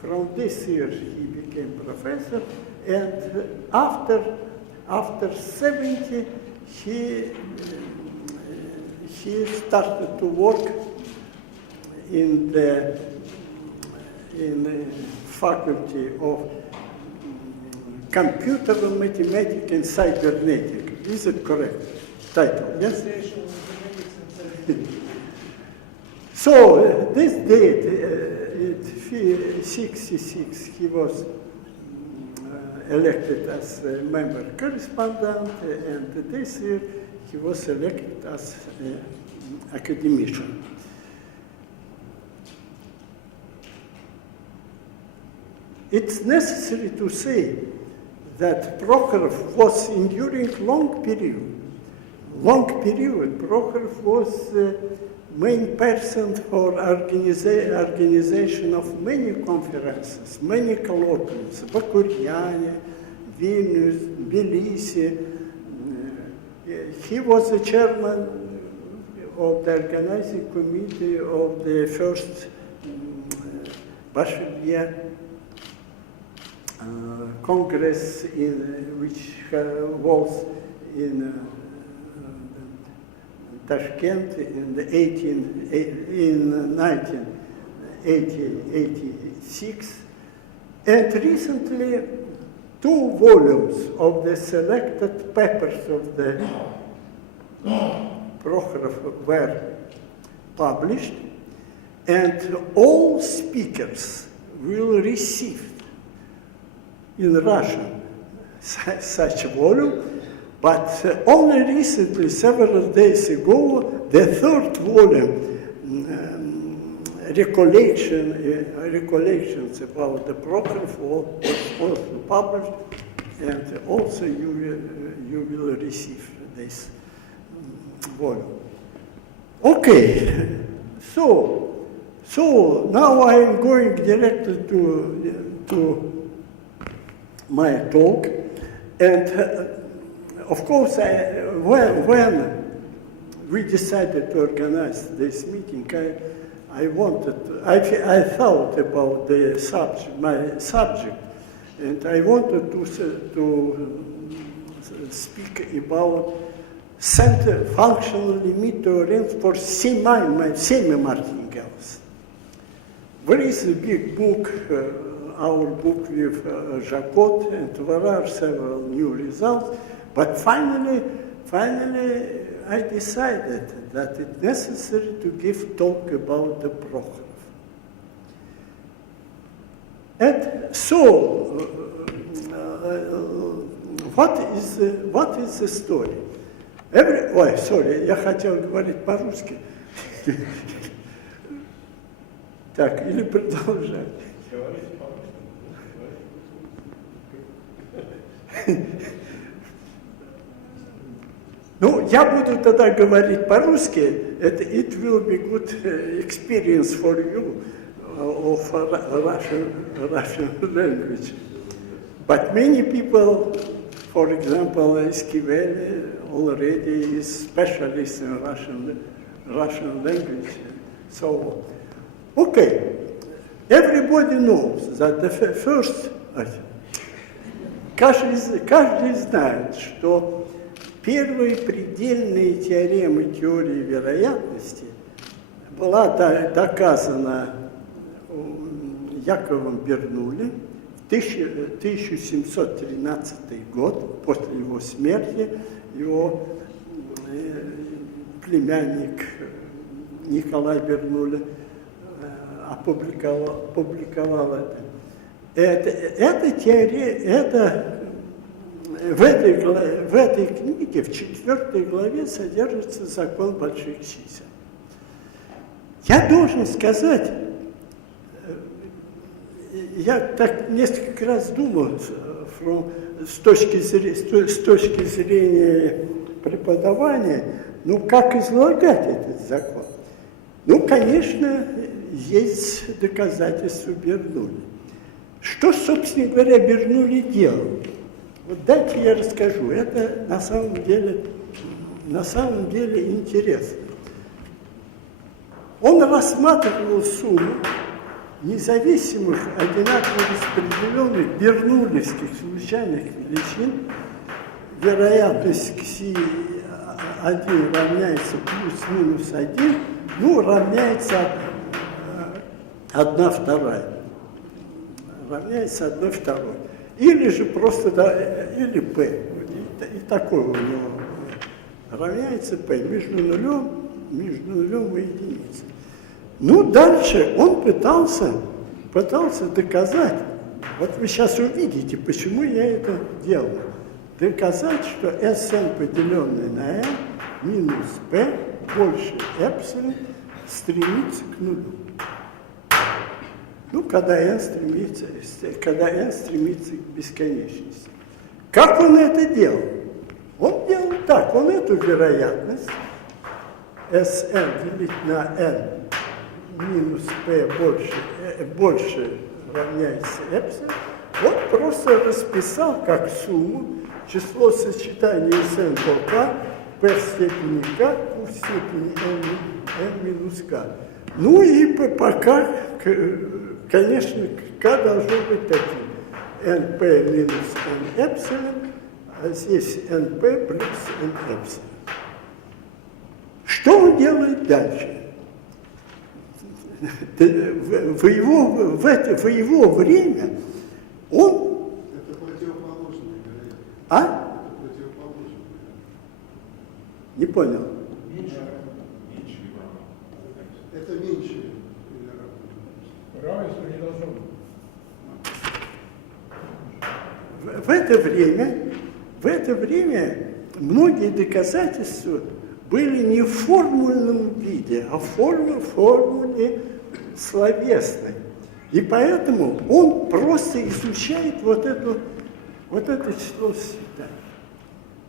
From this year he became professor, and after 70 he started to work in the faculty of computer mathematics and cybernetics. Is it correct title? Yes. So this date, in 66, he was elected as a member correspondent, and this year he was elected as an academician. It's necessary to say that Prokhorov was enduring long period. Prokhorov was main person for organization of many conferences, many colloquiums, Bakuriane, Vilnius, Tbilisi. He was the chairman of the organizing committee of the first Bolshevik Congress, which was in Tashkent in 1986, and recently 2 volumes of the selected papers of the Prokhorov were published, and all speakers will receive in Russian such a volume. But only recently, several days ago, the 3rd volume, recollections about the Prokhorov, was also published, and also you will receive this volume. Okay, so now I am going directly to my talk, and of course, when we decided to organize this meeting, I thought about the my subject, and I wanted to speak about functional limit theorems for semi-martingales. There is a big book, our book with Jacot, and there are several new results. But finally, I decided that it's necessary to give talk about the Prokhorov. And so, what is the story? Я хотел говорить по-русски. Так, или продолжать? Ну, я буду тогда говорить по-русски. It will be good experience for you of Russian language. But many people, for example, Esquivel already is specialist in Russian language. So, okay, everybody knows that the first. Каждый знает, что первые предельные теоремы теории вероятности была доказана Яковом Бернулли в 1713 год, после его смерти. Его племянник Николай Бернулли опубликовал это. Эта теория, в этой книге, в 4 главе, содержится закон больших чисел. Я должен сказать, я так несколько раз думал с точки зрения преподавания, как излагать этот закон. Конечно, есть доказательства Бернулли. Что, собственно говоря, Бернулли делал? Вот дайте я расскажу. Это на самом деле интересно. Он рассматривал сумму независимых, одинаково распределенных бернулевских случайных величин, вероятность кси 1 равняется плюс-минус 1, ну, равняется 1/2. Равняется 1/2. Или же просто, да, или p. И такое у него равняется p между нулем и единицей. Ну, дальше он пытался доказать, вот вы сейчас увидите, почему я это делаю, доказать, что Sn, поделенное на n, минус p больше эпсилон стремится к нулю. Ну, когда n стремится к бесконечности. Как он это делал? Он делал так, он эту вероятность Sn делить на n минус p больше равняется эпсилон, он просто расписал как сумму число сочетания Sn по k, p в степени k, q в степени n минус k. Ну и пока, конечно, k должно быть таким. np минус n эпсилон, а здесь np плюс n эпсилон. Что он делает дальше? В его время он... Это противоположное, вероятно. А? Это противоположное. Не понял. Меньше. Это меньше. Равенство не должно быть. В это время многие доказательства были не в формульном виде, а в формуле словесной. И поэтому он просто изучает вот это число сочетаний.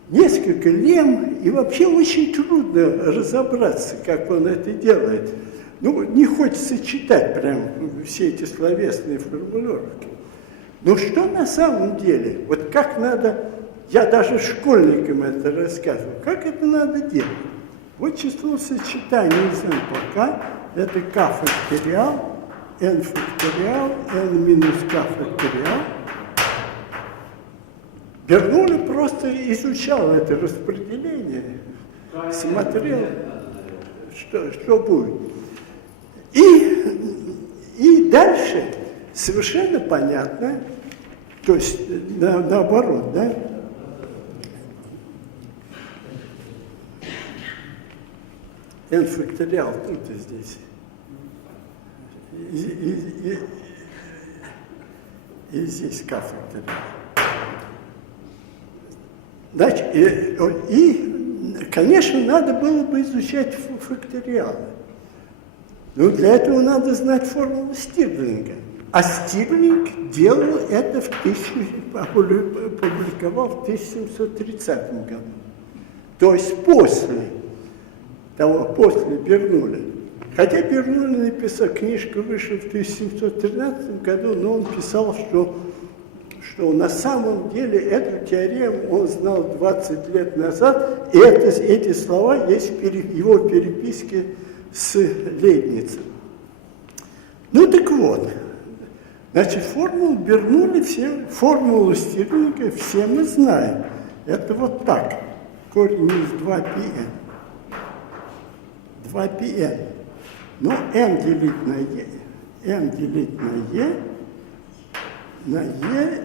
Несколько лем, и вообще очень трудно разобраться, как он это делает. Ну, не хочется читать прям все эти словесные формулировки. Но что на самом деле, вот как надо, я даже школьникам это рассказываю, как это надо делать? Вот число сочетаний из n по k, это k факториал, n факториал, n минус k факториал. Бернули просто изучал это распределение, смотрел, что будет. И дальше совершенно понятно, то есть наоборот, да? n факториал тут и здесь. И здесь k факториал. Значит, и, конечно, надо было бы изучать факториалы. Но для этого надо знать формулу Стирлинга. А Стирлинг делал это опубликовал в 1730 году. То есть после Бернулли. Хотя Бернулли написал, книжка вышла в 1713 году, но он писал, что на самом деле эту теорему он знал 20 лет назад, и эти слова есть в его переписке с Лейбницем. Ну так вот, значит, формулу Бернулли, формулу Стирлинга все мы знаем. Это вот так, корень из 2πn. 2πn. Ну, n делить на e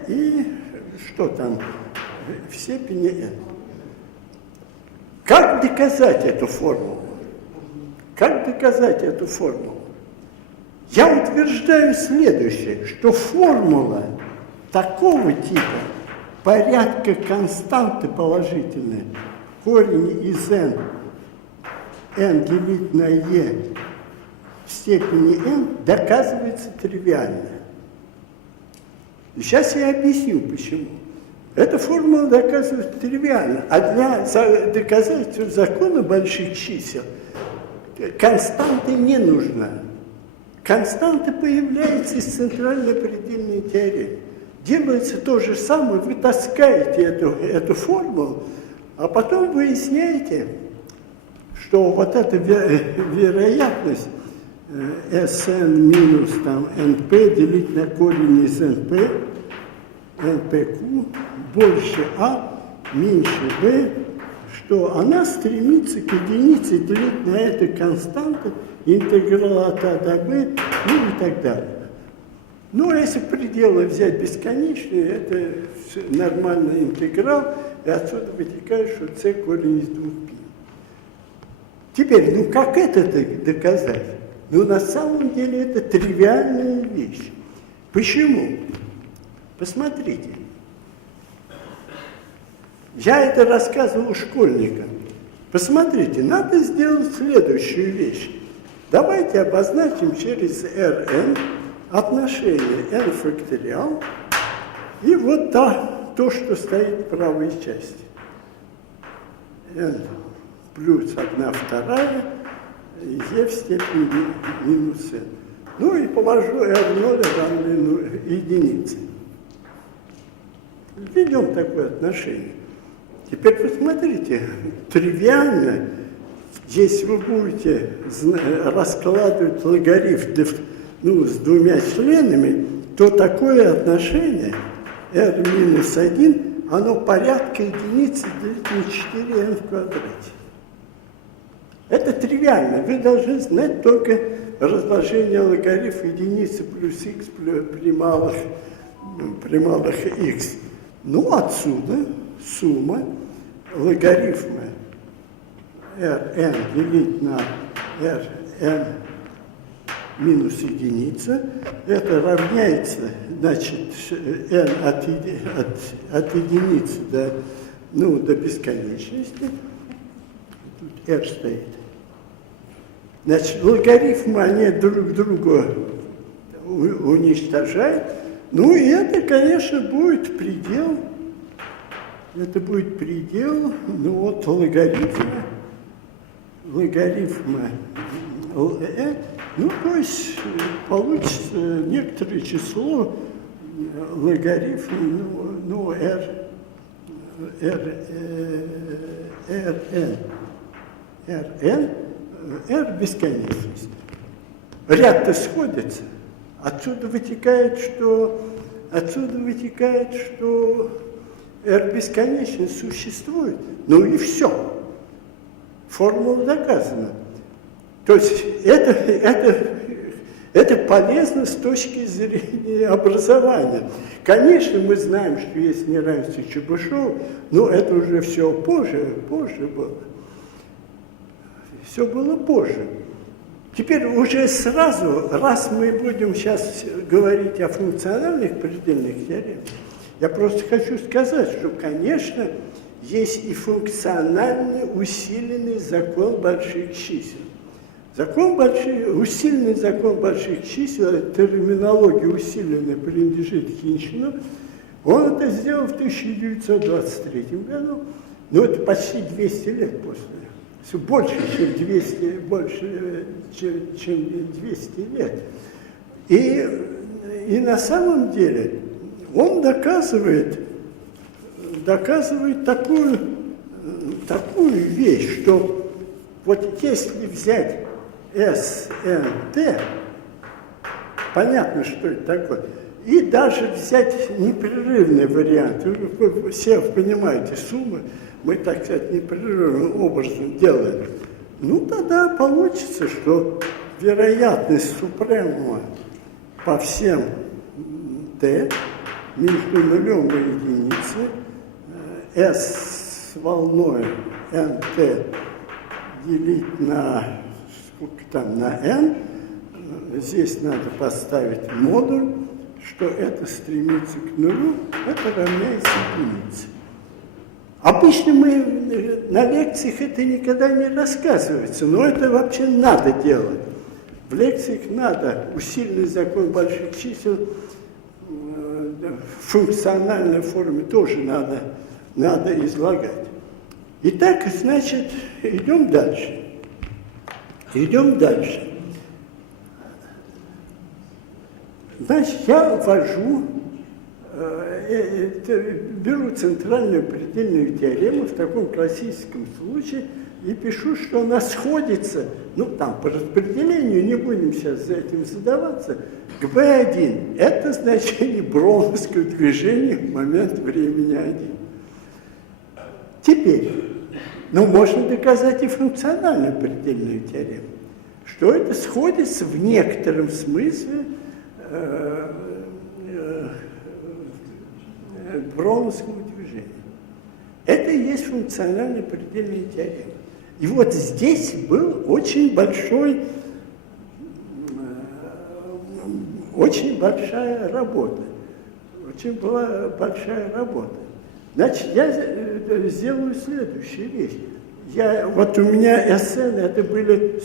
и что там в степени n. Как доказать эту формулу? Я утверждаю следующее, что формула такого типа, порядка константы положительной, корень из n делить на e в степени n, доказывается тривиально. И сейчас я объясню, почему. Эта формула доказывается тривиально, а для доказательства закона больших чисел константа не нужна. Константа появляется из центральной предельной теоремы. Делается то же самое, вы таскаете эту формулу, а потом выясняете, что вот эта вероятность Sn минус там np делить на корень из np, npq больше а, меньше b, что она стремится к единице делить на эту константу, интеграл от а до b, ну и так далее. Ну, а если пределы взять бесконечные, это нормальный интеграл, и отсюда вытекает, что c корень из 2π. Теперь, ну как это доказать? Ну, на самом деле, это тривиальная вещь. Почему? Посмотрите. Я это рассказывал школьникам. Посмотрите, надо сделать следующую вещь. Давайте обозначим через Rn отношение n факториал и вот то, что стоит в правой части. n плюс 1/2 e в степени минус n. Ну и положу r0 равное единице. Введем такое отношение. Теперь посмотрите, тривиально, если вы будете раскладывать логарифм с двумя членами, то такое отношение r минус 1, оно порядка единицы делить на 4n в квадрате. Это тривиально. Вы должны знать только разложение логарифма единицы плюс x при малых x. Ну, отсюда сумма логарифма Rn делить на Rn минус единица, это равняется, значит, n от единицы до бесконечности. Тут r стоит. Значит, логарифмы, они друг друга уничтожают. Ну, и это, конечно, будет предел. Это будет предел, от логарифма, то есть получится некоторое число логарифма, r бесконечность. Ряд-то сходится. Отсюда вытекает, что r бесконечность существует. Ну и все. Формула доказана. То есть это полезно с точки зрения образования. Конечно, мы знаем, что есть неравенство Чебышева, но это уже все позже было. Все было позже. Теперь уже сразу, раз мы будем сейчас говорить о функциональных предельных теоремах, я просто хочу сказать, что, конечно, есть и функциональный усиленный закон больших чисел. Усиленный закон больших чисел, терминология усиленная принадлежит Хинчину. Он это сделал в 1923 году, но это почти 200 лет после. Все больше, чем 200 лет. И на самом деле он доказывает такую вещь, что вот если взять СНТ, понятно, что это такое, и даже взять непрерывный вариант, вы все понимаете суммы, мы, так сказать, непрерывным образом делаем, ну тогда получится, что вероятность супремума по всем t между нулем и единицей, s с волной nt делить на сколько там, на n, здесь надо поставить модуль, что это стремится к нулю, это равняется единице. Обычно мы на лекциях это никогда не рассказывается, но это вообще надо делать. В лекциях надо усиленный закон больших чисел в функциональной форме тоже надо излагать. Итак, значит, идем дальше. Значит, я ввожу, беру центральную предельную теорему в таком классическом случае, и пишу, что она сходится, ну там по распределению, не будем сейчас за этим задаваться, к B1. Это значение броуновского движения в момент времени 1. Теперь, ну можно доказать и функциональную предельную теорему, что это сходится в некотором смысле броуновскому движению. Это и есть функциональная предельная теорема. И вот здесь был очень большая работа. Очень была большая работа. Значит, я сделаю следующую вещь. Вот у меня эссе, это были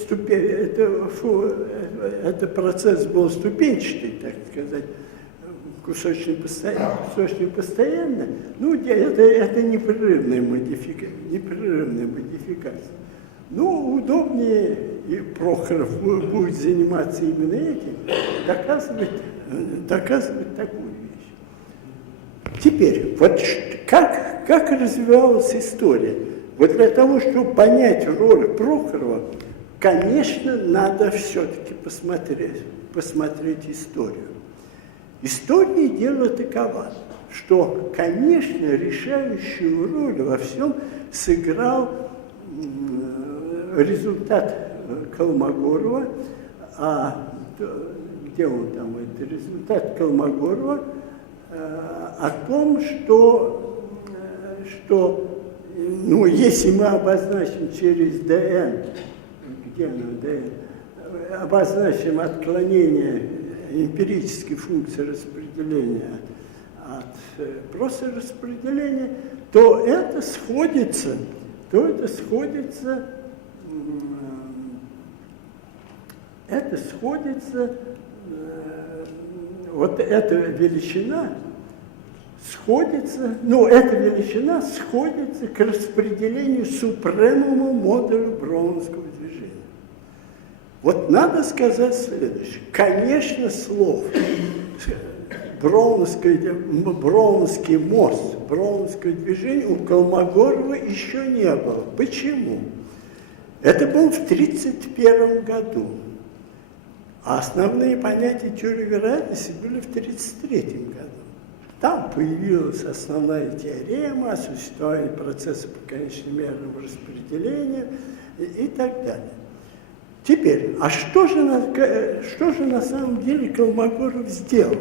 это процесс был ступенчатый, так сказать, кусочный постоянно. Ну, это непрерывная модификация. Ну, удобнее, и Прохоров будет заниматься именно этим, доказывать такую вещь. Теперь, вот как развивалась история? Вот для того, чтобы понять роль Прохорова, конечно, надо все-таки посмотреть историю. История дела такова, что, конечно, решающую роль во всем сыграл результат Колмогорова, где он там, это результат Колмогорова о том, что ну, если мы обозначим через ДН, где оно ДН, обозначим отклонение эмпирической функции распределения от просто распределения, то это сходится, вот эта величина сходится, эта величина сходится к распределению супремуму модуля броуновского движения. Вот надо сказать следующее. Конечно, слов броуновский мост, броуновское движение у Колмогорова еще не было. Почему? Это было в 1931 году. А основные понятия теории вероятности были в 1933 году. Там появилась основная теорема о существовании процесса бесконечно-мерного распределения и так далее. Теперь, а что же на самом деле Колмогоров сделал?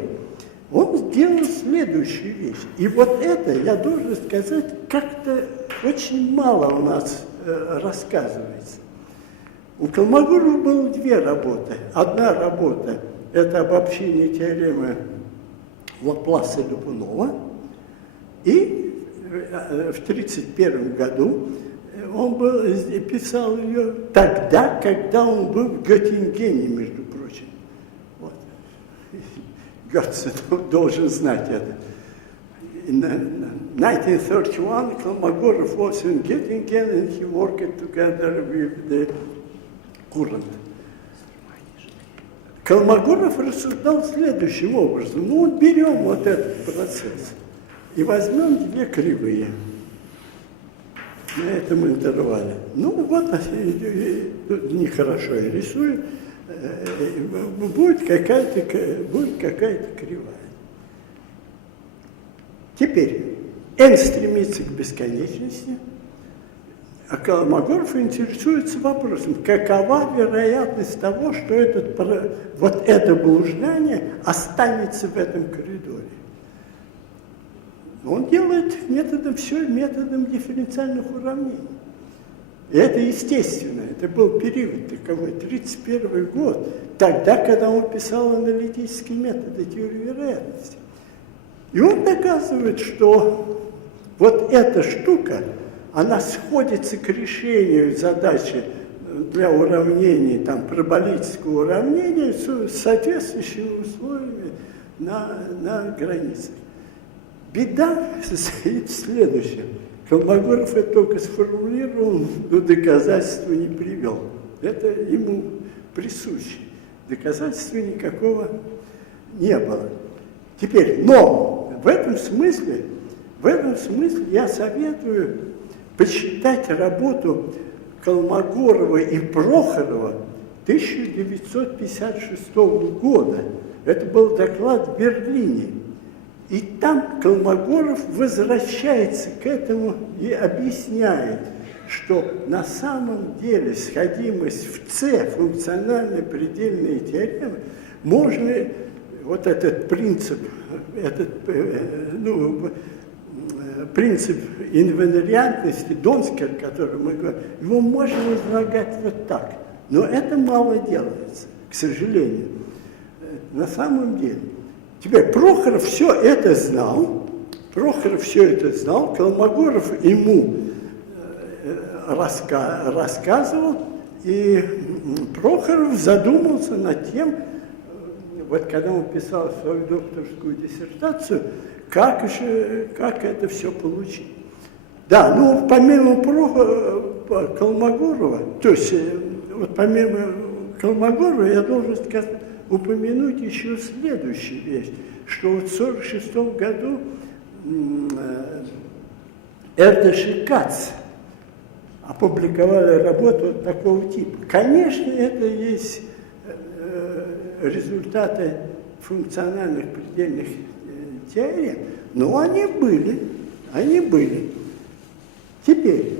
Он сделал следующую вещь. И вот это, я должен сказать, как-то очень мало у нас рассказывается. У Колмогорова было две работы. Одна работа – это обобщение теоремы Лапласа-Липунова. И в 1931 году он писал ее тогда, когда он был в Göttingене, между прочим. Вот. Гёте должен знать это. In 1931, Kolmogorov was in Göttingen and he worked together with the current. Колмогоров рассуждал следующим образом. Ну вот берем вот этот процесс и возьмем две кривые на этом интервале. Ну вот, нехорошо я рисую, будет какая-то кривая. Теперь, n стремится к бесконечности, а Колмогоров интересуется вопросом, какова вероятность того, что это блуждание останется в этом коридоре. Он делает методом дифференциальных уравнений. И это естественно, это был период таковой, 1931 год, тогда, когда он писал аналитические методы теории вероятности. И он доказывает, что вот эта штука, она сходится к решению задачи для уравнения, там, параболического уравнения с соответствующими условиями на границах. Беда состоит в следующем. Колмогоров это только сформулировал, но доказательства не привел. Это ему присуще. Доказательства никакого не было. Теперь, но в этом смысле я советую почитать работу Колмогорова и Прохорова 1956 года. Это был доклад в Берлине. И там Колмогоров возвращается к этому и объясняет, что на самом деле сходимость в С, функциональные предельные теоремы, можно вот этот принцип, принцип инвариантности Донскера, который мы говорим, его можно излагать вот так. Но это мало делается, к сожалению. На самом деле. Теперь Прохоров все это знал, Колмогоров ему рассказывал, и Прохоров задумался над тем, вот когда он писал свою докторскую диссертацию, как это все получить. Да, ну помимо Колмогорова, то есть вот помимо Колмогорова я должен упомянуть еще следующую вещь, что вот в 1946 году Эрдеш и Кац опубликовали работу вот такого типа. Конечно, это есть результаты функциональных предельных теорем, но они были. Теперь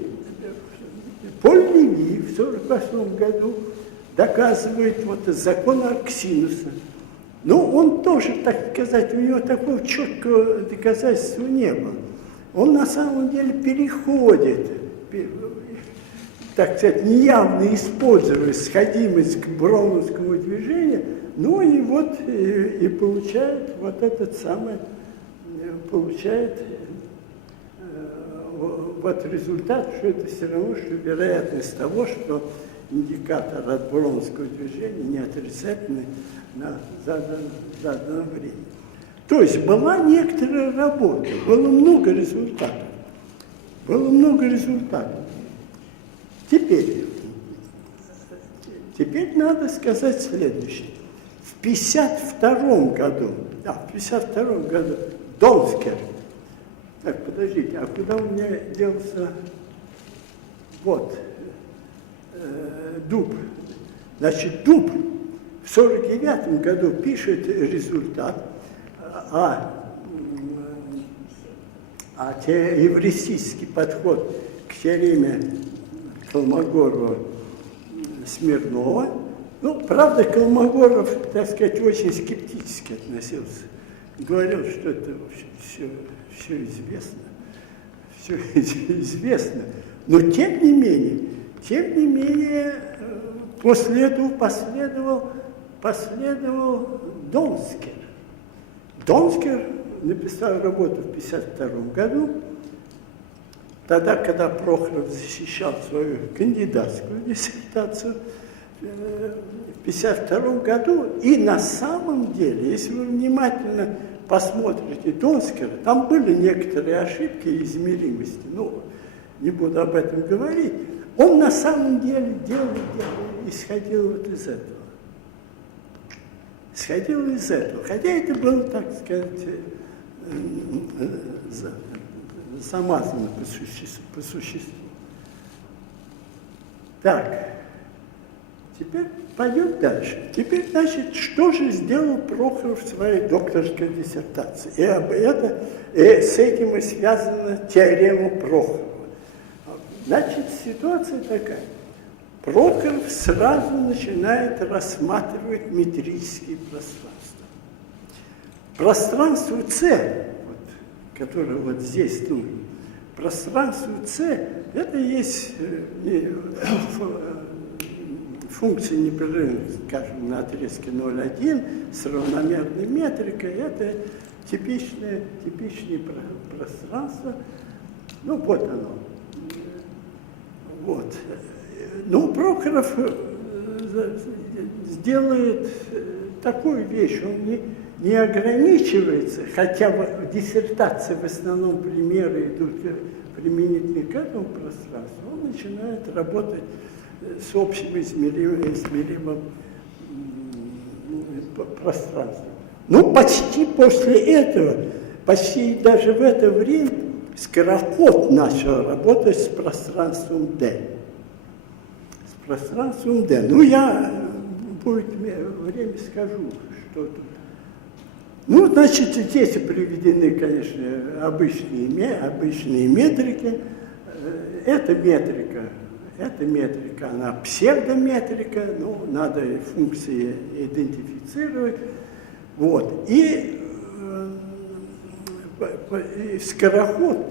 Поль Леви в 1948 году доказывает вот закон Арксинуса. Но он тоже, так сказать, у него такого четкого доказательства не было. Он на самом деле переходит, так сказать, неявно используя сходимость к броуновскому движению, ну и вот и получает вот этот самый, вот результат, что это все равно, что вероятность того, что индикатор от броуновского движения не отрицательный на заданное время. То есть была некоторая работа, было много результатов. Теперь надо сказать следующее. В 1952 году Донскер. Так, подождите, а куда у меня делся? Вот. Дуб. Значит, Дуб в 1949 году пишет результат эвристический подход к теореме Колмогорова-Смирнова. Ну, правда, Колмогоров, так сказать, очень скептически относился. Говорил, что это вообще все известно. Но тем не менее, после этого последовал Донскер. Донскер написал работу в 1952 году, тогда, когда Прохоров защищал свою кандидатскую диссертацию в 1952 году. И на самом деле, если вы внимательно посмотрите Донскера, там были некоторые ошибки и измеримости, но не буду об этом говорить. Он на самом деле исходил вот из этого. Хотя это было, так сказать, замазано по существу. Так, теперь пойдем дальше. Теперь, значит, что же сделал Прохоров в своей докторской диссертации? И с этим и связана теорема Прохорова. Значит, ситуация такая. Прохоров сразу начинает рассматривать метрические пространства. Пространство С, которое вот здесь нужно, пространство С, это есть функция непрерывных, скажем, на отрезке 0,1 с равномерной метрикой. Это типичное пространство. Ну, вот оно. Вот. Ну, Прохоров сделает такую вещь, он не ограничивается, хотя в диссертации в основном примеры идут применительно к этому пространству, он начинает работать с общим измеримым пространством. Ну, почти после этого, почти даже в это время Скороход начал работать с пространством D. пространством D. Ну, я, будет время, скажу, что тут. Ну, значит, здесь приведены, конечно, обычные метрики. Эта метрика, она псевдометрика, ну, надо функции идентифицировать. Вот. И скороход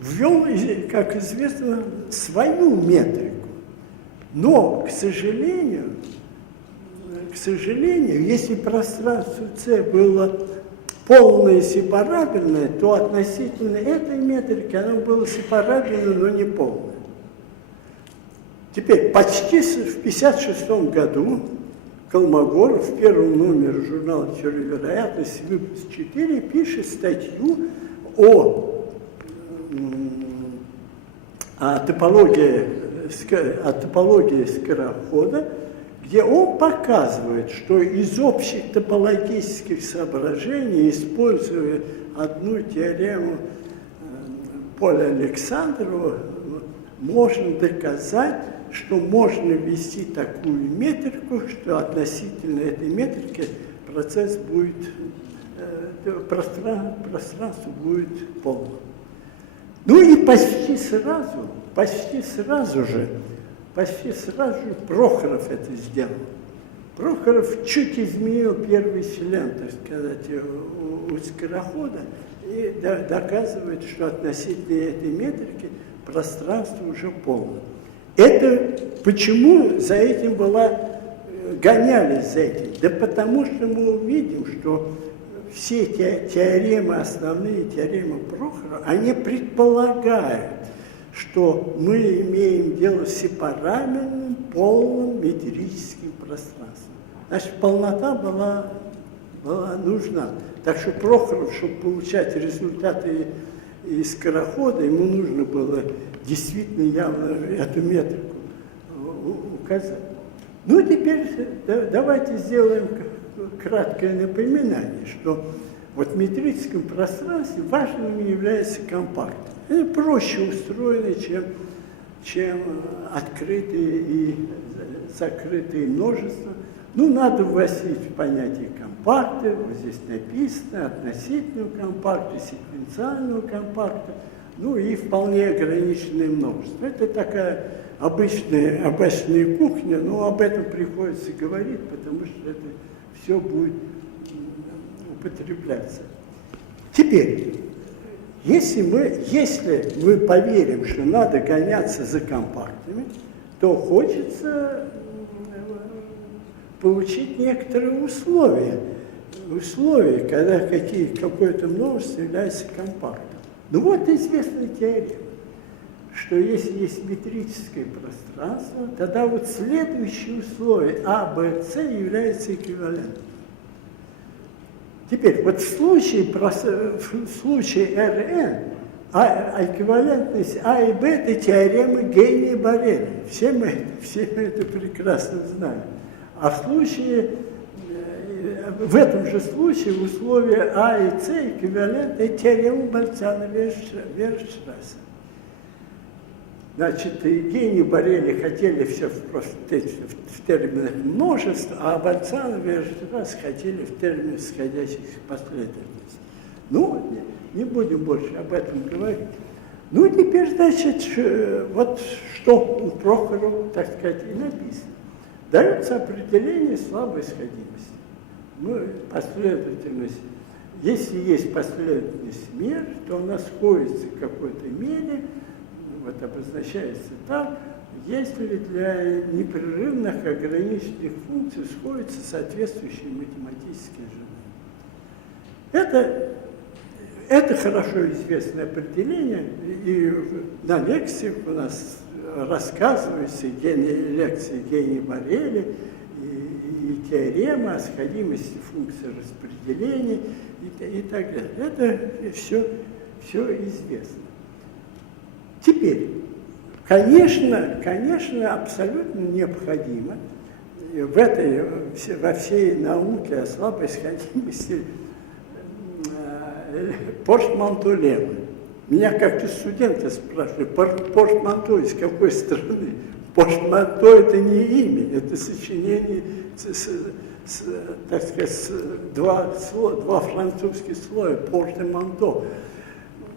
ввел, как известно, свою метрику. Но, к сожалению, если пространство С было полное сепарабельное, то относительно этой метрики оно было сепарабельное, но не полное. Теперь, почти в 1956 году Колмогоров в первом номере журнала «Теория вероятности», выпуск 4, пишет статью о топологии скорохода, где он показывает, что из общих топологических соображений, используя одну теорему Поля Александрова, можно доказать, что можно ввести такую метрику, что относительно этой метрики процесс будет, пространство будет полным. Ну и почти сразу же Прохоров это сделал. Прохоров чуть изменил первый член, так сказать, у скорохода и доказывает, что относительно этой метрики пространство уже полное. Это почему за этим гонялись за этим? Да потому что мы увидим, что все теоремы, основные теоремы Прохорова, они предполагают, что мы имеем дело с сепарабельным, полным метрическим пространством. Значит, полнота была нужна. Так что Прохоров, чтобы получать результаты из скорохода, ему нужно было действительно явно эту метрику указать. Ну, теперь давайте сделаем краткое напоминание, что вот в метрическом пространстве важным является компактность. Они проще устроены, чем открытые и закрытые множества. Ну, надо вводить в понятие компакта, вот здесь написано, относительного компакта, секвенциального компакта, ну и вполне ограниченное множество. Это такая обычная кухня, но об этом приходится говорить, потому что это все будет употребляться. Теперь, если мы поверим, что надо гоняться за компактами, то хочется получить некоторые условия, когда какое-то множество является компактом. Ну вот известная теорема, что если есть метрическое пространство, тогда вот следующее условие А, Б, С является эквивалентным. Теперь, вот в случае РН, эквивалентность А и Б – это теорема Гейния-Барреля. Все мы это прекрасно знаем. А в этом же случае условия А и С эквивалентны теорему Больцана-Вейерштрасса. Значит, Гейния-Барреля хотели все в терминах множества, а Больцана-Вейерштрасс хотели в терминах сходящих последовательностей. Ну, не будем больше об этом говорить. Ну, теперь, значит, вот что у Прохорова, так сказать, и написано. Дается определение слабой сходимости. Ну, последовательность. Если есть последовательность мер, то она сходится в какой-то мере, вот обозначается так, если для непрерывных ограниченных функций сходятся соответствующие математические ожидания. Это хорошо известное определение, и на лекциях у нас рассказываются лекции Гейния-Барреля и теорема о сходимости функций распределения и так далее. Это все известно. Теперь, конечно, абсолютно необходимо во всей науке о слабой сходимости портманту-лемма. Меня как-то студенты спрашивали, портманту из какой страны? Портманто – это не имя, это сочинение, так сказать, два французских слоя, портманто.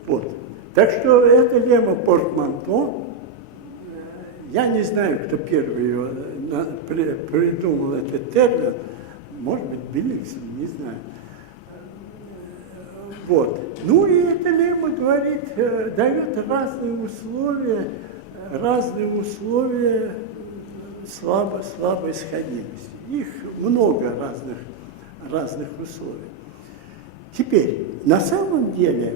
Вот. Так что это лемма портманто. Я не знаю, кто первый придумал этот термин, может быть, Беликсон, не знаю. Вот. Ну и эта лемма говорит, дает разные условия слабой сходимости. Их много разных условий. Теперь, на самом деле,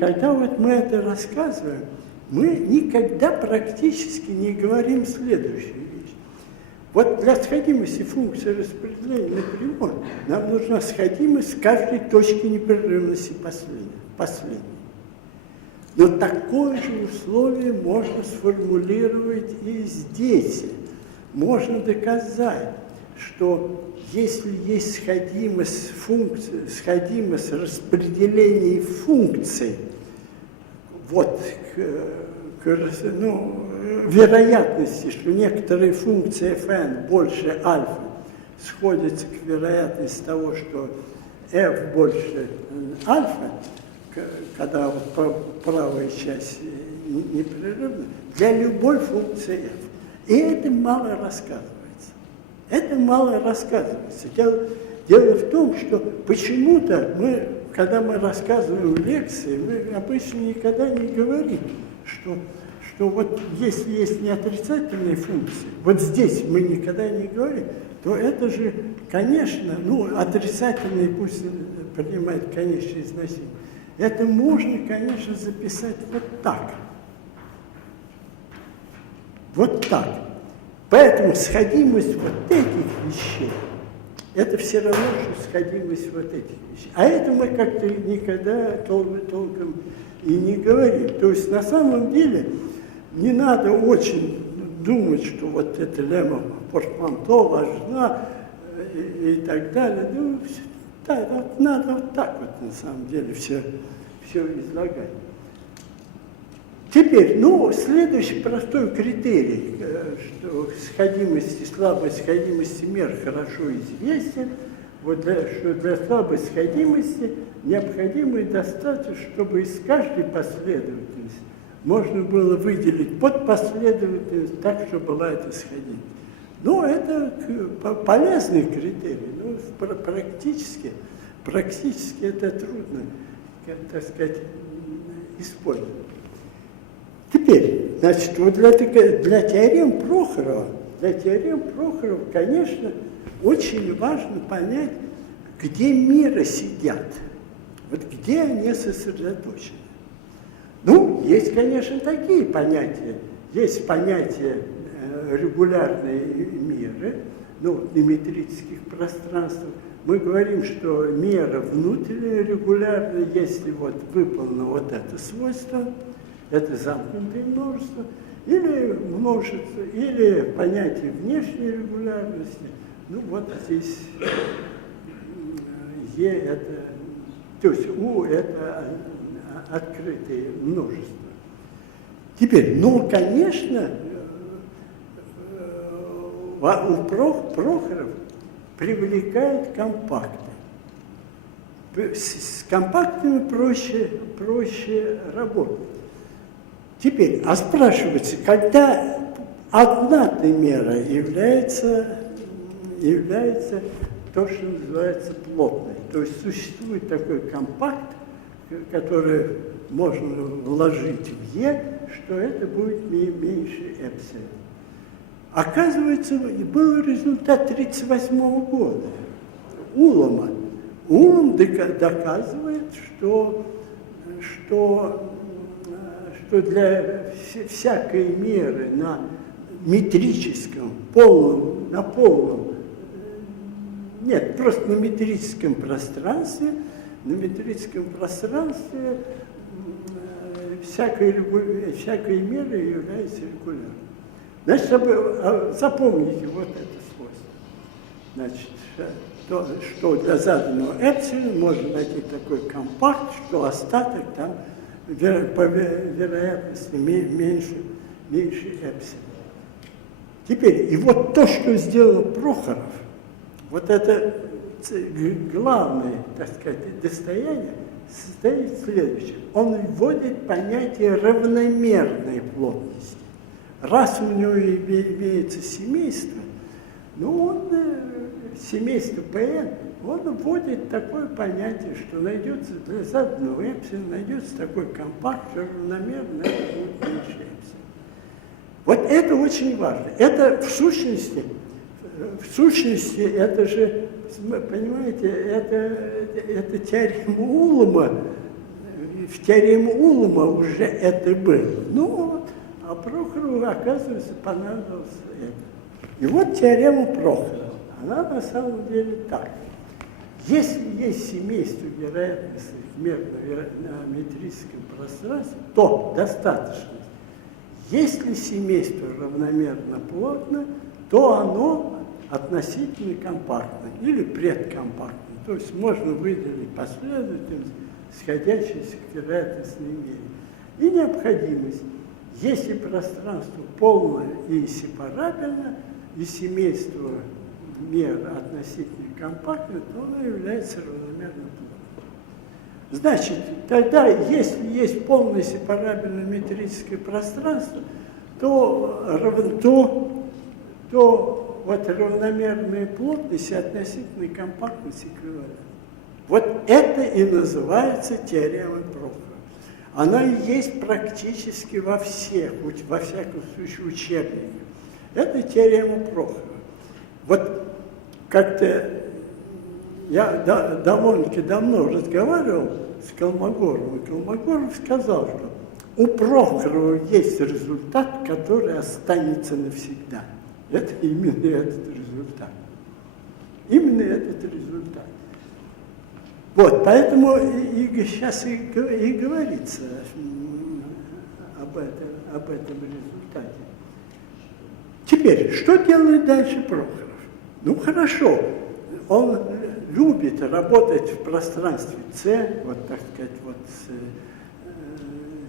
когда мы это рассказываем, мы никогда практически не говорим следующую вещь. Вот для сходимости функции распределения напрямую нам нужна сходимость каждой точки непрерывности последней. Но такое же условие можно сформулировать и здесь. Можно доказать, что если есть сходимость распределения функций, вот вероятности, что некоторые функции fn больше альфа сходятся к вероятности того, что f больше альфа, когда правая часть непрерывна, для любой функции f. И это мало рассказывается. Дело в том, что почему-то когда мы рассказываем лекции, мы обычно никогда не говорим, что вот если есть неотрицательные функции, вот здесь мы никогда не говорим, то это же, конечно, отрицательные пусть принимают конечные значения. Это можно, конечно, записать вот так. Вот так. Поэтому сходимость вот этих вещей, это все равно, что сходимость вот этих вещей. А это мы как-то никогда толком и не говорим. То есть на самом деле не надо очень думать, что вот эта лемма портманто важна и так далее. Ну, надо вот так вот на самом деле все излагать. Теперь, следующий простой критерий, что слабой сходимости мер хорошо известен, что для слабой сходимости необходимо и достаточно, чтобы из каждой последовательности можно было выделить подпоследовательность так, чтобы была эта сходимость. Это полезный критерий, практически это трудно, так сказать, использовать. Теперь, значит, вот для теорем Прохорова, конечно, очень важно понять, где миры сидят, вот где они сосредоточены. Есть, конечно, такие понятия. Есть понятие регулярные миры, на метрических пространствах. Мы говорим, что мера внутренняя регулярная, если выполнено вот это свойство, это замкнутое множество, или множество, или понятие внешней регулярности. Здесь Е это, то есть У это открытые множества. Теперь, конечно, у Прохоров привлекает компакты. С компактами проще работать. Теперь, спрашивается, когда одна мера является то, что называется плотной. То есть существует такой компакт, который можно вложить в Е, что это будет меньше эпсилон. Оказывается, был результат 1938 года Улама. Улам доказывает, что для всякой меры на метрическом, просто на метрическом пространстве, всякая мера является регулярной. Значит, запомните вот это свойство. Значит, что для заданного эпсилон можно найти такой компакт, что остаток там по вероятности меньше эпсилон. Теперь, и вот то, что сделал Прохоров, вот это главное, так сказать, достояние, состоит в следующем. Он вводит понятие равномерной плотности. Раз у него имеется семейство, ну он, семейство ПН, он вводит такое понятие, что найдется для заданного эпсилона, найдется такой компакт, что равномерно это будет меньше эпсилона. Вот это очень важно. Это в сущности, это же, понимаете, это теорема Улама, в теореме Улама уже это было. Ну, а Прохорову, оказывается, понадобилось это. И вот теорема Прохорова. Она на самом деле так. Если есть семейство вероятностных мер на метрическом пространстве, то достаточно. Если семейство равномерно плотно, то оно относительно компактно или предкомпактно. То есть можно выделить последовательность, сходящуюся к вероятностной мере. И необходимость. Если пространство полное и сепарабельно, и семейство мер относительно компактно, то оно является равномерно плотным. Значит, тогда, если есть полное сепарабельное метрическое пространство, то вот равномерная плотность и относительная компактность эквивалентны. Вот это и называется теоремой Прохорова. Она и есть практически во всяком случае, учебниках. Это теорема Прохорова. Вот как-то я довольно-таки давно разговаривал с Колмогоровым, и Колмогоров сказал, что у Прохорова есть результат, который останется навсегда. Это именно этот результат. Именно этот результат. Вот, поэтому сейчас и говорится об этом результате. Теперь, что делает дальше Прохоров? Ну, хорошо, он любит работать в пространстве С, вот, так сказать, вот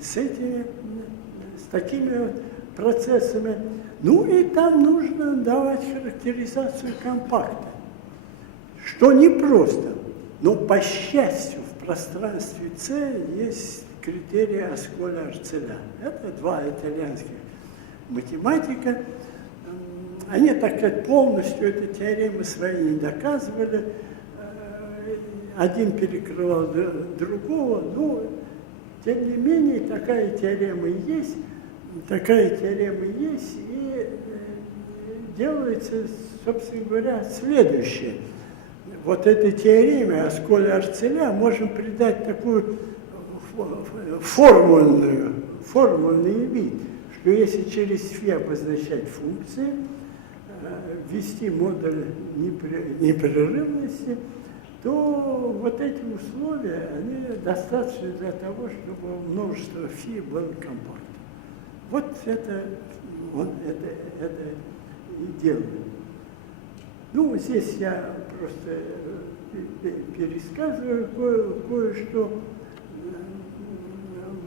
с такими вот процессами. Ну, и там нужно давать характеризацию компакта, что непросто. Но, по счастью, в пространстве С есть критерии Асколя-Арцеля. Это два итальянских математика. Они, так сказать, полностью эту теорему свои не доказывали. Один перекрывал другого, но, тем не менее, такая теорема есть, и делается, собственно говоря, следующее. Вот этой теореме Асколя-Арцеля можем придать такую формульный вид, что если через φ обозначать функции, ввести модуль непрерывности, то вот эти условия, они достаточны для того, чтобы множество φ было компактным. Вот это и делает. Ну, здесь я просто пересказываю кое-что.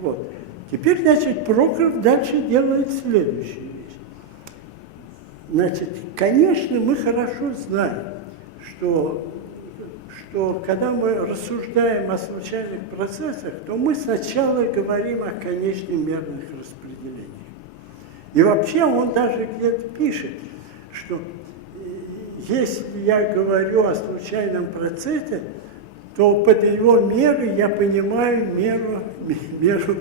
Вот. Теперь, значит, Прохоров дальше делает следующую вещь. Значит, конечно, мы хорошо знаем, что когда мы рассуждаем о случайных процессах, то мы сначала говорим о конечных мерных распределениях. И вообще он даже где-то пишет, что если я говорю о случайном процессе, то под его мерой я понимаю меру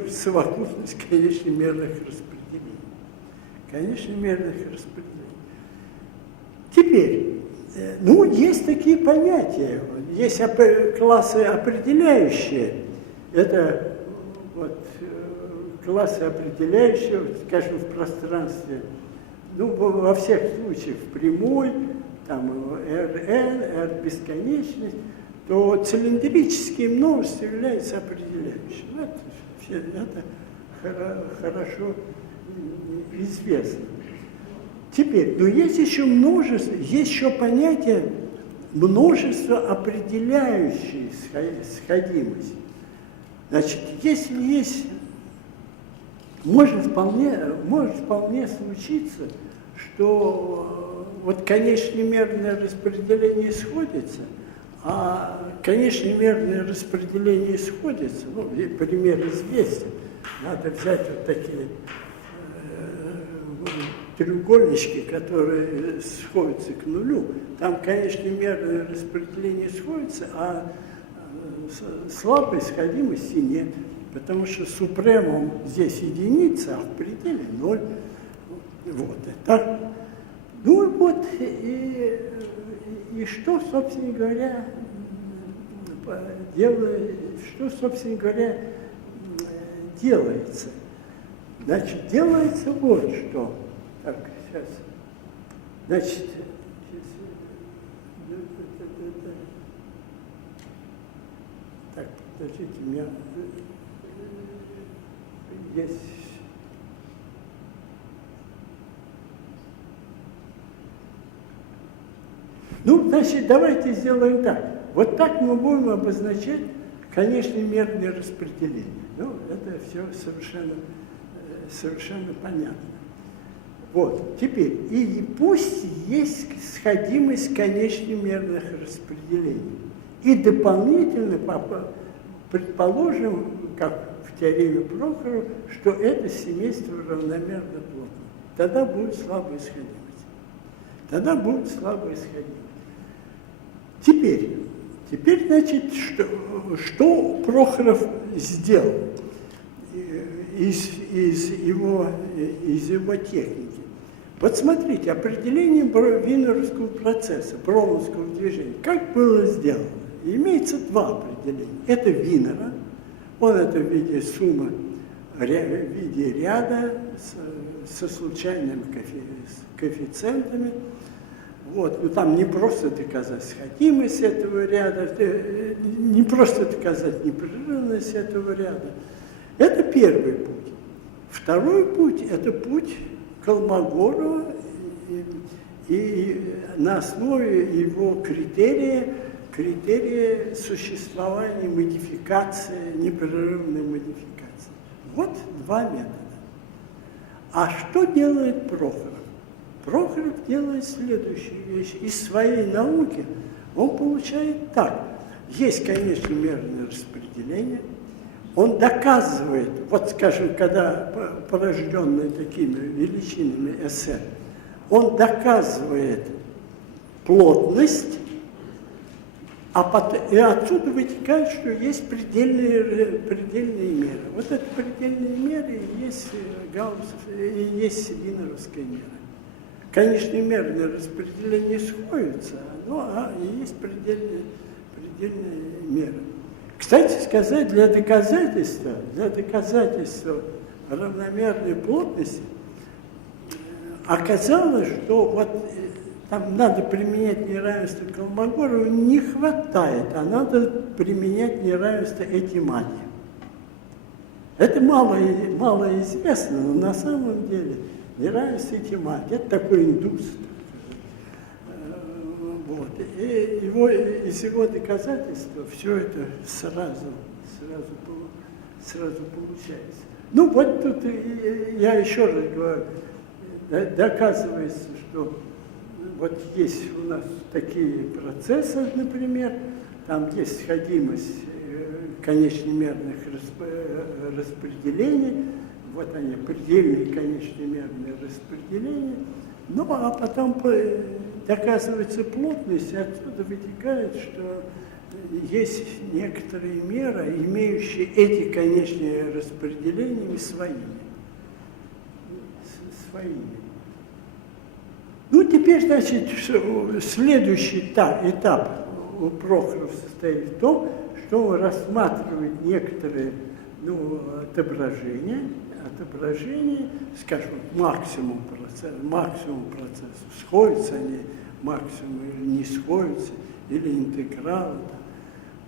совокупности конечных мерных распределений. Конечных мерных распределений. Теперь, ну, есть такие понятия. Есть классы определяющие. Это вот классы определяющие, скажем, в пространстве. Ну, во всех случаях прямой, там Rn, R бесконечность, то цилиндрические множества являются определяющими. Это хорошо известно. Теперь, но есть еще множество, есть еще понятие множество определяющее сходимость. Значит, если есть, может вполне случиться, что вот конечномерное распределение сходится, а конечномерное распределение сходится, ну, пример известен, надо взять вот такие треугольнички, которые сходятся к нулю, там конечномерное распределение сходится, а слабой сходимости нет, потому что супремум здесь единица, а в пределе 0. Вот это. Ну вот, и что, собственно говоря, делается? Значит, делается вот что. Так, сейчас. Значит, так, подождите, у меня есть. Ну, значит, давайте сделаем так. Вот так мы будем обозначать конечномерное распределение. Ну, это все совершенно понятно. Вот, теперь, и пусть есть сходимость конечномерных распределений. И дополнительно предположим, как в теореме Прохорова, что это семейство равномерно плотно. Тогда будет слабая сходимость. Теперь, значит, что Прохоров сделал из его техники? Вот смотрите, определение винеровского процесса, броуновского движения, как было сделано? Имеется два определения. Это Винера, он это в виде суммы, в виде ряда со случайными коэффициентами. Вот. Но там не просто доказать сходимость этого ряда, не просто доказать непрерывность этого ряда. Это первый путь. Второй путь – это путь Колмогорова, и на основе его критерия существования модификации, непрерывной модификации. Вот два метода. А что делает Прохоров? Прохоров делает следующую вещь. Из своей науки он получает так. Есть конечномерное распределение. Он доказывает, вот скажем, когда порожденный такими величинами СР, он доказывает плотность, и отсюда вытекает, что есть предельные меры. Вот это предельные меры и есть есть винеровская мера. Конечномерное распределение сходится, и есть предельные меры. Кстати сказать, для доказательства равномерной плотности оказалось, что вот там надо применять неравенство Колмогорова, не хватает, а надо применять неравенство Этимани. Это мало известно, но на самом деле неравенство Этимани – это такой индус. Вот. И из его доказательства все это сразу получается. Ну вот тут я еще раз говорю, доказывается, что вот есть у нас такие процессы, например, там есть сходимость конечномерных распределений, вот они, предельные конечномерные распределения, ну а потом доказывается плотность, и отсюда вытекает, что есть некоторые меры, имеющие эти конечные распределения своими. Ну, теперь, значит, следующий этап у Прохорова состоит в том, что он рассматривает некоторые отображения, скажем, максимум процессов, сходятся они максимум или не сходятся, или интегралы.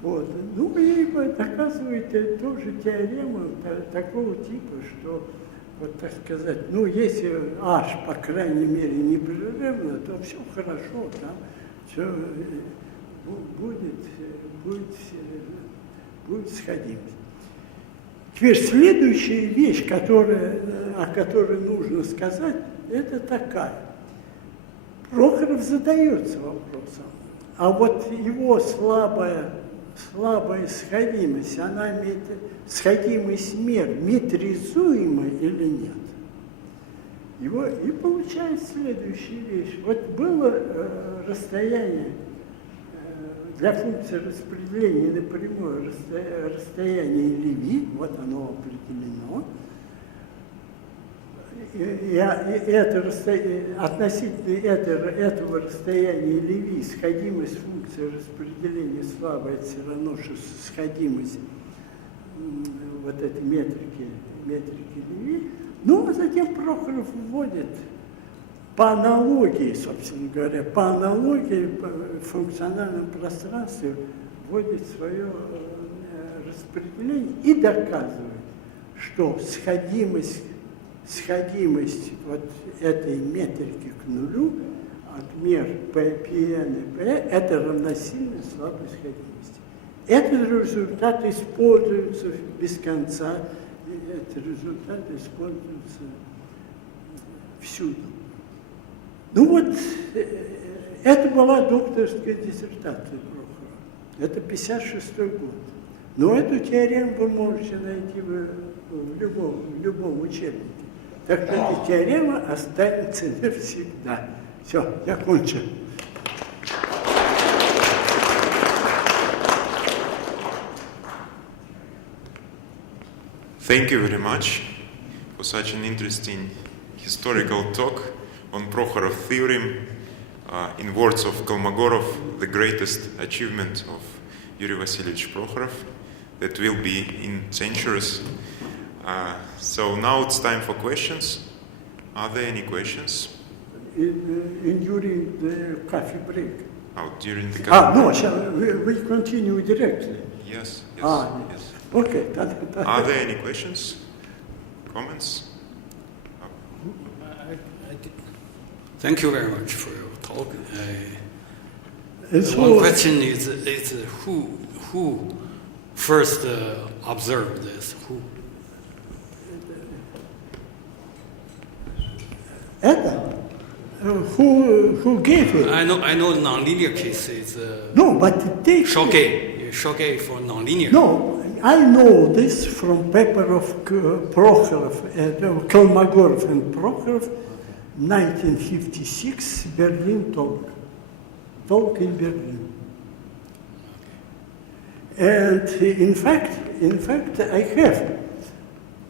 Вот. Ну и доказывает тоже теорему такого типа, что, вот так сказать, если H, по крайней мере, непрерывно, то все хорошо, там все будет сходимость. Теперь следующая вещь, о которой нужно сказать, это такая. Прохоров задается вопросом, а вот его слабая сходимость, сходимость мер метризуема или нет? И получается следующая вещь. Вот было расстояние для функции распределения напрямую, расстояние Леви, вот оно определено. Относительно этого расстояния Леви сходимость функции распределения слабая все равно, что сходимость вот этой метрики Леви. Ну, а затем Прохоров вводит по аналогии, собственно говоря, по аналогии в функциональном пространстве вводит свое распределение и доказывает, что сходимость вот этой метрики к нулю от мер Pn и P это равносильно слабой сходимости. Этот результат используется без конца, эти результаты используются всюду. Ну вот, это была докторская диссертация Прохорова. Это 56-й год. Но эту теорему вы можете найти в любом учебнике. Так что эта теорема останется навсегда. Все, я кончил. Thank you very much for such an interesting historical talk on Prokhorov theorem. In words of Kolmogorov, the greatest achievement of Yuri Vasilievich Prokhorov that will be in centuries. So now it's time for questions. Are there any questions? During the coffee break. Oh, during the coffee break. No, we continue directly. Yes. Yes. Okay. Are there any questions? Comments? Thank you very much for your talk. One question is who first observed this? Who gave it? I know nonlinear case is No, but it takes Choquet for nonlinear. No, I know this from paper of Prokhorov and Kolmogorov and Prokhorov, 1956, Berlin talk in Berlin. And in fact, I have.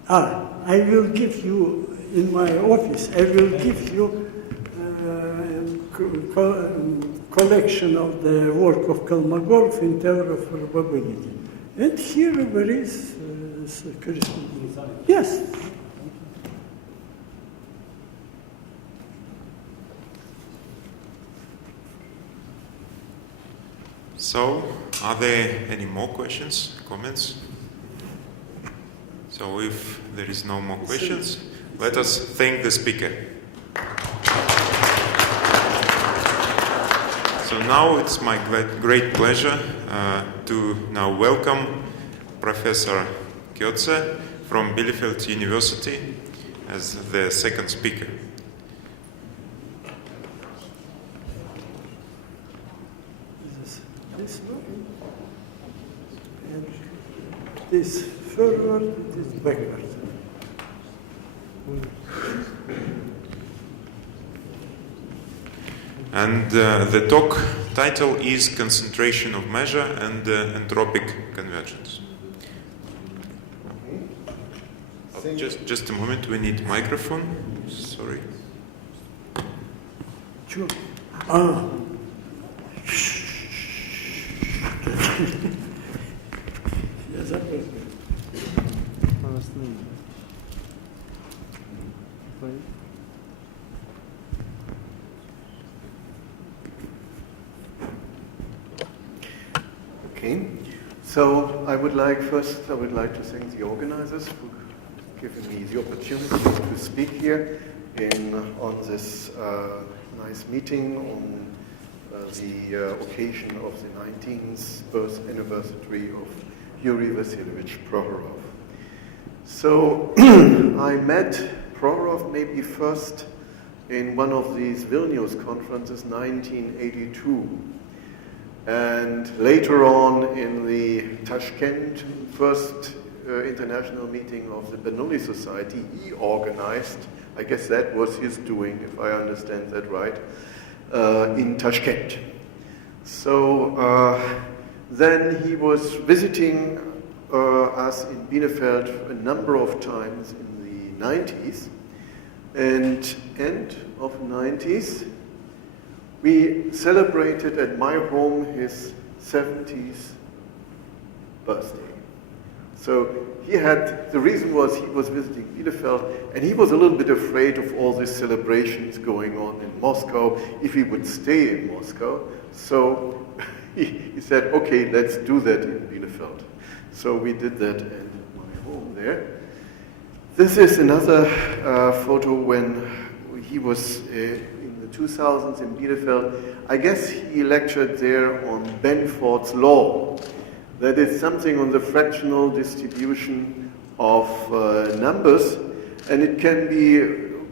I will give you in my office. I will give you collection of the work of Kolmogorov in theory of probability. And here there is correspondence. Yes. So, are there any more questions, comments? So if there is no more questions, let us thank the speaker. So now it's my great pleasure to now welcome Professor Kyotze from Bielefeld University as the second speaker. This one, and this forward, this backward. And the talk title is Concentration of Measure and Entropic Convergence. Just a moment, we need microphone. Sorry. Sure. Я забыл. Okay, so I would like to thank the organizers for giving me the opportunity to speak here on this nice meeting on the occasion of the 19th birth anniversary of Yuri Vasilievich Prokhorov. So I met Prokhorov maybe first in one of these Vilnius conferences, 1982. And later on in the Tashkent first international meeting of the Bernoulli Society, he organized, I guess that was his doing, if I understand that right, in Tashkent. So then he was visiting us in Bielefeld a number of times in the 90s, and end of 90s, we celebrated at my home his 70th birthday. So the reason was he was visiting Bielefeld, and he was a little bit afraid of all these celebrations going on in Moscow, if he would stay in Moscow. So he said, okay, let's do that in Bielefeld. So we did that at my home there. This is another photo when he was in the 2000s in Bielefeld. I guess he lectured there on Benford's law. That is something on the fractional distribution of numbers, and it can be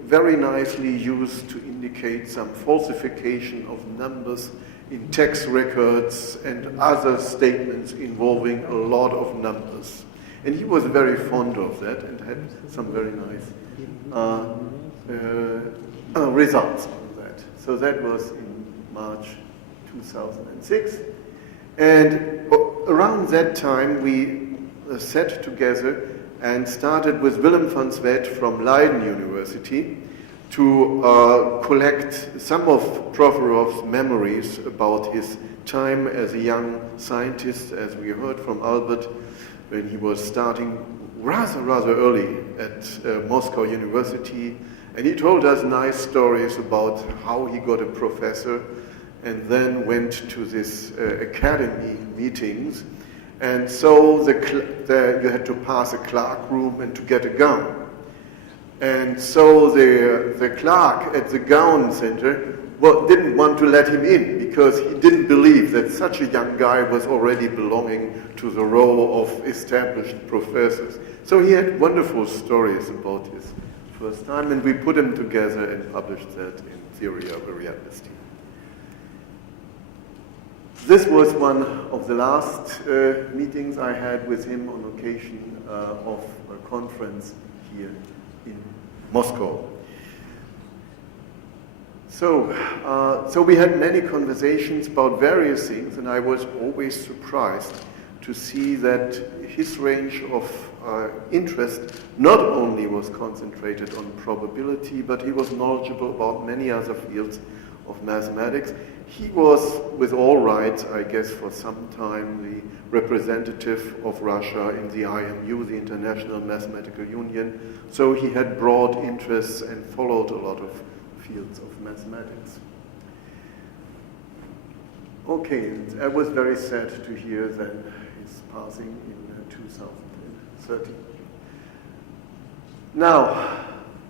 very nicely used to indicate some falsification of numbers in tax records and other statements involving a lot of numbers. And he was very fond of that and had some very nice results on that. So that was in March 2006. And around that time, we sat together and started with Willem van Zwet from Leiden University to collect some of Prokhorov's memories about his time as a young scientist, as we heard from Albert, when he was starting rather early at Moscow University. And he told us nice stories about how he got a professor and then went to this academy meetings. And so you had to pass a clerk room and to get a gown. And so the clerk at the gown center didn't want to let him in because he didn't believe that such a young guy was already belonging to the row of established professors. So he had wonderful stories about his first time, and we put them together and published that in Theory of Reality. This was one of the last meetings I had with him on occasion of a conference here in Moscow. So we had many conversations about various things, and I was always surprised to see that his range of interest not only was concentrated on probability, but he was knowledgeable about many other fields of mathematics. He was, with all rights, I guess, for some time, the representative of Russia in the IMU, the International Mathematical Union. So he had broad interests and followed a lot of fields of mathematics. Okay, I was very sad to hear that his passing in 2013. Now,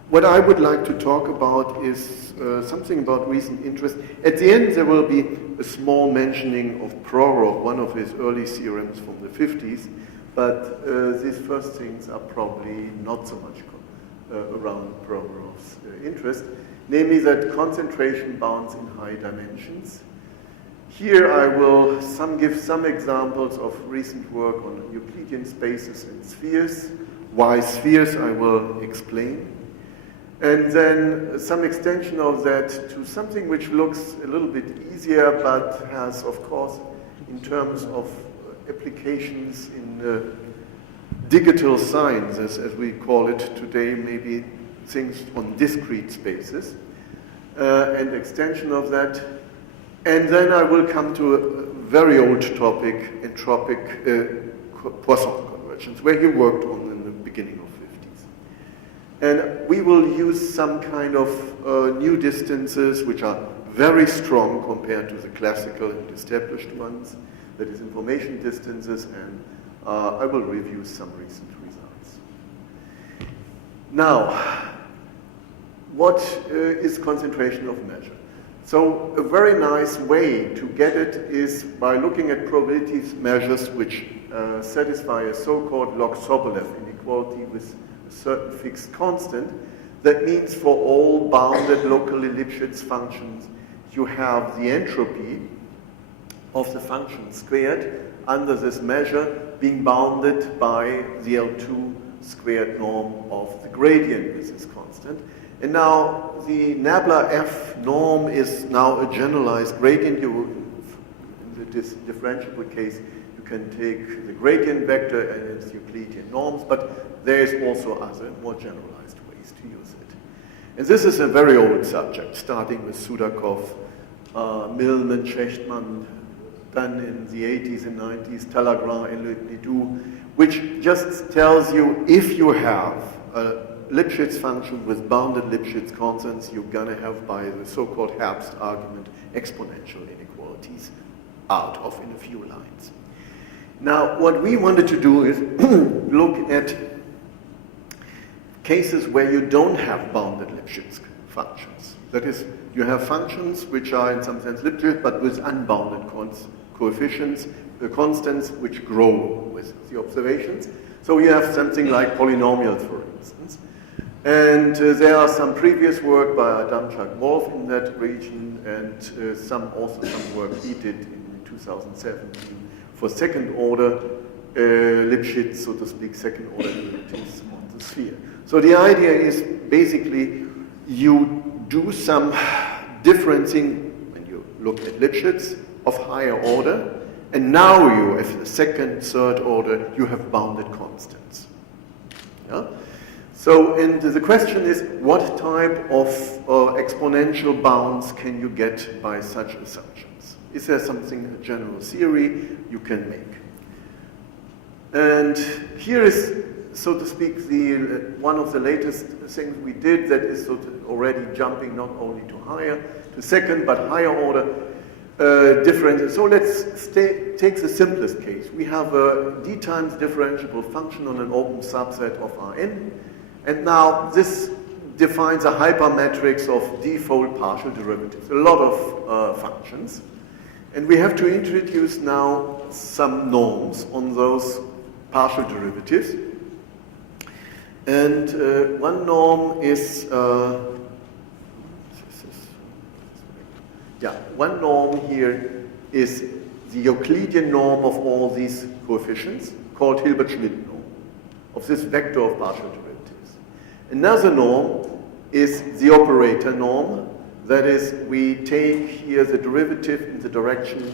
what I would like to talk about is something about recent interest. At the end, there will be a small mentioning of Prokhorov, one of his early theorems from the 50s, but these first things are probably not so much around Prokhorov's interest, namely that concentration bounds in high dimensions. Here I will give some examples of recent work on Euclidean spaces and spheres. Why spheres, I will explain. And then some extension of that to something which looks a little bit easier, but has, of course, in terms of applications in digital sciences, as we call it today, maybe things on discrete spaces, and extension of that. And then I will come to a very old topic, entropic Poisson convergence, where he worked on in the beginning of and we will use some kind of new distances which are very strong compared to the classical and established ones, that is information distances, and I will review some recent results. Now, what is concentration of measure? So a very nice way to get it is by looking at probability measures which satisfy a so-called log Sobolev inequality with certain fixed constant. That means for all bounded locally Lipschitz functions, you have the entropy of the function squared under this measure being bounded by the L2 squared norm of the gradient with this constant. And now the Nabla F norm is now a generalized gradient. In the differentiable case, you can take the gradient vector and its Euclidean norms, but there is also other more generalized ways to use it. And this is a very old subject, starting with Sudakov, Millman, Schechtman, done in the 80s and 90s, Talleyrand and Ledoux, which just tells you if you have a Lipschitz function with bounded Lipschitz constants, you're going to have, by the so-called Herbst argument, exponential inequalities out of in a few lines. Now, what we wanted to do is look at cases where you don't have bounded Lipschitz functions. That is, you have functions which are in some sense Lipschitz, but with unbounded coefficients, the constants which grow with the observations. So you have something like polynomials, for instance. And there are some previous work by Adamczak Wolf in that region, and some work he did in 2017 for second order Lipschitz, so to speak, second order derivatives on the sphere. So the idea is basically you do some differencing when you look at Lipschitz of higher order, and now you, if the second, third order, you have bounded constants. Yeah? So, and the question is, what type of exponential bounds can you get by such assumptions? Is there something, a general theory you can make? And here is, so to speak, one of the latest things we did that is sort of already jumping not only to higher, to second, but higher order differential. So let's take the simplest case. We have a d times differentiable function on an open subset of Rn. And now this defines a hypermatrix of d-fold partial derivatives, a lot of functions. And we have to introduce now some norms on those partial derivatives. And one norm is, one norm here is the Euclidean norm of all these coefficients, called Hilbert-Schmidt norm, of this vector of partial derivatives. Another norm is the operator norm. That is, we take here the derivative in the direction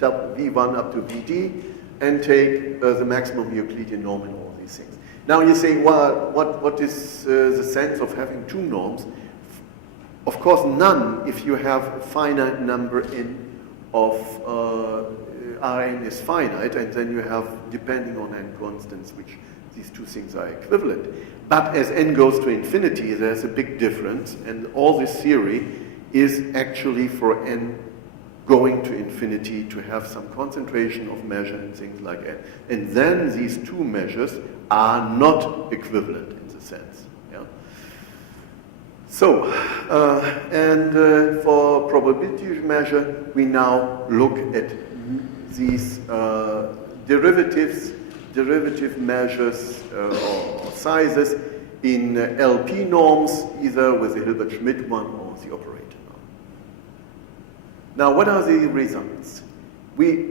v1 up to vd and take the maximum Euclidean norm in all these things. Now you say, well, what is the sense of having two norms? Of course, none if you have a finite number of Rn is finite, and then you have, depending on n constants, which these two things are equivalent. But as n goes to infinity, there's a big difference, and all this theory is actually for n going to infinity to have some concentration of measure and things like n. And then these two measures are not equivalent in the sense. Yeah? So, for probability measure, we now look at these derivative measures or sizes in LP norms, either with the Hilbert-Schmidt one or the operator norm. Now, what are the results?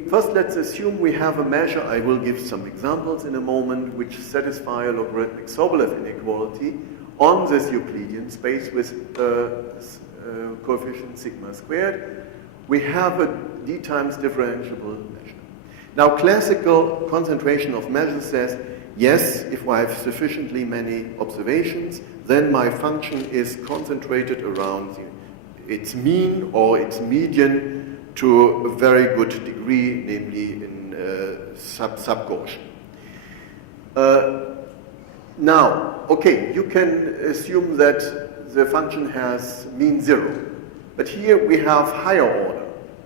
First, let's assume we have a measure, I will give some examples in a moment, which satisfy a logarithmic Sobolev inequality on this Euclidean space with coefficient sigma squared. We have a d times differentiable measure. Now, classical concentration of measures says, yes, if I have sufficiently many observations, then my function is concentrated around its mean or its median to a very good degree, namely in sub-Gaussian. Now, okay, you can assume that the function has mean 0. But here we have higher order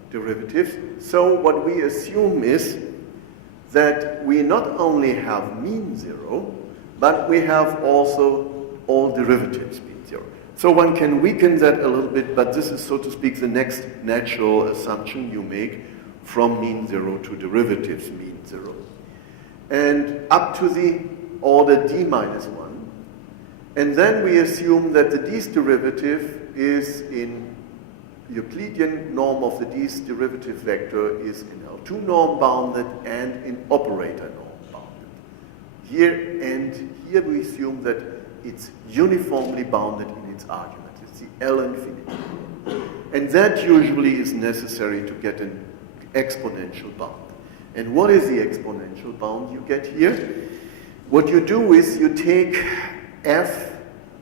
derivatives. So what we assume is that we not only have mean 0, but we have also all derivatives mean 0. So one can weaken that a little bit, but this is, so to speak, the next natural assumption you make from mean 0 to derivatives mean 0. And up to the order d minus 1, And then we assume that the D's derivative is in Euclidean norm of the D's derivative vector is in L2 norm bounded and in operator norm bounded. Here we assume that it's uniformly bounded in its argument. It's the L infinity. And that usually is necessary to get an exponential bound. And what is the exponential bound you get here? What you do is you take f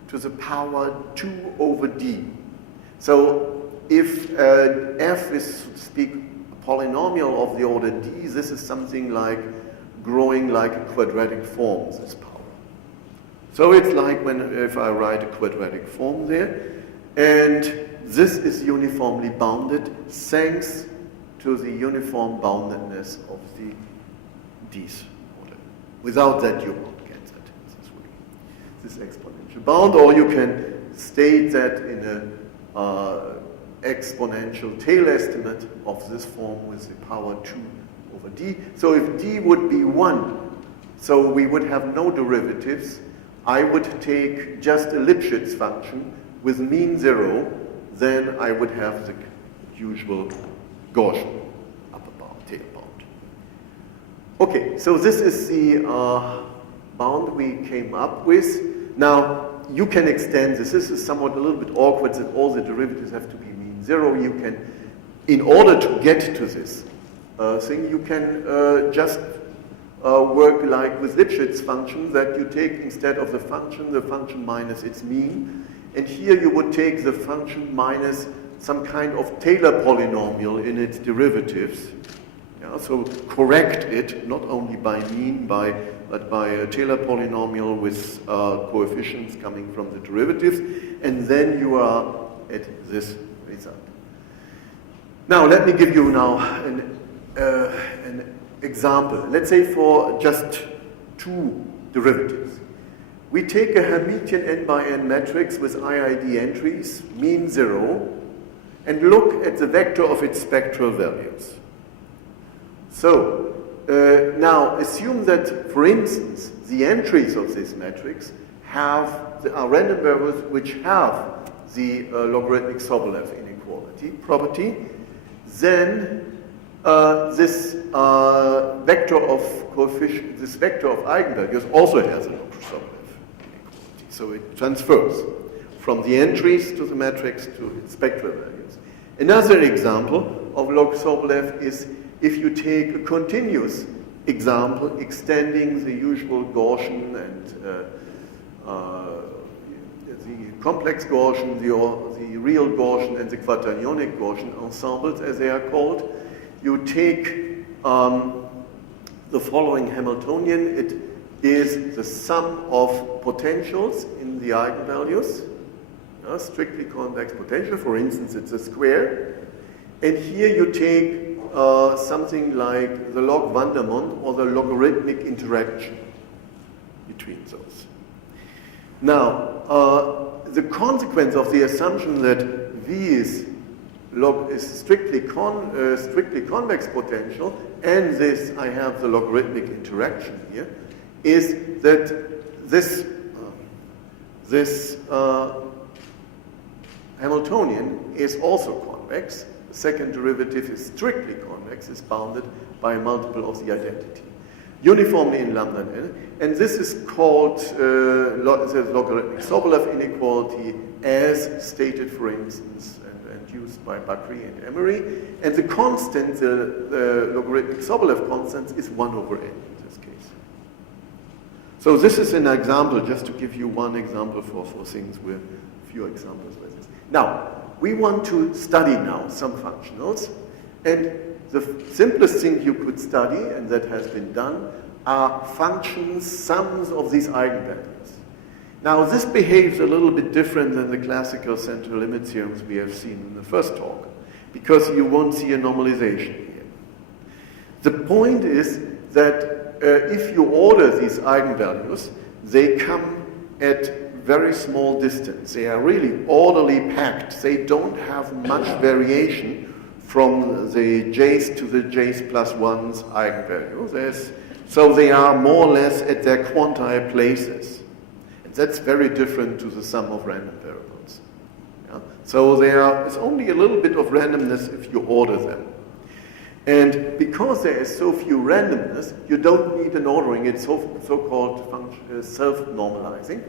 to the power 2 over d. So if f is, so to speak, a polynomial of the order d, this is something like growing like a quadratic form, this power. So it's like if I write a quadratic form there, and this is uniformly bounded thanks to the uniform boundedness of the D's order. Without that, you won't get that this exponential bound, or you can state that in an exponential tail estimate of this form with the power 2 over d. So if d would be 1, so we would have no derivatives, I would take just a Lipschitz function with mean 0, then I would have the usual Gaussian upper bound, tail bound. Okay, so this is the bound we came up with. Now, you can extend this. This is somewhat a little bit awkward that all the derivatives have to be mean 0. You can, in order to get to this thing, you can just work like with Lipschitz function, that you take instead of the function minus its mean. And here you would take the function minus some kind of Taylor polynomial in its derivatives. Yeah, so correct it, not only by mean, but by a Taylor polynomial with coefficients coming from the derivatives. And then you are at this result. Now, let me give you now an example. Let's say for just 2 derivatives. We take a Hermitian n by n matrix with IID entries, mean 0, and look at the vector of its spectral values. So, now assume that, for instance, the entries of this matrix are random variables which have the logarithmic Sobolev inequality property. Then this vector of coefficient, this vector of eigenvalues also has a logarithmic Sobolev inequality. So it transfers from the entries to the matrix to its spectral values. Another example of log Sobolev is if you take a continuous example extending the usual Gaussian and the complex Gaussian, the real Gaussian, and the quaternionic Gaussian ensembles, as they are called. You take the following Hamiltonian. It is the sum of potentials in the eigenvalues, strictly convex potential. For instance, it's a square. And here you take something like the log Vandermonde or the logarithmic interaction between those. Now, the consequence of the assumption that V is strictly convex potential, and this I have the logarithmic interaction here, is that this Hamiltonian is also convex. The second derivative is strictly convex, is bounded by a multiple of the identity, uniformly in lambda L, and this is called the logarithmic Sobolev inequality, as stated, for instance, and used by Bakri and Emery. And the constant, the logarithmic Sobolev constant, is 1 over n in this case. So this is an example, just to give you one example for things with a few examples like this. Now, we want to study now some functionals, and the simplest thing you could study, and that has been done, are functions, sums of these eigenvalues. Now, this behaves a little bit different than the classical central limit theorems we have seen in the first talk, because you won't see a normalization here. The point is that if you order these eigenvalues, they come at very small distance. They are really orderly packed. They don't have much variation from the j's to the j's plus 1's eigenvalue. So they are more or less at their quantile places. That's very different to the sum of random variables. Yeah? So there is only a little bit of randomness if you order them. And because there is so few randomness, you don't need an ordering. It's so-called self-normalizing.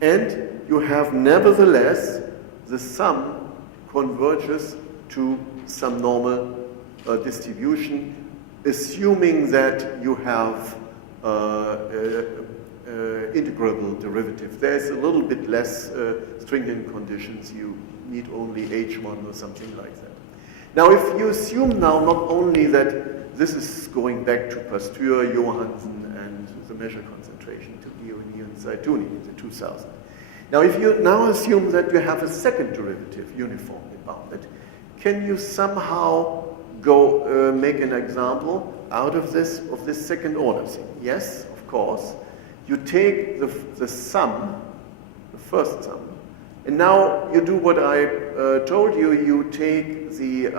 And you have, nevertheless, the sum converges to some normal distribution, assuming that you have integrable derivative. There's a little bit less stringent conditions. You need only H1 or something like that. Now, if you assume now not only that this is going back to Pasteur, Johansen, and the measure concentration to Leonie and Zaituni in the 2000. Now, if you now assume that you have a second derivative uniformly bounded, can you somehow go make an example out of this second order thing? Yes, of course. You take the sum, the first sum, and now you do what I told you. You take the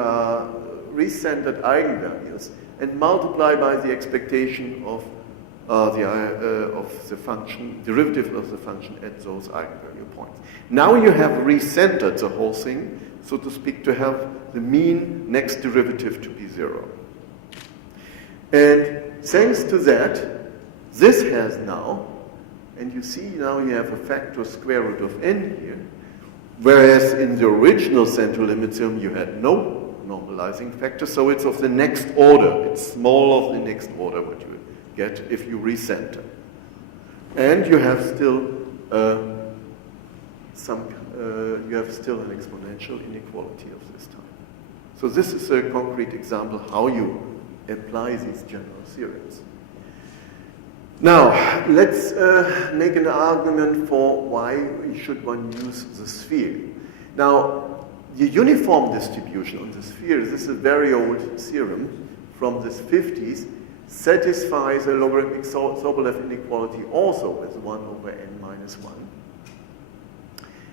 recentered eigenvalues and multiply by the expectation of the function, derivative of the function at those eigenvalue points. Now you have recentered the whole thing, so to speak, to have the mean next derivative to be 0. And thanks to that, this has now, and you see now you have a factor square root of n here, whereas in the original central limit theorem you had no normalizing factor, so it's of the next order. It's small of the next order what you get if you recenter. And you have still you have still an exponential inequality of this time. So this is a concrete example how you apply these general theorems. Now, let's make an argument for why should one use the sphere. Now, the uniform distribution on the sphere, this is a very old theorem from the 50s, satisfies a logarithmic Sobolev inequality also with 1 over n minus 1.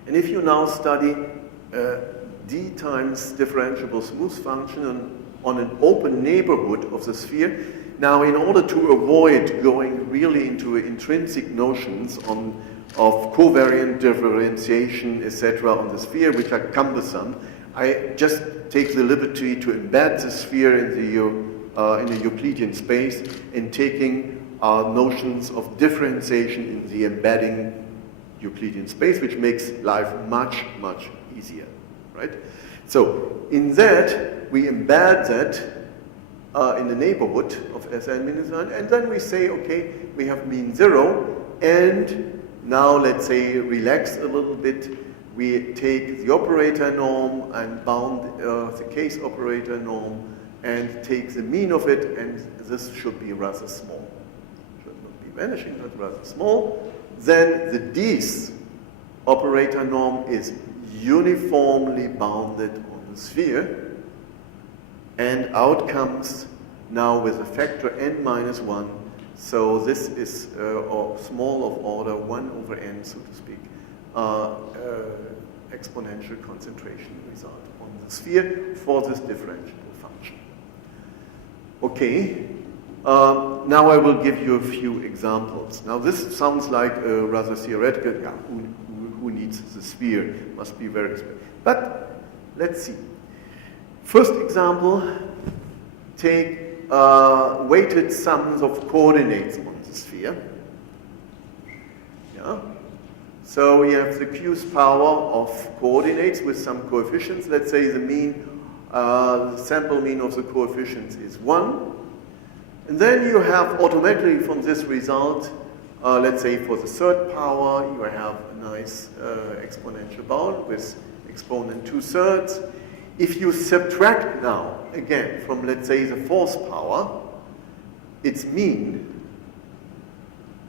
And if you now study d times differentiable smooth function on an open neighborhood of the sphere, now in order to avoid going really into intrinsic notions of covariant differentiation, etc., on the sphere, which are cumbersome, I just take the liberty to embed the sphere in the Euclidean space and taking notions of differentiation in the embedding Euclidean space, which makes life much, much easier, right? So in that, we embed that in the neighborhood of Sn minus 1, and then we say, okay, we have mean 0, and now let's say relax a little bit. We take the operator norm and bound the case operator norm and take the mean of it, and this should be rather small. Should not be vanishing, but rather small. Then the D's operator norm is uniformly bounded on the sphere, and out comes now with a factor n minus 1. So this is small of order 1 over n, so to speak, exponential concentration result on the sphere for this differentiable function. Okay, now I will give you a few examples. Now this sounds like a rather theoretical, yeah, who needs the sphere? Must be very expensive. But let's see. First example, take weighted sums of coordinates on the sphere. Yeah. So we have the Q's power of coordinates with some coefficients. Let's say the mean, the sample mean of the coefficients is 1. And then you have automatically from this result, let's say for the third power, you have a nice exponential bound with exponent 2/3. If you subtract now, again, from, let's say, the fourth power, its mean,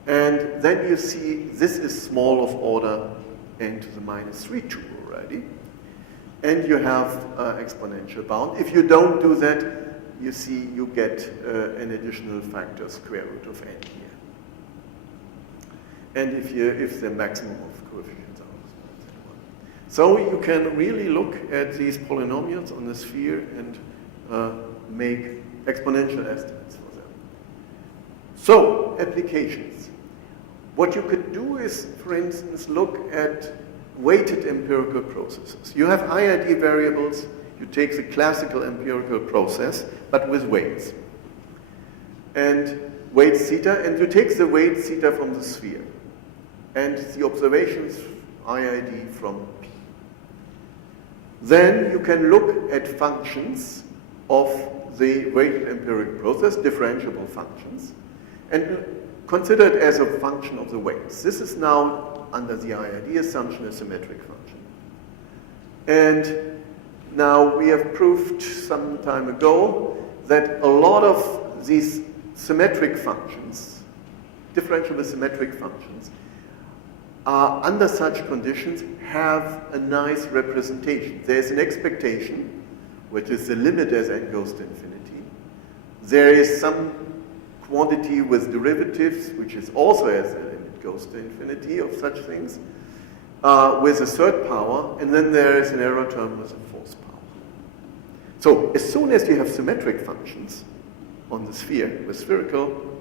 and then you see this is small of order n to the minus 3/2 already, and you have exponential bound. If you don't do that, you see you get an additional factor square root of n here. And if the maximum of coefficients are so you can really look at these polynomials on the sphere and make exponential estimates for them. So, applications. what you could do is, for instance, look at weighted empirical processes. You have IID variables, you take the classical empirical process, but with weights. And weight theta, and you take the weight theta from the sphere. And the observations IID from P. Then you can look at functions of the weighted empirical process, differentiable functions, and consider it as a function of the weights. This is now, under the IID assumption, a symmetric function. And now we have proved some time ago that a lot of these symmetric functions, differentiable symmetric functions, are under such conditions have a nice representation. There's an expectation, which is the limit as n goes to infinity. There is some quantity with derivatives, which is also as the limit goes to infinity of such things, with a third power, and then there is an error term with a fourth power. So as soon as you have symmetric functions on the sphere with spherical,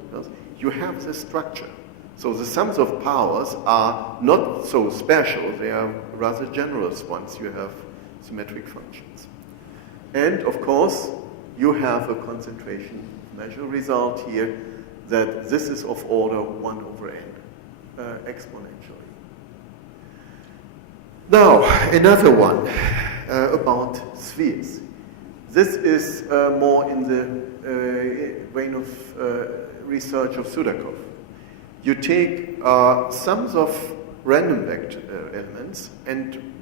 you have this structure. So the sums of powers are not so special, they are rather generous once you have symmetric functions. And of course, you have a concentration measure result here that this is of order 1 over n exponentially. Now, another one about spheres. This is more in the vein of research of Sudakov. You take sums of random vector elements and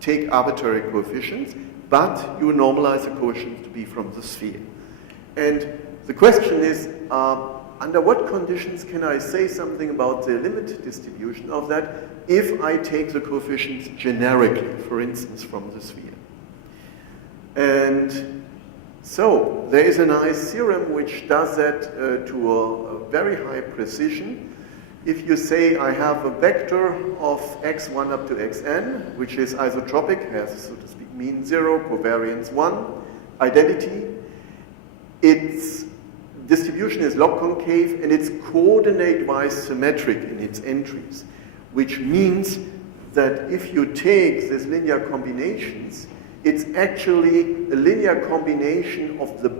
take arbitrary coefficients, but you normalize the coefficients to be from the sphere. And the question is, under what conditions can I say something about the limit distribution of that if I take the coefficients generically, for instance, from the sphere? And so there is a nice theorem which does that to a very high precision. If you say I have a vector of x1 up to xn, which is isotropic, has, so to speak, mean 0, covariance 1, identity, its distribution is log concave, and it's coordinate-wise symmetric in its entries, which means that if you take these linear combinations, it's actually a linear combination of the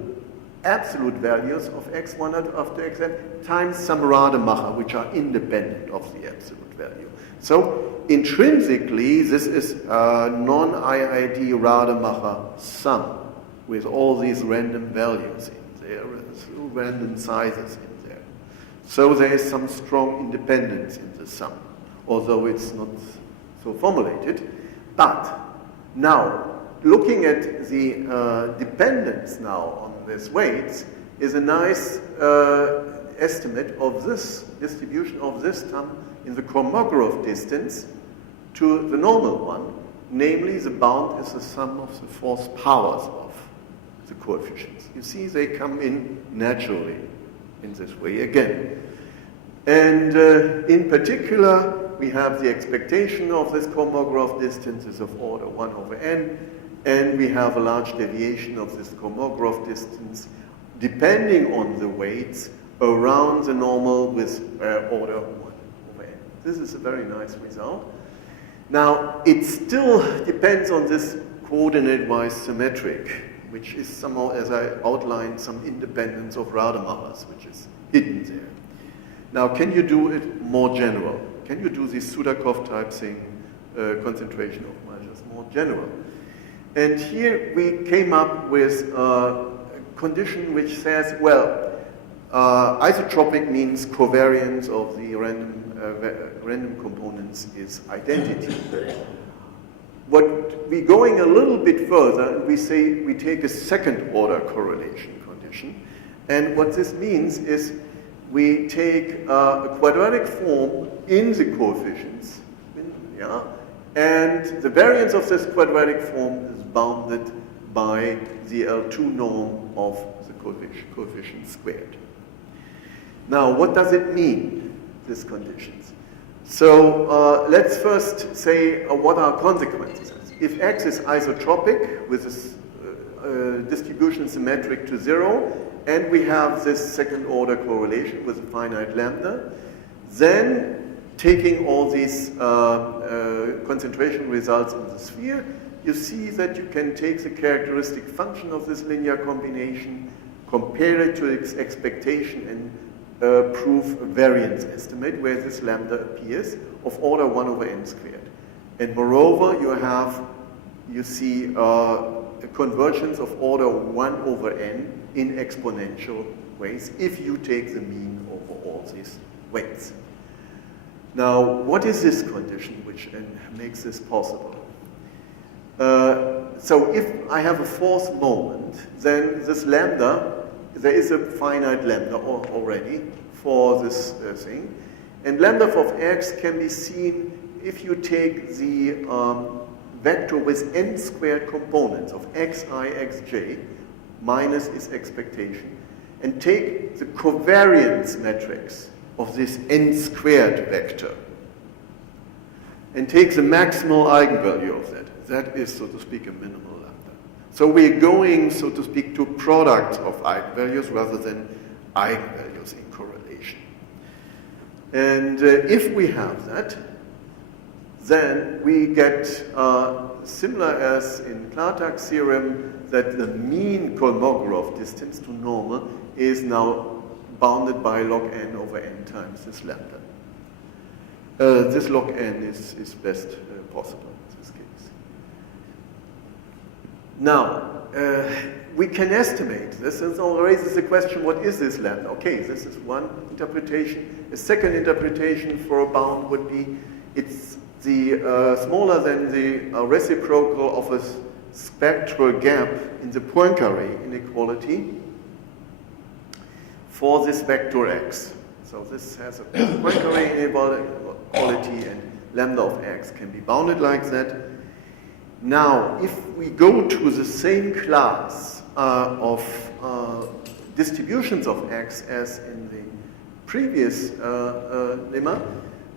absolute values of x1 up to xn times some Rademacher, which are independent of the absolute value. So intrinsically, this is a non-IID Rademacher sum with all these random values in there, random sizes in there. So there is some strong independence in the sum, although it's not so formulated. But now, looking at the dependence now on these weights is a nice estimate of this distribution of this term in the Kolmogorov distance to the normal one. Namely, the bound is the sum of the fourth powers of the coefficients. You see, they come in naturally in this way again. And in particular, we have the expectation of this Kolmogorov distance is of order 1 over n, and we have a large deviation of this Kolmogorov distance depending on the weights around the normal with order 1 over n. This is a very nice result. Now, it still depends on this coordinate-wise symmetric, which is somehow, as I outlined, some independence of Rademachers, which is hidden there. Now, can you do it more general? Can you do this Sudakov type thing, concentration of measures, more general? And here we came up with a condition which says, well, isotropic means covariance of the random components is identity. What we're going a little bit further, we say we take a second order correlation condition. And what this means is we take a quadratic form in the coefficients, and the variance of this quadratic form is bounded by the L2 norm of the coefficient squared. Now, what does it mean, these conditions? So let's first say what are consequences. If x is isotropic with this distribution symmetric to 0, and we have this second order correlation with a finite lambda, then taking all these concentration results in the sphere, you see that you can take the characteristic function of this linear combination, compare it to its expectation, and prove a variance estimate where this lambda appears of order 1 over n squared. And moreover, you see a convergence of order 1 over n in exponential ways if you take the mean over all these weights. Now, what is this condition which makes this possible? So if I have a fourth moment, then this lambda, there is a finite lambda already for this thing. And lambda of x can be seen if you take the vector with n squared components of xi, xj, minus its expectation, and take the covariance matrix of this n squared vector, and take the maximal eigenvalue of that. That is, so to speak, a minimal lambda. So we're going, so to speak, to products of eigenvalues rather than eigenvalues in correlation. And if we have that, then we get, similar as in Klartak's theorem, that the mean Kolmogorov distance to normal is now bounded by log n over n times this lambda. This log n is best possible in this case. Now, we can estimate this, and so raises the question, what is this lambda? Okay, this is one interpretation. A second interpretation for a bound would be it's the smaller than the reciprocal of a spectral gap in the Poincaré inequality for this vector x. So this has a Poincaré inequality, and lambda of x can be bounded like that. Now, if we go to the same class of distributions of x as in the previous lemma,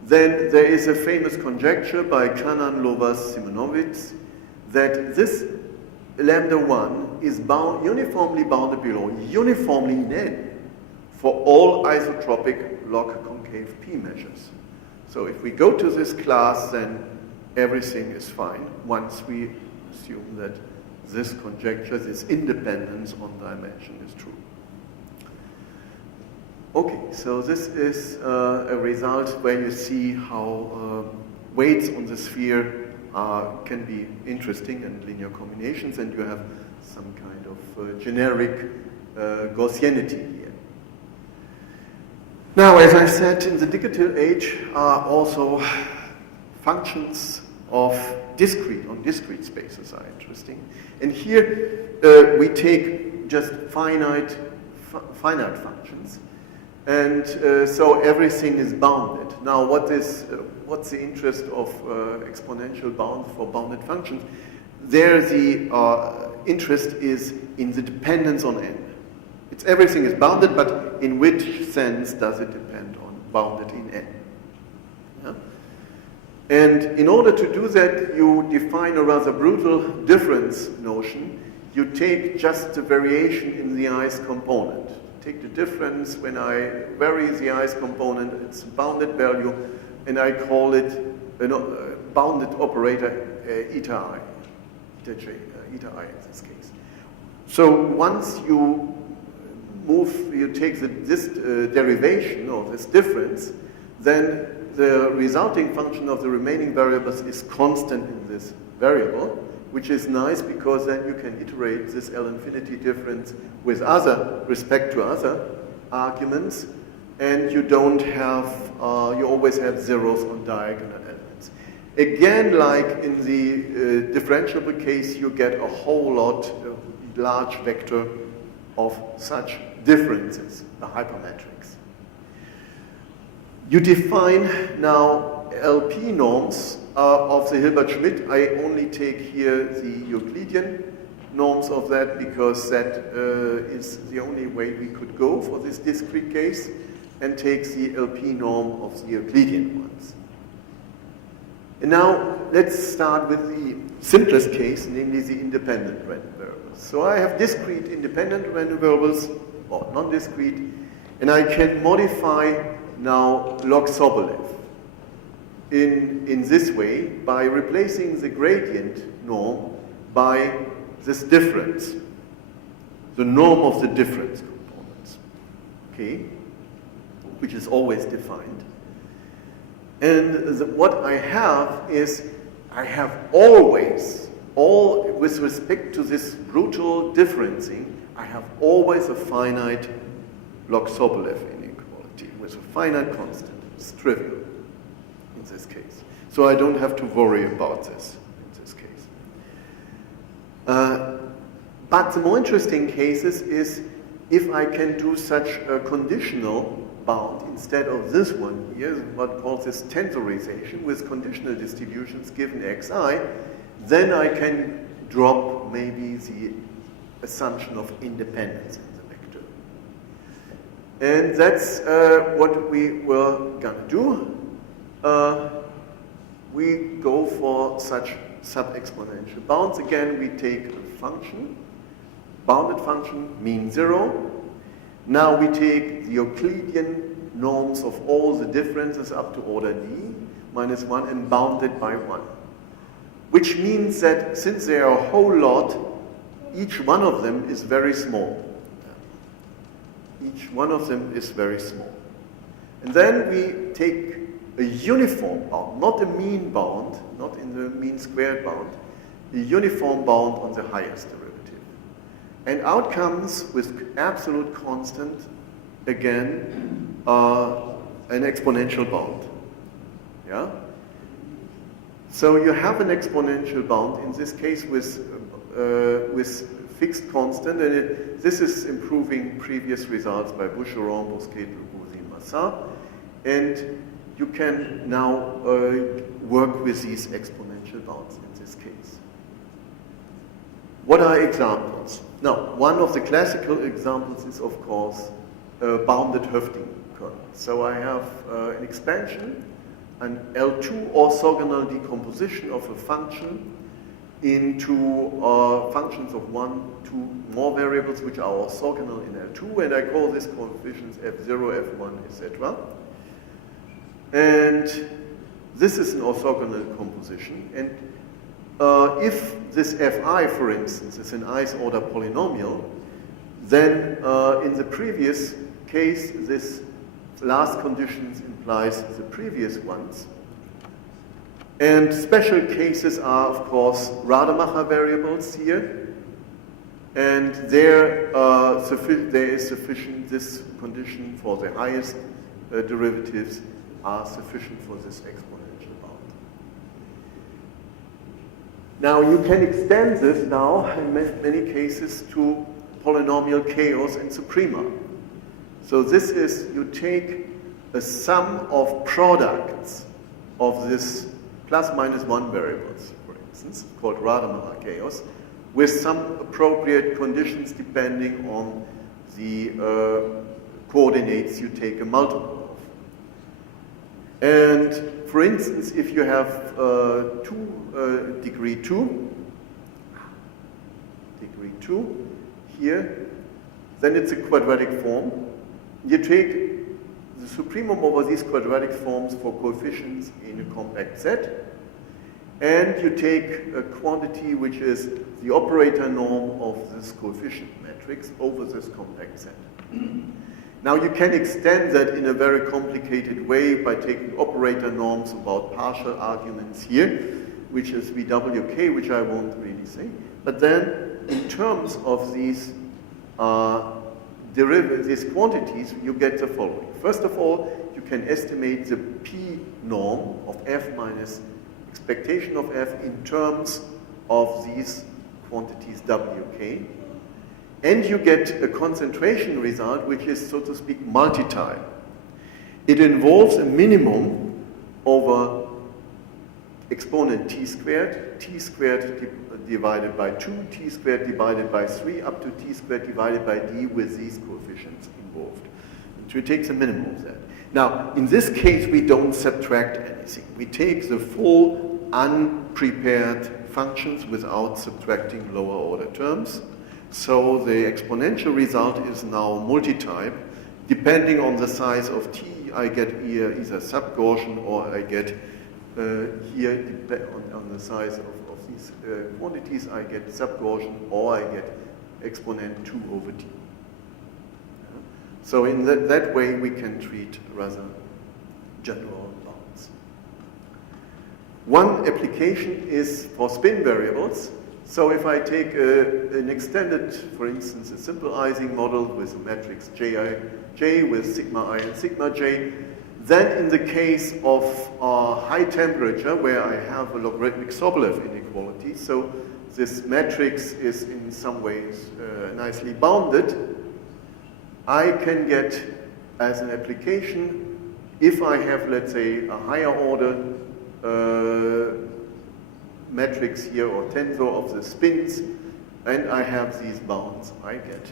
then there is a famous conjecture by Kanan, Lovas, Simonovitz that this lambda 1 is uniformly bounded below, uniformly in n, for all isotropic log concave p measures. So if we go to this class, then everything is fine once we assume that this conjecture, this independence on dimension is true. Okay, so this is a result where you see how weights on the sphere can be interesting and linear combinations, and you have some kind of generic Gaussianity here. Now, as I said, in the digital age are also functions of discrete spaces are interesting. And here we take just finite functions. And so everything is bounded. Now, what's the interest of exponential bounds for bounded functions? There, the interest is in the dependence on n. Everything is bounded, but in which sense does it depend on bounded in n? Yeah? And in order to do that, you define a rather brutal difference notion. You take just the variation in the i's component. Take the difference when I vary the i's component, it's a bounded value, and I call it a bounded operator eta i, eta j, eta I in this case. So once you take this derivation or this difference, then the resulting function of the remaining variables is constant in this variable, which is nice because then you can iterate this L infinity difference with respect to other arguments, and you don't have, you always have zeros on diagonal elements. Again, like in the differentiable case, you get a whole lot of large vector of such differences, the hypermetrics. You define now LP norms of the Hilbert-Schmidt. I only take here the Euclidean norms of that because that is the only way we could go for this discrete case, and takes the LP norm of the Euclidean ones. And now let's start with the simplest case, namely the independent random variables. So I have discrete independent random variables, or non-discrete, and I can modify now log Sobolev. in this way by replacing the gradient norm by this difference, the norm of the difference components, okay, which is always defined. And what I have is, I have always, with respect to this brutal differencing, I have always a finite log Sobolev inequality with a finite constant. It's trivial in this case. So I don't have to worry about this in this case. But the more interesting cases is if I can do such a conditional bound instead of this one here, what calls this tensorization with conditional distributions given xi, then I can drop maybe the assumption of independence in the vector. And that's what we were going to do. We go for such sub-exponential bounds. Again, we take a function, bounded function, mean 0. Now we take the Euclidean norms of all the differences up to order d minus 1 and bound it by 1. Which means that since there are a whole lot, each one of them is very small. Each one of them is very small. And then we take a uniform bound, not a mean bound, not in the mean squared bound, a uniform bound on the highest derivative. And out comes with absolute constant, again, an exponential bound. Yeah? So you have an exponential bound, in this case with fixed constant, and this is improving previous results by Boucheron, Bousquet, Bouzin, Massin, and you can now work with these exponential bounds in this case. What are examples? Now, one of the classical examples is, of course, bounded Höfting kernel. So I have an expansion, an L2 orthogonal decomposition of a function into functions of 1, 2 more variables which are orthogonal in L2, and I call this coefficients F0, F1, etc. And this is an orthogonal composition, and if this Fi, for instance, is an ith order polynomial, then in the previous case, this last conditions implies the previous ones. And special cases are, of course, Rademacher variables here, and there is sufficient, this condition for the highest derivatives are sufficient for this exponential bound. Now you can extend this now in many cases to polynomial chaos and suprema. So this is, you take a sum of products of this plus minus 1 variables, for instance, called Rademacher chaos, with some appropriate conditions depending on the coordinates you take a multiple of. And for instance, if you have degree 2 here, then it's a quadratic form. You take the supremum over these quadratic forms for coefficients in a compact set, and you take a quantity which is the operator norm of this coefficient matrix over this compact set. Now you can extend that in a very complicated way by taking operator norms about partial arguments here, which is VWK, which I won't really say. But then in terms of these these quantities, you get the following. First of all, you can estimate the P norm of F minus expectation of F in terms of these quantities WK. And you get a concentration result which is, so to speak, multi-time. It involves a minimum over exponent t squared divided by 2, t squared divided by 3, up to t squared divided by d with these coefficients involved. So it takes a minimum of that. Now, in this case, we don't subtract anything. We take the full unprepared functions without subtracting lower order terms. So the exponential result is now multi-type. Depending on the size of t, I get either sub-Gaussian or I get here on the size of these quantities, I get sub-Gaussian or I get exponent 2 over t. So in that way, we can treat rather general bounds. One application is for spin variables. So if I take an extended, for instance, a simple Ising model with a matrix J with sigma I and sigma j, then in the case of high temperature, where I have a logarithmic Sobolev inequality, so this matrix is in some ways nicely bounded, I can get, as an application, if I have, let's say, a higher order matrix here or tensor of the spins, and I have these bounds, I get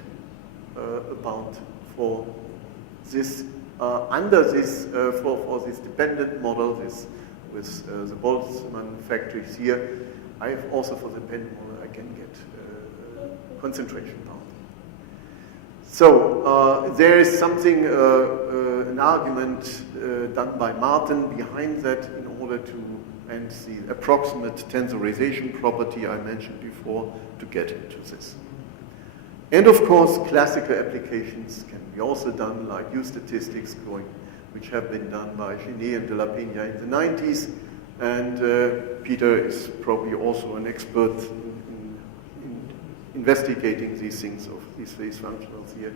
a bound for this, under this, for this dependent model, this with the Boltzmann factories here. I have also for the dependent model, I can get concentration bound. So there is something, an argument done by Martin behind that in order to, and the approximate tensorization property I mentioned before to get into this. And of course, classical applications can be also done, like U statistics, which have been done by Genet and de la Peña in the 90s. And Peter is probably also an expert in investigating these things of these phase functionals here.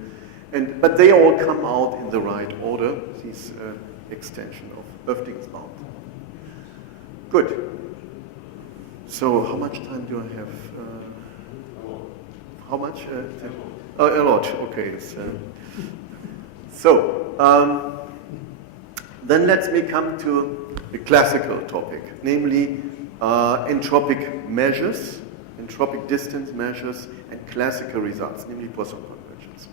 But they all come out in the right order, this extension of Oefting's bound. Good. So how much time do I have? How much? A lot, okay. So then let me come to the classical topic, namely entropic measures, entropic distance measures, and classical results, namely Poisson convergence.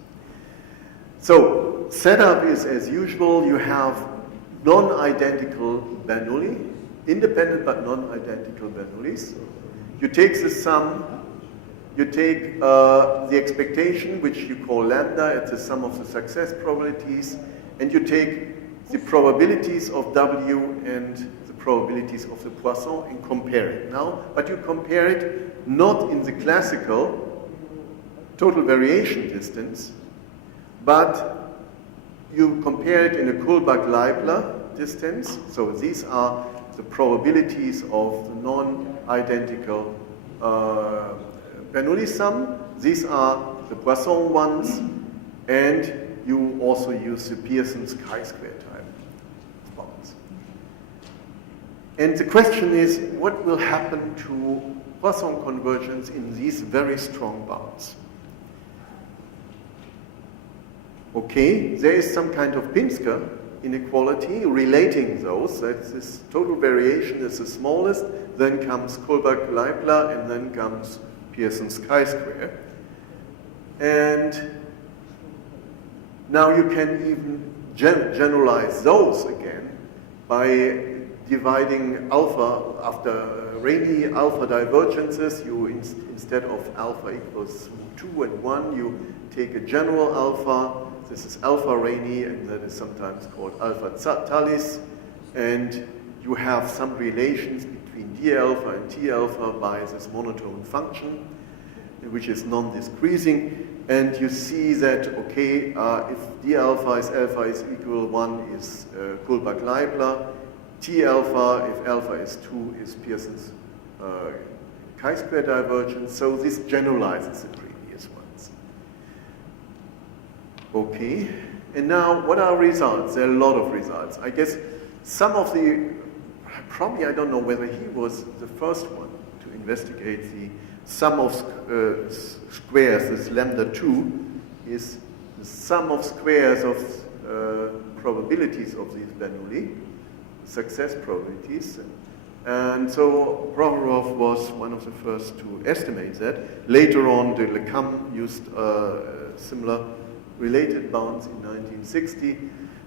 So setup is as usual. You have non-identical Bernoulli, independent but non-identical Bernoullis. You take the sum, you take the expectation, which you call lambda, it's the sum of the success probabilities, and you take the probabilities of W and the probabilities of the Poisson and compare it. Now, but you compare it not in the classical total variation distance, but you compare it in a Kullback-Leibler distance. So these are the probabilities of the non-identical Bernoulli sum. These are the Poisson ones, and you also use the Pearson's chi-square type bounds. And the question is, what will happen to Poisson convergence in these very strong bounds? Okay, there is some kind of Pinsker inequality relating those. That this total variation is the smallest, then comes Kullback-Leibler, and then comes Pearson's chi-square. And now you can even generalize those again by dividing alpha after Rayleigh alpha divergences. You instead of alpha equals 2 and 1, you take a general alpha. This is alpha Rayleigh, and that is sometimes called alpha Tallis. And you have some relations between d alpha and t alpha by this monotone function, which is non-discreasing. And you see that, okay, if d alpha is equal 1 is Kullback-Leibler, t alpha, if alpha is 2, is Pearson's chi-square divergence. So this generalizes the previous ones. Okay, and now what are results? There are a lot of results. I guess some of the, probably I don't know whether he was the first one to investigate the sum of squares. This lambda 2 is the sum of squares of probabilities of these Bernoulli, success probabilities. And so Prokhorov was one of the first to estimate that. Later on, de Lecam used similar related bounds in 1960.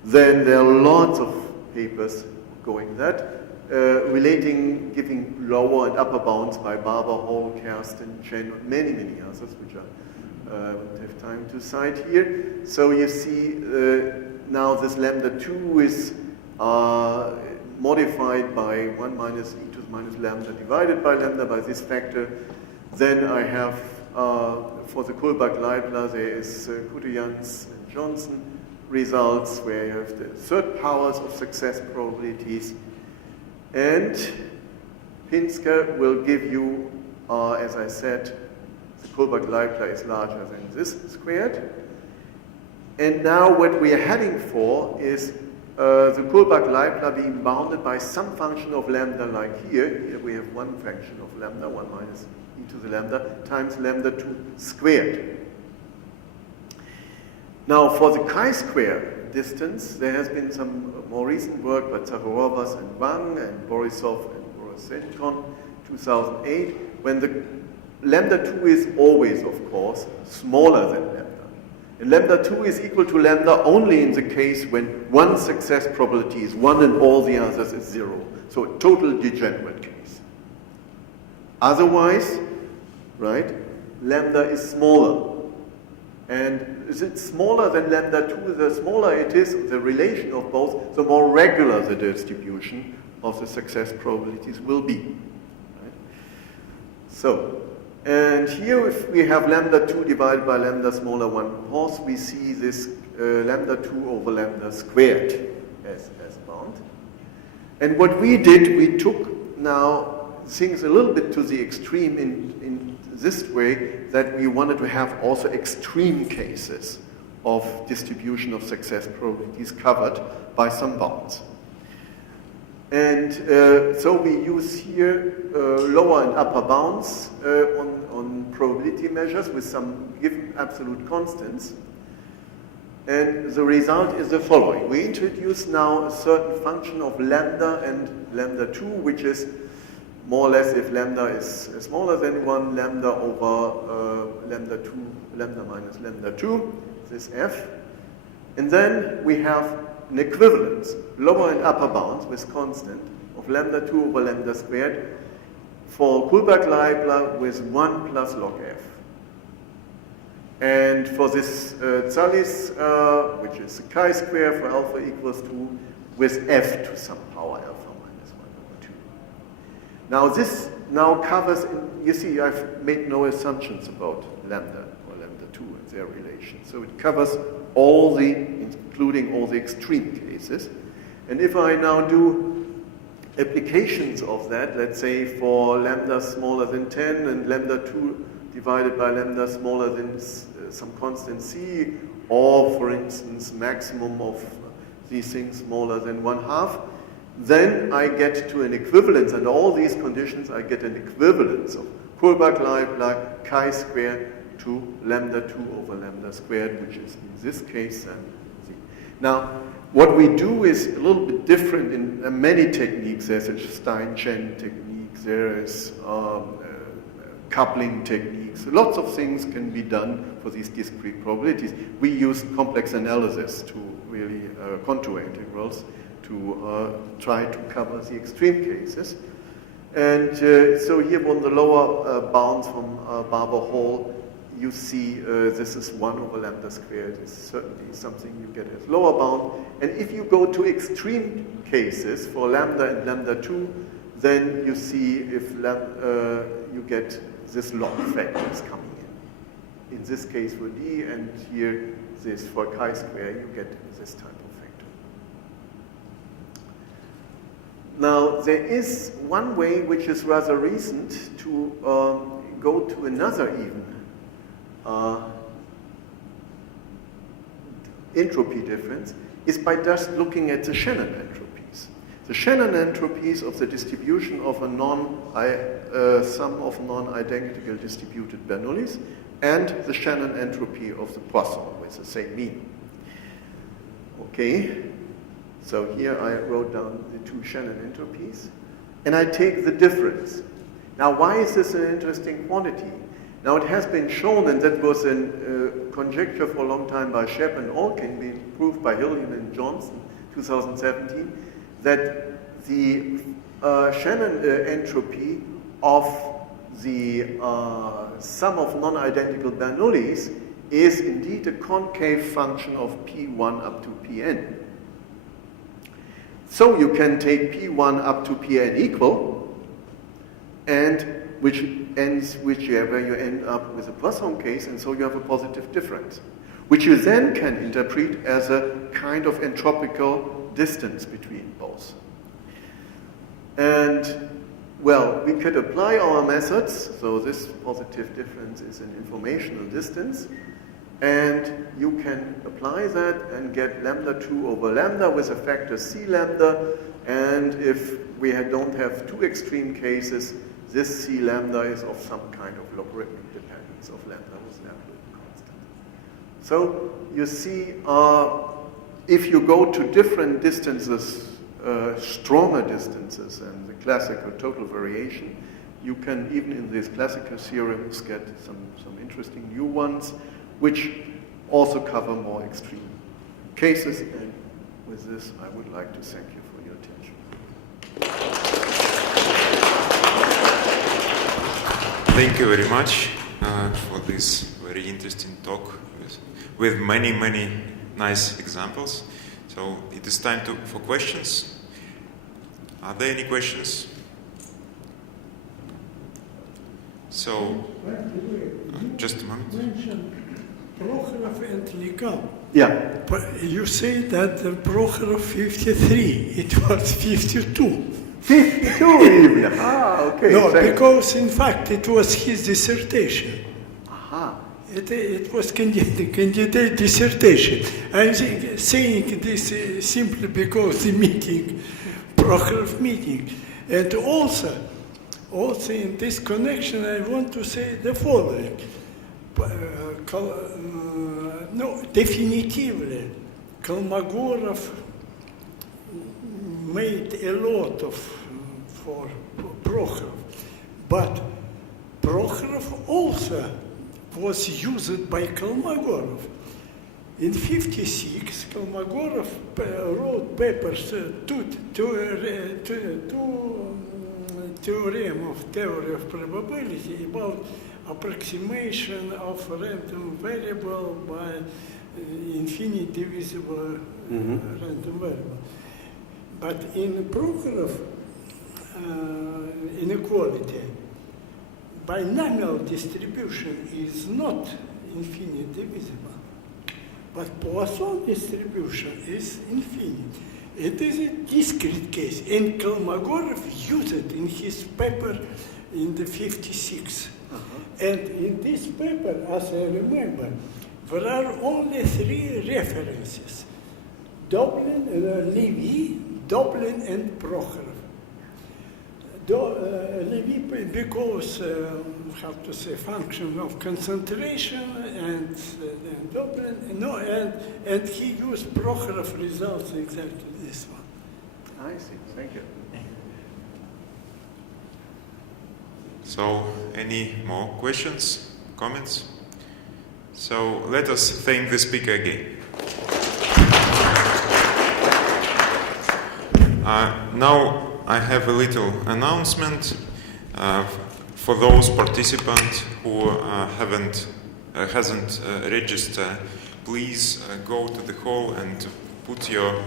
Then there are lots of papers going that, relating, giving lower and upper bounds by Barber, Hall, Kersten, Chen, many, many others, which I don't have time to cite here. So you see now this lambda 2 is modified by 1 minus e to the minus lambda divided by lambda by this factor. Then I have, for the Kullback-Leibler, there is Kutyans and Johnson results where you have the third powers of success probabilities. And Pinsker will give you, as I said, the Kullback-Leibler is larger than this squared. And now what we are heading for is the Kullback-Leibler being bounded by some function of lambda like here. Here we have one function of lambda, 1 minus e to the lambda, times lambda 2 squared. Now for the chi-square distance, there has been some more recent work by Prokhorovas and Wang and Borisov and Borosenkon, 2008, when the lambda 2 is always, of course, smaller than lambda. And lambda 2 is equal to lambda only in the case when one success probability is 1 and all the others is 0. So a total degenerate case. Otherwise, right, lambda is smaller. And is it smaller than lambda 2? The smaller it is, the relation of both, the more regular the distribution of the success probabilities will be. Right? So, and here if we have lambda 2 divided by lambda smaller 1/4, we see this lambda 2 over lambda squared as bound. And what we did, we took now things a little bit to the extreme in this way, that we wanted to have also extreme cases of distribution of success probabilities covered by some bounds. And so we use here lower and upper bounds on probability measures with some given absolute constants. And the result is the following. We introduce now a certain function of lambda and lambda 2, which is more or less, if lambda is smaller than 1, lambda over lambda 2, lambda minus lambda 2, this f. And then we have an equivalence, lower and upper bounds with constant, of lambda 2 over lambda squared for Kullback-Leibler with 1 plus log f. And for this Zallis, which is a chi-square for alpha equals 2, with f to some power alpha. Now this now covers, you see I've made no assumptions about lambda or lambda 2 and their relation. So it covers all the, including all the extreme cases. And if I now do applications of that, let's say for lambda smaller than 10 and lambda 2 divided by lambda smaller than some constant c, or for instance maximum of these things smaller than 1/2, then I get to an equivalence, and all these conditions I get an equivalence of Kullback-Leibler chi-square to lambda 2 over lambda squared, which is in this case. Now, what we do is a little bit different in many techniques. There's a Stein-Chen technique, there is coupling techniques. Lots of things can be done for these discrete probabilities. We use complex analysis to really contour integrals to try to cover the extreme cases. And so here on the lower bounds from Barber Hall, you see this is 1 over lambda squared. It's certainly something you get as lower bound. And if you go to extreme cases for lambda and lambda 2, then you see if you get this log factors coming in. In this case for D, and here this for chi-square, you get this type of factor. Now, there is one way which is rather recent to go to another even entropy difference, is by just looking at the Shannon entropies. The Shannon entropies of the distribution of a sum of non-identical distributed Bernoullis, and the Shannon entropy of the Poisson with the same mean. Okay, so here I wrote down the two Shannon entropies, and I take the difference. Now, why is this an interesting quantity? Now, it has been shown, and that was a conjecture for a long time by Shepp and Olkin, being proved by Hillian and Johnson, 2017, that the Shannon entropy of the sum of non-identical Bernoullis is indeed a concave function of P1 up to Pn. So you can take P1 up to Pn equal, and whichever you end up with a Poisson case, and so you have a positive difference, which you then can interpret as a kind of entropical distance between both. And, well, we could apply our methods, so this positive difference is an informational distance, and you can apply that and get lambda 2 over lambda with a factor c lambda, and if we don't have two extreme cases, this c lambda is of some kind of logarithmic dependence of lambda with an absolute constant. So you see, if you go to different distances, stronger distances than the classical total variation, you can, even in these classical theorems, get some interesting new ones, which also cover more extreme cases. And with this, I would like to thank you for your attention. Thank you very much for this very interesting talk with many, many nice examples. So it is time for questions. Are there any questions? So, just a moment. Prokhorov and legal. Yeah. But you say that the Prokhorov 53, it was 52. 52 even. Okay. No, because in fact it was his dissertation. Aha. It was candidate dissertation. I'm saying this simply because the meeting, Prokhorov meeting, and also in this connection I want to say the following. No, definitively, Kolmogorov made a lot for Prokhorov, but Prokhorov also was used by Kolmogorov. In '56, Kolmogorov wrote papers, two theorem of theory of probability about approximation of random variable by infinite divisible random variable. But in Prokhorov inequality, binomial distribution is not infinite divisible, but Poisson distribution is infinite. It is a discrete case, and Kolmogorov used it in his paper in the '56. And in this paper, as I remember, there are only three references: Dublin, Levy, Dublin, and Prokhorov. Levy, because how to say, function of concentration, and Dublin, no, and he used Prokhorov results exactly this one. I see. Thank you. So, any more questions, comments? So, let us thank the speaker again. Now, I have a little announcement for those participants who hasn't registered. Please go to the hall and put your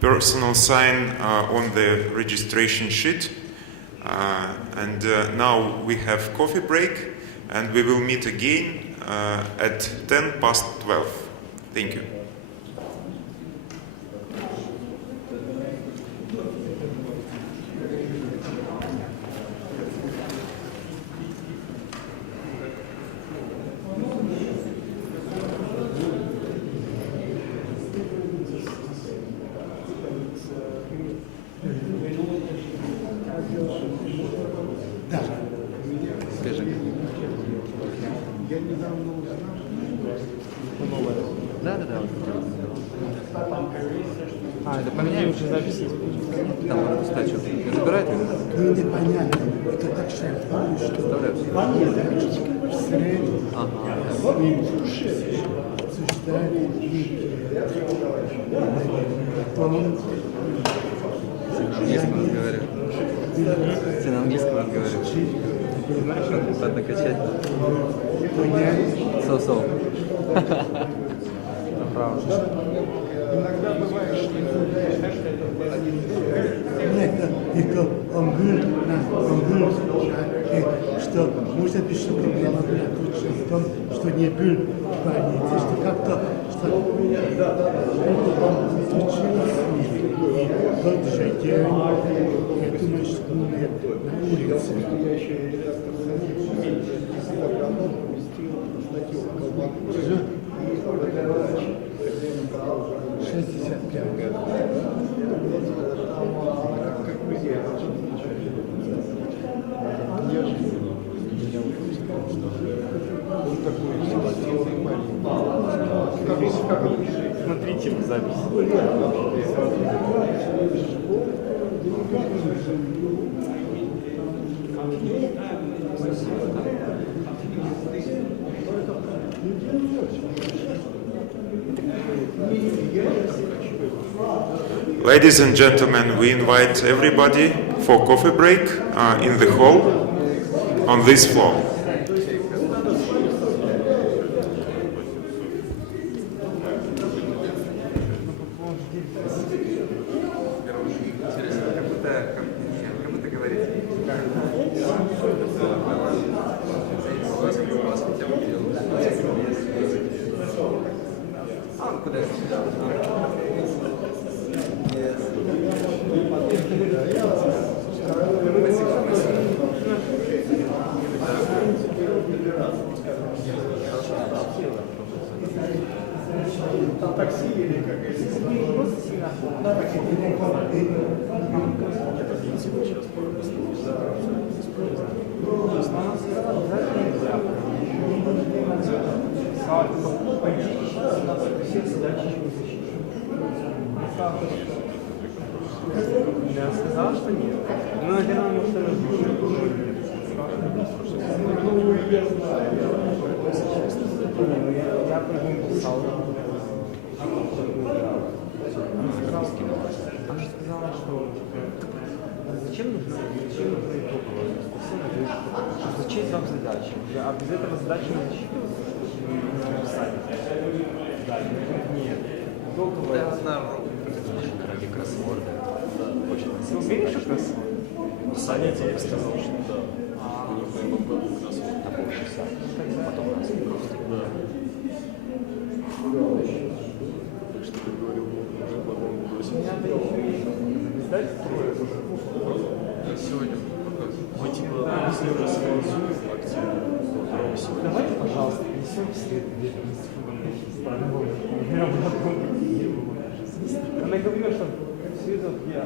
personal sign on the registration sheet. And now we have coffee break, and we will meet again at 12:10. Thank you. Это поменяем уже записи. Там надо пускать что-то. Забирает его? Ну, непонятно. Это так шарфано, что... Все на английском разговаривают. Знаешь, надо накачать. So-so. Это правда. Иногда бывает, что он говорит, что может быть, что проблема была точно в том, что не был в больнице, что как-то, что он случилось с ним. И тот же день, я думаю, что он умер на улице. Смотрите в записи. Ladies and gentlemen, we invite everybody for coffee break in the hall on this floor. Я сказал, что нет. Ну, наверное, может, я по-моему писал. Она сказала, что зачем нужно итоговое? Зачем вам задача? А без этого задачи не засчитывается? Не писать. Да, нет. Итоговое. Ради кроссворда. Да, очень. Ты уверен, что кроссворд? Саня тебе сказал, что да. У них на МГУ кроссворд. На полчаса. Потом раз просто. Да. Так что ты говорил, уже по-моему, бросил. Сегодня мы типа если уже согласуем активно. Давайте, пожалуйста, несем свет верность. Она говорила, что все это я.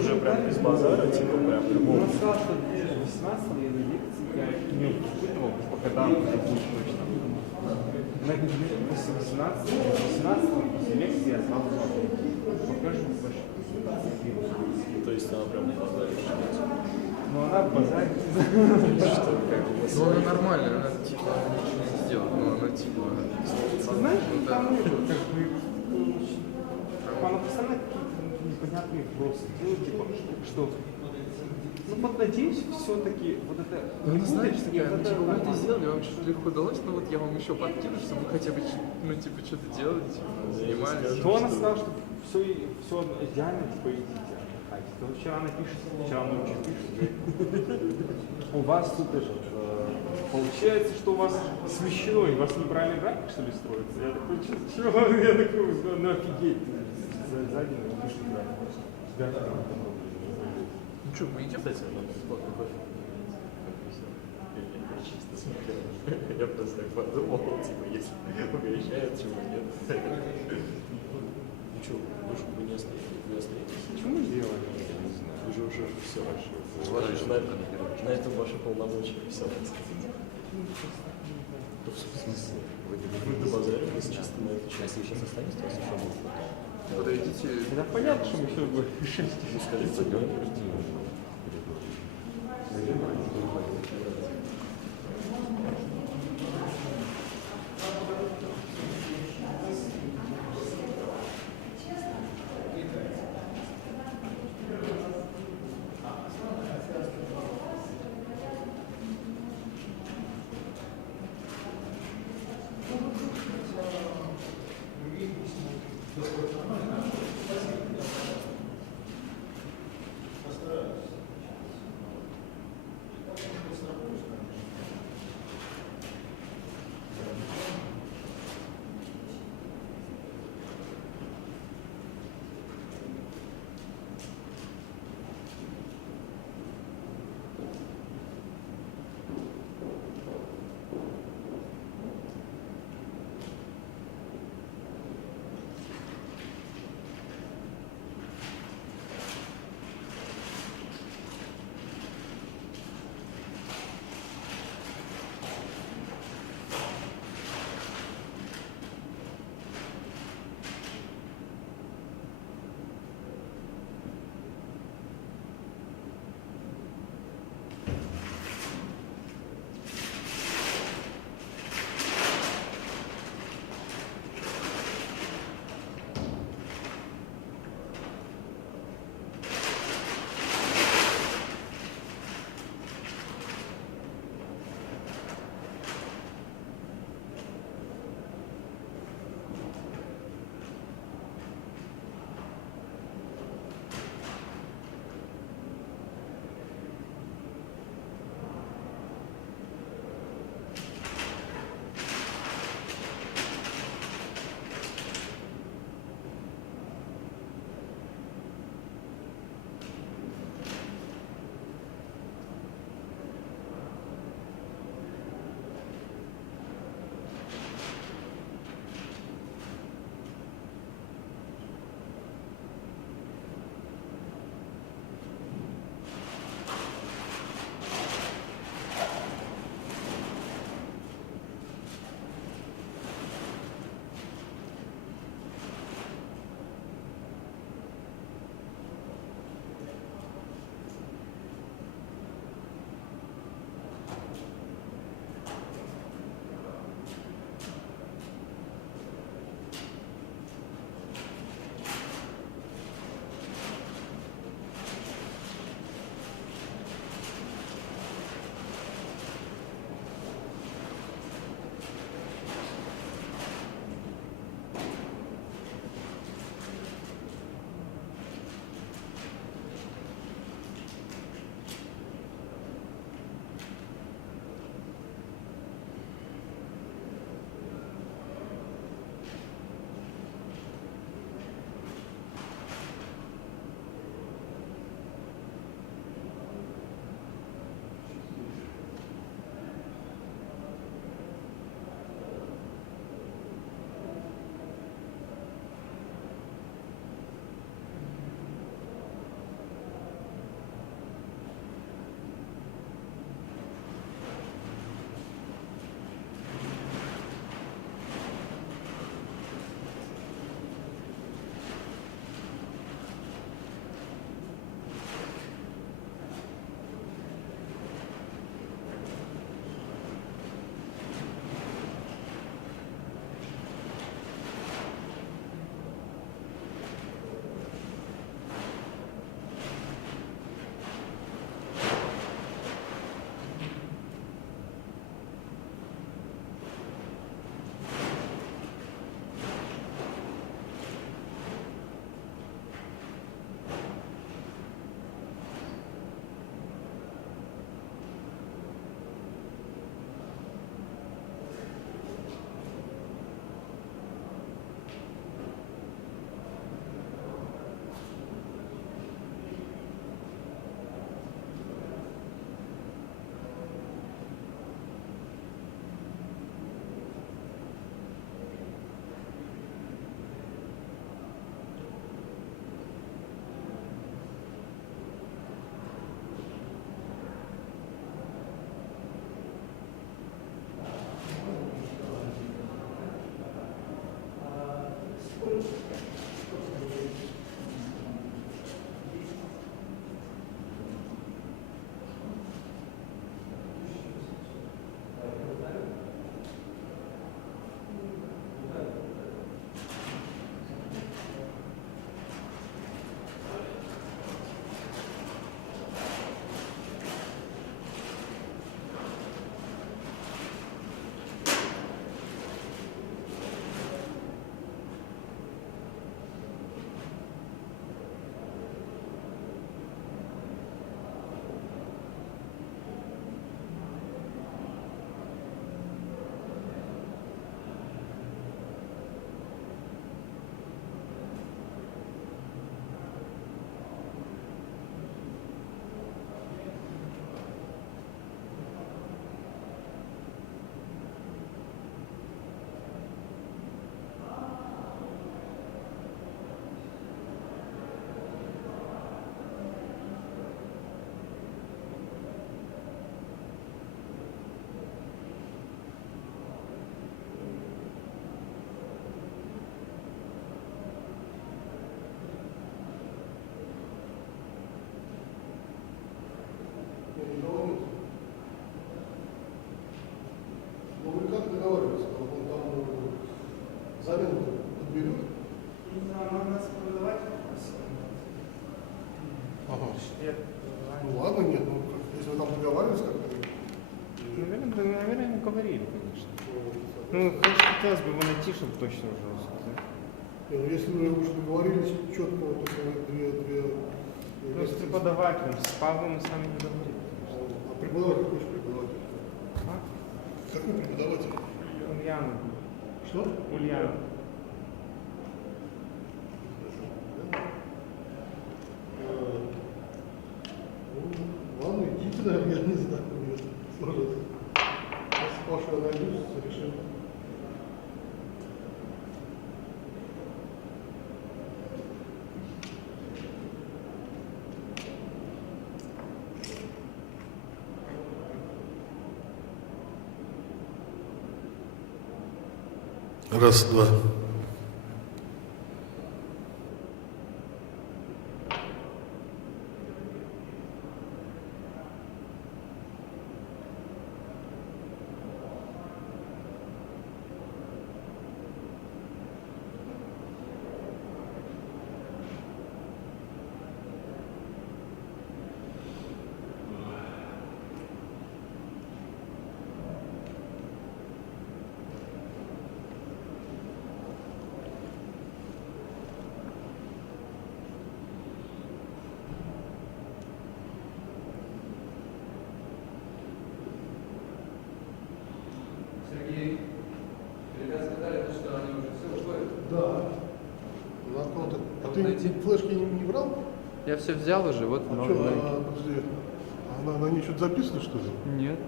Уже прям без базара, типа прям любого. Она сказала, что 18 я на лекции я не испытывал, пока там уже будет точно. Она говорит, после 18 после лекции я сразу покажу больше. То есть она прям на базаре. Но она в базаре. Ну она нормальная, она типа ничего не сделала, но она типа... Знаешь, там как бы... Она постоянно какие-то непонятные вопросы делает, типа, что... Ну вот надеюсь, все-таки вот это... Ну она знаешь, такая, вот ну типа вы это сделали, вам что-то легко удалось, но вот я вам еще подкину, чтобы вы хотя бы, ну типа что-то делали, типа, занимались. То она сказала, что все идеально, типа, идите. То вчера напишите, вчера ночью пишете. У вас тут получается, что у вас смещено, и у вас неправильный график, что ли, строится? Я такой, чего? Я такой, ну офигеть. Сзади напишите график. Ну что, мы идем? Кстати, она бесплатный кофе. Я чисто смотрел. Я просто так подумал, типа, если угощают, чего нет. Ну что, вы же не остаетесь. Что мы делаем? Вы же уже все ваше. На этом ваши полномочия все. В смысле? Вы добавляли нас чисто на эту часть. Если вы сейчас останетесь, то вас еще будет потом. Подойдите. Да понятно, что мы все будем решить. Ну скажите, Ну вы как договаривались? Он там замену подберет? Ага. Ну ладно, нет, ну если вы там договаривались как-то. Наверное, ему говорили, конечно. Ну, хотелось бы его найти, чтобы точно уже сказать. Не, ну если вы уже договорились четко, вот только две. Ну, с преподавателем, с Павлом мы с вами не говорили. А преподаватель какой же преподаватель? А? Какой преподаватель? Ульяна. Что? Ульяна. Ладно, идите, наверное, я не знаю, мне сложится. Если Пашу я найду, решим. Раз, два. Да. А ты флешки не брал? Я все взял уже, вот А много. что, подожди, на ней что-то записано, что ли? Нет.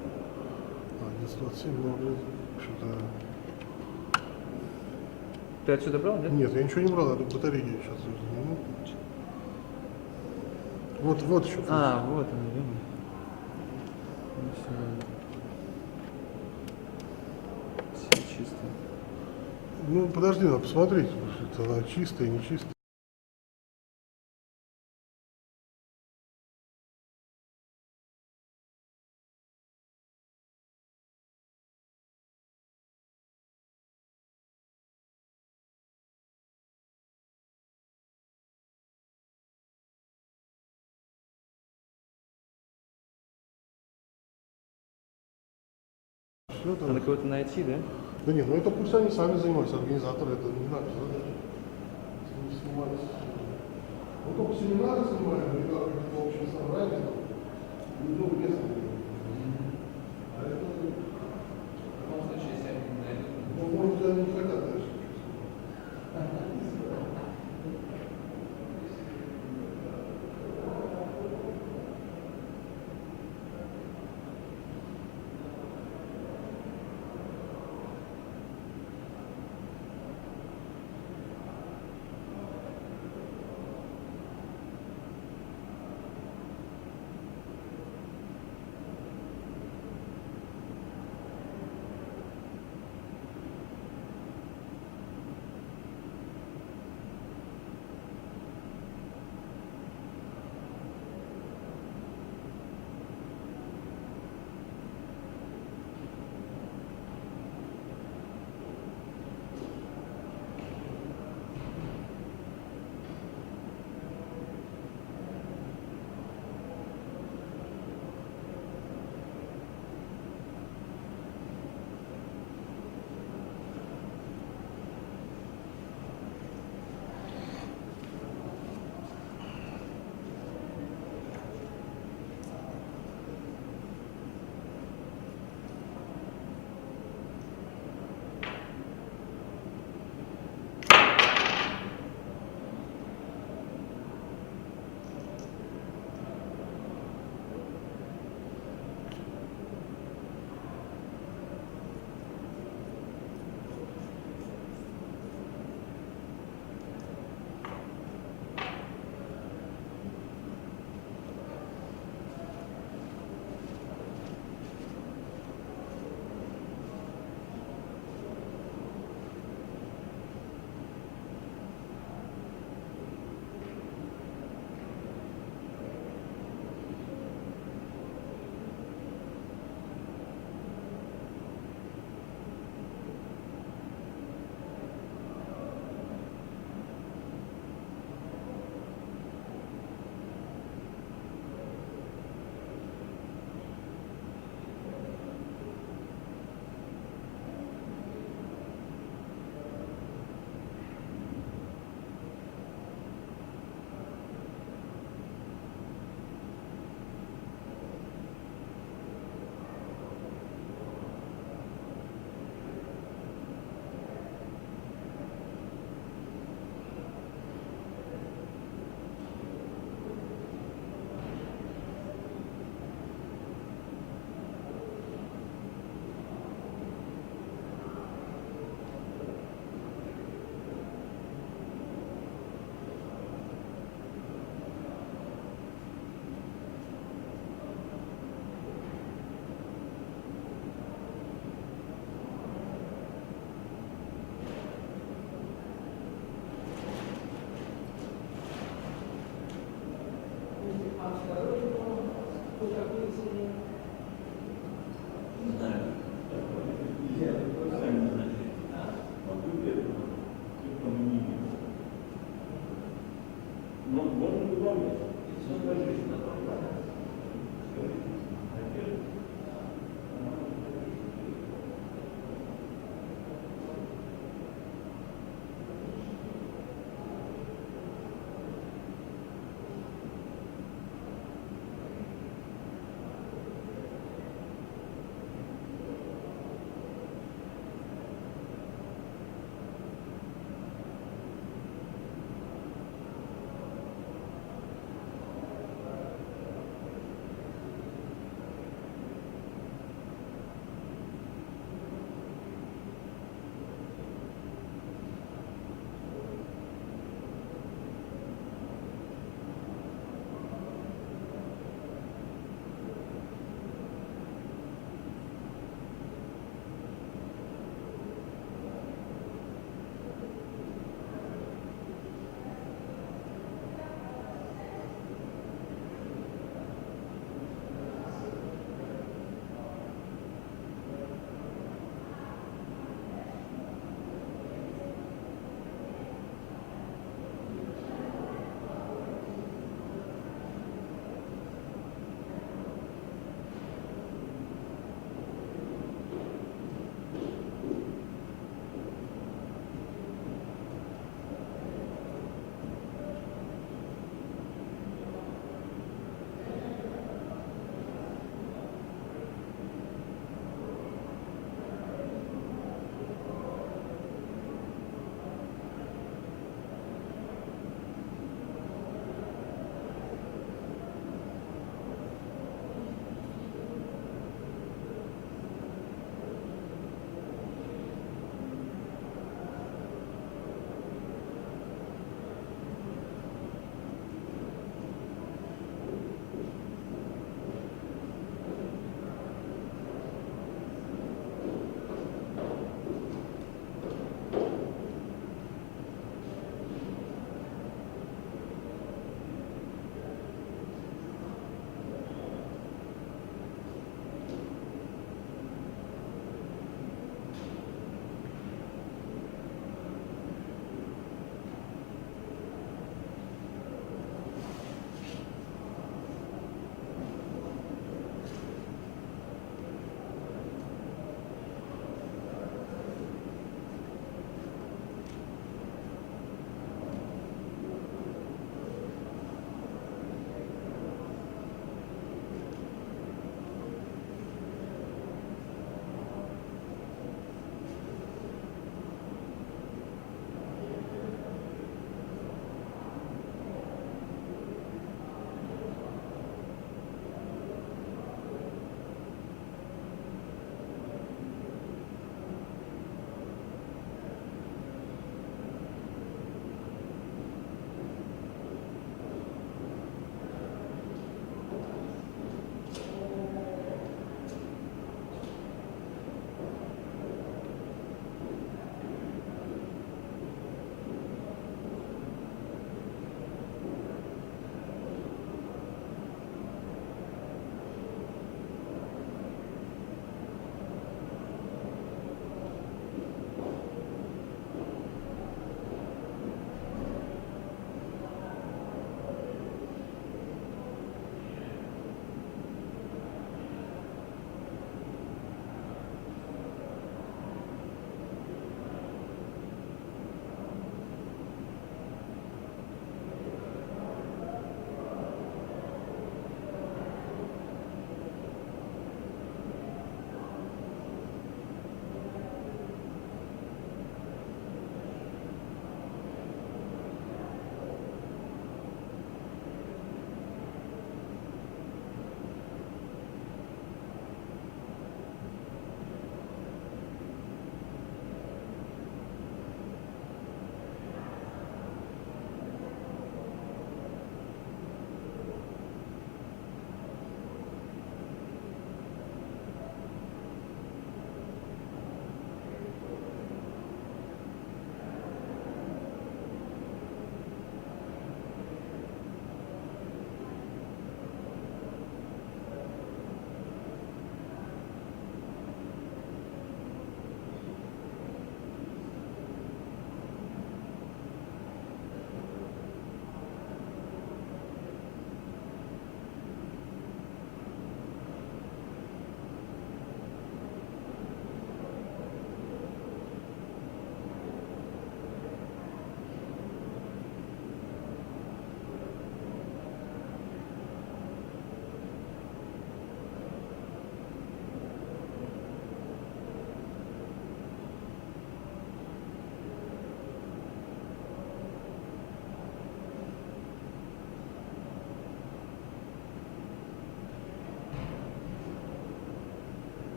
А, 927, ну, что-то... Ты отсюда брал, нет? Нет, я ничего не брал, это батарейки сейчас. Вот еще. А, вот он, видимо. Все чисто. Ну, подожди, надо посмотреть, что она чистая, не чистая. Все там. Надо кого-то найти, да? Да нет, ну это пусть они сами занимаются, организаторы, это не наша задача. Не снимать. Ну только семинары снимаем, или как это общее собрание, ну, несколько. А это... В любом случае, если они не найдут. Ну, может, они не хотят дальше.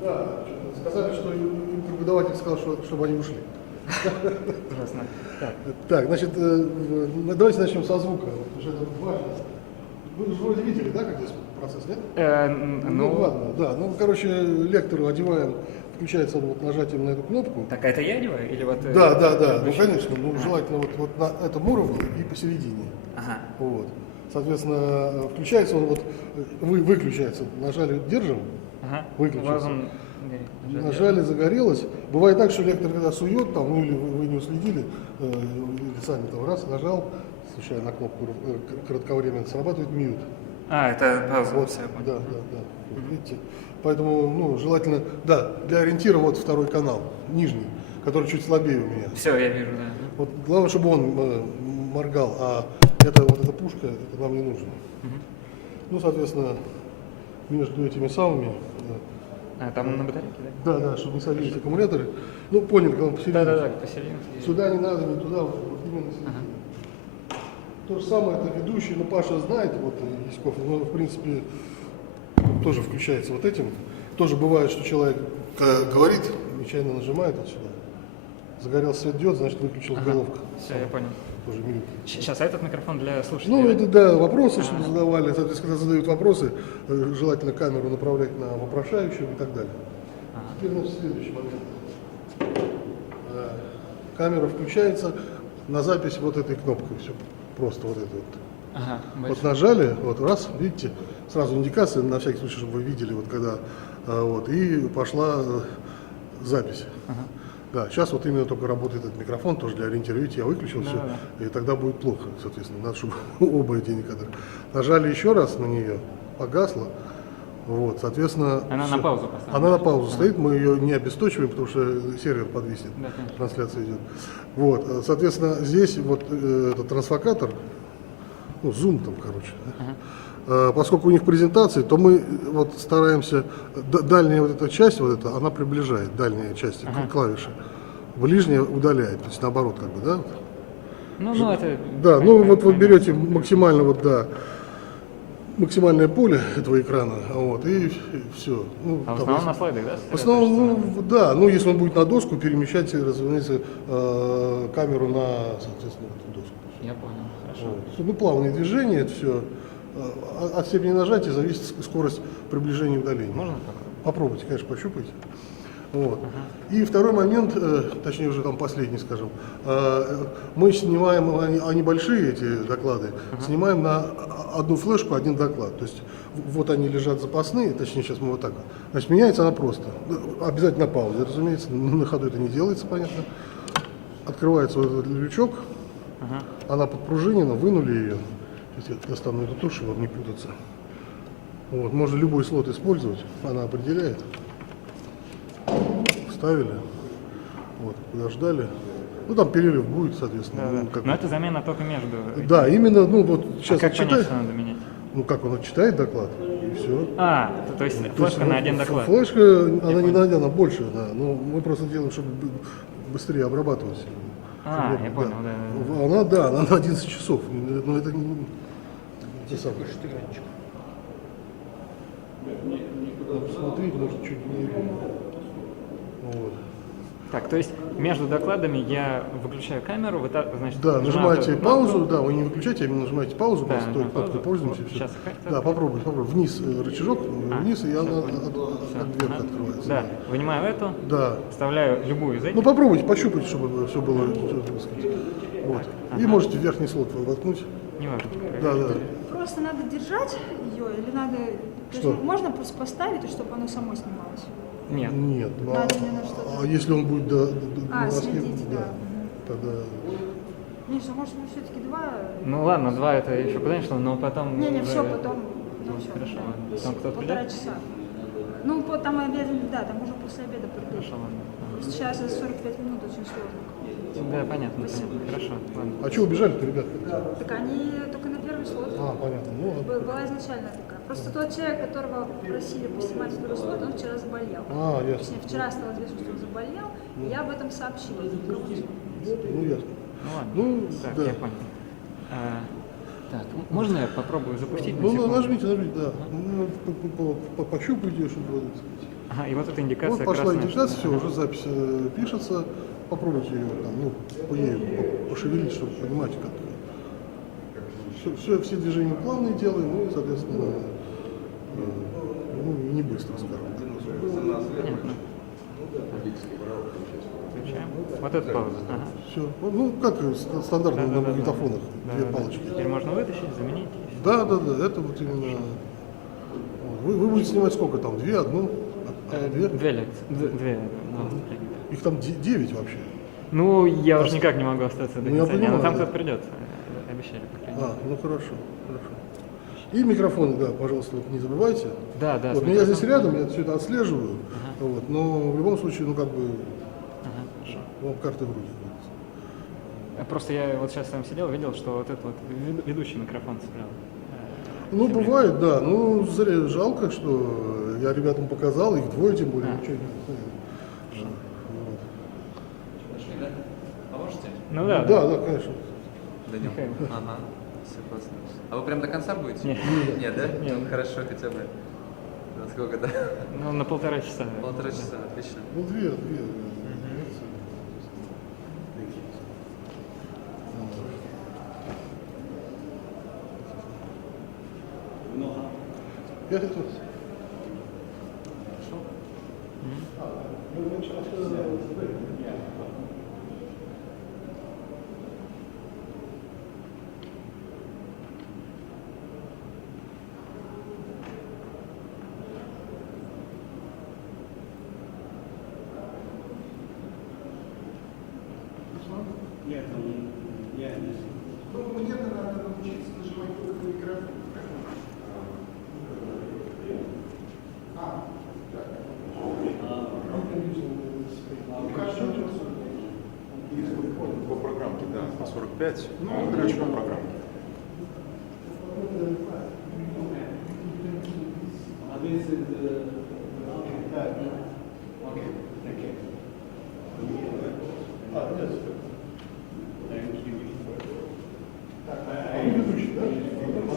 Да, сказали, что им преподаватель сказал, чтобы они ушли. Ужасно. Так. Так, значит, давайте начнем со звука. Потому что это важно. Вы же вроде видели, да, как здесь процесс, нет? Ну, ладно, да. Ну, короче, лектору одеваем, включается он вот нажатием на эту кнопку. Так, а это я одеваю? Или вот... Да. Ну, конечно. Ну, желательно вот на этом уровне и посередине. Ага. Вот. Соответственно, включается он, вот, выключается. Нажали, держим, выключился. Нажали, загорелось. Бывает так, что лектор, когда сует, там, ну или вы не уследили, или сами там раз нажал, случайно на кнопку кратковременно срабатывает мьют. Это пауза. Вот, да. Вот, видите? Поэтому, ну, желательно, да, для ориентира вот второй канал, нижний, который чуть слабее у меня. Все, я вижу, да. Вот главное, чтобы он моргал, а это вот эта пушка, это нам не нужно. Ну, соответственно, между этими самыми. Там на батарейке, да? Да, чтобы не садились аккумуляторы. Ну, понял, когда он посередине. Да, посередине. Сюда не надо, не туда, вот именно середине. То же самое, это ведущий, ну, Паша знает, вот, Яськов, но, в принципе, тоже включается вот этим. Тоже бывает, что человек говорит, нечаянно нажимает вот сюда. Загорелся свет диод, значит, выключилась головка. Все, я понял. Тоже мьют. Сейчас, а этот микрофон для слушателей? Ну, это, да, вопросы, чтобы задавали. Соответственно, когда задают вопросы, желательно камеру направлять на вопрошающего и так далее. Теперь, значит, следующий момент. Камера включается на запись вот этой кнопкой. Все просто вот это вот. Вот нажали, вот раз, видите, сразу индикация, на всякий случай, чтобы вы видели, вот когда, вот, и пошла запись. Да, сейчас вот именно только работает этот микрофон, тоже для ориентира. Видите, я выключил все, и тогда будет плохо, соответственно. Надо, чтобы оба эти индикатора. Нажали еще раз на нее, погасла. Вот, соответственно. Она все. на паузу поставлена. Она на паузу стоит, мы ее не обесточиваем, потому что сервер подвиснет. Да, трансляция идет. Вот, соответственно, здесь вот этот трансфокатор, ну, зум там, короче. Поскольку у них презентации, то мы вот стараемся, дальняя вот эта часть, вот эта, она приближает, дальняя часть клавиши, ближняя удаляет, то есть наоборот, как бы, да? Ну, это... Да, ну вот вы берете максимально, вот, да, максимальное поле этого экрана, вот, и все. Ну, в основном на слайдах, да? В основном, ну, да, ну, если он будет на доску, перемещать, разумеется, камеру на, соответственно, эту доску. Я понял, хорошо. Вот. Ну, плавные движения, это все. От степени нажатия зависит скорость приближения и удаления. Можно попробовать? Попробуйте, конечно, пощупайте. Вот. И второй момент, точнее уже там последний, скажем, мы снимаем, они большие, эти доклады, снимаем на одну флешку, один доклад. То есть вот они лежат запасные, точнее сейчас мы вот так. Значит, меняется она просто. Обязательно на паузе, разумеется, на ходу это не делается, понятно. Открывается вот этот лючок, она подпружинена, вынули ее. Сейчас я достану эту тушь, чтобы не путаться. Вот, можно любой слот использовать, она определяет. Вставили, вот, подождали. Ну там перерыв будет, соответственно. Да, ну, как но это замена только между. Да, именно, ну вот сейчас как читает. понять, что надо менять? Ну как он читает доклад, и все. То есть флешка на один доклад. Флешка, она не на один, она больше, да. Но мы просто делаем, чтобы быстрее обрабатывать. Я понял, да. Она, да, она на 11 часов. Но это не самое. Посмотреть, может, чуть не. Вот. Так, то есть между докладами я выключаю камеру, значит, да, нажимаете паузу, да, вы не выключаете, а именно нажимаете паузу, да, просто той кнопкой пользуемся. Вот, сейчас, да, попробуй. Вниз рычажок, вниз, и она от дверка открывается. Да, вынимаю эту, вставляю любую из этих. Ну попробуйте, пощупайте, чтобы все было, так сказать. Вот. И можете в верхний слот воткнуть. Не важно. Да. Просто надо держать ее, или надо... Что? Можно просто поставить, чтобы оно само снималось? Нет. Надо именно что-то... А если он будет следить, да. Тогда... Миша, может, мы все-таки два... Ну ладно, два это еще куда-нибудь, но потом... Не, все, потом... Ну, все, хорошо. Да. Там кто-то Полтора придет? часа. Ну, там обеден, да, там уже после обеда придут. Хорошо, ладно. Просто сейчас за 45 минут очень сложно. Да, понятно. Хорошо, ладно. А чего убежали-то, ребят? Так они только на первый слот. Понятно. Ну, Была изначально такая. Просто тот человек, которого просили поснимать второй слот, он вчера заболел. Ясно. Точнее, вчера стало известно, что он заболел, и я об этом сообщила. Ну, ясно. Ну ладно. Ну, так, да. я понял. Так, можно я попробую запустить? Ну, нажмите, да. Ну, пощупайте, чтобы... Ага, и вот эта индикация Вот пошла красная, индикация, что- все, уже запись пишется. Попробуйте ее там, ну, по ней пошевелить, чтобы понимать, как. Все движения плавные делаем, ну и, соответственно, ну, не быстро, скажем так. Понятно. Включаем. Вот эту паузу. Ага. Все. Ну, как стандартно на магнитофонах, две Да. палочки. Теперь можно вытащить, заменить. Да, это вот именно. Вы будете снимать сколько там? Две, одну? Две? Две лекции. Две. Их там 9 вообще. Ну, я уже никак не могу остаться до Ну, я конца дня, но понимаю, там да. кто-то придет. Обещали, по крайней мере. Ну хорошо. И микрофон, да, пожалуйста, вот не забывайте. Да. Вот меня здесь рядом, я все это отслеживаю. Вот, но в любом случае, ну как бы, Хорошо. вам карты в руки. Просто я вот сейчас там сидел, видел, что вот этот вот ведущий микрофон цеплял. Ну, бывает, да. Ну, зря, жалко, что я ребятам показал, их двое, тем более. Ничего не Поможете? Ну да. Да, конечно. Дойдем. Ага, все классно. А вы прям до конца будете? Нет. Нет, да? Нет. Ну, хорошо, хотя бы. На сколько, да? Ну, на 1,5 часа. 1,5 часа, отлично. Ну, две. Я хотел. Нет, я не знаю. Ну, мне надо научиться нажимать только на микрофон. По программке, да, по 45. Ну, хорошо. По программке.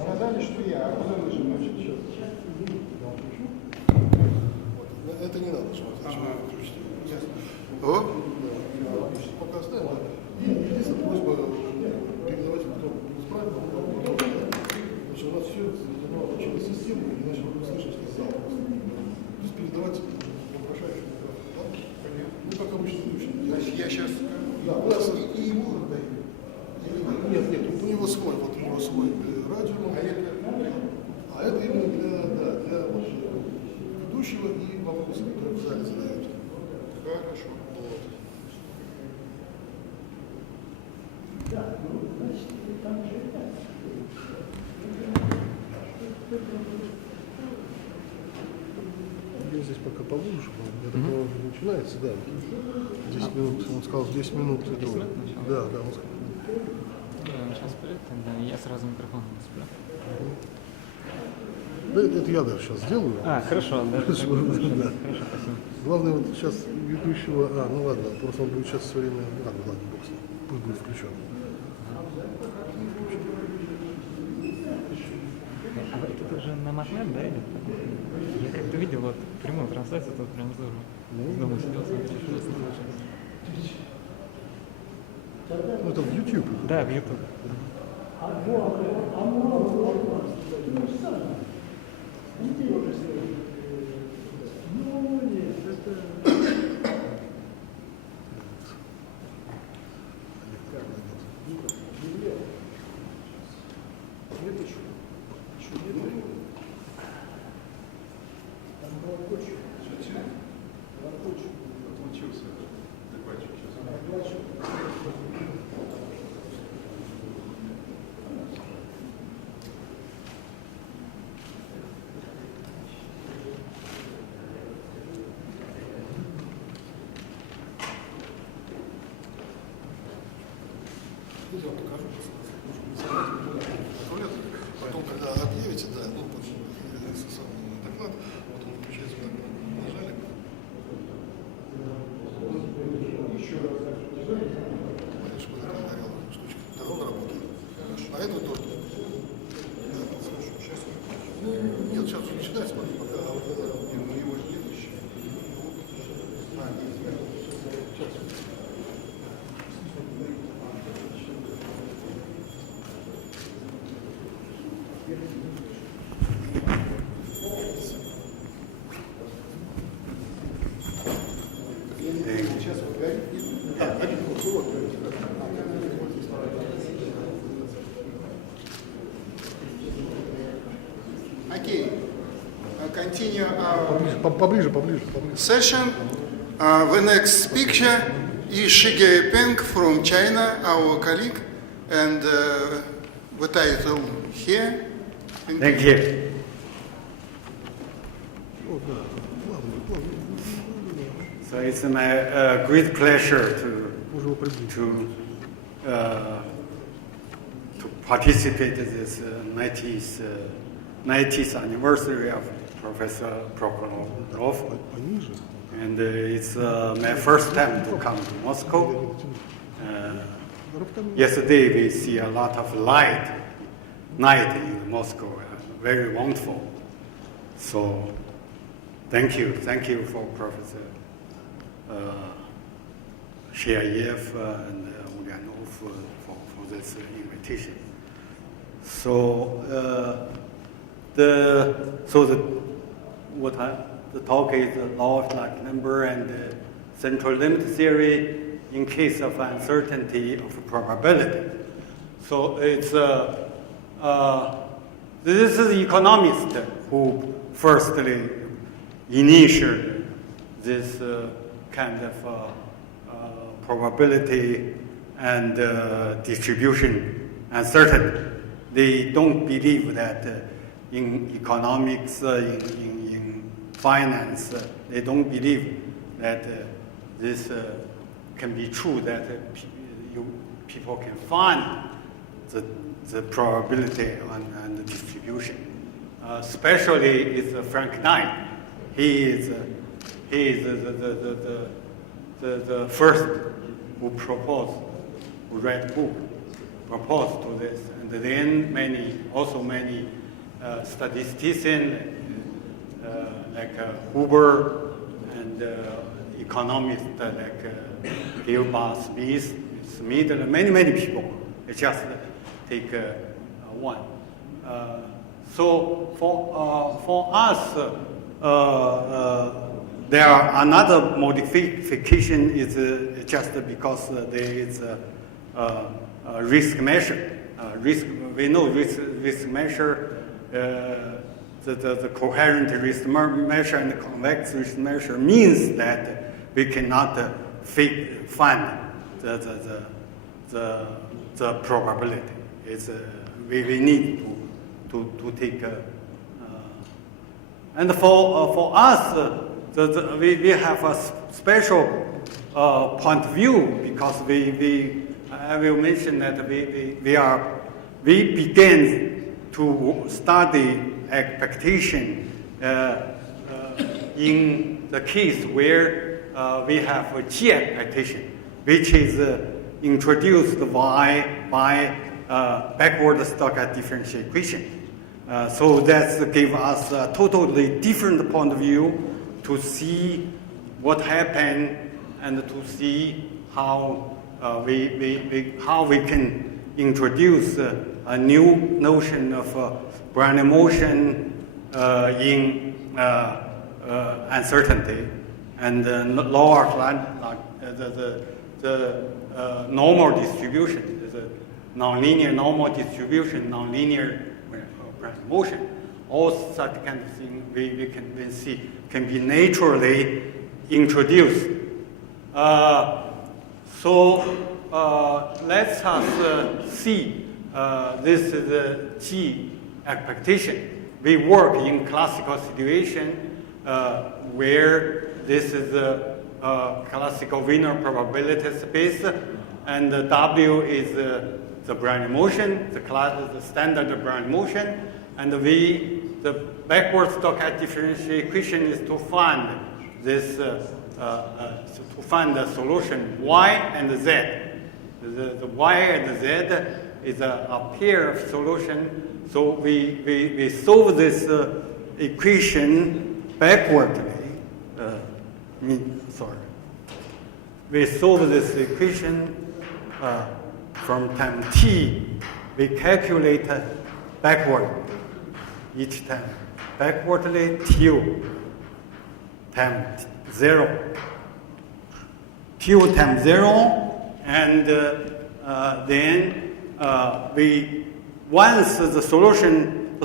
Сказали, что я, а куда нажимать сейчас? Это не надо, что О? Пока оставим, да. И единственная просьба передавать, кто справил, потому что у нас все через систему, иначе вы не слышите зал. То есть передавать вопрошающим. Ну, как обычно включено. Я сейчас... Да, у нас и ему дают. Нет, у него свой, вот у него свой радио, а это именно для вот, ведущего и вопросов, которые в зале задают. Хорошо. Вот. Я здесь пока поближе, я такого начинается, да. 10 минут, он сказал, 10 минут. Это вот. Да, он сказал. Сейчас вперед, тогда я сразу микрофон цеплю. Да, это я даже сейчас сделаю. Хорошо, да. Да. Хорошо, спасибо. Главное, вот сейчас ведущего, ну ладно, просто он будет сейчас все время, ладно, бог с ним, пусть будет включен. А вот это уже на мат-нет, да, идет? Я как-то видел вот прямую трансляцию, тут прям здорово. Дома сидел, смотрел, что у нас не получилось. Ну это в YouTube. Да, в YouTube. Я вам покажу. Потом, когда объявите, да, ну, сам доклад, вот он включается, так, нажали. Еще раз. Чтобы это горела штучка. Да, он работает. А это тоже. Нет, сейчас уже начинается, пока вот это его следующее. continue our Поближе. session. The next speaker is Shige Peng from China, our colleague, and the title here. Thank you. So it's my great pleasure to participate in this 90th anniversary of Professor Prokhorov. And it's my first time to come to Moscow. Yesterday we see a lot of night in Moscow, very wonderful. So thank you for Professor Sheayev and Ulyanov for this invitation. So the talk is the law of large number and the central limit theory in case of uncertainty of probability. So it's this is the economist who firstly initiated this kind of probability and distribution uncertainty. They don't believe that in economics, in finance, they don't believe that this can be true, that people can find the probability and the distribution. Especially it's Frank Knight. He is the first who read book, proposed to this, and then many statisticians like Huber and economists like Gilbert, Smith, and many people. Just take one. So for us, there are another modification is just because there is a risk measure. We know risk measure. The coherent risk measure and the convex risk measure means that we cannot find the probability. It's we need to take and for us we have a special point of view because I will mention that we begin to study expectation in the case where we have a G expectation, which is introduced by backward Stochastic differential equation. So that gives us a totally different point of view to see what happened and to see how we can introduce a new notion of Brownian motion in uncertainty and lower the normal distribution, the nonlinear normal distribution, nonlinear Brownian motion. All such kind of things we can see can be naturally introduced. So let's us see this is the G expectation. We work in classical situation where this is a classical Wiener probability space, and the W is the Brownian motion, the standard Brownian motion, and the backward Stochastic differential equation is to find this to find the solution Y and Z. The Y and Z is a pair of solution. So we solve this equation backwardly. We solve this equation from time t. We calculate backward each time, backwardly till time 0. Till time 0, and then once the solution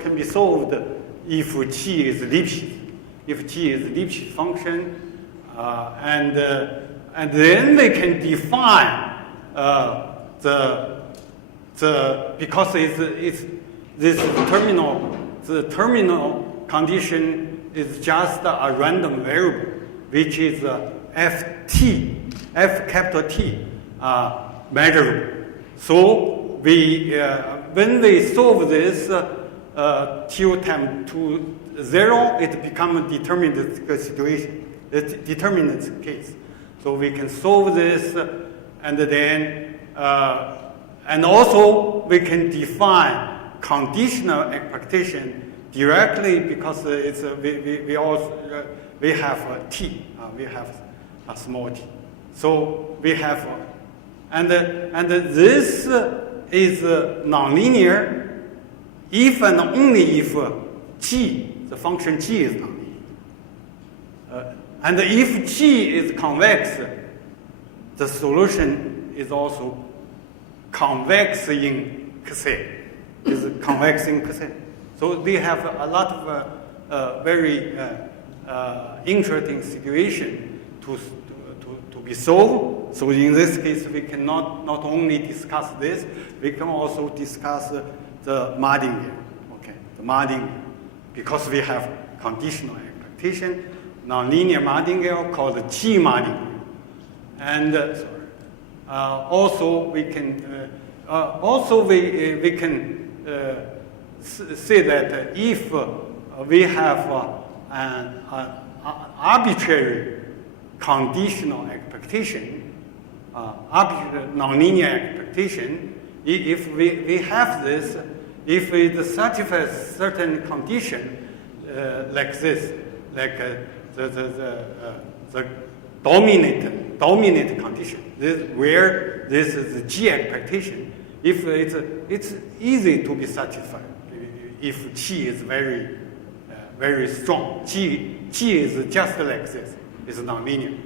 can be solved if G is Lipschitz. If G is Lipschitz function, and then we can define because it's this the terminal condition is just a random variable, which is f capital T measurable. So when we solve this T tend to 0, it becomes a deterministic situation, a determinant case. So we can solve this, and then and also we can define conditional expectation directly because it's we have a T, we have a small t. So we have, and this is nonlinear if and only if G, the function G is nonlinear. And if G is convex, the solution is also convex in Ksel. Is convex in Ksel. So we have a lot of very interesting situation to be solved. So in this case, we can not only discuss this, we can also discuss the martingale. Okay, the martingale, because we have conditional expectation, nonlinear martingale called G martingale, and also we can we can say that if we have an arbitrary conditional expectation, arbitrary nonlinear expectation, if we have this, if it satisfies certain condition like this, like the dominant condition, where this is the G expectation, if it's easy to be satisfied, if G is very very strong, G is just like this, it's nonlinear.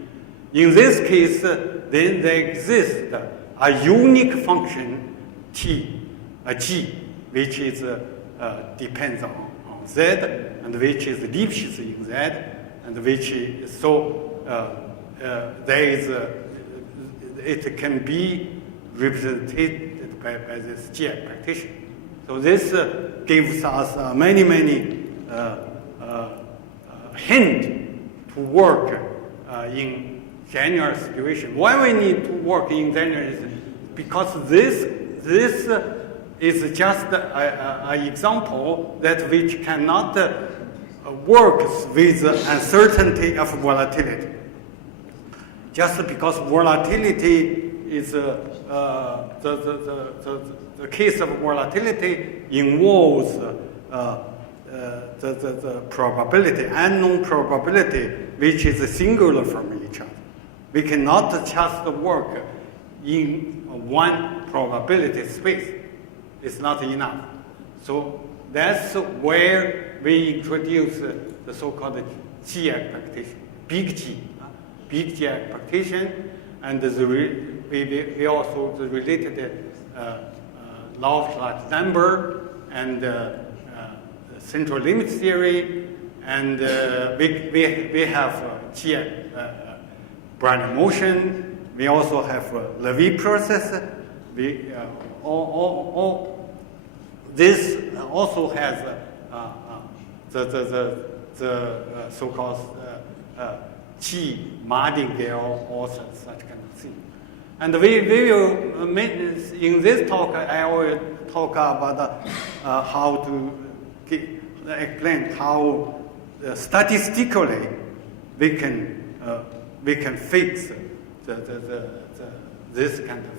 In this case, then there exists a unique function T, a G, which is depends on Z, and which is Lipschitz in Z, and which is so there is it can be represented by this G expectation. So this gives us many hint to work in general situation. Why we need to work in general is because this is just an example that which cannot work with uncertainty of volatility. Just because volatility is the case of volatility involves the probability, unknown probability, which is singular from each other. We cannot just work in one probability space. It's not enough. So that's where we introduce the so-called G expectation, big G expectation, and we also the related law of large number and central limit theory, and we have G Brownian motion. We also have Levy process. All this also has the so-called G martingale or such kind of thing. And we will in this talk. I will talk about how to explain how statistically we can fix this kind of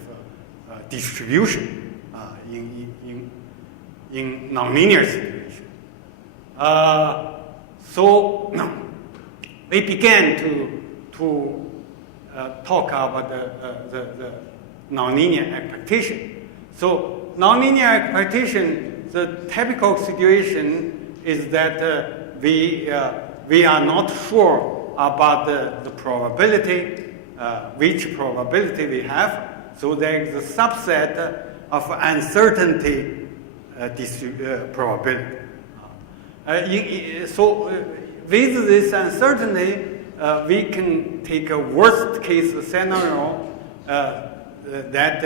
distribution in nonlinear situation. So we began to talk about the nonlinear expectation. So nonlinear expectation, the typical situation is that we are not sure about the probability, which probability we have. So there is a subset of uncertainty probability. With this uncertainty, we can take a worst case scenario that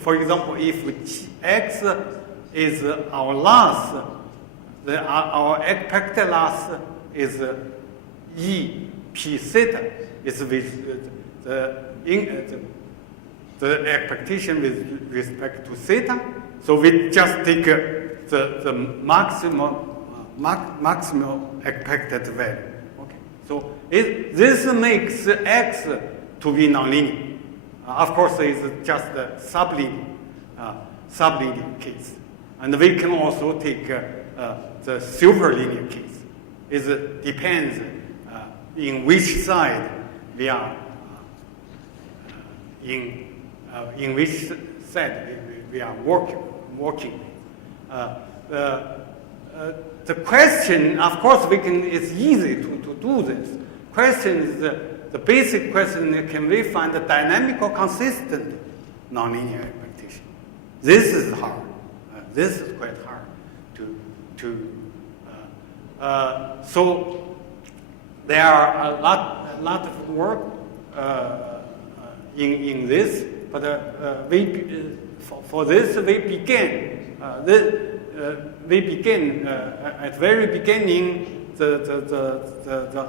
for example, if x is our loss, our expected loss is E P theta, is with the expectation with respect to theta. So we just take the maximum expected value. Okay. So this makes x to be nonlinear. Of course, it's just a sublinear case. And we can also take the superlinear case. It depends in which side we are, in which side we are working. The question, of course, it's easy to do this. Question is the basic question: can we find a dynamical, consistent nonlinear expectation? This is hard. This is quite hard so there are a lot of work in this, but for this we begin. We begin at very beginning the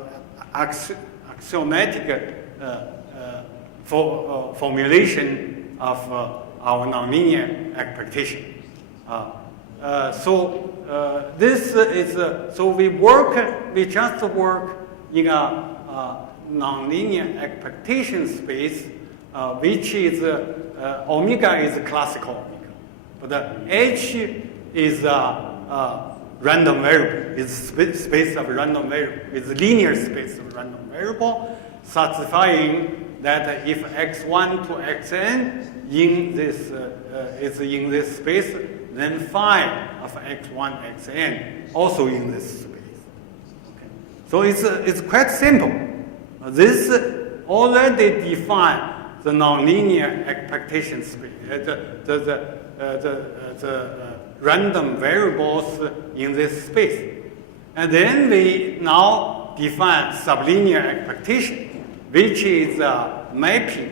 axiomatic formulation of our nonlinear expectation. This is so we just work in a nonlinear expectation space, which is omega is classical omega, but H is a random variable, is space of random variable, is linear space of random variable, satisfying that if x1 to xn in this is in this space, then phi of x1 xn also in this space. Okay. So it's quite simple. This already defines the nonlinear expectation space. The random variables in this space. And then we now define sublinear expectation, which is mapping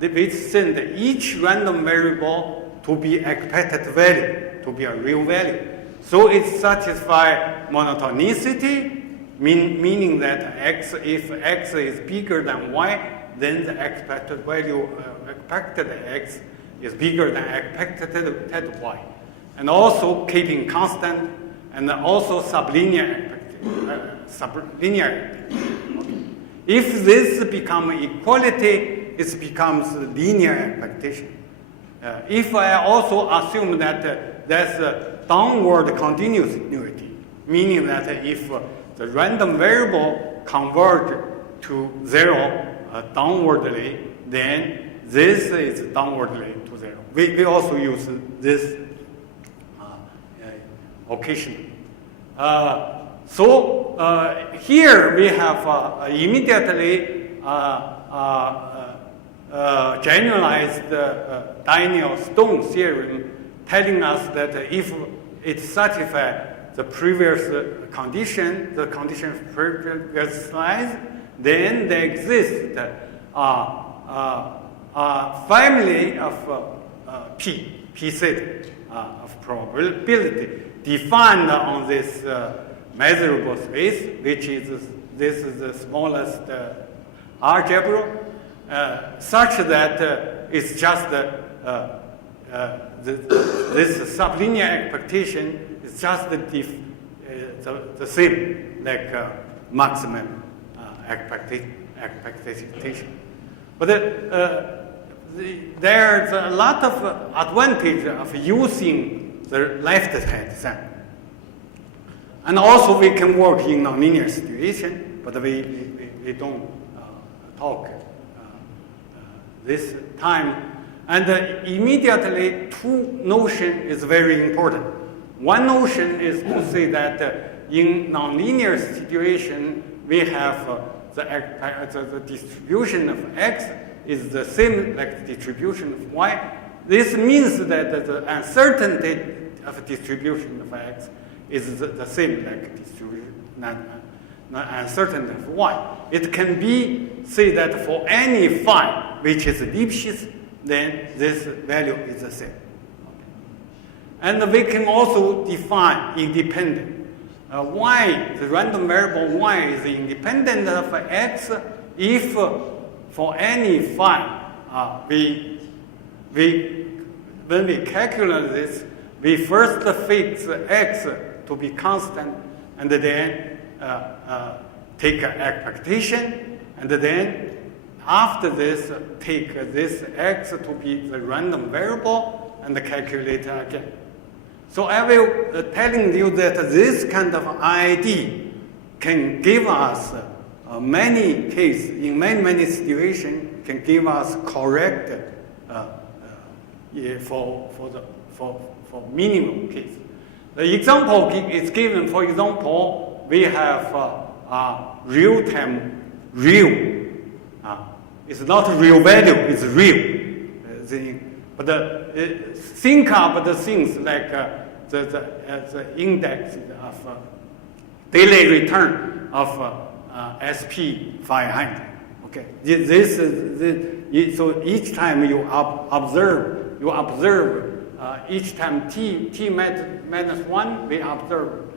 which send each random variable to be expected value, to be a real value. So it satisfies monotonicity, meaning that if x is bigger than y, then the expected value, expected x is bigger than expected y. And also keeping constant, and also sublinear expectation. If this becomes equality, it becomes linear expectation. If I also assume that there's a downward continuity, meaning that if the random variable converge to zero downwardly, then this is downwardly to zero. We also use this occasionally. Here we have immediately generalized Daniel-Stone theorem, telling us that if it satisfies the previous condition, the condition of previous slides, then there exists a family of P theta of probability defined on this measurable space, which is this is the smallest algebra, such that it's just this sublinear expectation is just the same like maximum expectation. But there's a lot of advantage of using the left-hand side. And also we can work in nonlinear situation, but we don't talk this time. And immediately two notion is very important. One notion is to say that in nonlinear situation, we have the distribution of x is the same like the distribution of y. This means that the uncertainty of distribution of x is the same like distribution uncertainty of y. It can be say that for any phi which is Lipschitz, then this value is the same. And we can also define independent. Y, the random variable y is independent of x if for any phi when we calculate this, we first fix x to be constant and then take an expectation, and then after this take this x to be the random variable and calculate again. So I will telling you that this kind of ID can give us many cases, in many situations, can give us correct for minimum case. The example is given. For example, we have real-time real. It's not real value; it's real. But think of the things like the index of daily return of SP 500. Okay, this is so each time you observe each time t minus 1, we observe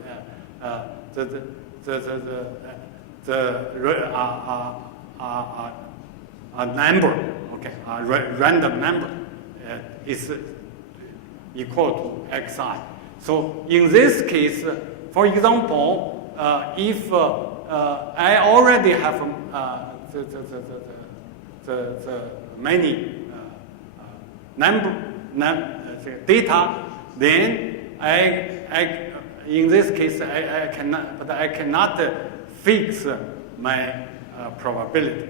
a number, okay, a random number is equal to xi. So in this case, for example, if I already have the many data, then I in this case I cannot fix my probability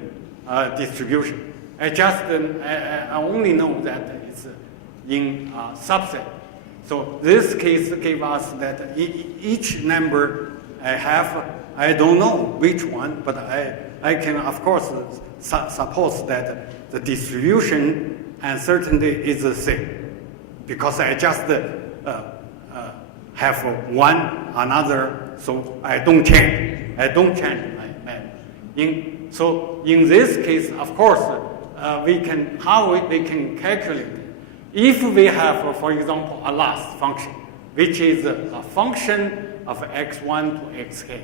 distribution. I only know that it's in subset. So this case gave us that each number I have, I don't know which one, but I can of course suppose that the distribution uncertainty is the same, because I just have one another, so I don't change. So in this case, of course, we can calculate if we have, for example, a loss function, which is a function of x1 to xk.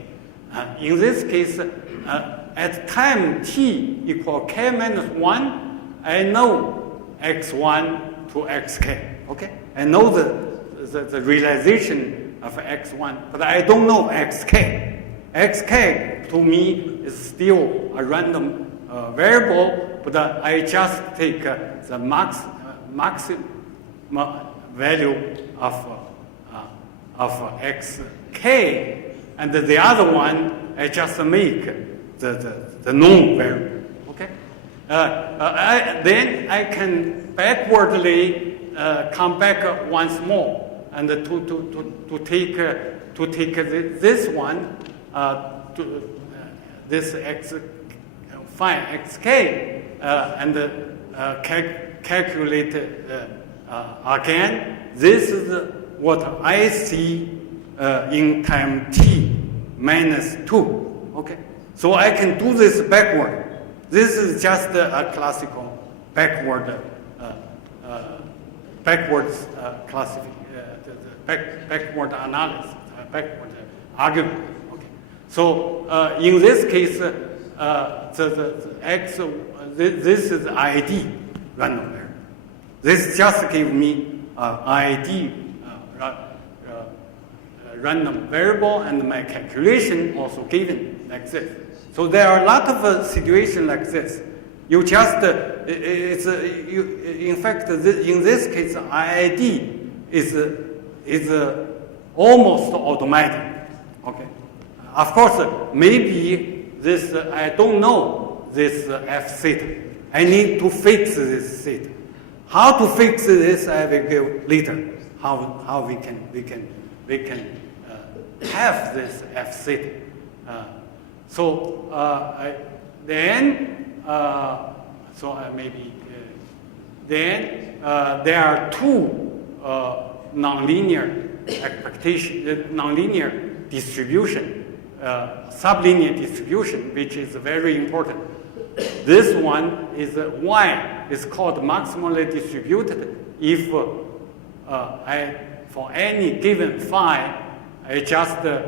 In this case, at time t equal k minus 1, I know x1 to xk. Okay, I know the realization of x1, but I don't know xk. xk to me is still a random variable, but I just take the maximum value of xk, and the other one I just make the known variable. Okay, then I can backwardly come back once more and to take this one this phi xk and calculate again. This is what I see in time t minus 2. Okay, so I can do this backward. This is just a classical backward backwards backward analysis, backward argument. Okay, so in this case, the x this is ID random variable. This just gives me ID random variable, and my calculation also given like this. So there are a lot of situations like this. You just in fact, in this case, ID is almost automatic. Okay, of course, maybe this I don't know this f theta. I need to fix this theta. How to fix this I will give later. How we can have this f theta. Then there are two nonlinear expectation, nonlinear distribution, sublinear distribution, which is very important. This one is y is called maximally distributed if for any given phi, it's just the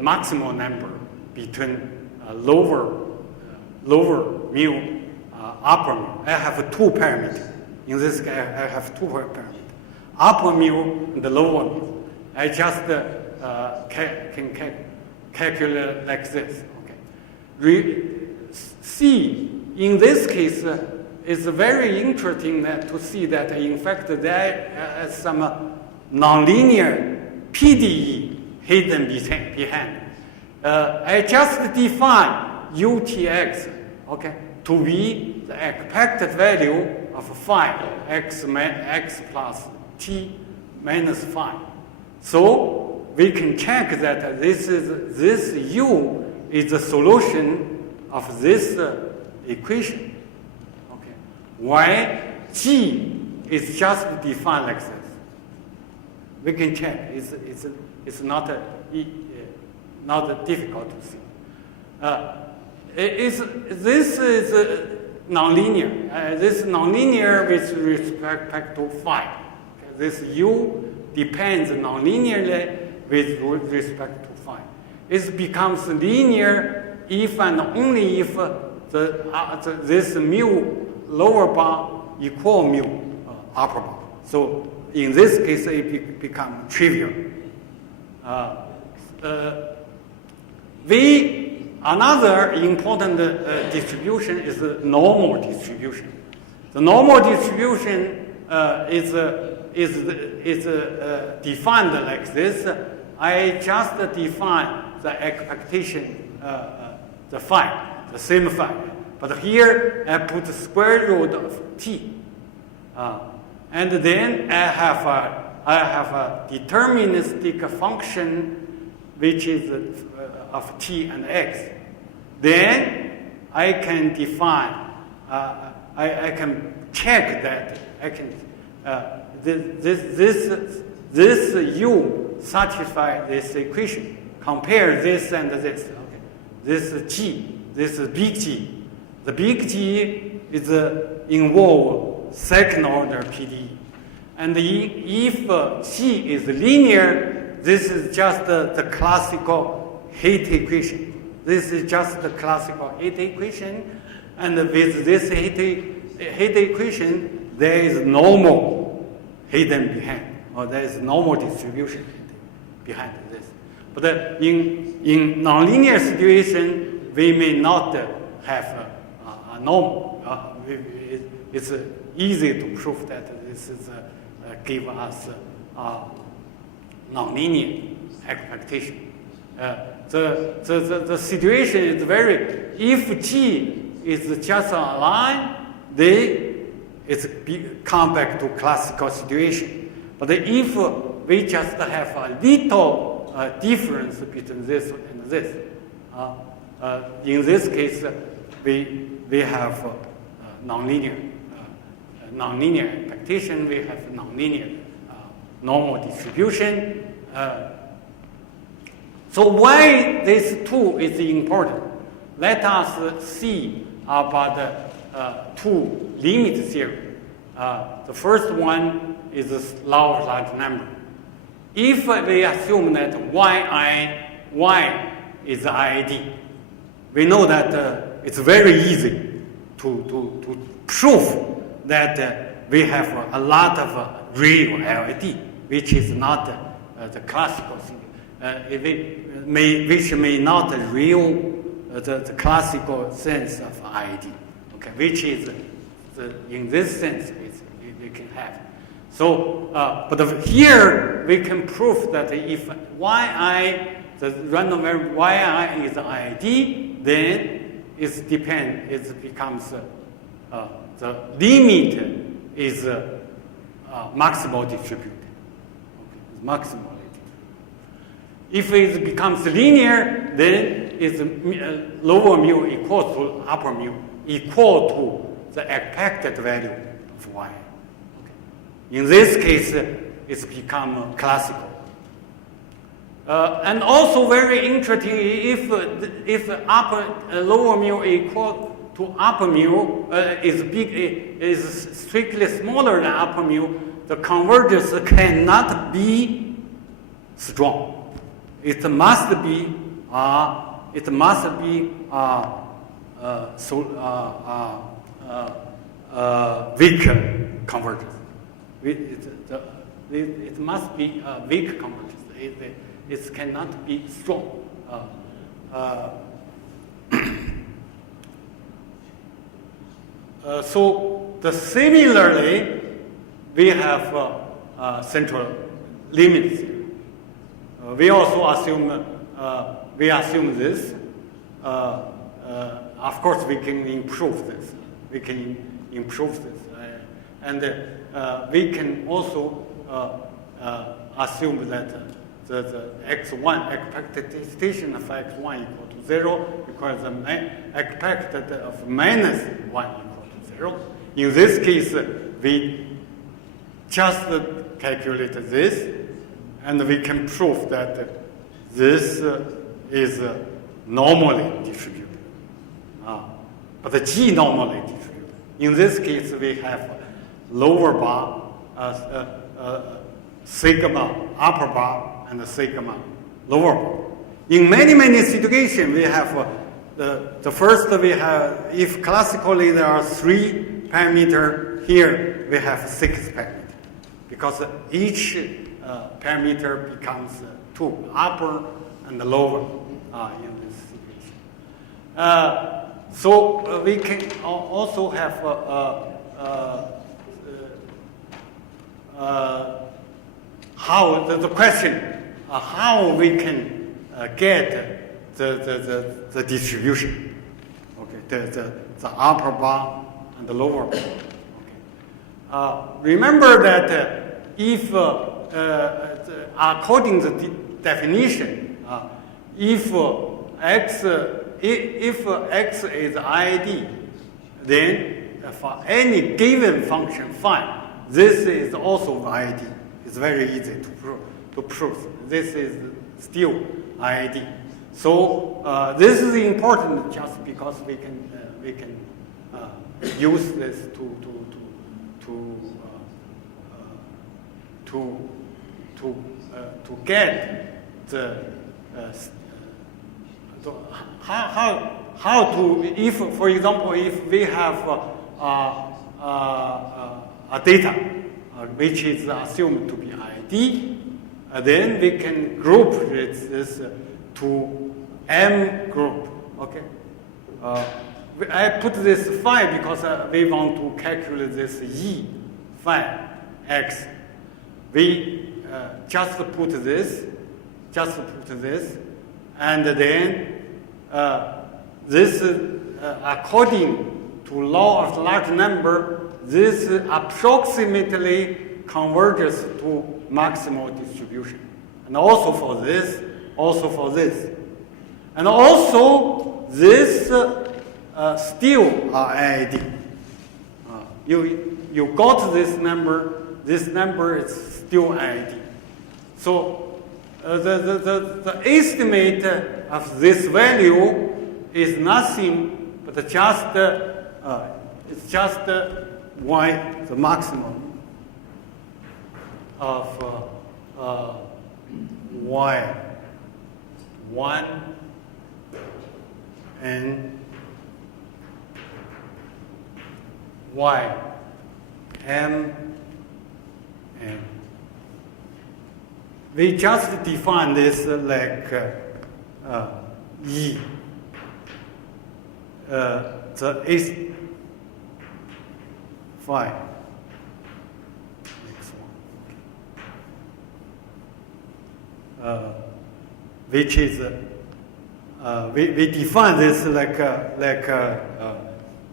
maximal number between lower mu, upper mu. I have two parameters. In this case, I have two parameters. Upper mu and the lower mu. I just can calculate like this. Okay. C, in this case, is very interesting to see that in fact there is some nonlinear PDE hidden behind. I just define UTX, okay, to be the expected value of phi x plus t minus phi. So we can check that this u is the solution of this equation. Okay, y g is just defined like this. We can check. It's not difficult to see. This is nonlinear. This is nonlinear with respect to phi. Okay, this u depends nonlinearly with respect to phi. It becomes linear if and only if this mu lower bound equal mu upper bound. So in this case, it becomes trivial. Another important distribution is the normal distribution. The normal distribution is defined like this. I just define the expectation, the phi, the same phi. But here I put the square root of t. And then I have a deterministic function which is of t and x. Then I can define, I can check that this u satisfy this equation. Compare this and this. Okay. This g, this is big G. The big G is involve second order PDE. And if G is linear, this is just the classical Haight equation. This is just the classical Haight equation. And with this Haight equation, there is normal hidden behind, or there is normal distribution behind this. But in nonlinear situation, we may not have a normal. It's easy to prove that this is give us nonlinear expectation. The situation is if G is just a line, it's come back to classical situation. But if we just have a little difference between this and this, in this case, we have nonlinear expectation. We have nonlinear normal distribution. So why this two is important? Let us see about the two limit theory. The first one is the law of large number. If we assume that y is the IID, we know that it's very easy to prove that we have a lot of real LID, which is not the classical thing, which may not real the classical sense of IID, okay, which is in this sense we can have. So, but here we can prove that if the random variable yi is IID, then it becomes the limit is maximal distributed. Okay, maximal. If it becomes linear, then it's lower mu equal to upper mu equal to the expected value of y. Okay. In this case, it's become classical. And also very interesting, if lower mu equal to upper mu is strictly smaller than upper mu, the convergence cannot be strong. It must be weak convergence. It must be a weak convergence. It cannot be strong. So similarly, we have central limits. We also assume this. Of course, we can improve this. And we can also assume that the x1 expectation of x1 equal to 0 because the expected of minus 1 equal to 0. In this case, we just calculate this, and we can prove that this is normally distributed. But the G normally distributed. In this case, we have lower bar, sigma upper bar, and the sigma lower bar. In many situations, we have the first we have, if classically there are 3 parameters, here we have 6 parameters. Because each parameter becomes 2, upper and lower in this situation. So we can also have how the question how we can get the distribution, okay, the upper bar and the lower bar. Okay. Remember that if according to the definition, if x is ID, then for any given function phi, this is also ID. It's very easy to prove. This is still ID. So this is important just because we can use this to get the how to, if for example, if we have a data which is assumed to be ID, then we can group this to M group. Okay. I put this phi because we want to calculate this E phi x. We just put this, and then this according to law of large number, this approximately converges to maximal distribution. And also for this, And also this still are ID. You got this number is still ID. So the estimate of this value is nothing but just it's just y, the maximum of y1 and y m n. We just define this like E. The is phi. Which is we define this like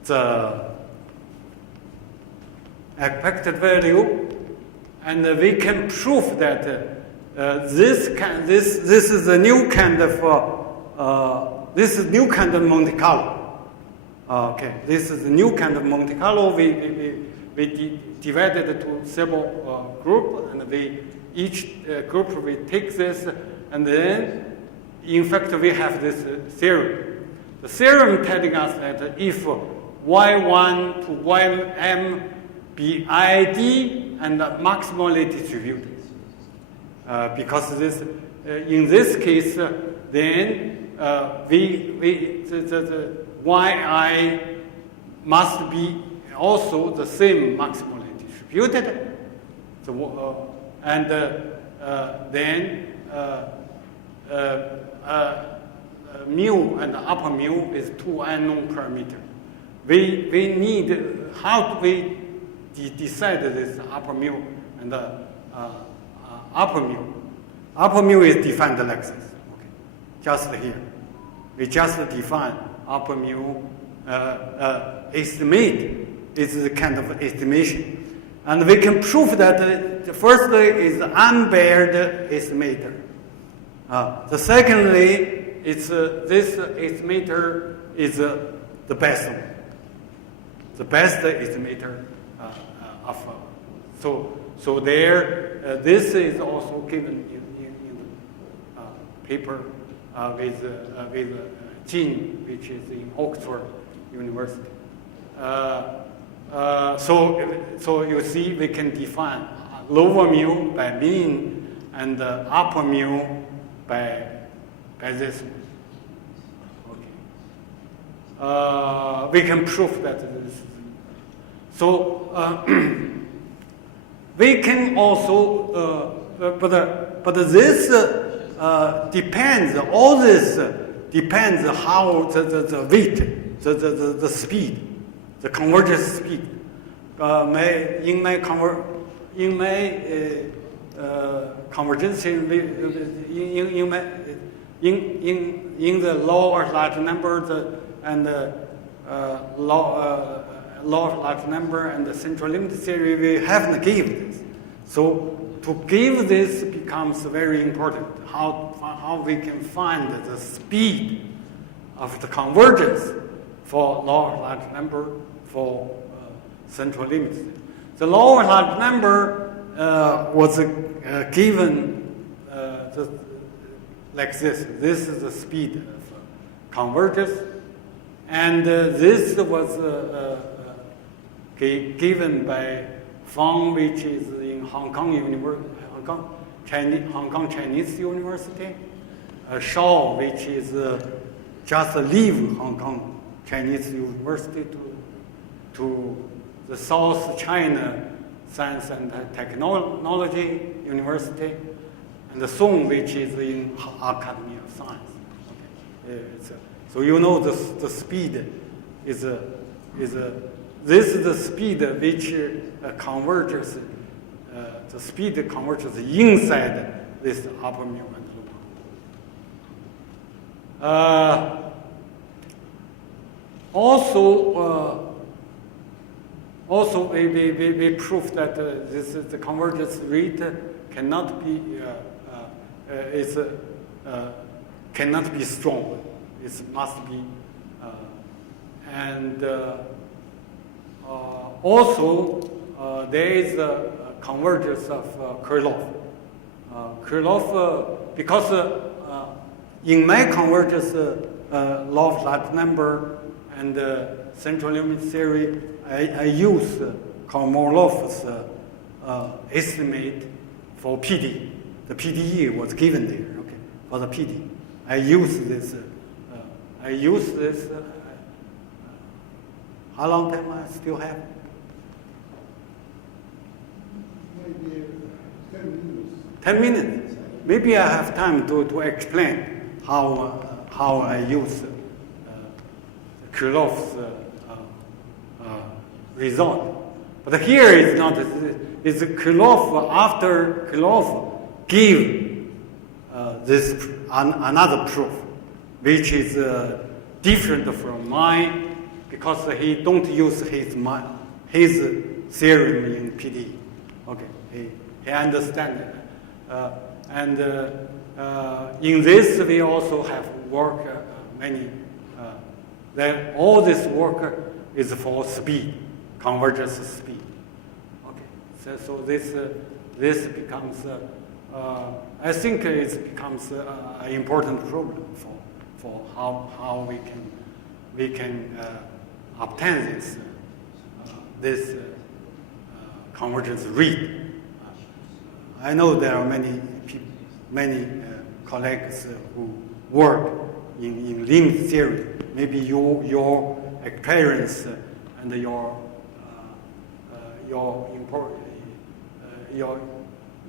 the expected value, and we can prove that this is a new kind of this is new kind of Monte Carlo. Okay, this is a new kind of Monte Carlo. divided to several groups, and each group we take this, and then in fact we have this theorem. The theorem telling us that if y1 to ym be ID and maximally distributed, because this in this case then the yi must be also the same maximally distributed. So, and then mu and upper mu is two unknown parameters. We need, how do we decide this upper mu and upper mu? Upper mu is defined like this, okay. Just here. We just define upper mu estimate is a kind of estimation. And we can prove that the firstly is unpaired estimator. The secondly, it's this estimator is the best one. The best estimator of so there. This is also given in the paper with Jean, which is in Oxford University. So you see, we can define lower mu by mean and upper mu by this one. Okay. We can prove that this. So we can also, but this depends. All this depends how the weight, the speed, the convergence speed. In my convergence in the law of large numbers and law of large number and the central limit theory, we haven't given this. So to give this becomes very important. How we can find the speed of the convergence for law of large number for central limit theory. The law of large number was given like this. This is the speed of convergence, and this was given by Fang, which is in Hong Kong Chinese University. Shao, which is just leave Hong Kong Chinese University to the South China Science and Technology University, and the Song, which is in Academy of Science. Okay. So you know the speed is this is the speed which converges. The speed converges inside this upper mu and lower. Also, we prove that the convergence rate cannot be strong. It must be, also there is a convergence of Krylov. Because in my convergence law of large number and central limit theory, I use Kolmorov's estimate for PD. The PDE was given there. Okay, for the PD, I use this. How long time I still have? Maybe 10 minutes. 10 minutes. Maybe I have time to explain how I use Krylov's result. But here is not. It's Krylov after Krylov give this another proof, which is different from mine, because he don't use his theorem in PD. Okay, he understands it. And in this we also have work many. Then all this work is for speed, convergence speed. So this becomes, I think it becomes an important problem for how we can obtain this convergence rate. I know there are many colleagues who work in limit theory. Maybe your experience and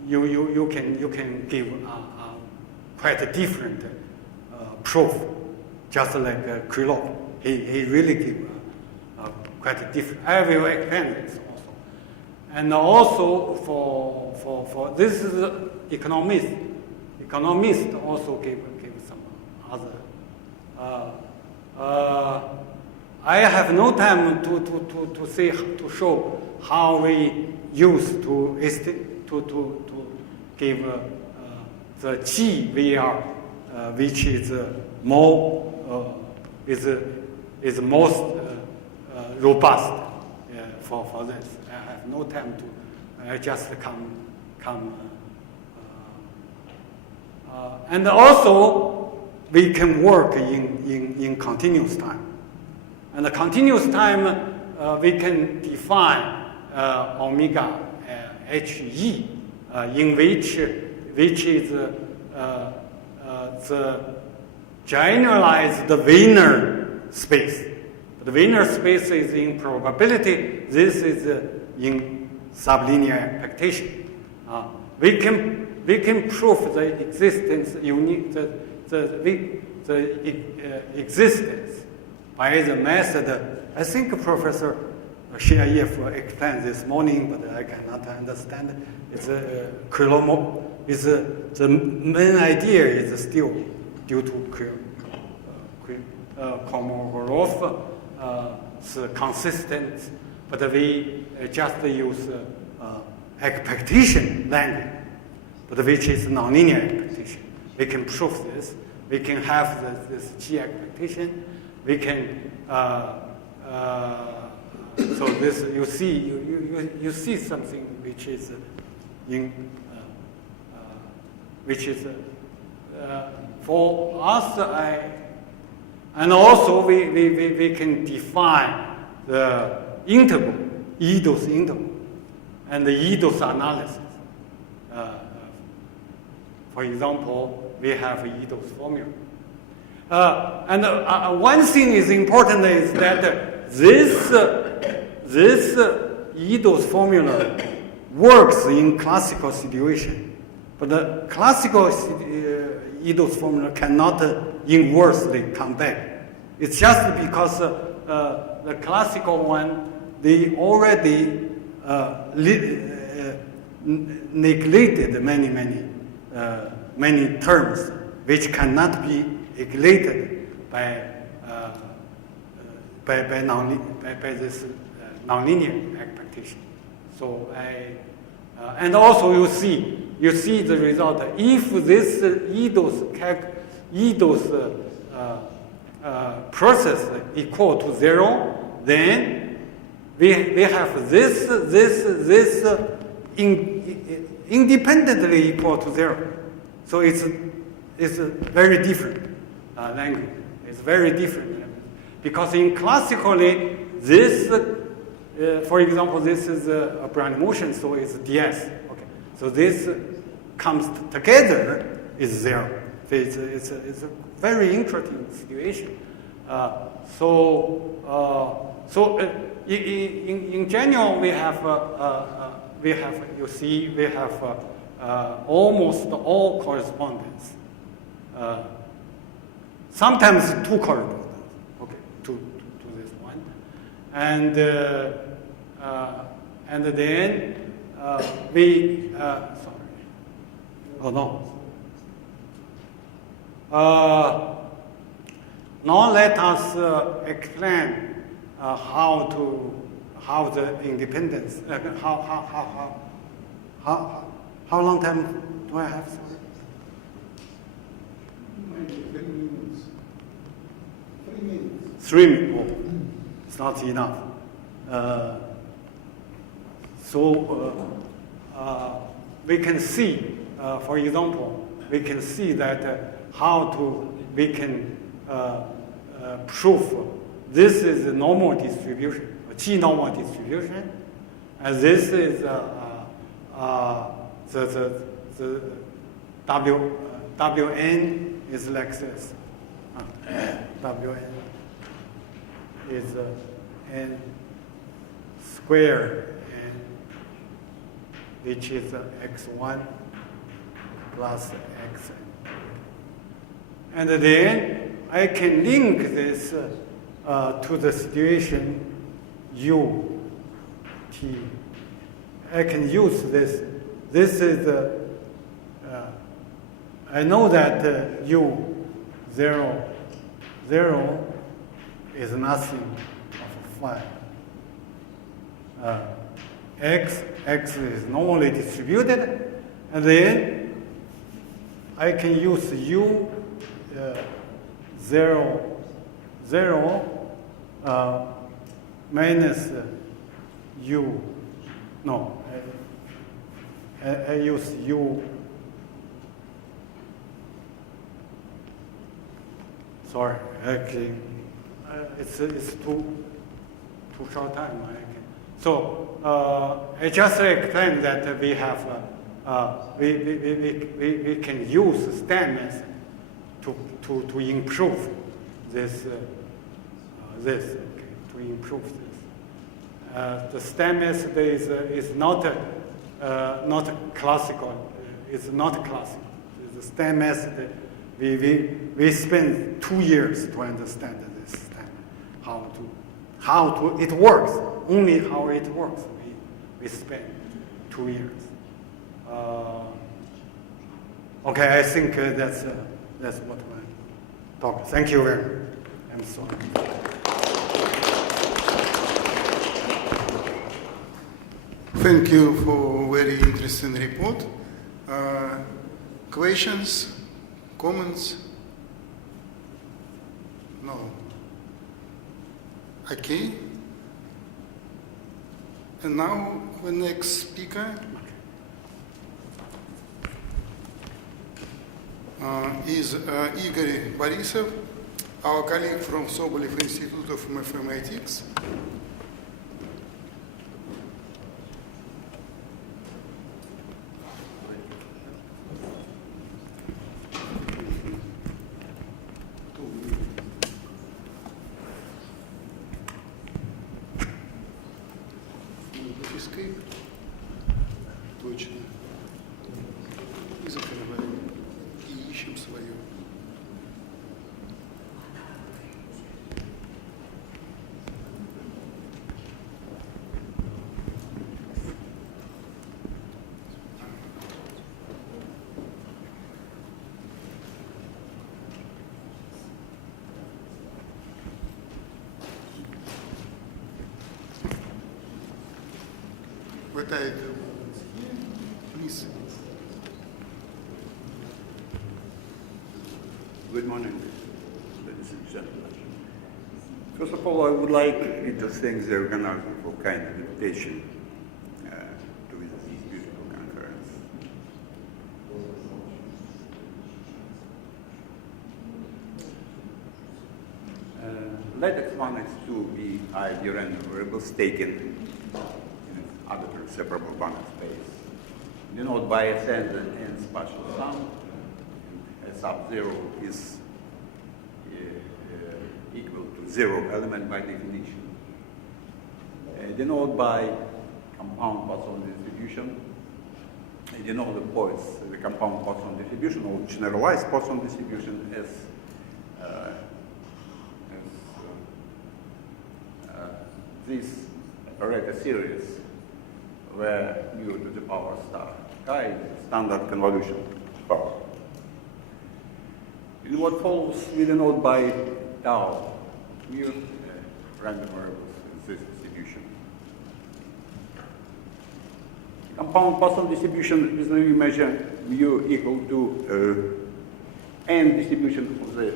you can give quite a different proof, just like Krylov. He really give quite a different. I will explain this also, and also for this is economist. Economists also give some other. I have no time to show how we use to give the GVR, which is more is most robust for this. I have no time to. I just come. And also, we can work in continuous time. And the continuous time, we can define omega HE, in which is the generalized Wiener space. The Wiener space is in probability. This is in sublinear expectation. We can prove the existence, existence by the method. I think Professor Shiayev explained this morning, but I cannot understand. It's the main idea is still due to Prokhorov, consistent, but we just use expectation language, but which is nonlinear expectation. We can prove this. We can have this G expectation. We can so this you see something which is for us. And also we can define the interval, EDOS interval, and the EDOS analysis. For example, we have EDOS formula. And one thing is important is that this EDOS formula works in classical situation, but the classical EDOS formula cannot inversely come back. It's just because the classical one, they already neglected many terms which cannot be neglected by this nonlinear expectation. So and also you see the result. If this EDOS process equal to 0, then we have this independently equal to 0. So it's very different language. It's very different language. Because in classically, this, for example, this is a Brownian motion, so it's ds. Okay. So this comes together is 0. It's a very interesting situation. In general, we have almost all correspondence. Sometimes two correspondence. Okay, to this one, and then we sorry. Oh no. Now let us explain how the independence how long time do I have? Sorry? Maybe 3 minutes. 3 minutes. 3 minutes. Oh, it's not enough. we can see, for example, we can see that we can prove this is a normal distribution, a G-normal distribution, and this is the Wn is like this. Wn is n squared, which is x1 plus xn. And then I can link this to the situation u, t. I can use this. This is I know that u 0, 0 is nothing of 5. X is normally distributed, and then I can use u 0, 0 minus u. No, I use u. Sorry, actually, it's too short time. So I just explained that we have we can use STEM method to improve this to improve this. The STEM method is not classical. It's not classical. The STEM method we spend 2 years to understand this STEM, how to it works. Only how it works. We spend 2 years. Okay, I think that's what I talk. Thank you very much. I'm sorry. Thank you for very interesting report. Questions, comments? No. Okay. And now the next speaker is Igor Borisov, our colleague from Sobolev Institute of Mathematics. Точно. И закрываем. И ищем свое. Хватает. Please. Good morning, ladies and gentlemen. First of all, I would like to thank the organizer for kind invitation to visit this beautiful conference. Latex 1 x 2 BI random variables taken in arbitrary separable Banach space, denoted by Sn and n spatial sum. Sub 0 is equal to 0 element by definition. Denoted by compound Poisson distribution. Denote the points, the compound Poisson distribution or generalized Poisson distribution as this operator series where mu to the power star chi is standard convolution power. In what follows, we denote by tau mu random variables in this distribution. Compound Poisson distribution is when we measure mu equal to n distribution of the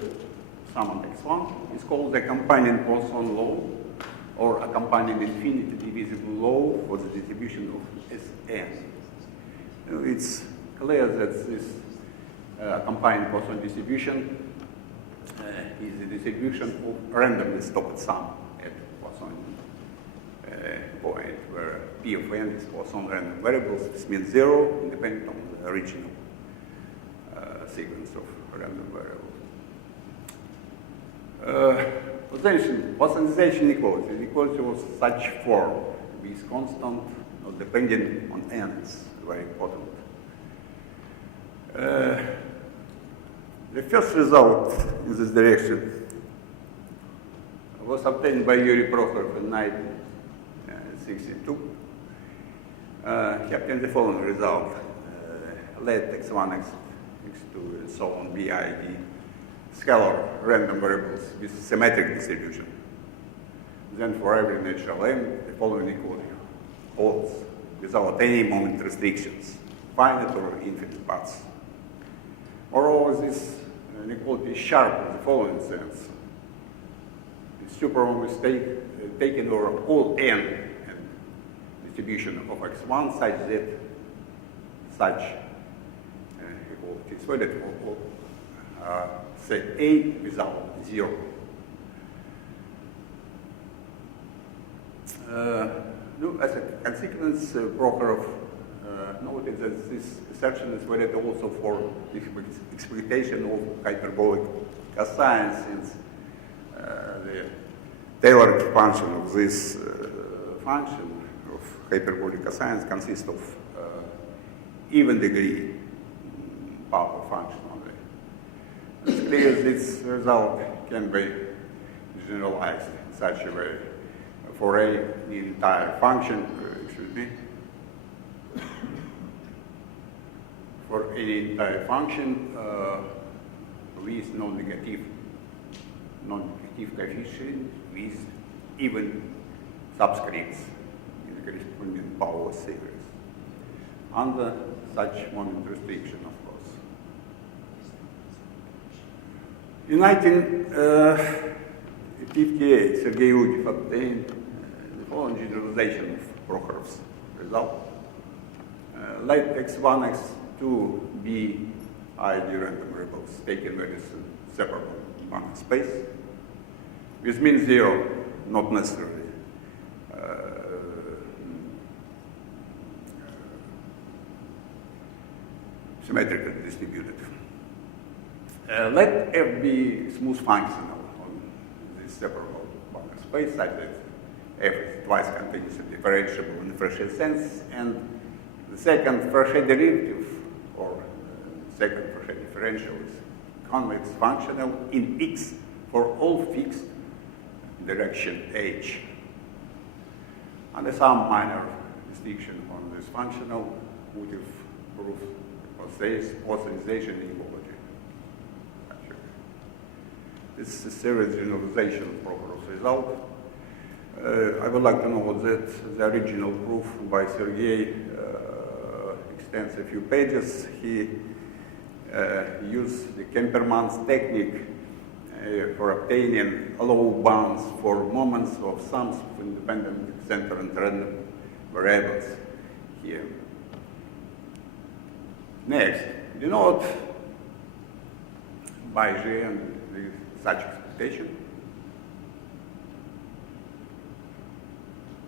sum on x1 is called the accompanying Poisson law or accompanying infinity divisible law for the distribution of Sn. It's clear that this combined Poisson distribution is the distribution of randomly stopped sum at Poisson point, where P of n is Poisson random variables. This means 0, independent of the original sequence of random variables. Poissonization inequality. Inequality was such form with constant, not dependent on n. It's very important. The first result in this direction was obtained by Yuri Prokhorov in 1962. He obtained the following result. Let x1, x2, and so on be ID scalar random variables with symmetric distribution. Then for every natural n, the following inequality holds without any moment restrictions, finite or infinite paths. Moreover, this inequality is sharp in the following sense. The supernorm is taken over all n and distribution of x1 such that such equality is valid for all set A without 0. As a consequence, Prokhorov noted that this assertion is valid also for the exploitation of hyperbolic cosine, since the tailored function of this function of hyperbolic cosine consists of even degree power function only. It's clear this result can be generalized in such a way. For the entire function, for any entire function with non-negative coefficient with even subscripts in the corresponding power series, under such moment restriction, of course. In 1958, Sergei Udiev obtained the following generalization of Prokhorov's result. Let x1, x2 be ID random variables taken with separable Banach space, with mean 0, not necessarily symmetrically distributed. Let f be smooth functional on this separable Banach space such that f is twice continuously differentiable in the Frechet sense, and the second Frechet derivative, or second Frechet differential, is convex functional in x for all fixed direction h. Under some minor distinction on this functional would have proved poissonization inequality. This is a serious generalization of Prokhorov's result. I would like to note that the original proof by Sergei extends a few pages. He used the Kemperman's technique for obtaining low bounds for moments of sums of independent center and random variables here. Next, denote by G and such expectation.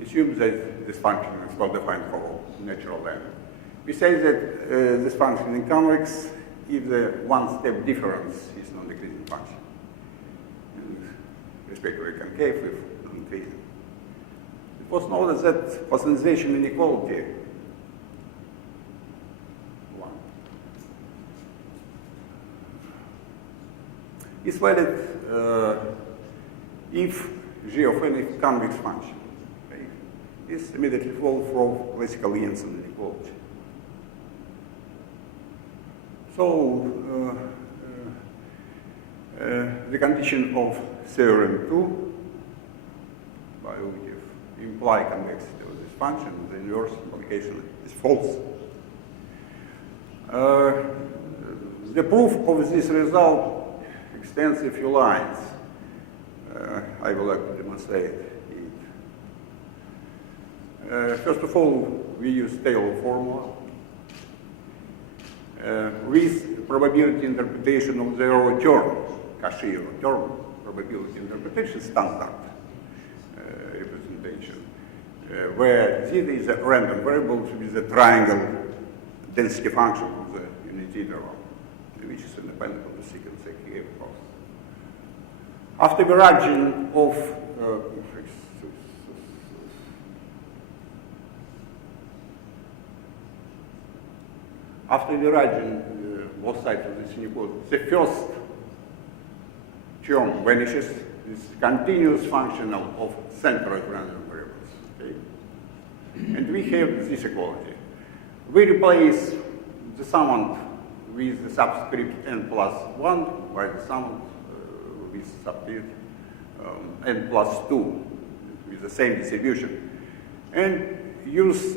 Assume that this function is well defined for all natural n. We say that this function is convex if the one-step difference is non-decreasing function, and respectively concave if non-increasing. It was noted that poissonization inequality is valid if g of n is convex function. Okay? This immediately follows from classical Jensen inequality. So the condition of theorem 2 by Udiev imply convexity of this function. The inverse implication is false. The proof of this result extends a few lines. I would like to demonstrate it. First of all, we use Taylor formula. with probability interpretation of the zero term, Cauchy term, probability interpretation standard representation, where z is a random variable with a triangle density function of the unit interval, which is independent of the sequence here, of course. After averaging of both sides of this inequality, the first term vanishes, this continuous function of central random variables. Okay? And we have this equality. We replace the summand with the subscript n plus 1, while the summand with subscript n plus 2 with the same distribution. And use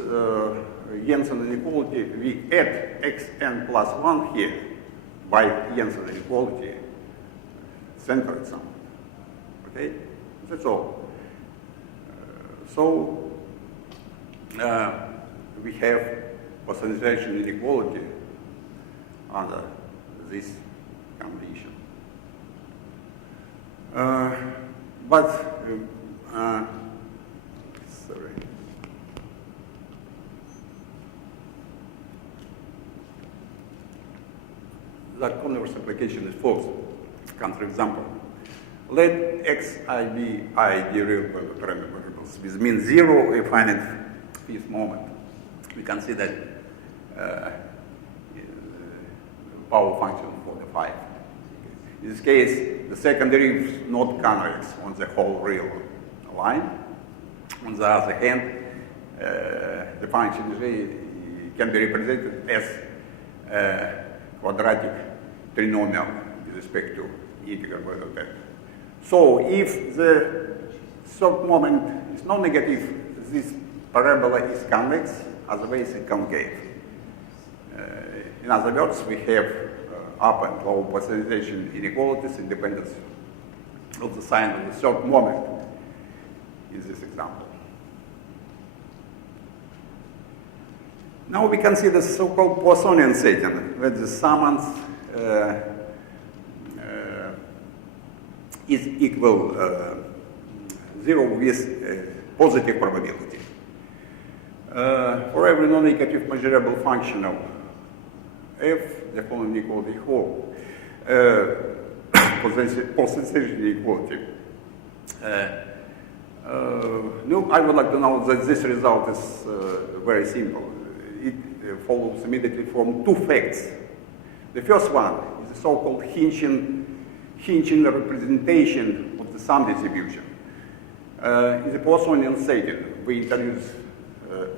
Jensen inequality, we add xn plus 1 here by Jensen inequality, centered sum. Okay? That's all. So we have personalization inequality under this condition. Sorry. That converse application is false. Counterexample. Let xi be I real valued random variables with mean 0 a finite fifth moment. We can see that power function for the phi. In this case, the second derivative is not convex on the whole real line. On the other hand, the function can be represented as quadratic trinomial with respect to integral value of that. So if the third moment is non-negative, this parabola is convex, otherwise it's concave. In other words, we have up and low personalization inequalities independent of the sign of the third moment in this example. Now we can see the so-called Poissonian setting, where the summand is equal 0 with positive probability. For every non-negative measurable function of f, the following inequality whole, personalization inequality. No, I would like to know that this result is very simple. It follows immediately from two facts. The first one is the so-called Hinchian representation of the sum distribution. In the Poissonian setting, we introduce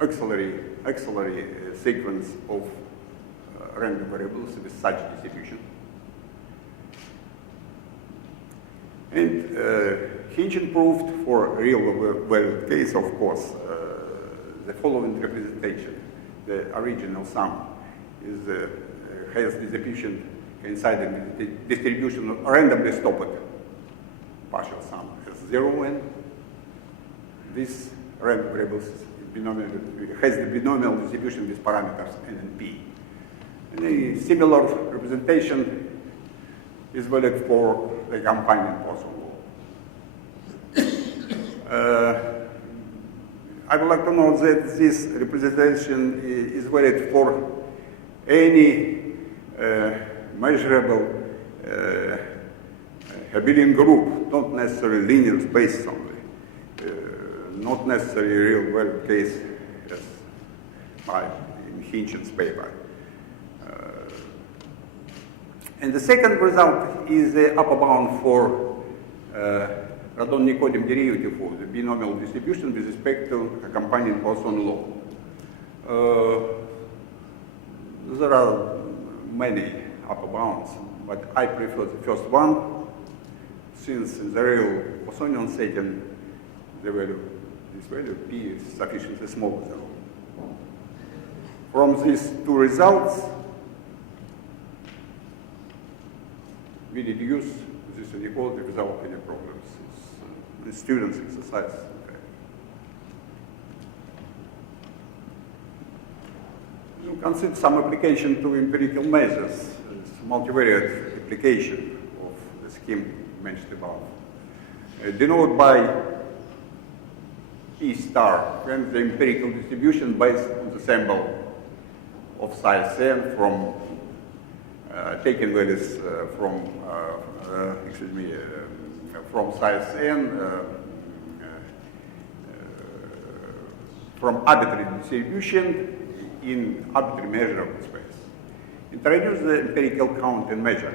auxiliary sequence of random variables with such distribution. And Hinchian proved for real valued case, of course, the following representation. The original sum is, has distribution coinciding with the distribution of randomly stopped partial sum as 0, and this random variable has the binomial distribution with parameters n and p. And a similar representation is valid for the companion Poisson law. I would like to note that this representation is valid for any measurable abelian group, not necessarily linear spaces only, not necessarily real valued case as by in Hinchian's paper. And the second result is the upper bound for Radon-Nikodym derivative of the binomial distribution with respect to accompanying Poisson law. There are many upper bounds, but I prefer the first one, since in the real Poissonian setting, this value p is sufficiently small. From these two results, we deduce this inequality without any problems. The students' exercise. Okay. consider some application to empirical measures, multivariate application of the scheme mentioned above. Denoted by P star, when the empirical distribution based on the sample of size n from taken values from size n from arbitrary distribution in arbitrary measurable space. Introduce the empirical count and measure.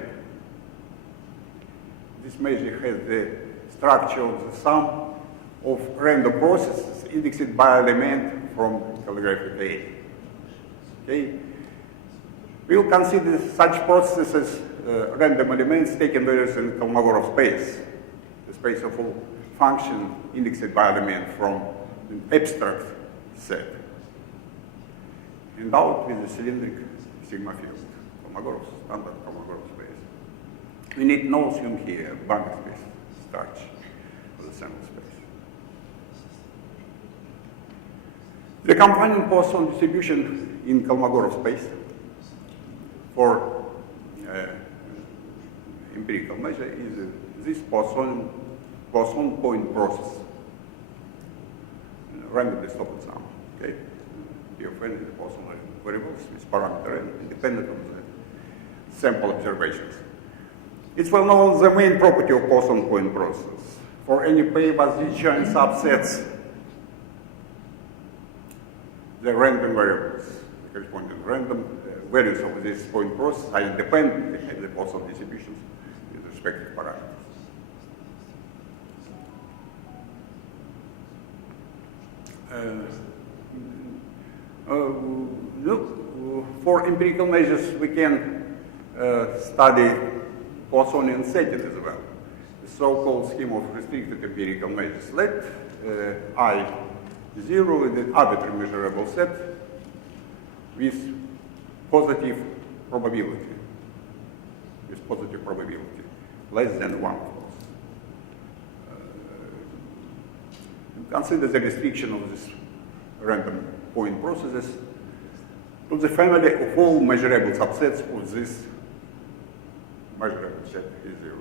This measure has the structure of the sum of random processes indexed by element from calligraphic A. Okay? We will consider such processes as random elements taken values in Kolmogorov space, the space of all function indexed by element from an abstract set, endowed with a cylindric sigma field, Kolmogorov, standard Kolmogorov space. We need no assume here bank space structure of the sample space. The companion Poisson distribution in Kolmogorov space for empirical measure is this Poisson point process, randomly stopped sum. Okay, P of n is the Poisson variables with parameter n independent of the sample observations. It's well known the main property of Poisson point process. For any P-Basichan subsets, the random variables, the corresponding random values of this point process are independent of the Poisson distributions with respective parameters. For empirical measures, we can study Poissonian setting as well, the so-called scheme of restricted empirical measures. Let I 0 is an arbitrary measurable set with positive probability, less than 1, of course. Consider the restriction of this random point processes to the family of all measurable subsets of this measurable set is 0.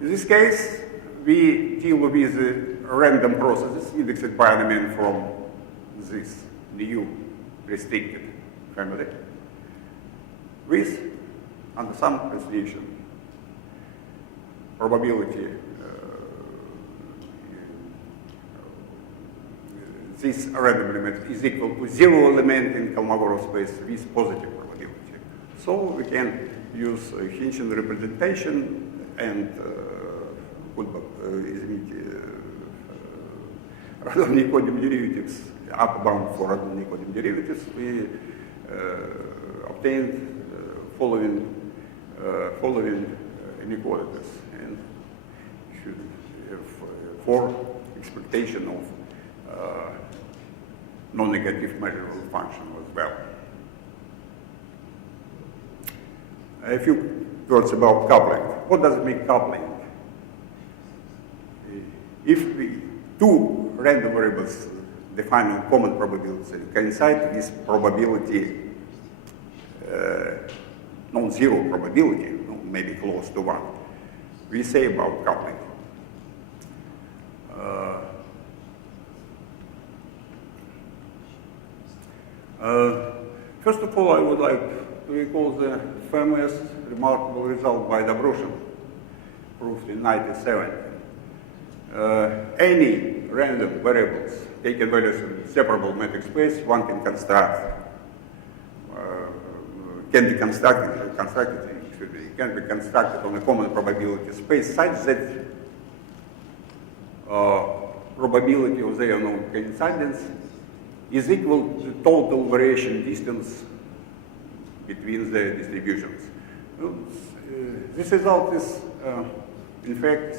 In this case, we deal with the random processes indexed by element from this new restricted family with, under some consideration, probability this random element is equal to 0 element in Kolmogorov space with positive probability. So we can use Hinshin representation and random Nicodim derivatives, upper bound for random Nicodim derivatives. We obtained following inequalities and for expectation of non-negative measurable function as well. A few words about coupling. What does it mean, coupling? If two random variables defining common probabilities coincide with probability, non-zero probability, maybe close to 1, we say about coupling. First of all, I would like to recall the famous remarkable result by Dobrushin, proved in 1970. Any random variables taken values in separable metric space, one can construct, can be constructed on a common probability space such that probability of their known coincidence is equal to total variation distance between the distributions. This result is, in fact,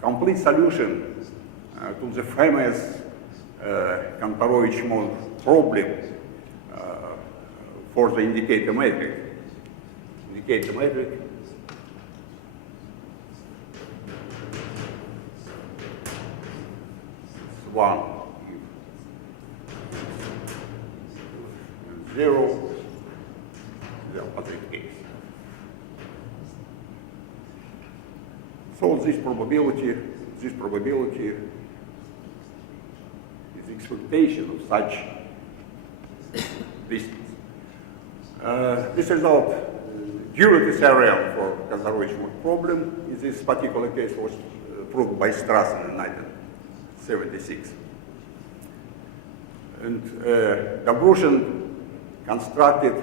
complete solution to the famous Kantorovich mode problem for the indicator metric. Indicator metric is 1. 0, the opposite case. So this probability is the expectation of such distance. This result, during theorem for conservation mode problem, in this particular case was proved by Strassen in 1976. And Dobrushin constructed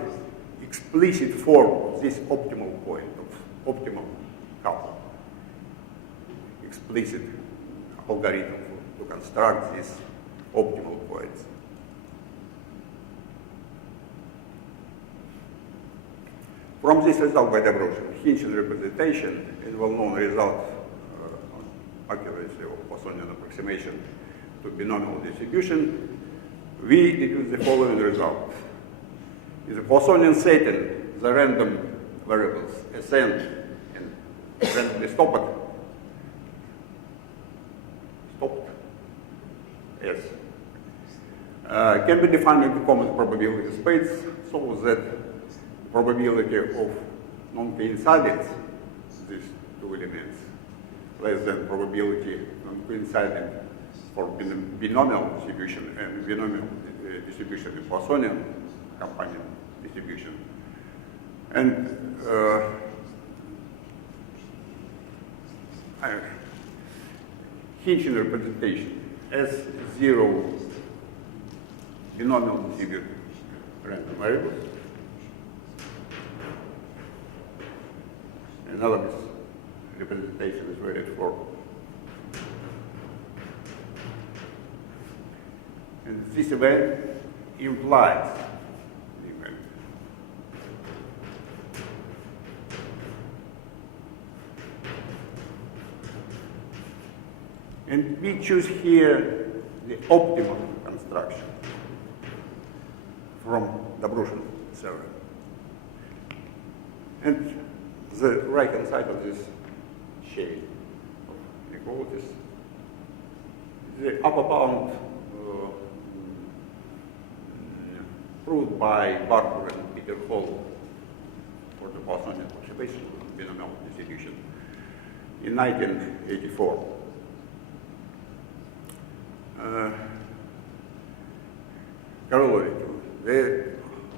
explicit form of this optimal point, of optimal couple. Explicit algorithm to construct these optimal points. From this result by Dobrushin, Hinchian representation is well-known result on accuracy of Poissonian approximation to binomial distribution, we deduce the following result. In the Poissonian setting, the random variables Sn and randomly stopped S can be defined into common probability space so that the probability of non-coincidence, these two elements, less than probability non-coincident for binomial distribution and binomial distribution in Poissonian companion distribution. And Hinchian representation S0 binomial distributed random variables. Analogous representation is very for. And this event implies the event. And we choose here the optimal construction from Dobrushin theorem. And the right-hand side of this shade of inequalities, the upper bound proved by Barbour and Peter Hall for the Poissonian approximation of binomial distribution in 1984. Correlated to the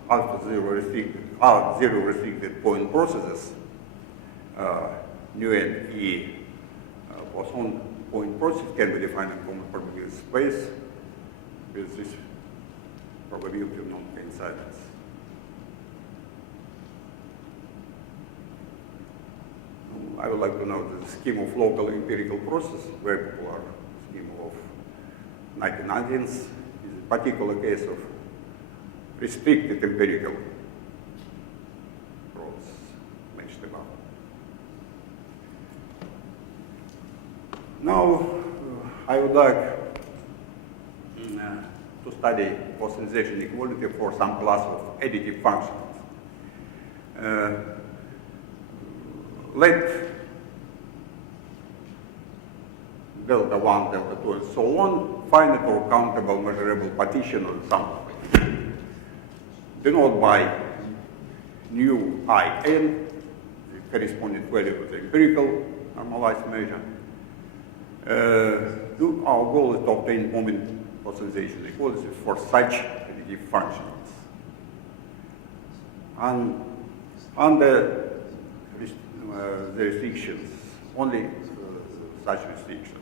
alpha zero restricted point processes, nu and E Poisson point process can be defined in common probability space with this probability of non-coincidence. I would like to note the scheme of local empirical process, very popular scheme of 1990s, is a particular case of restricted empirical process mentioned above. Now, I would like to study post-injection equality for some class of additive functions. Let delta 1, delta 2, and so on, finite or countable measurable partition of the sample space. Denote by nu in, the corresponding value of the empirical normalized measure. Our goal is to obtain moment post-injection equality for such additive functions. And under the restrictions, only such restrictions.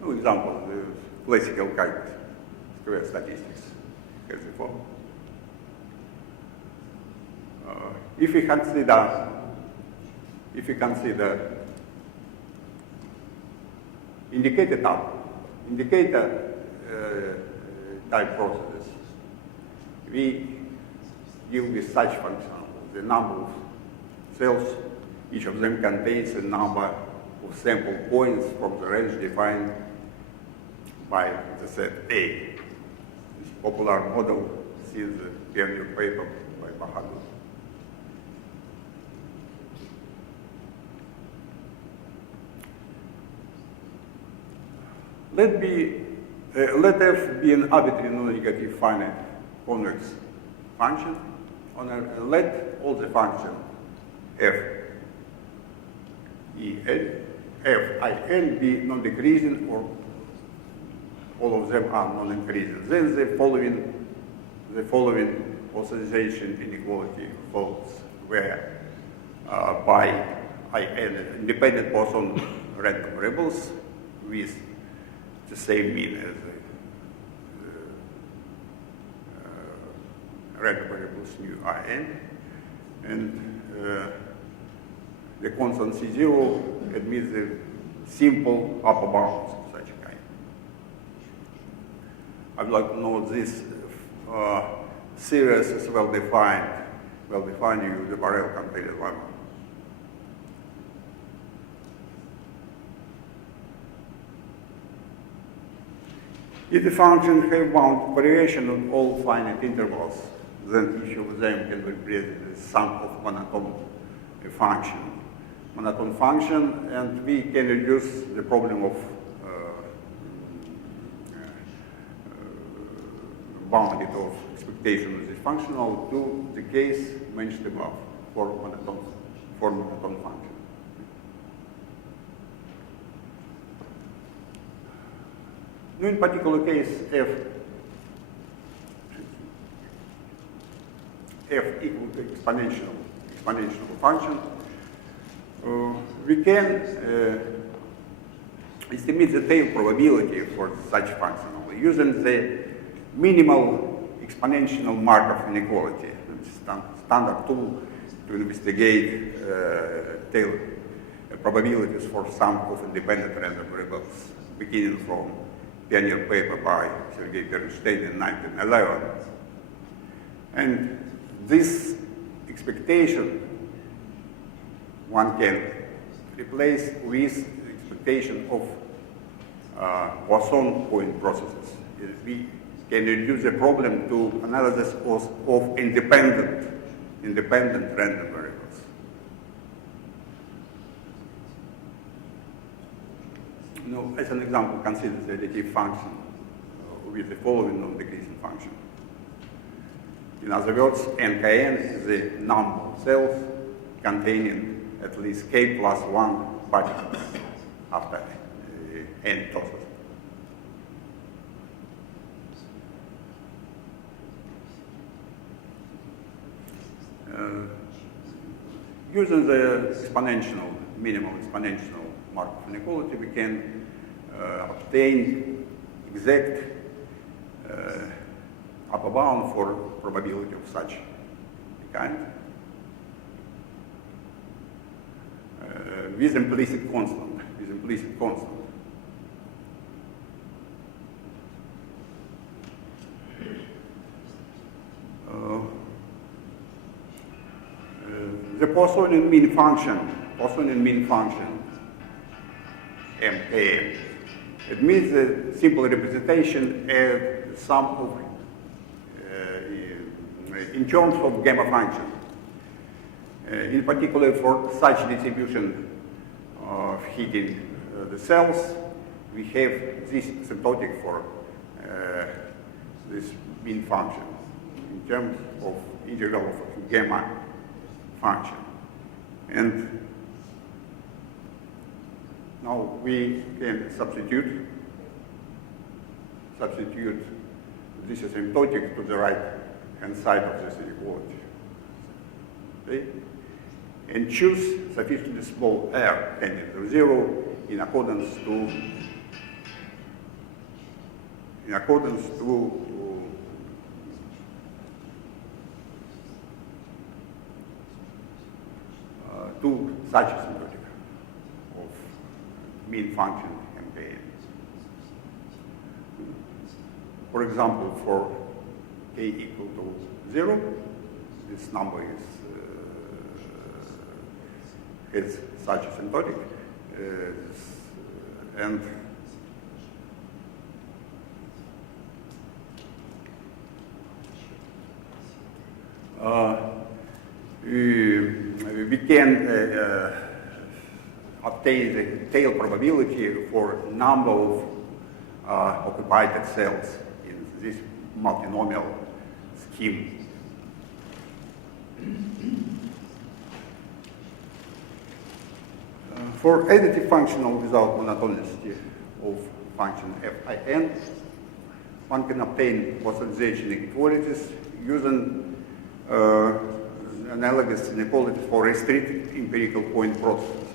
For example, the classical square statistics has the form. If we consider indicator type processes, we deal with such functions. The number of cells, each of them contains a number of sample points from the range defined by the set A. This popular model sees the peer-reviewed paper by Bahadur. Let me Let f be an arbitrary non-negative finite convex function. Let all the function f I n be non-decreasing, or all of them are non-increasing. Then the following authorization inequality follows, where by in independent Poisson random variables with the same mean as the random variables nu in, and the constant C0 admits the simple upper bounds of such a kind. I would like to note this series is well defined using the Borel contained lemma. If the function have bound variation on all finite intervals, then each of them can be represented as sum of monotone function, and we can reduce the problem of bounded of expectation of this functional to the case mentioned above for monotone function. Now, in particular case, f equal to exponential function, we can estimate the tail probability for such function using the minimal exponential Markov inequality, standard tool to investigate tail probabilities for some of independent random variables, beginning from pioneer paper by Sergei Bernstein in 1911. And this expectation one can replace with expectation of Poisson point processes. We can reduce the problem to analysis of independent random variables. Now, as an example, consider the additive function with the following non-decreasing function. In other words, nkn is the number of cells containing at least k plus 1 particles after n tosses. Using the minimal exponential Markov inequality, we can obtain exact upper bound for probability of such kind with implicit constant. The Poissonian mean function, MKM, admits the simple representation as the sum of in terms of gamma function. In particular, for such distribution of heating the cells, we have this asymptotic for this mean function in terms of integral of gamma function. And now we can substitute this asymptotic to the right hand side of this inequality. Okay? And choose sufficiently small r tending to 0 in accordance to such asymptotic of mean function MKN. For example, for k equal to 0, this number is such asymptotic, and we can obtain the tail probability for number of occupied cells in this multinomial scheme. For additive functional without monotonicity of function fin, one can obtain post-realization inequalities using analogous inequality for restricted empirical point processes.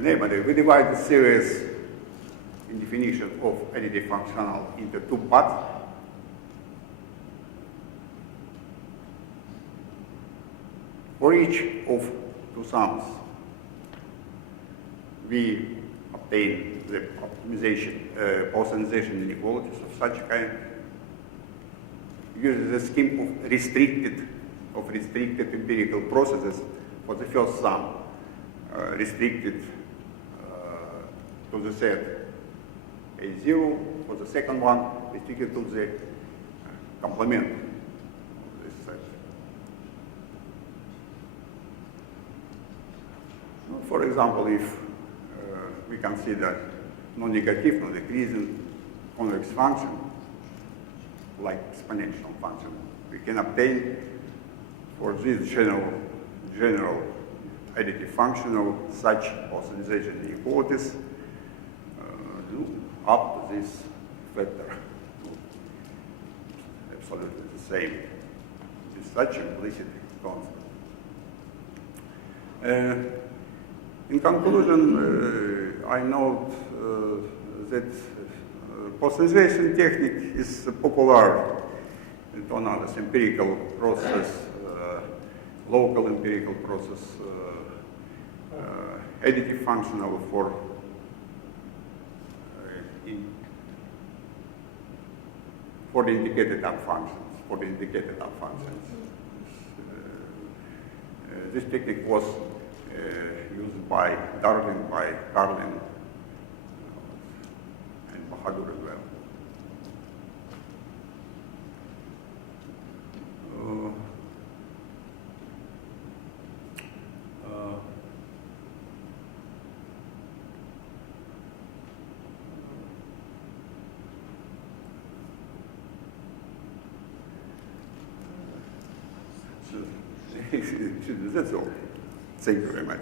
Namely, we divide the series in definition of additive functional into two parts. For each of two sums, we obtain the optimization, post-realization inequalities of such a kind using the scheme of restricted empirical processes for the first sum, restricted to the set A0, for the second one, restricted to the complement of this set. For example, if we consider non-negative, non-decreasing convex function, like exponential function, we can obtain for this general additive function of such post-realization inequalities up to this vector, absolutely the same. It is such implicit constant. In conclusion, I note that post-realization technique is popular to analyze empirical process, local empirical process, additive functional for the indicated up functions. This technique was used by Darling, by Carlin, and Bahadur as well. That's all. Thank you very much.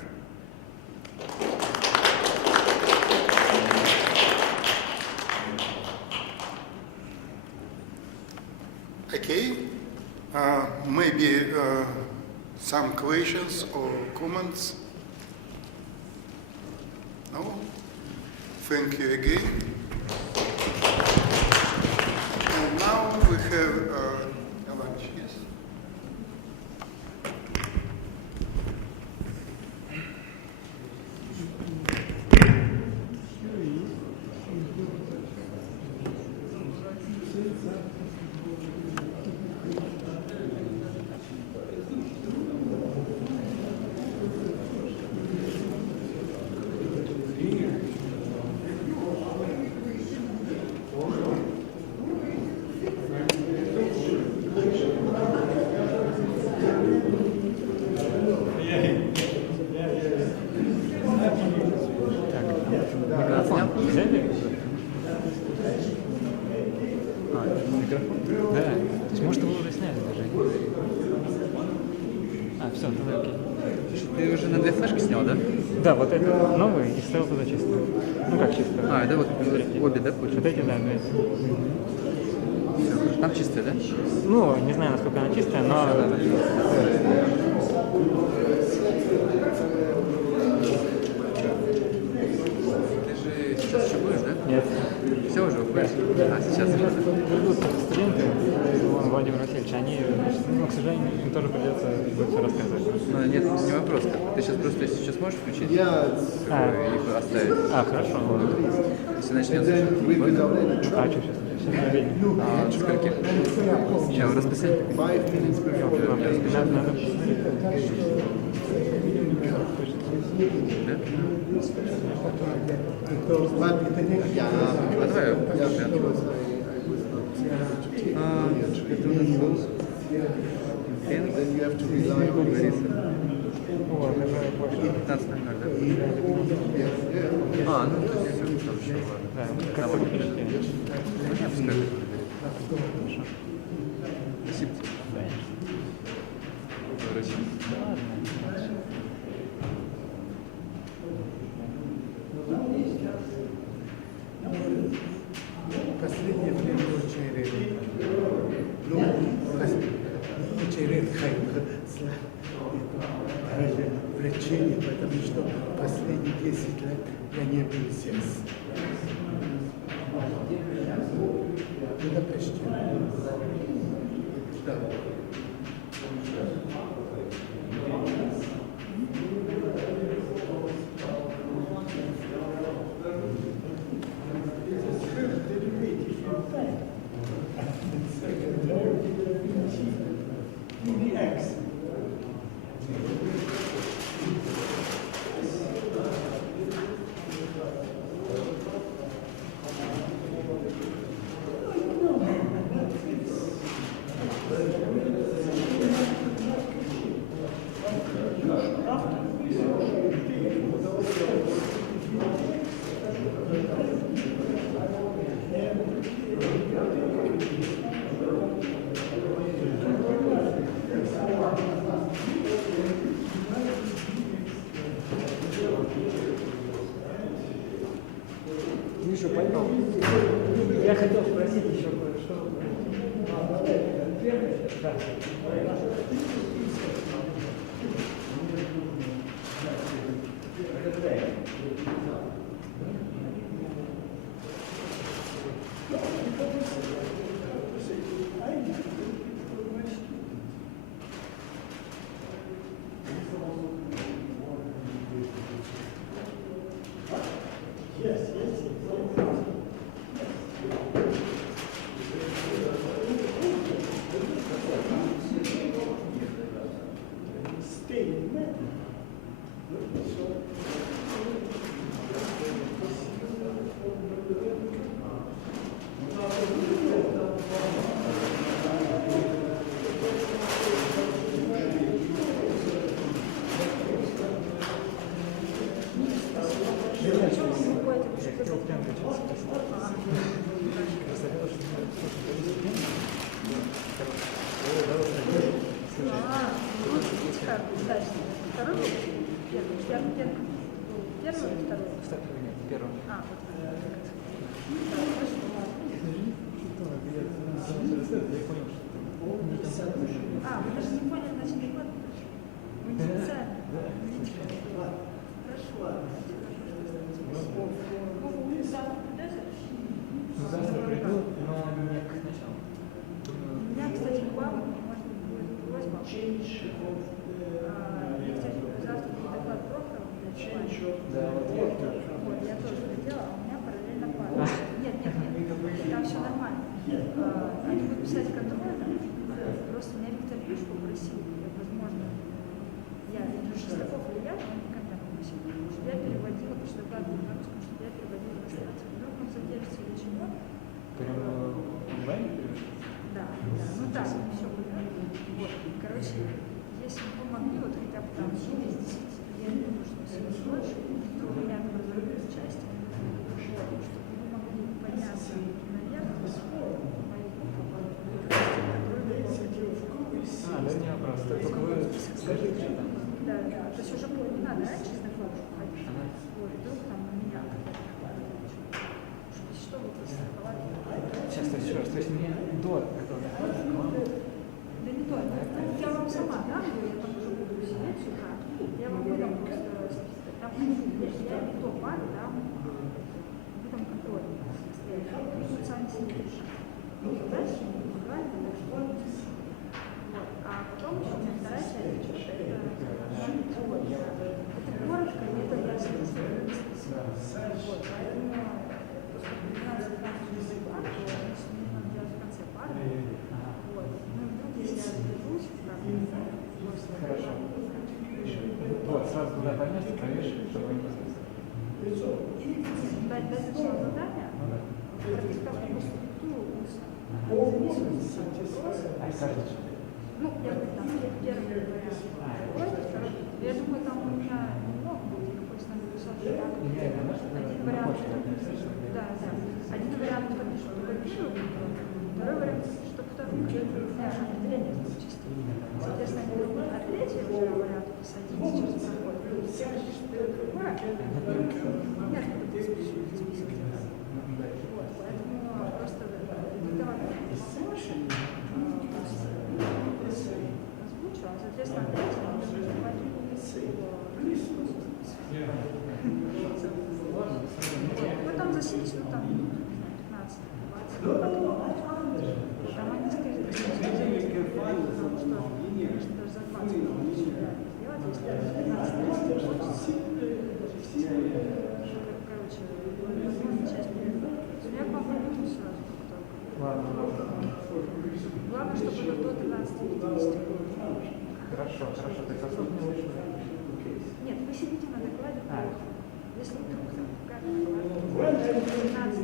Okay. Maybe some questions or comments? No? Thank you again. And now we have a lunch, yes? Ты уже на две флешки снял, да? Да, вот это новый и вставил туда чистую. Ну как чистую? А, да, вот обе, да, получается? Вот эти, да, да. Все, там чистая, да? Ну, не знаю, насколько она чистая, но... Ты же сейчас еще будешь, да? Нет. Все уже уходишь? А, сейчас. Придут студенты, Владимир Васильевич, они, ну, к сожалению, им тоже придется будет все рассказывать. Ну, нет, не вопрос. Ты сейчас просто, если сейчас можешь включить? Или оставить? Хорошо. Если начнется. А, что сейчас? А, до скольки? Я в расписании. Надо посмотреть. Да? А давай это у нас был Фенк, Борисов. 15:00, да? А, ну то есть все, хорошо, ладно. Как вы пишете? Последнее время очень редко. Ну, очень редко лечение, потому что последние 10 лет я не был здесь. В Будапеште. Да. Миша, пойдем. Я хотел спросить еще кое-что. Да. Ну, я говорю, там первый вариант. Я думаю, там у меня немного будет, какой-то написал Один вариант, да. Один вариант, что только первый, второй вариант, что второй, определение двух частей. Соответственно, они берут от третьего варианта посадить через проход. Следующий, что берет другое, нет, список. Вот, поэтому просто диктовать больше, озвучу, а соответственно, третий нужно диктовать потом засечь, ну там, 15-20, потом там они скорее потому что даже за 20 можно сделать, если 15-30 хочется. Короче, возможно, часть я к вам подумаю сразу, главное, чтобы было до 12-50. Хорошо, так особенно. Нет, вы сидите на докладе, если вдруг там какая-то 15, 40,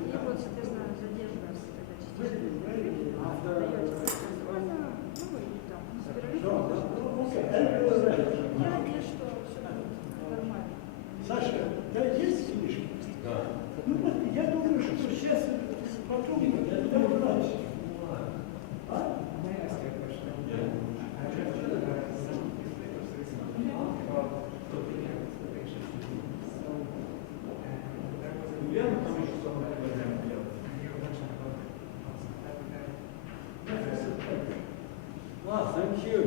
и вот, соответственно, задерживаемся тогда частично даете, ну и там, с перерывом, я надеюсь, что все будет нормально. Саша, да, есть книжки? Да. Ну вот, я думаю, что сейчас потом добраться. А? Wow, thank you.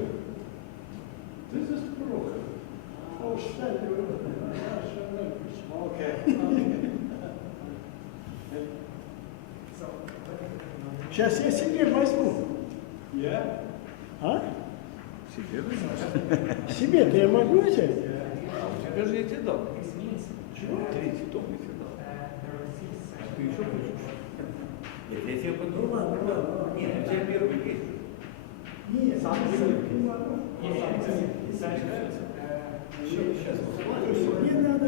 This is Prokhorov. Oh, stand your Okay. Сейчас я себе возьму. Yeah. А? Себе возьмешь? Себе-то я могу взять? А у тебя же я тебе дал. Чего? Третий том я тебе дал. А ты еще хочешь? Нет, я тебе потом. Ну ладно. Нет, у тебя первый есть. Нет, сам не могу. Сейчас. Мне надо.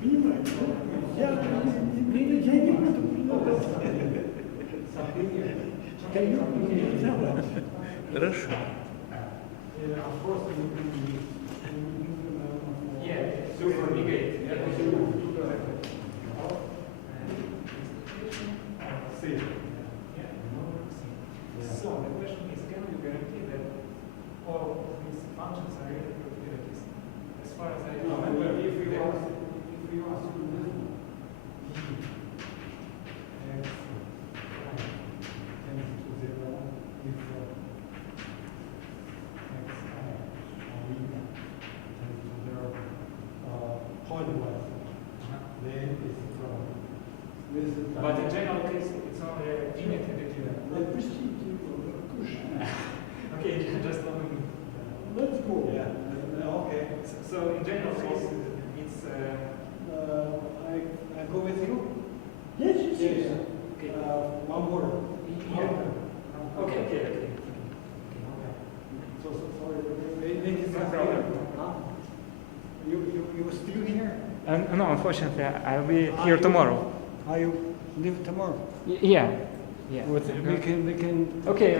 Понимаете? Я не буду предлагать. Хорошо. So the question is, can you guarantee that all of these functions are real probabilities? As far as I know, if we assume V x tends to 0 if xi or eta tends to 0 point-wise, then it's a problem. But in general case, it's only a unit indicator. Okay, just one minute. Let's go. Yeah. Okay. So in general case, it's. I go with you? Yes. Okay. One word. Yeah. Okay. So sorry. Maybe it's a problem. You still here? No, unfortunately, I'll be here tomorrow. Are you leave tomorrow? Yeah. We can. Okay.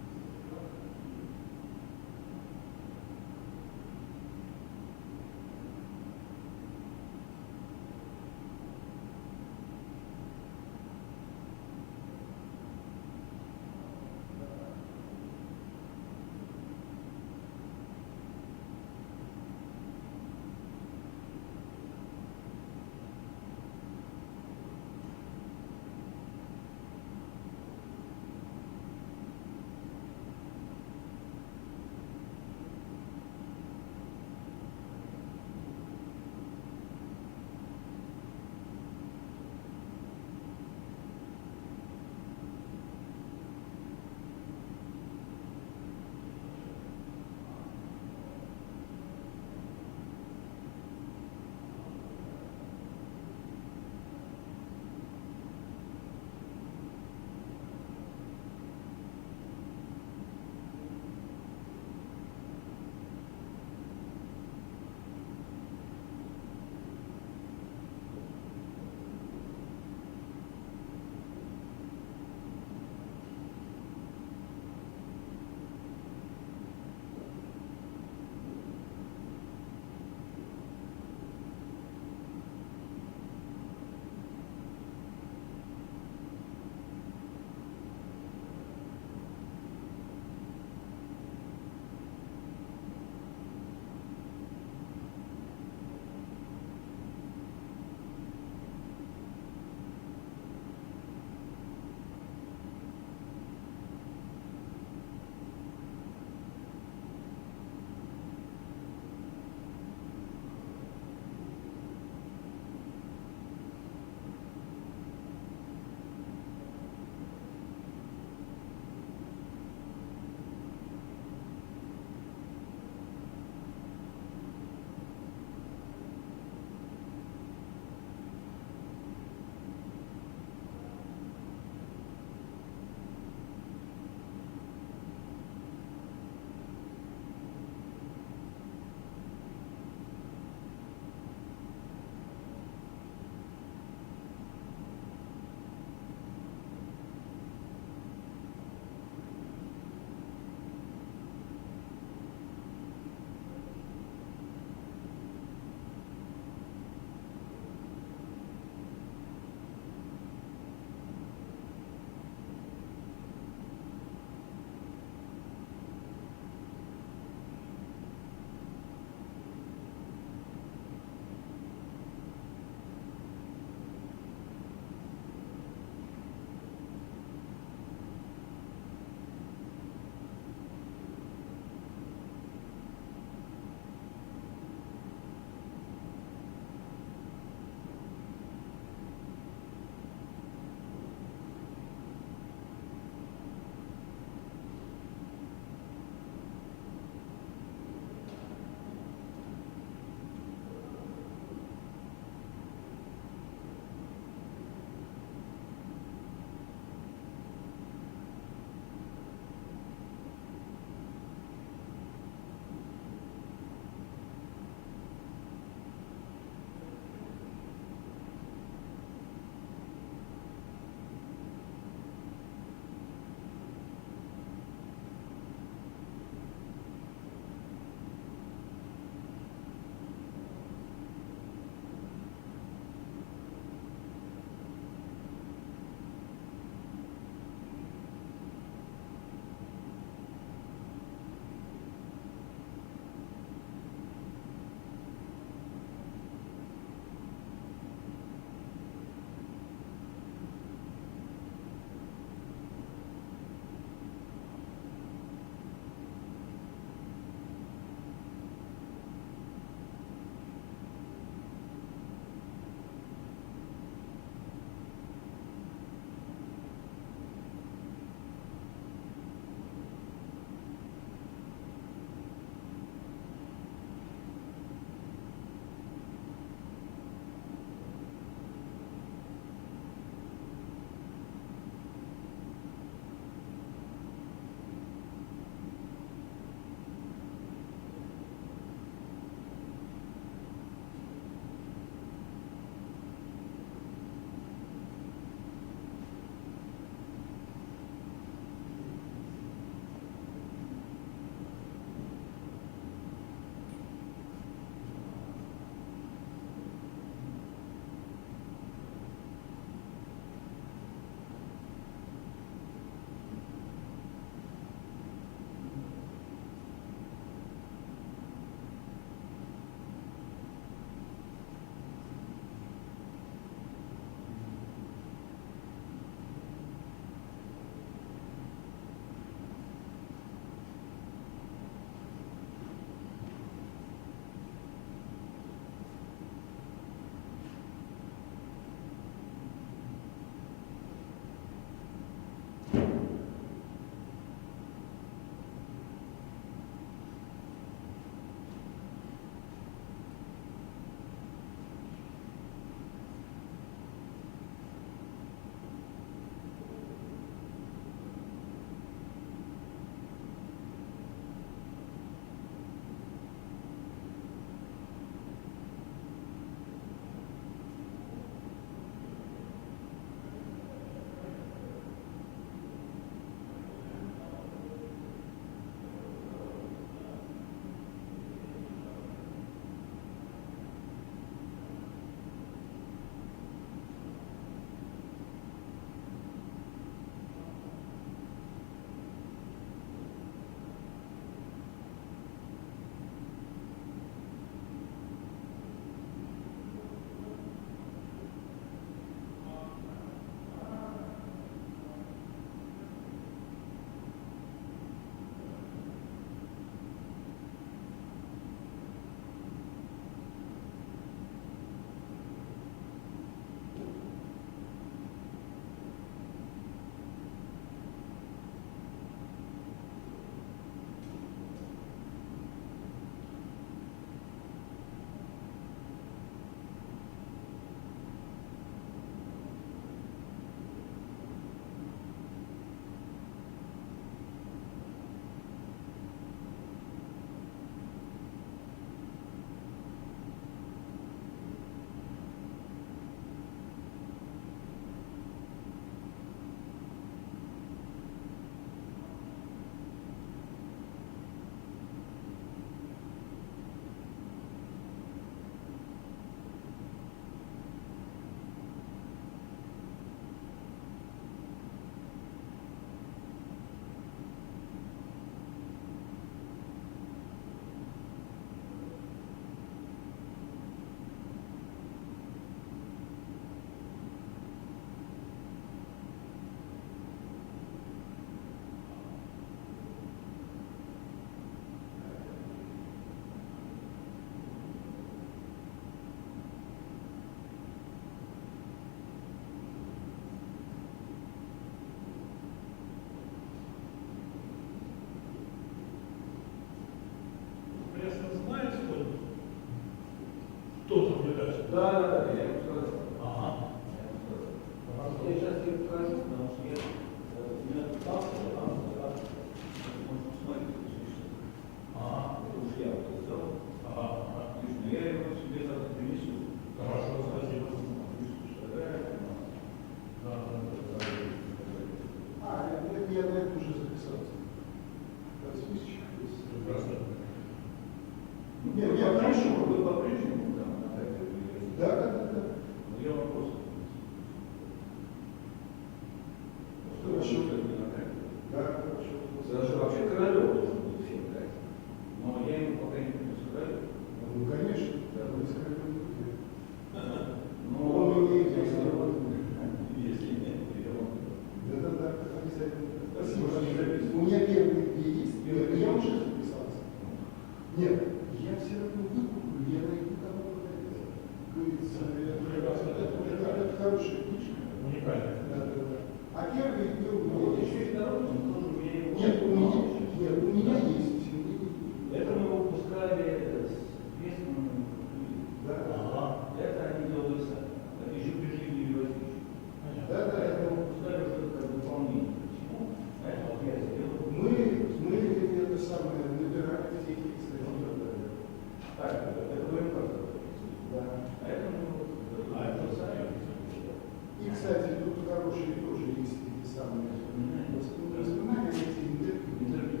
тоже есть эти самые воспоминания, эти интервью.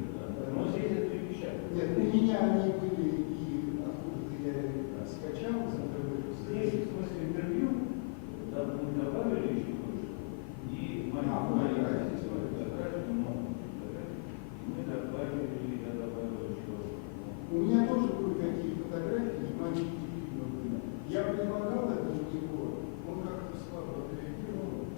Нет, у меня они были, и откуда-то я их скачал из интернета. Здесь, в смысле, интервью, мы добавили еще кое-что. И мы добавили, я добавил еще. У меня тоже были такие фотографии, маленькие фильмы были. Я предлагал это у него, он как-то слабо отреагировал.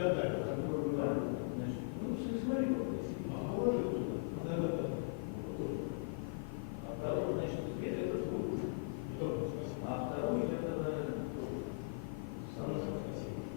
Значит, ну, смотри, вот красиво. Положил туда. А второй, значит, свет это звук. А второй это самое красивое.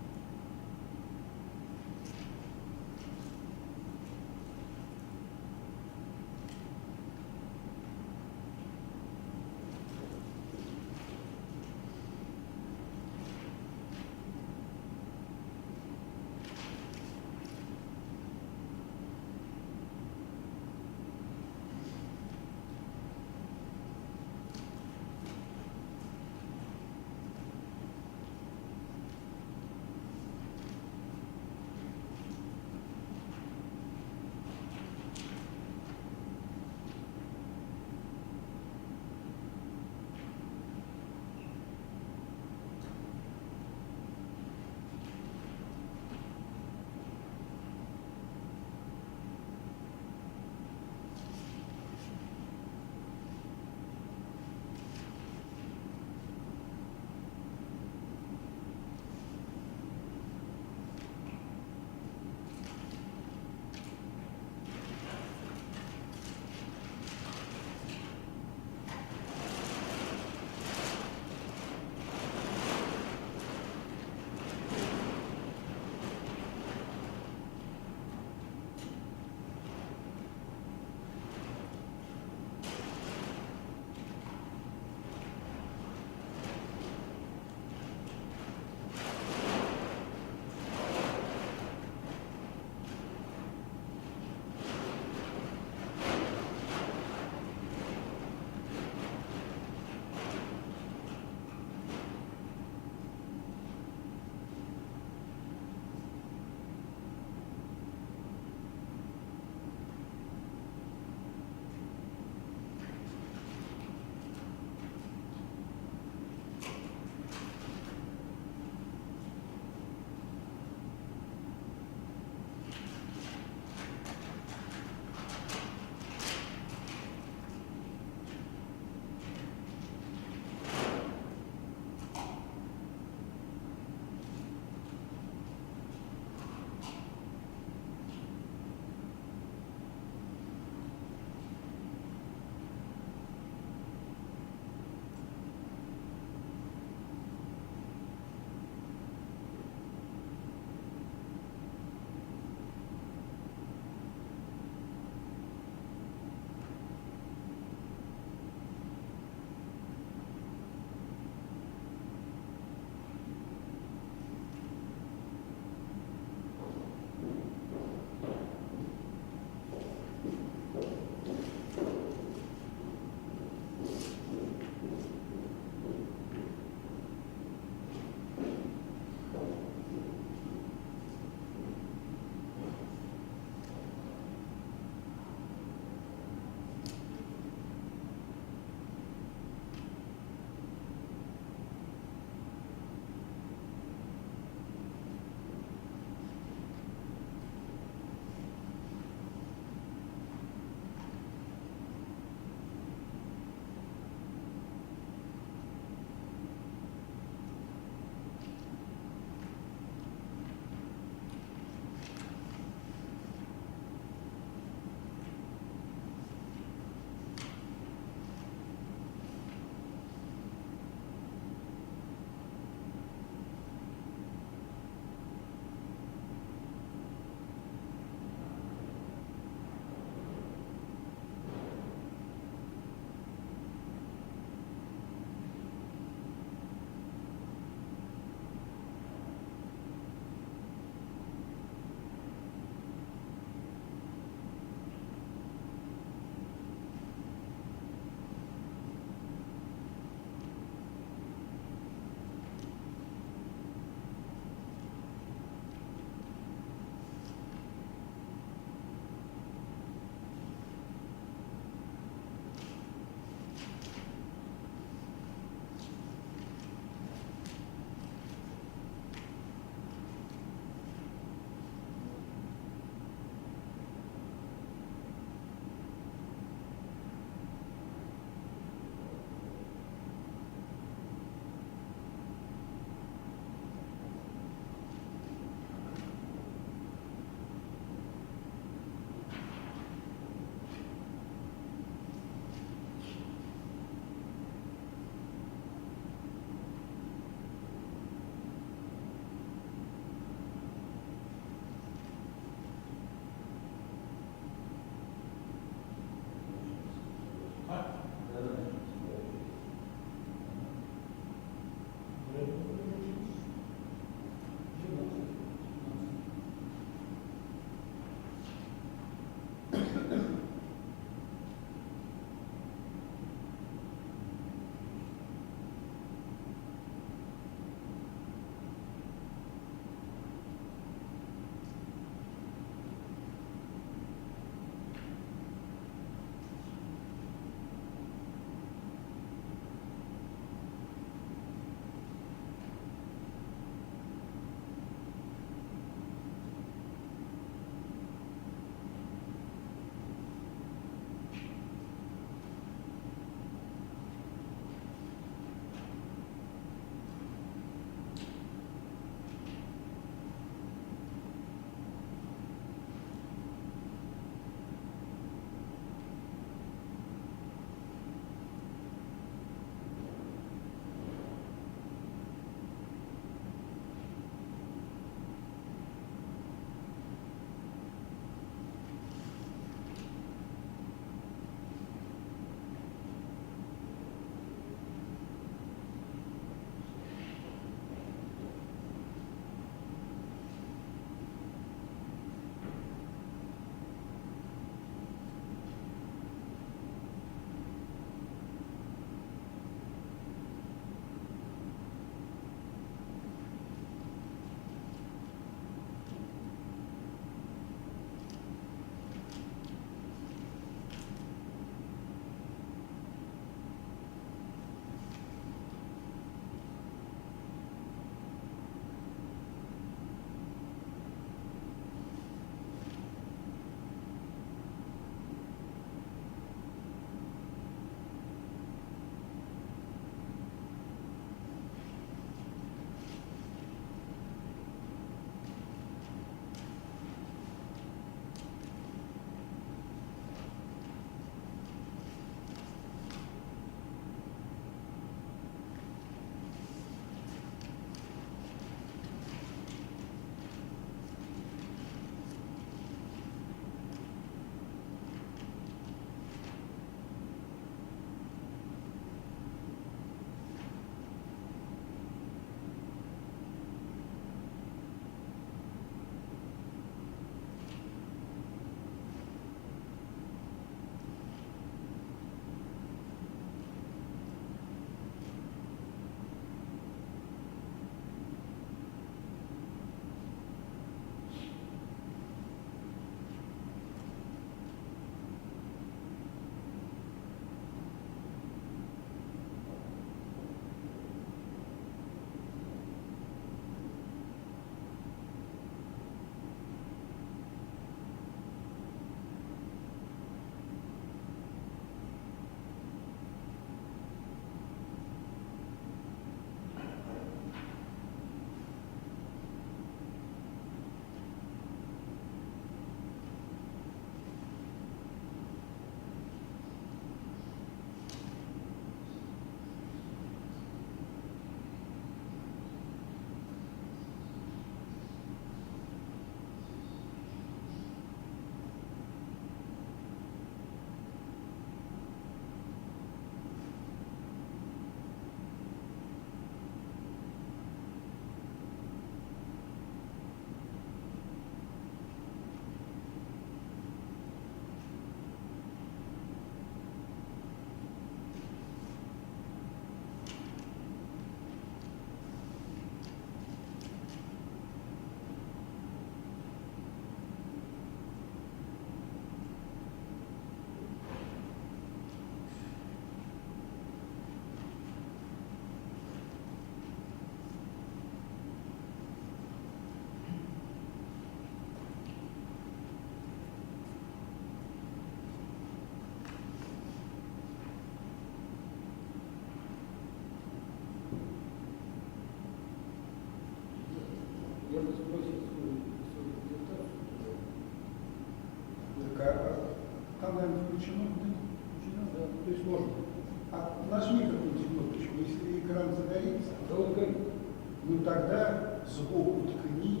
тогда сбоку ткни.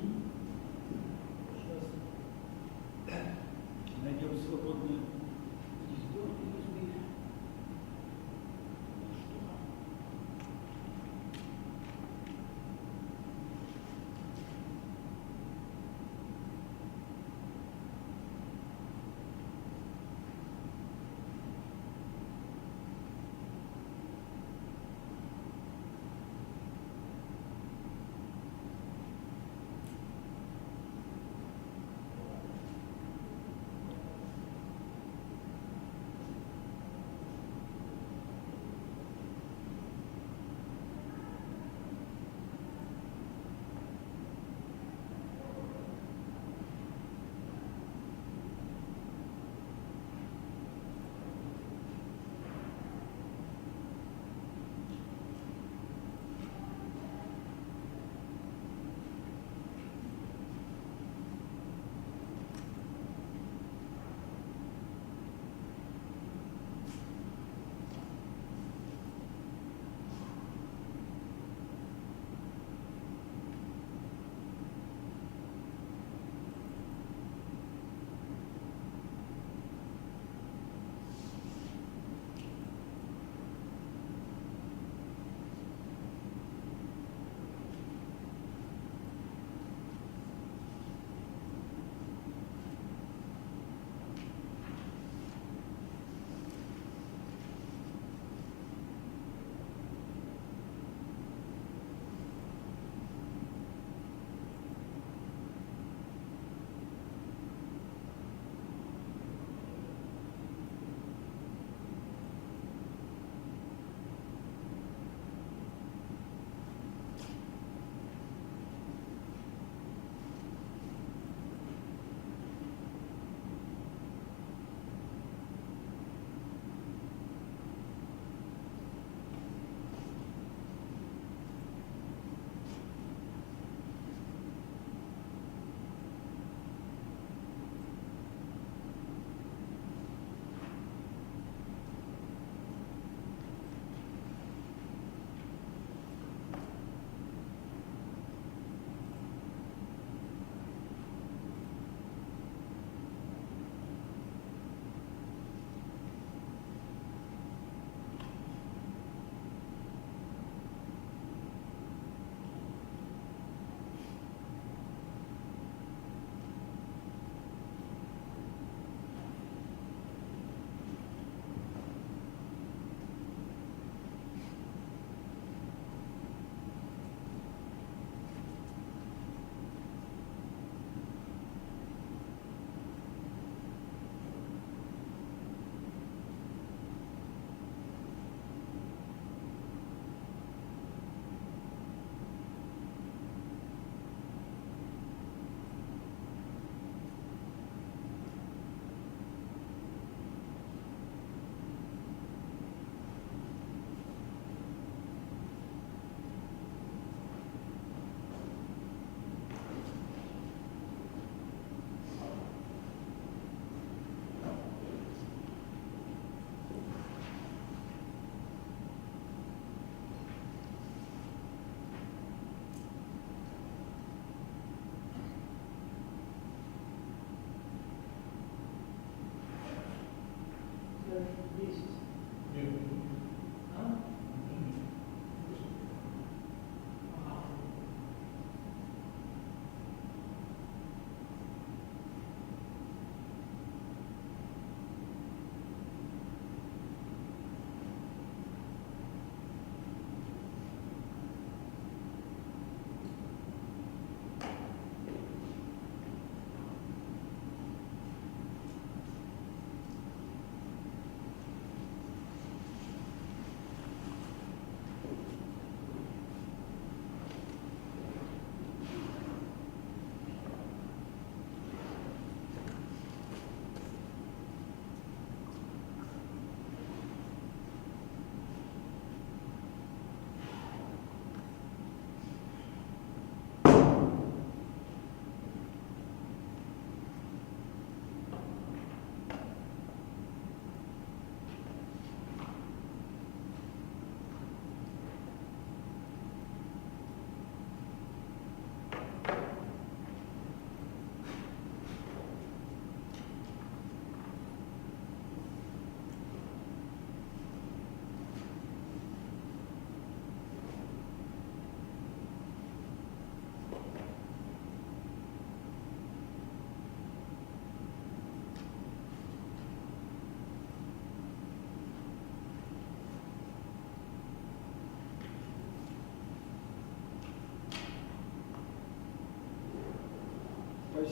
Найдем свободное гнездо USB.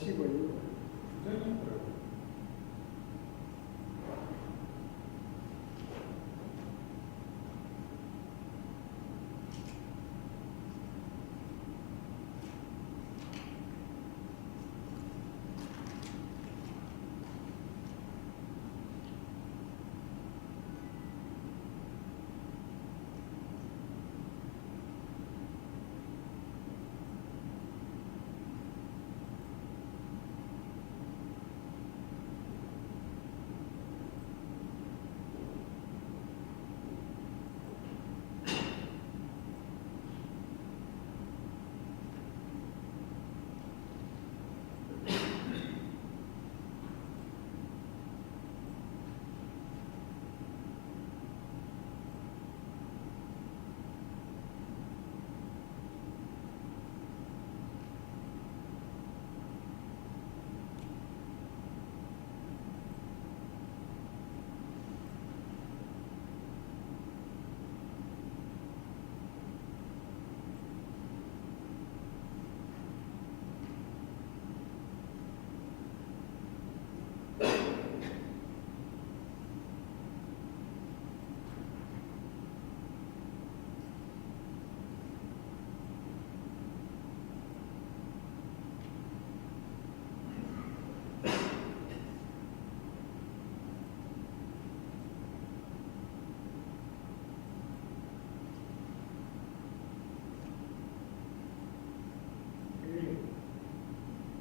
Спасибо, Юра. Да не правда.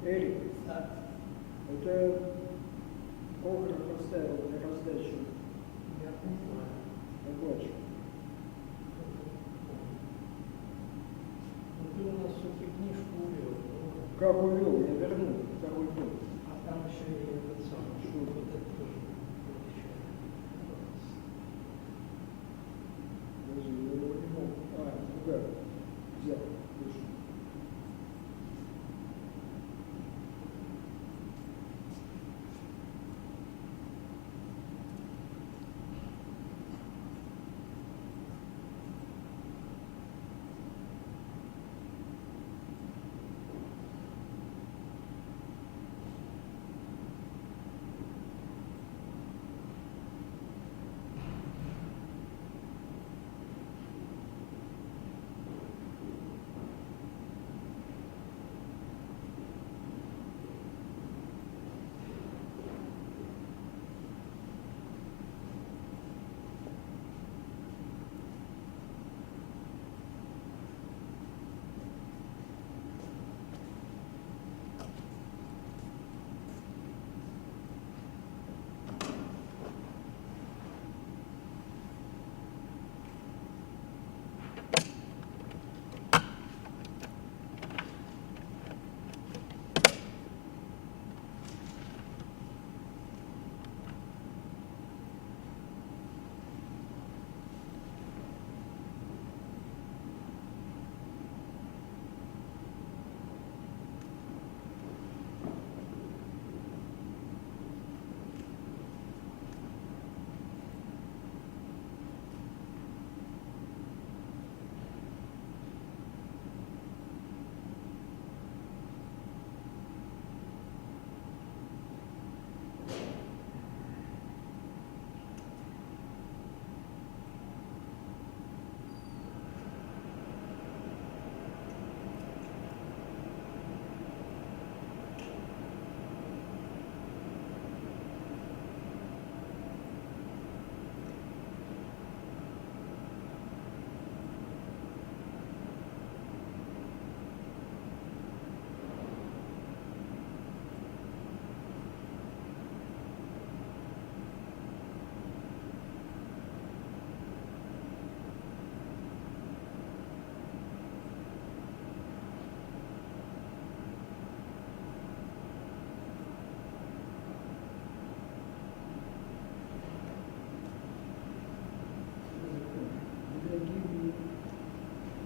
Эрик, это Прохоров поставил для раздачи. Я понимаю. Докладчик. Ты у нас все-таки книжку увел. Как увел? Я вернул второй том. А там еще и этот самый, что вот это тоже обещали. Подожди, я его не мог. Ну да, взял.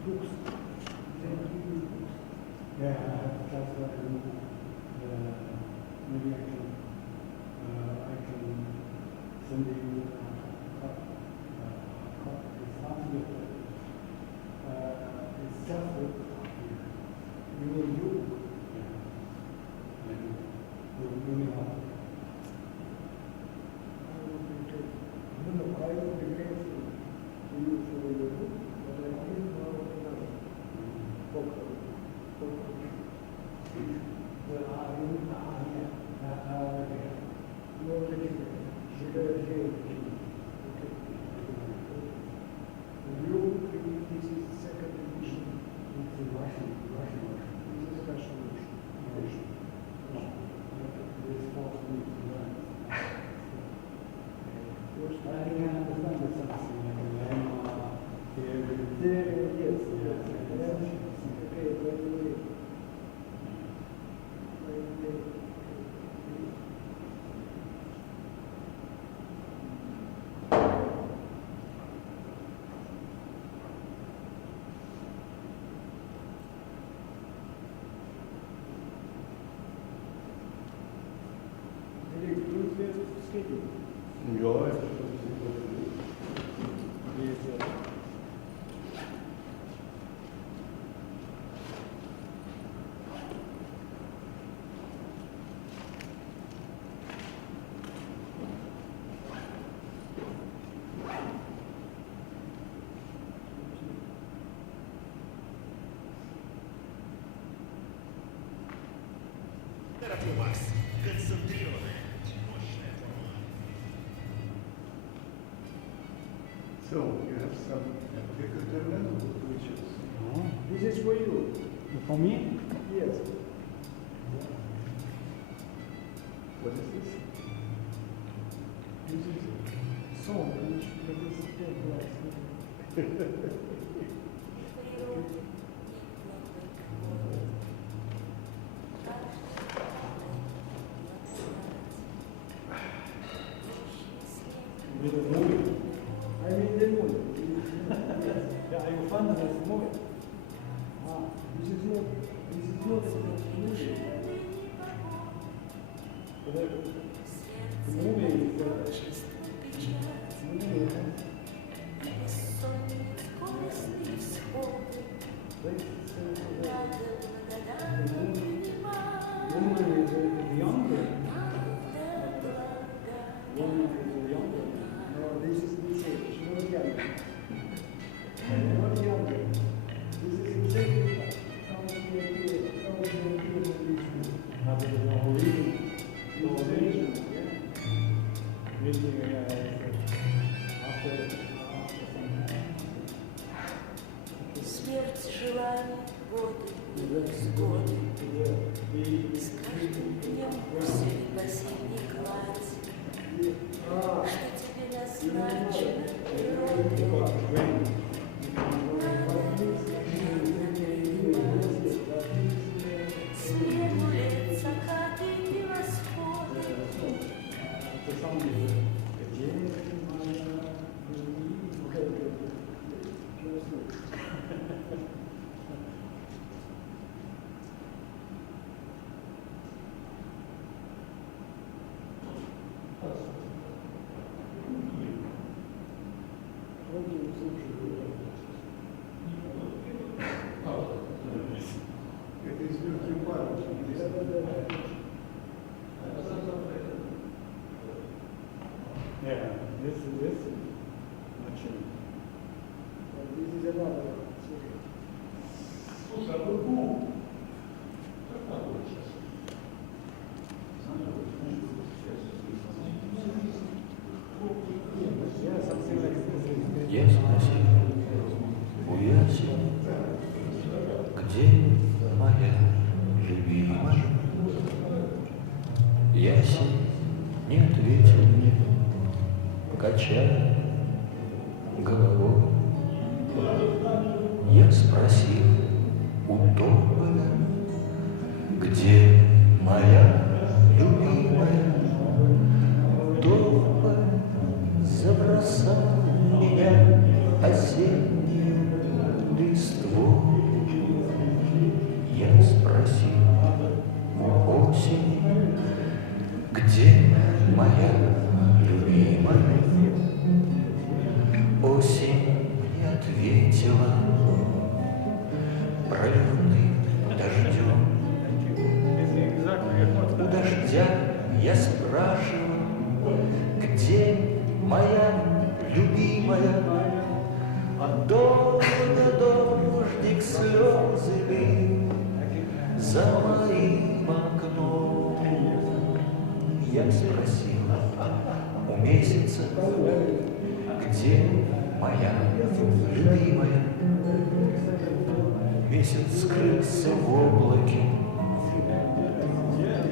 Точно. You will do. У вас концентрированная, мощная форма. So, you have some experimental pictures. This is for you. For me? Yes. What is this? This is a song which With a movie? I mean the movie. Yeah, are you fond of this movie? Ah, this is not a movie. But the movie is younger. Woman is younger. No, this is not younger. Not younger. This is exactly how the idea Not the original. Смерть желаний, годы, годы. С каждым днем все бассейни кладь, что тебе назначено природой. Снегу лет закаты и восходы. Это из легких паров. Yeah, this is much. This is another. Слушай, а вы как там будет сейчас? Я спросил у Яси, где моя любимая? Яси не ответил мне, качая головой. Я спросил у тополя, где моя любимая? Тополь забросал меня осеннюю листвой. Я спросил у осени, где моя любимая? Осень не ответила проливным дождем. У дождя я спрашивал, где моя любимая? А долго дождик слезы лил за моим окном. Я спросил у месяца, где моя любимая? Месяц скрылся в облаке.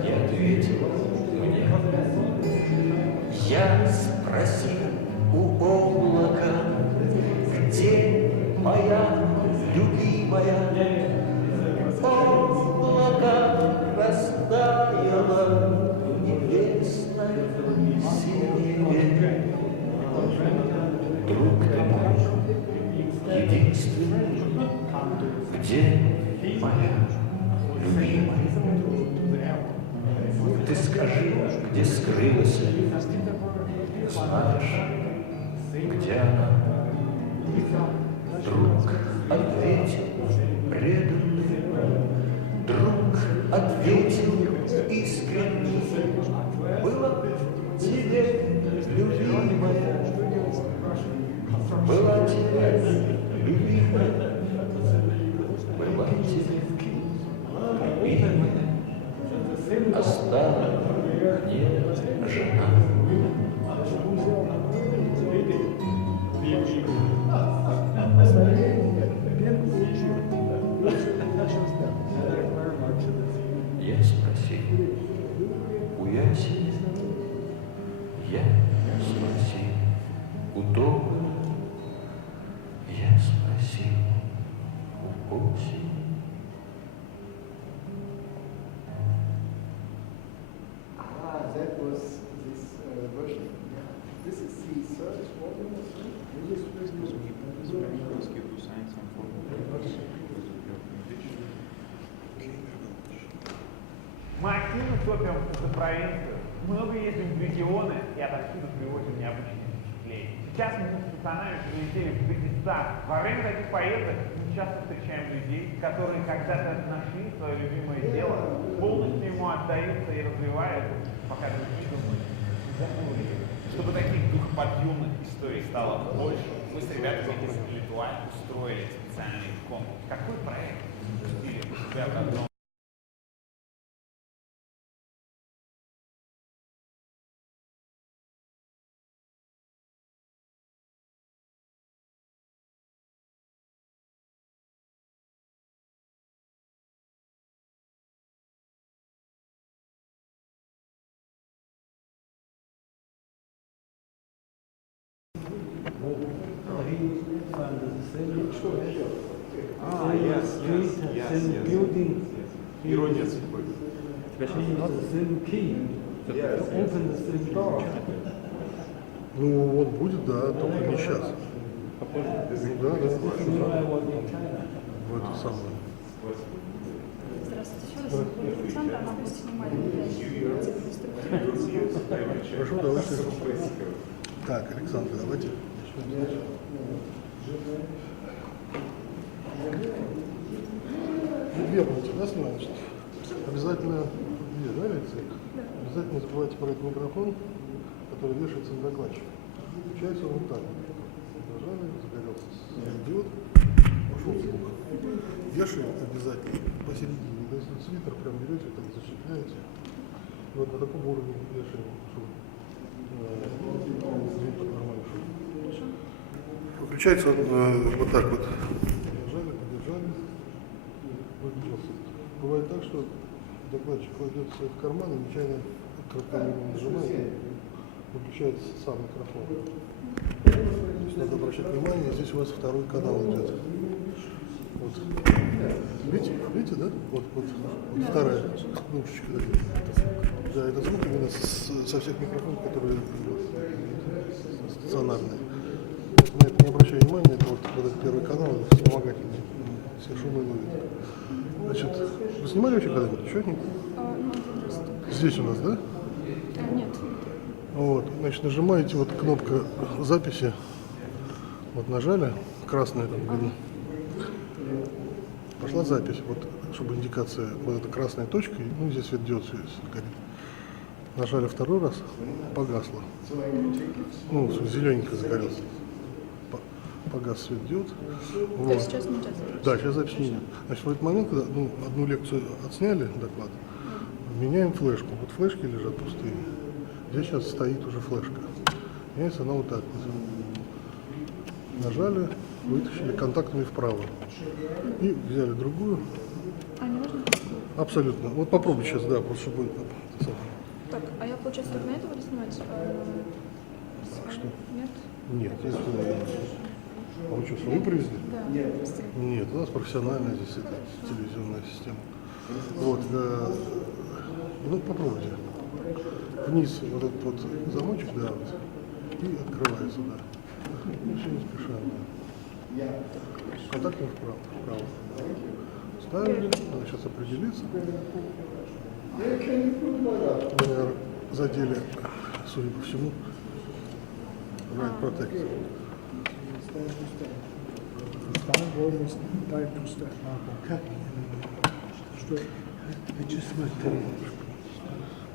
Я ответил мне. Я спросил у Где моя любимая? Ты скажи, где скрылась? Знаешь, где она? Друг ответил преданный, друг ответил искренне. Было тебе, любимая, была тебе, любимая, была тебе, любимая, а стала мне жена. Я спросил у ясеня, я спросил у дома, я спросил у осени. That was this version. This is the third volume or so. Мы активно топим за провинцию, много ездим в регионы и отовсюду привозим необычные впечатления. Сейчас мы институционально прилетели в Узбекистан. Во время таких поездок мы часто встречаем людей, которые когда-то нашли свое любимое дело, полностью ему отдаются и развивают, пока другие думают, забыли. Чтобы таких духоподъемных историй стало больше, мы с ребятами из Литвы устроили специальный конкурс. Какой проект запустили у себя в одном? Ирония судьбы. Ну, вот будет, да, только не сейчас. Да, да. В это самое. Здравствуйте, еще раз. Александра, она будет снимать Хорошо, давайте. Так, Александр, давайте. Две будете, да, снимать? Обязательно две, да, лекции? Да. Обязательно не забывайте про этот микрофон, который вешается на докладчик. Включается он вот так. Нажали, загорелся диод, пошел звук. Вешаем обязательно посередине. То есть свитер прям берете, так зашипляете. Вот на таком уровне вешаем, чтобы звук нормально шел. Выключается он вот так вот. Подержали, подержали. Выключился. Бывает так, что докладчик кладет в карман и нечаянно кратковременно нажимает, выключается сам микрофон. То есть надо обращать внимание, здесь у вас второй канал идет. Вот. Видите, да? Вот вторая кнопочка. Да, это звук именно со всех микрофонов, которые стационарные. На это не обращаю внимания, это вот этот первый канал, это вспомогательный. Все шумы ловят. Значит, вы снимали вообще когда-нибудь? Еще нет? Здесь у нас, да? Нет. Вот, значит, нажимаете, вот кнопка записи, вот нажали, красная там видно. Пошла запись, вот, чтобы индикация, вот эта красная точка, ну, здесь свет диод горит. Нажали второй раз, погасло. Ну, зелененько загорелся. Погас свет диод. Вот. Сейчас не идет. Да, сейчас запись не идет. Значит, в этот момент, когда одну лекцию отсняли, доклад, меняем флешку. Вот флешки лежат пустые. Здесь сейчас стоит уже флешка. Меняется она вот так вот. Нажали, вытащили контактами вправо. И взяли другую. А не нужно? Абсолютно. Вот попробуй сейчас, да, просто чтобы... Так, а я, получается, только на это буду снимать? Что? Нет? Нет, если... А вы что, свою привезли? Да. Нет, у нас профессиональная здесь это, телевизионная система. Вот, ну попробуйте. Вниз вот этот вот замочек, да, вот, и открывается, да. Ну, все не спеша, да. Контактный вправо. Ставили, надо сейчас определиться. Наверное, задели, судя по всему, right protect.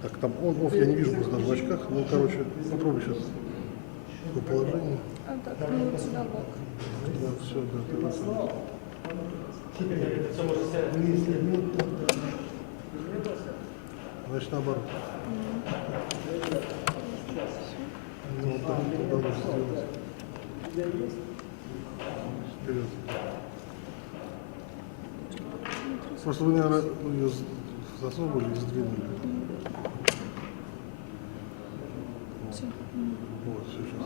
Так, там он-офф я не вижу просто даже в очках. Ну, короче, попробуй сейчас по положению. А так, ну вот сюда бок. Да, все, да, ты прав. Значит, наоборот. Ну, вот так удалось сделать. Вперед. Просто вы, наверное, ее засовывали и сдвинули. Вот, все, сейчас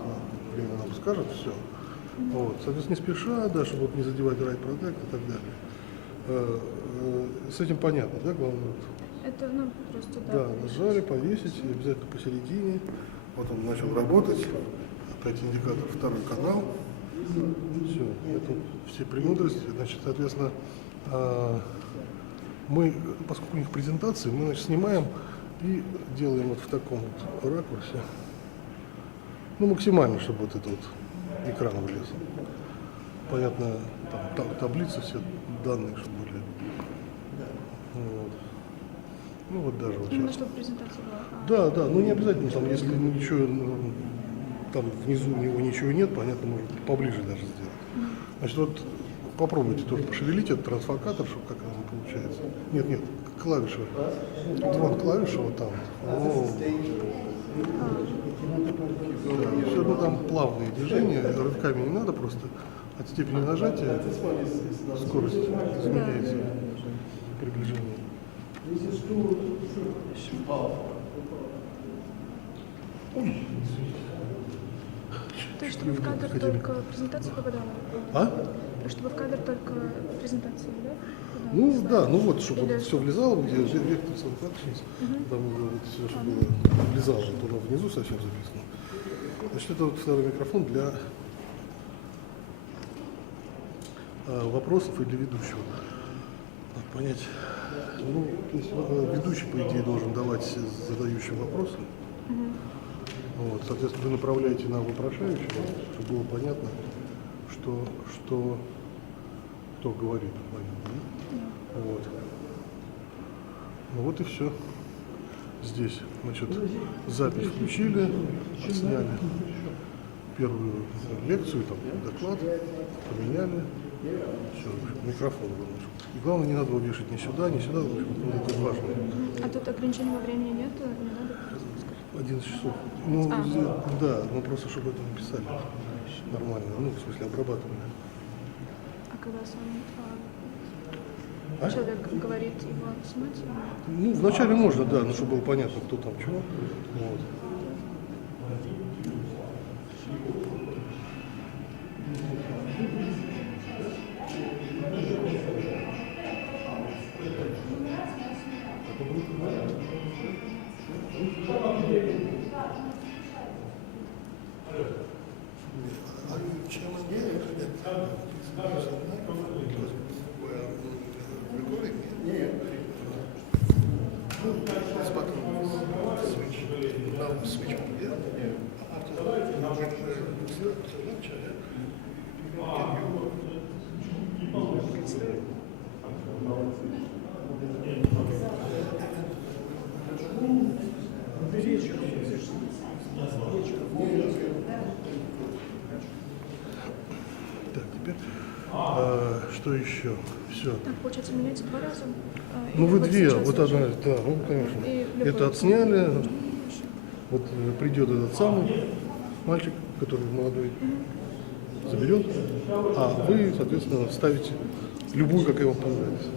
время нам скажет, все. Вот, соответственно, не спеша, да, чтобы вот не задевать right protect и так далее. С этим понятно, да, главное? Это, ну, просто, да. Да, нажали, повесить, и обязательно посередине. Вот он начал работать. Опять индикатор, второй канал. Все, это все премудрости. Значит, соответственно, мы, поскольку у них презентации, мы, значит, снимаем и делаем вот в таком вот ракурсе. Ну, максимально, чтобы вот этот вот экран влез. Понятно, там таблицы, все данные, чтобы были. Вот. Ну, вот даже вот сейчас. Чтобы презентация была. Да, ну не обязательно, там, если ничего, там внизу у него ничего нет, понятно, можно поближе даже сделать. Значит, вот попробуйте тоже пошевелить этот трансфокатор, чтобы как оно получается. Нет, клавиша. Вон клавиша вот там. Да, все равно там плавные движения, рывками не надо, просто от степени нажатия скорость изменяется, приближение. Ой. То есть, чтобы в кадр только презентация попадала? Чтобы в кадр только презентация, да? Ну да, ну вот, чтобы вот все влезало, где вектор самофакшнс, там вот все, чтобы было влезало, вот оно внизу совсем записано. Значит, это вот второй микрофон для вопросов и для ведущего. Надо понять, ну, то есть ведущий, по идее, должен давать задающим вопросы. Вот, соответственно, вы направляете на вопрошающего, чтобы было понятно, что кто говорит. Понятно, да? Вот. Ну вот и все. Здесь, значит, запись включили, отсняли первую лекцию, там, доклад, поменяли. Все, микрофон главное. И главное, не надо его вешать ни сюда, в общем, это важно. А тут ограничения во времени нет? Не надо? 11 часов. Ну, да, ну просто чтобы это написали нормально, ну, в смысле, обрабатывали. А когда сам человек говорит, его снимать? Ну, вначале можно, да, но чтобы было понятно, кто там чего. Вот. Так, теперь что еще? Все. Так, получается, меняется два раза? Ну, вы две, вот одна, да, ну, конечно. Это отсняли, вот придет этот самый мальчик, который молодой, заберет, а вы, соответственно, ставите любую, какая вам понравится.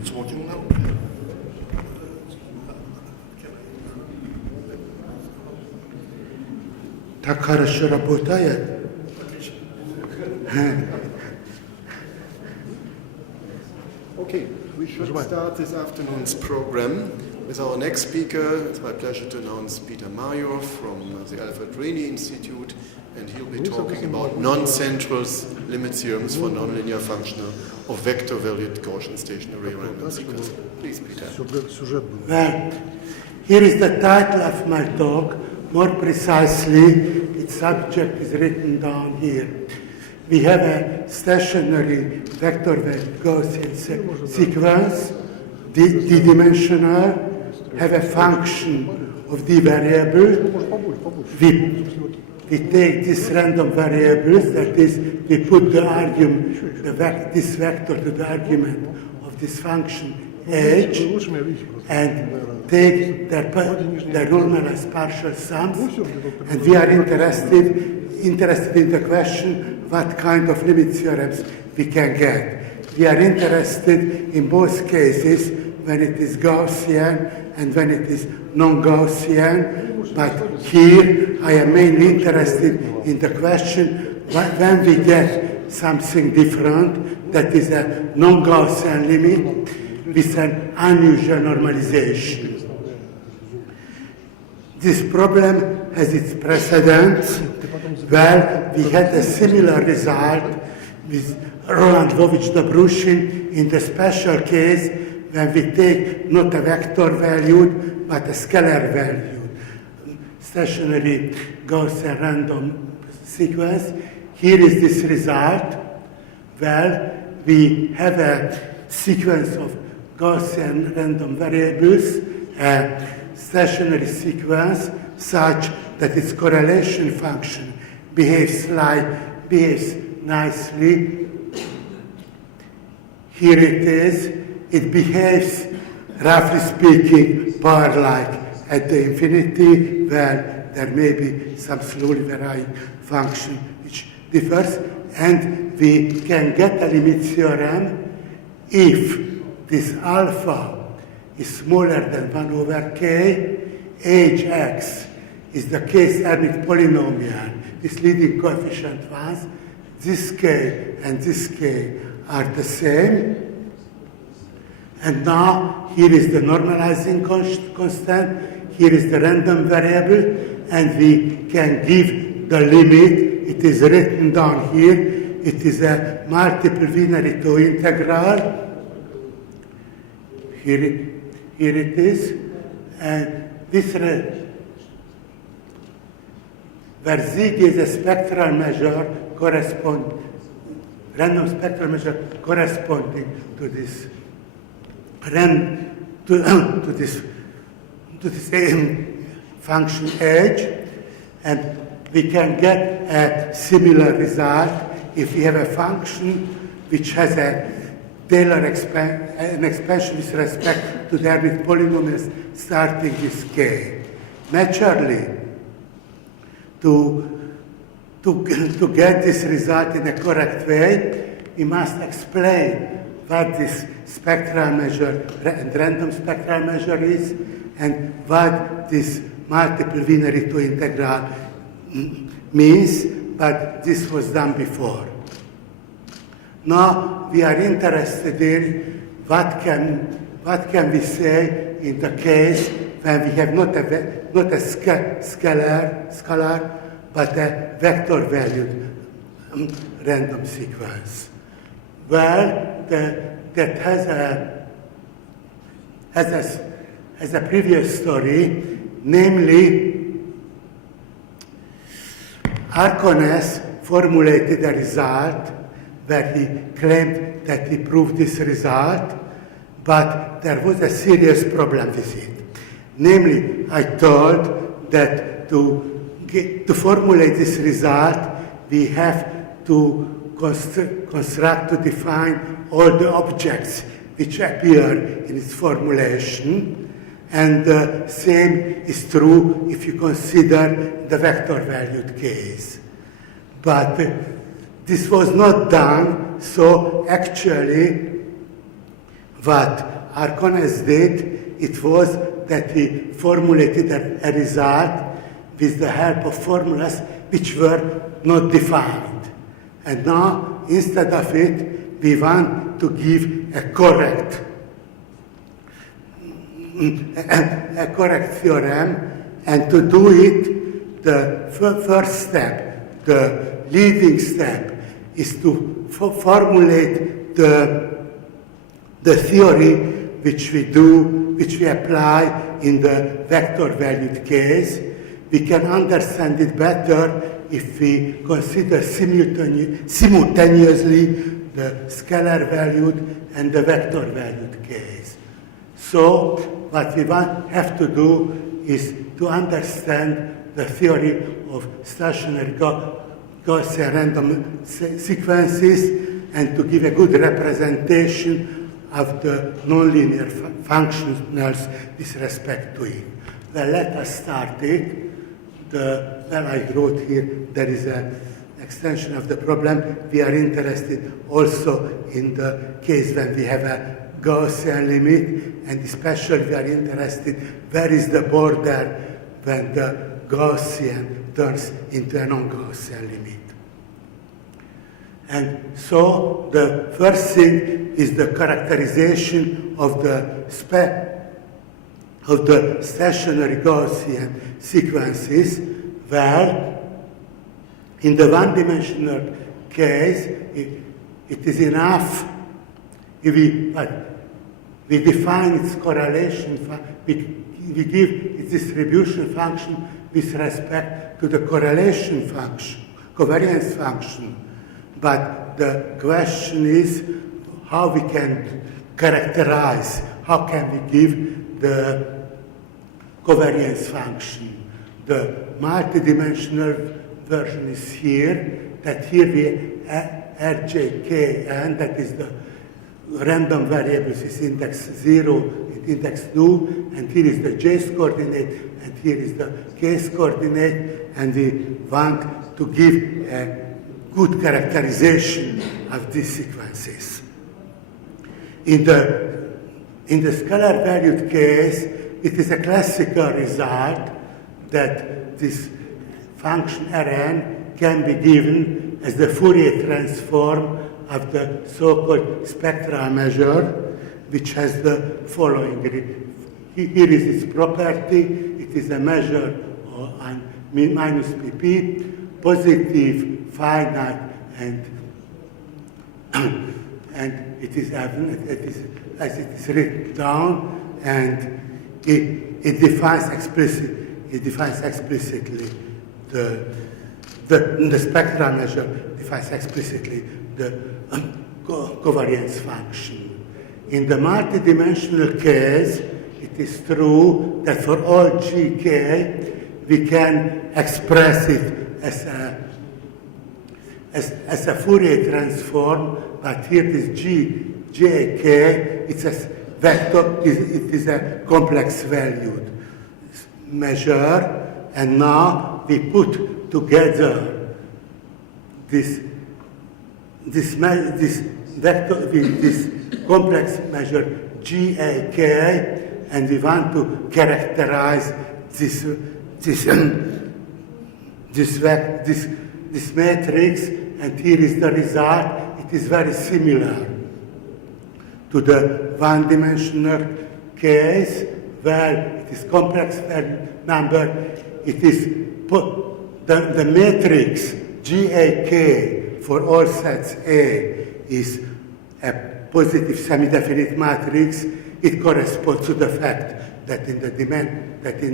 It's working now. Так хорошо работает. Okay, we should start this afternoon's program with our next speaker. It's my pleasure to announce Peter Major from the Alfred Rényi Institute, and he'll be talking about non-central limit theorems for nonlinear functional or vector-valued Gaussian stationary random sequences. Please, Peter. Well, here is the title of my talk. More precisely, its subject is written down here. We have a stationary vector-valued Gaussian sequence, d-dimensional, have a function of the variable. We take this random variables, that is, we put the argument, this vector to the argument of this function h, and take the normalized partial sums, and we are interested in the question what kind of limit theorems we can get. We are interested in both cases when it is Gaussian and when it is non-Gaussian, but here I am mainly interested in the question when we get something different, that is a non-Gaussian limit with an unusual normalization. This problem has its precedents. Well, we had a similar result with Roland Lovich-Dobrushin in the special case when we take not a vector valued but a scalar valued stationary Gaussian random sequence. Here is this result. Well, we have a sequence of Gaussian random variables, a stationary sequence such that its correlation function behaves nicely. Here it is. It behaves, roughly speaking, bar-like at the infinity, where there may be some slowly varying function which differs, and we can get a limit theorem if this alpha is smaller than 1 over k, hx is the case-Hermite polynomial with leading coefficient ones, this k and this k are the same. And now here is the normalizing constant, here is the random variable, and we can give the limit. It is written down here. It is a multiple Wiener-Ito integral. Here it is. And this where Zig is a spectral measure random spectral measure corresponding to this to this function h, and we can get a similar result if we have a function which has a Taylor expansion with respect to the Hermite polynomials starting with k. Naturally, to get this result in a correct way, we must explain what this spectral measure and random spectral measure is, and what this multiple Wiener-Ito integral means, but this was done before. Now we are interested in what can we say in the case when we have not a scalar but a vector valued random sequence. Well, that has a previous story, namely Arcones formulated a result where he claimed that he proved this result, but there was a serious problem with it. Namely, I told that to formulate this result, we have to construct, to define all the objects which appear in its formulation, and the same is true if you consider the vector-valued case. But this was not done, so actually what Arcones did, it was that he formulated a result with the help of formulas which were not defined. And now, instead of it, we want to give a correct theorem, and to do it, the first step, the leading step, is to formulate the theory which we apply in the vector-valued case. We can understand it better if we consider simultaneously the scalar-valued and the vector-valued case. So what we have to do is to understand the theory of stationary Gaussian random sequences and to give a good representation of the nonlinear functionals with respect to it. Well, let us start it. I wrote here, there is an extension of the problem. We are interested also in the case when we have a Gaussian limit, and especially we are interested where is the border when the Gaussian turns into a non-Gaussian limit. And so the first thing is the characterization of the stationary Gaussian sequences, where in the one-dimensional case it is enough if we define its correlation, we give its distribution function with respect to the correlation function, covariance function. But the question is how we can characterize, how can we give the covariance function. The multidimensional version is here, that here we RJKN, that is the random variables with index 0 and index 2, and here is the J's coordinate, and here is the K's coordinate, and we want to give a good characterization of these sequences. In the scalar valued case, it is a classical result that this function Rn can be given as the Fourier transform of the so-called spectral measure, which has the following. Here is its property. It is a measure on minus pp, positive, finite, and it is as it is written down, and it defines explicitly the spectral measure defines explicitly the covariance function. In the multidimensional case, it is true that for all gk we can express it as a Fourier transform, but here this jk, it's a vector, it is a complex valued measure, and now we put together this vector, this complex measure GAK, and we want to characterize this matrix, and here is the result. It is very similar to the one-dimensional case, where it is complex number. It is the matrix GAK for all sets A is a positive semi-definite matrix. It corresponds to the fact that in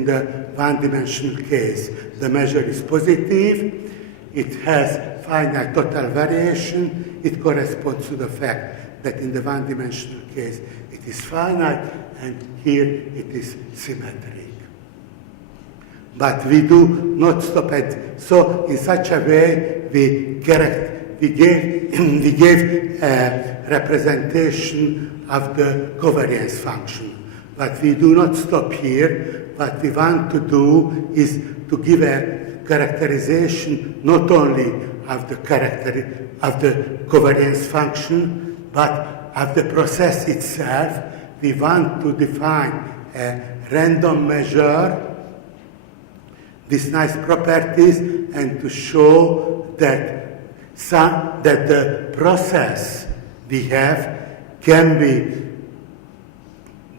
the one-dimensional case the measure is positive. It has finite total variation. It corresponds to the fact that in the one-dimensional case it is finite, and here it is symmetric. But we do not stop at, so in such a way we gave a representation of the covariance function. But we do not stop here. What we want to do is to give a characterization not only of the covariance function, but of the process itself, we want to define a random measure, these nice properties, and to show that the process we have can be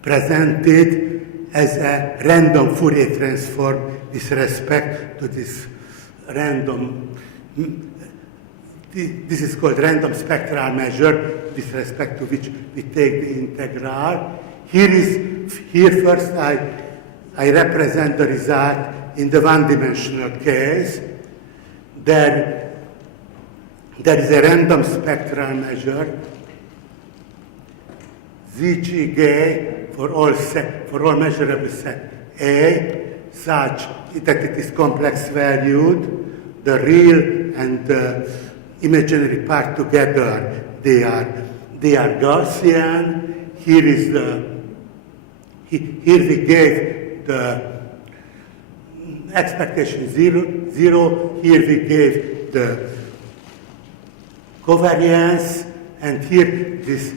presented as a random Fourier transform with respect to this random. This is called random spectral measure with respect to which we take the integral. Here first I represent the result in the one-dimensional case. There is a random spectral measure, ZG for all measurable set A, such that it is complex valued. The real and the imaginary part together, they are Gaussian. Here we gave the expectation 0. Here we gave the covariance, and here this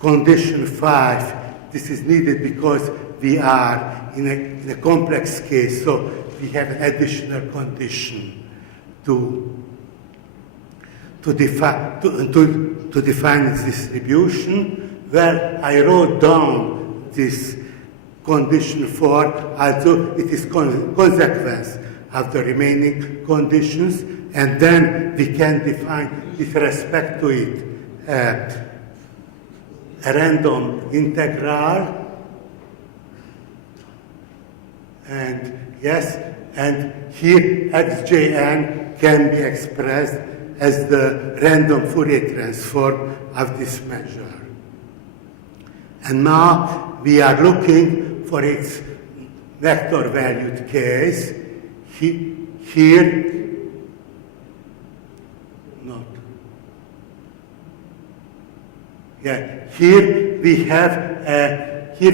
condition 5. This is needed because we are in a complex case, so we have an additional condition to define its distribution. Well, I wrote down this condition 4, although it is consequence of the remaining conditions, and then we can define with respect to it a random integral, and yes, and here xjn can be expressed as the random Fourier transform of this measure. And now we are looking for its vector valued case. Here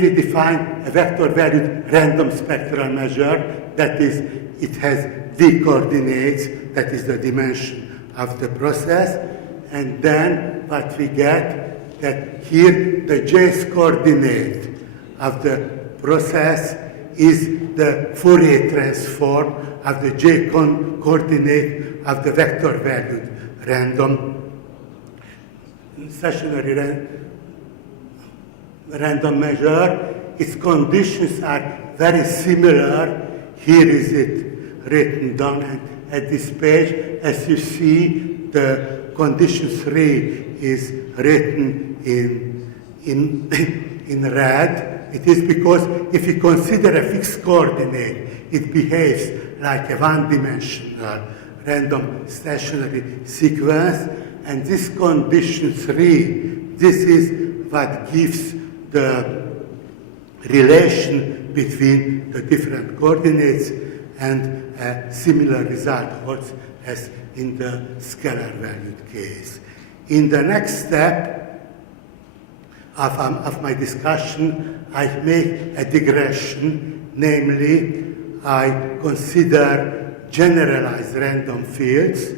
we define a vector valued random spectral measure, that is, it has d coordinates, that is the dimension of the process, and then what we get, that here the j's coordinate of the process is the Fourier transform of the j coordinate of the vector valued random stationary random measure. Its conditions are very similar. Here is it written down, and at this page, as you see, the condition 3 is written in red. It is because if you consider a fixed coordinate, it behaves like a one-dimensional random stationary sequence, and this condition 3, this is what gives the relation between the different coordinates, and a similar result holds as in the scalar valued case. In the next step of my discussion, I make a digression, namely, I consider generalized random fields,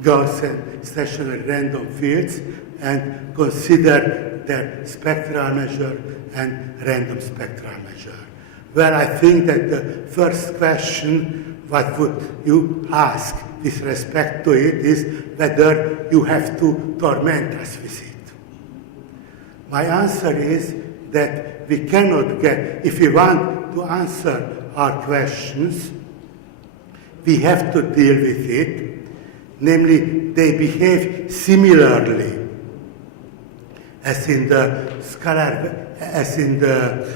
Gaussian stationary random fields, and consider their spectral measure and random spectral measure. Well, I think that the first question, what would you ask with respect to it, is whether you have to torment us with it. My answer is that we cannot get, if we want to answer our questions, we have to deal with it. Namely, they behave similarly as in the scalar, as in the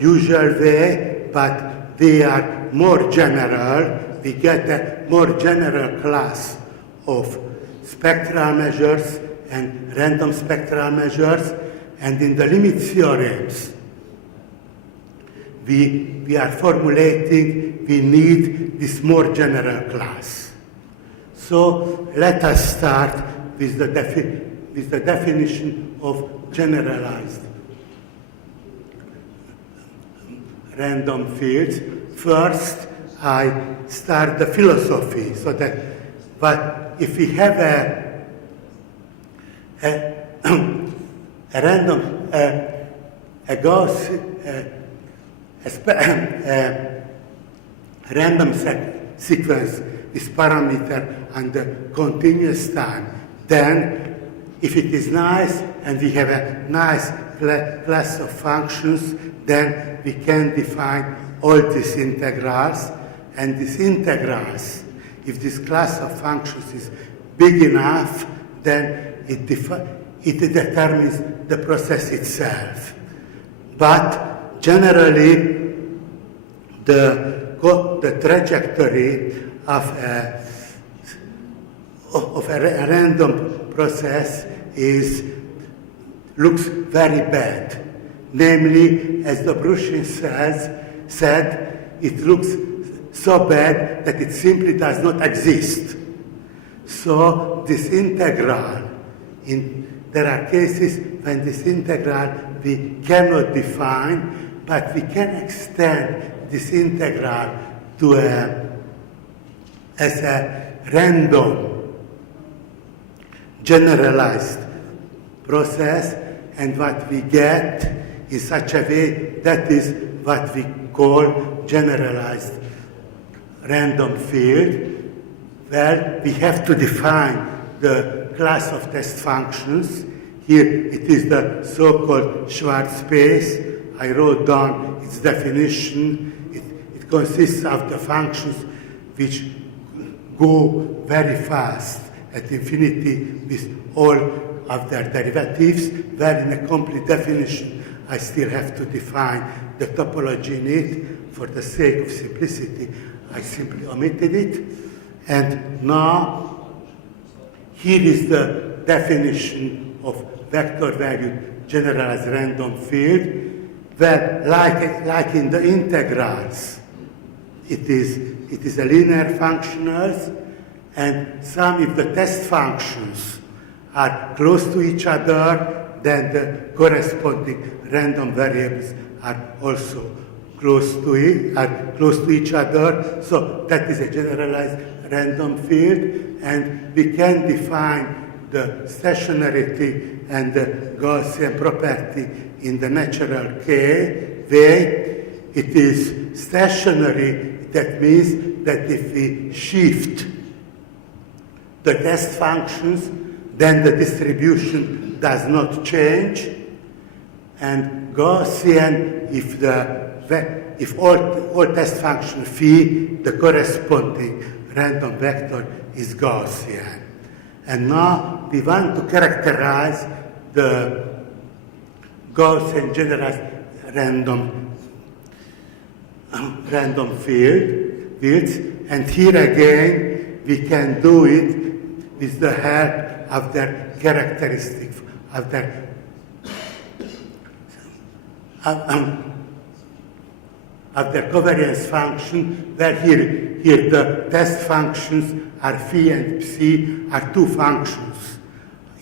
usual way, but they are more general. We get a more general class of spectral measures and random spectral measures, and in the limit theorems, we are formulating, we need this more general class. So let us start with the definition of generalized random fields. First, I start the philosophy, so that But if we have a random, a Gauss, random sequence with parameter under continuous time, then if it is nice and we have a nice class of functions, then we can define all these integrals, and these integrals, if this class of functions is big enough, then it determines the process itself. But generally, the trajectory of a random process looks very bad. Namely, as Dobrushin said, it looks so bad that it simply does not exist. So this integral, there are cases when this integral we cannot define, but we can extend this integral to as a random generalized process, and what we get in such a way, that is what we call generalized random field. Well, we have to define the class of test functions. Here it is the so-called Schwarz space. I wrote down its definition. It consists of the functions which go very fast at infinity with all of their derivatives. Well, in a complete definition, I still have to define the topology in it. For the sake of simplicity, I simply omitted it. And now, here is the definition of vector-valued generalized random field. Well, like in the integrals, it is a linear functionals, and some if the test functions are close to each other, then the corresponding random variables are also close to each other. So that is a generalized random field, and we can define the stationarity and the Gaussian property in the natural K way. It is stationary. That means that if we shift the test functions, then the distribution does not change. And Gaussian, if all test function phi, the corresponding random vector is Gaussian. And now we want to characterize the Gaussian generalized random fields, and here again we can do it with the help of their characteristic, of their covariance function, where here the test functions are phi and psi, are two functions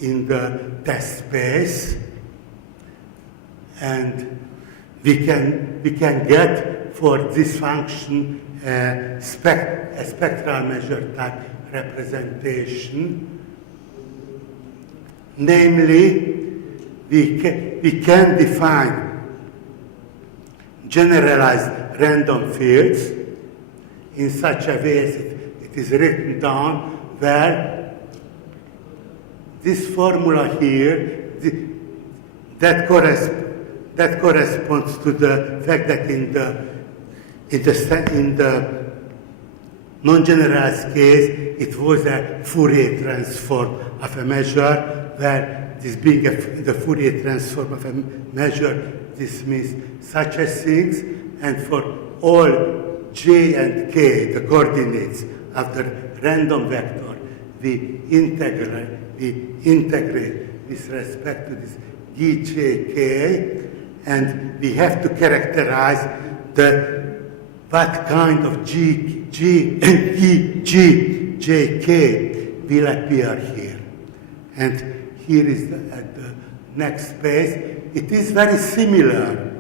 in the test space, and we can get for this function a spectral measure type representation. Namely, we can define generalized random fields in such a way as it is written down, where this formula here, that corresponds to the fact that in the non-generalized case, it was a Fourier transform of a measure, where this being the Fourier transform of a measure, this means such as things, and for all j and k, the coordinates of the random vector, we integrate with respect to this gjk, and we have to characterize what kind of gjk will appear here. And here is at the next space. It is very similar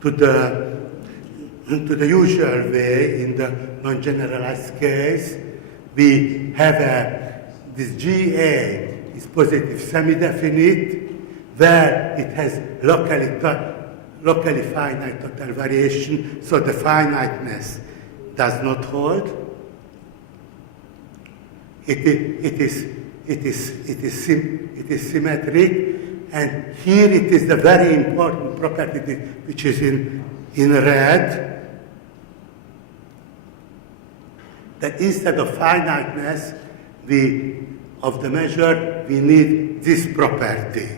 to the usual way in the non-generalized case, we have this GA is positive semi-definite, where it has locally finite total variation, so the finiteness does not hold. It is symmetric, and here it is the very important property which is in red, that instead of finiteness of the measure, we need this property.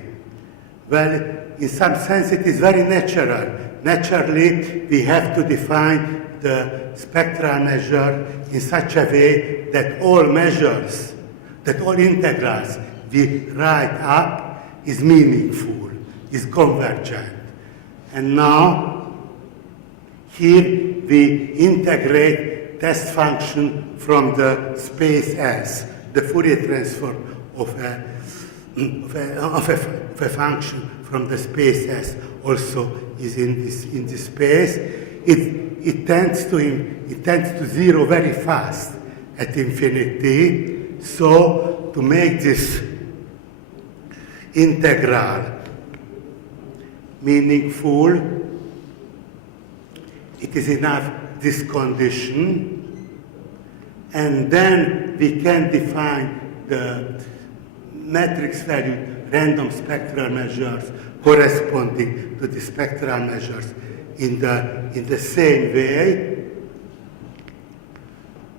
Well, in some sense, it is very natural. Naturally, we have to define the spectral measure in such a way that all measures, that all integrals we write up is meaningful, is convergent. And now, here we integrate test function from the space S, the Fourier transform of a function from the space S also is in this space. It tends to zero very fast at infinity. So to make this integral meaningful, it is enough this condition, and then we can define the matrix value random spectral measures corresponding to the spectral measures in the same way,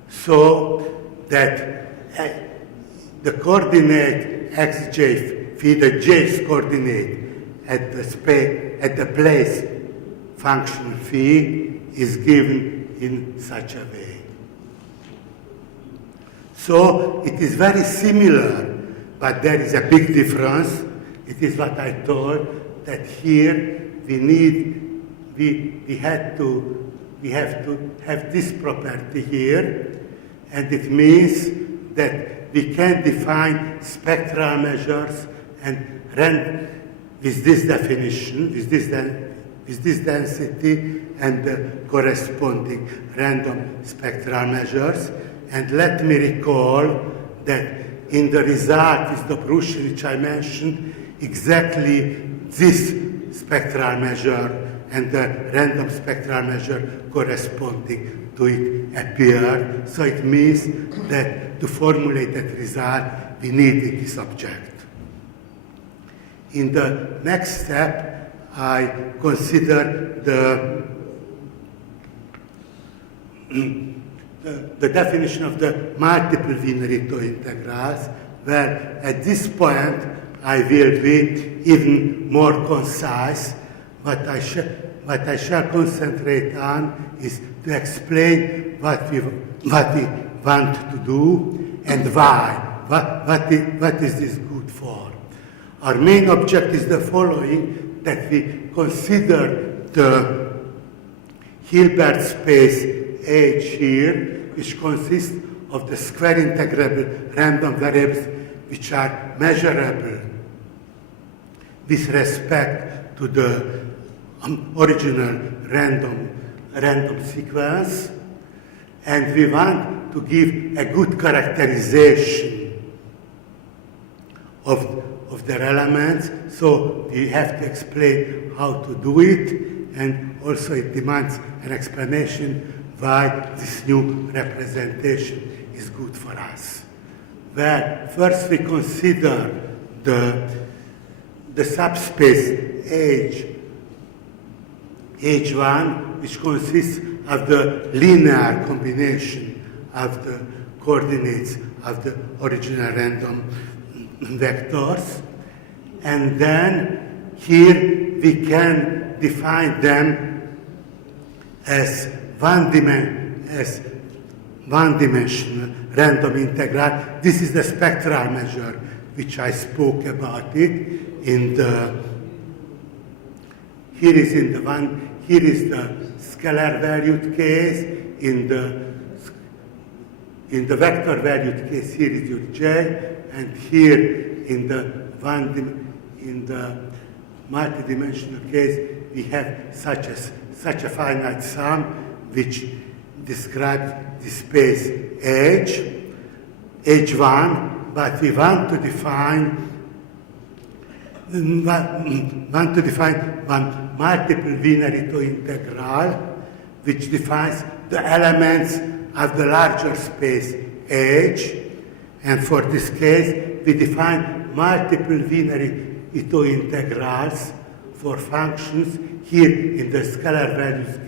so that the coordinate xj phi, the j's coordinate at the place function phi is given in such a way. So it is very similar, but there is a big difference. It is what I told, that here we have to have this property here, and it means that we can define spectral measures and with this definition, with this density and the corresponding random spectral measures. And let me recall that in the result with the Dobruschin, which I mentioned, exactly this spectral measure and the random spectral measure corresponding to it appear. So it means that to formulate that result, we needed this object. In the next step, I consider the definition of the multiple Wien-Rito integrals, where at this point I will be even more concise. What I shall concentrate on is to explain what we want to do and why. What is this good for? Our main object is the following, that we consider the Hilbert space H here, which consists of the square integrable random variables which are measurable with respect to the original random sequence, and we want to give a good characterization of their elements, so we have to explain how to do it, and also it demands an explanation why this new representation is good for us. Well, first we consider the subspace H1, which consists of the linear combination of the coordinates of the original random vectors. And then here we can define them as one-dimensional random integral. This is the spectral measure which I spoke about it in the. Here is the scalar valued case. In the vector valued case, here is your J, and here in the multidimensional case, we have such a finite sum which describes the space H. H1, but we want to define one multiple Wiener-Ito integral, which defines the elements of the larger space H. And for this case, we define multiple Wiener-Ito integrals for functions. Here in the scalar values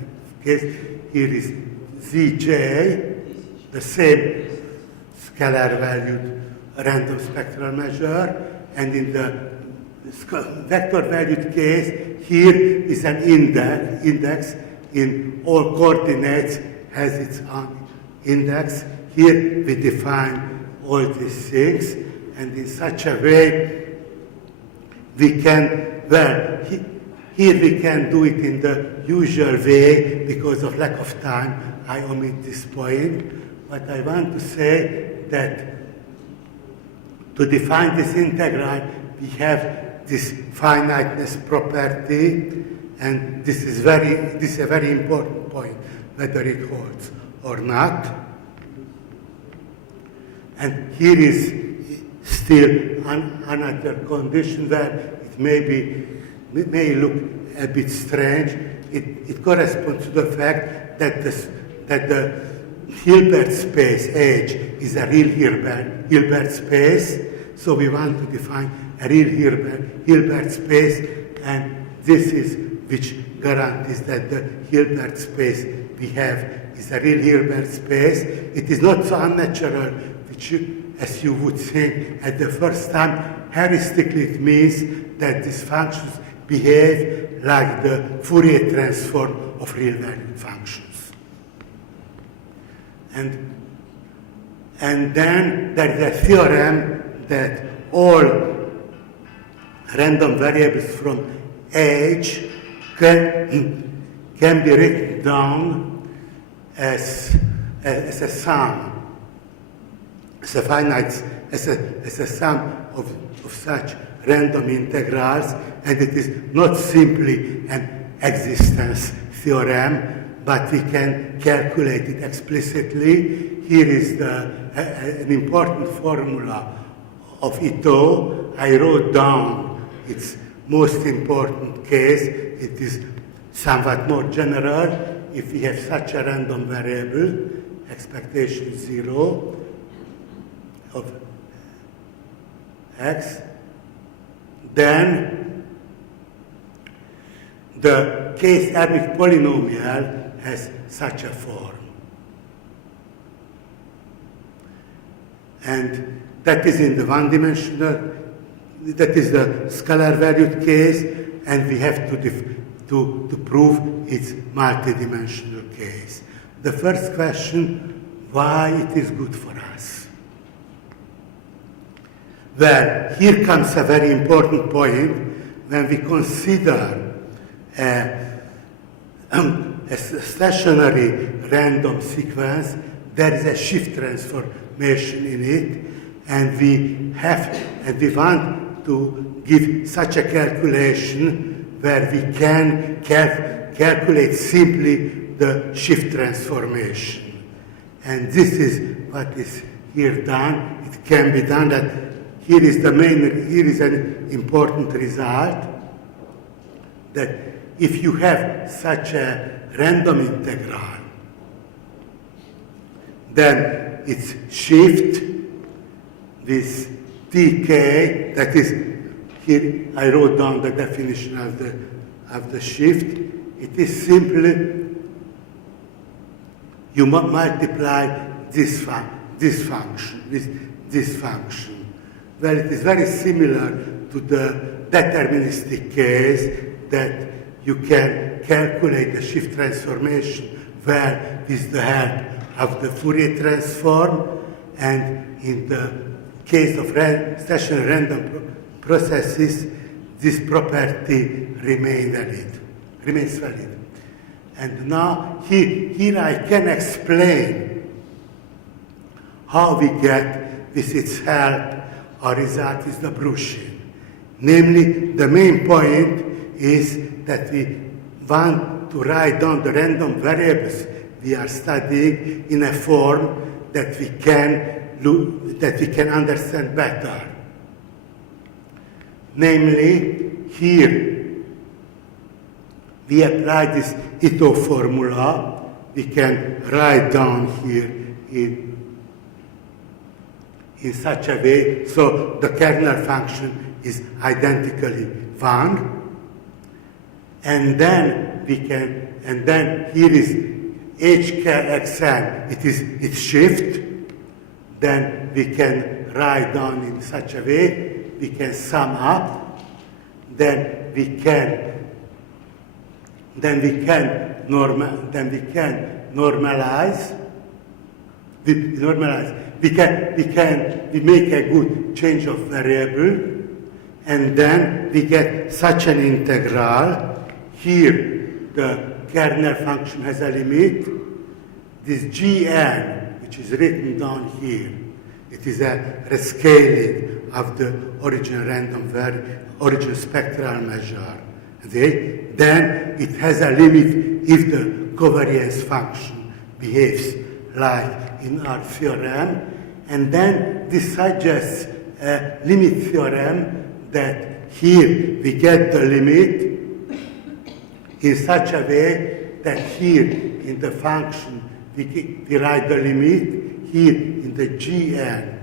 case, here is Zj, the same scalar valued random spectral measure, and in the vector valued case, here is an index in all coordinates has its own index. Here we define all these things, and in such a way we can, here we can do it in the usual way. Because of lack of time, I omit this point, but I want to say that to define this integral, we have this finiteness property, and this is a very important point, whether it holds or not. And here is still another condition where it may look a bit strange. It corresponds to the fact that the Hilbert space H is a real Hilbert space. So we want to define a real Hilbert space, and this is which guarantees that the Hilbert space we have is a real Hilbert space. It is not so unnatural, as you would think at the first time. Heuristically, it means that these functions behave like the Fourier transform of real valued functions. And then there is a theorem that all random variables from H can be written down as a sum, as a finite, as a sum of such random integrals, and it is not simply an existence theorem, but we can calculate it explicitly. Here is an important formula of Ito. I wrote down its most important case. It is somewhat more general. If we have such a random variable, expectation 0 of x, then the case-Hermite polynomial has such a form. And that is in the one-dimensional, that is the scalar valued case, and we have to prove its multidimensional case. The first question, why it is good for us? Well, here comes a very important point. When we consider a stationary random sequence, there is a shift transformation in it, and we want to give such a calculation where we can calculate simply the shift transformation. And this is what is here done. It can be done that here is an important result, that if you have such a random integral, then its shift with tk, that is, here I wrote down the definition of the shift. It is simply you multiply this function with this function. Well, it is very similar to the deterministic case that you can calculate the shift transformation where with the help of the Fourier transform, and in the case of stationary random processes, this property remains valid. And now here I can explain how we get, with its help, our result is the Bruschian. Namely, the main point is that we want to write down the random variables we are studying in a form that we can understand better. Namely, here we apply this Ito formula. We can write down here in such a way so the kernel function is identically 1. And then here is HKXN, it's shift. Then we can write down in such a way, we can sum up, then we can normalize. We make a good change of variable, and then we get such an integral. Here, the kernel function has a limit. This Gn, which is written down here, it is a rescaling of the origin spectral measure. Okay? Then it has a limit if the covariance function behaves like in our theorem. And then this suggests a limit theorem that here we get the limit in such a way that here in the function we write the limit, here in the Gn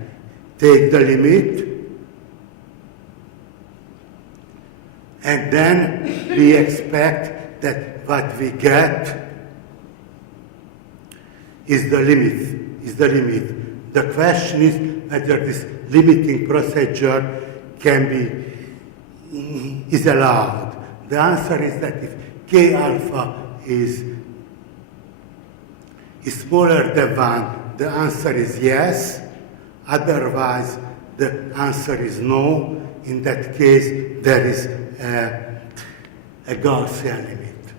take the limit, and then we expect that what we get is the limit. The question is whether this limiting procedure is allowed. The answer is that if K alpha is smaller than 1, the answer is yes. Otherwise, the answer is no. In that case, there is a Gaussian limit.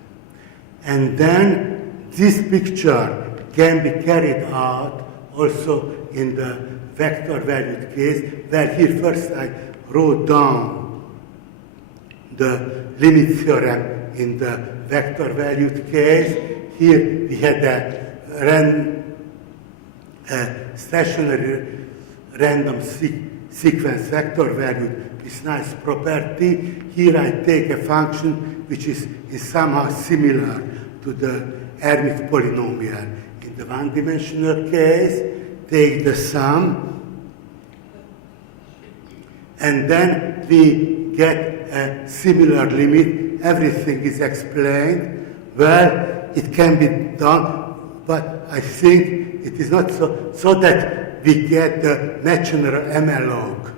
And then this picture can be carried out also in the vector valued case, where here first I wrote down the limit theorem in the vector valued case. Here we had a stationary random sequence vector valued with nice property. Here I take a function which is somehow similar to the Hermite polynomial. In the one-dimensional case, take the sum, and then we get a similar limit. Everything is explained. Well, it can be done, but I think it is not so that we get the natural analog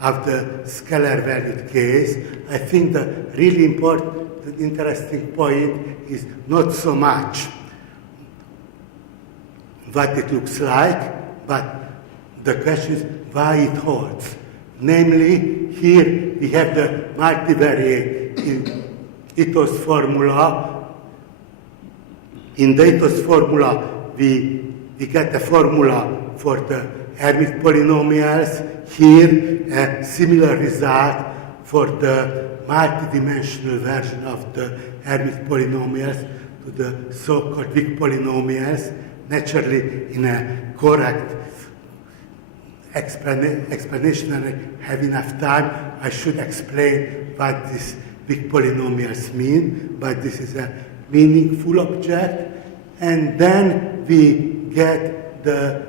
of the scalar valued case. I think the really important, the interesting point is not so much what it looks like, but the question is why it holds. Namely, here we have the multivariate in Ito's formula. In the Ito's formula, we get a formula for the Hermite polynomials. Here, a similar result for the multidimensional version of the Hermite polynomials to the so-called weak polynomials. Naturally, in a correct explanation, I have enough time, I should explain what these weak polynomials mean, but this is a meaningful object. And then we get the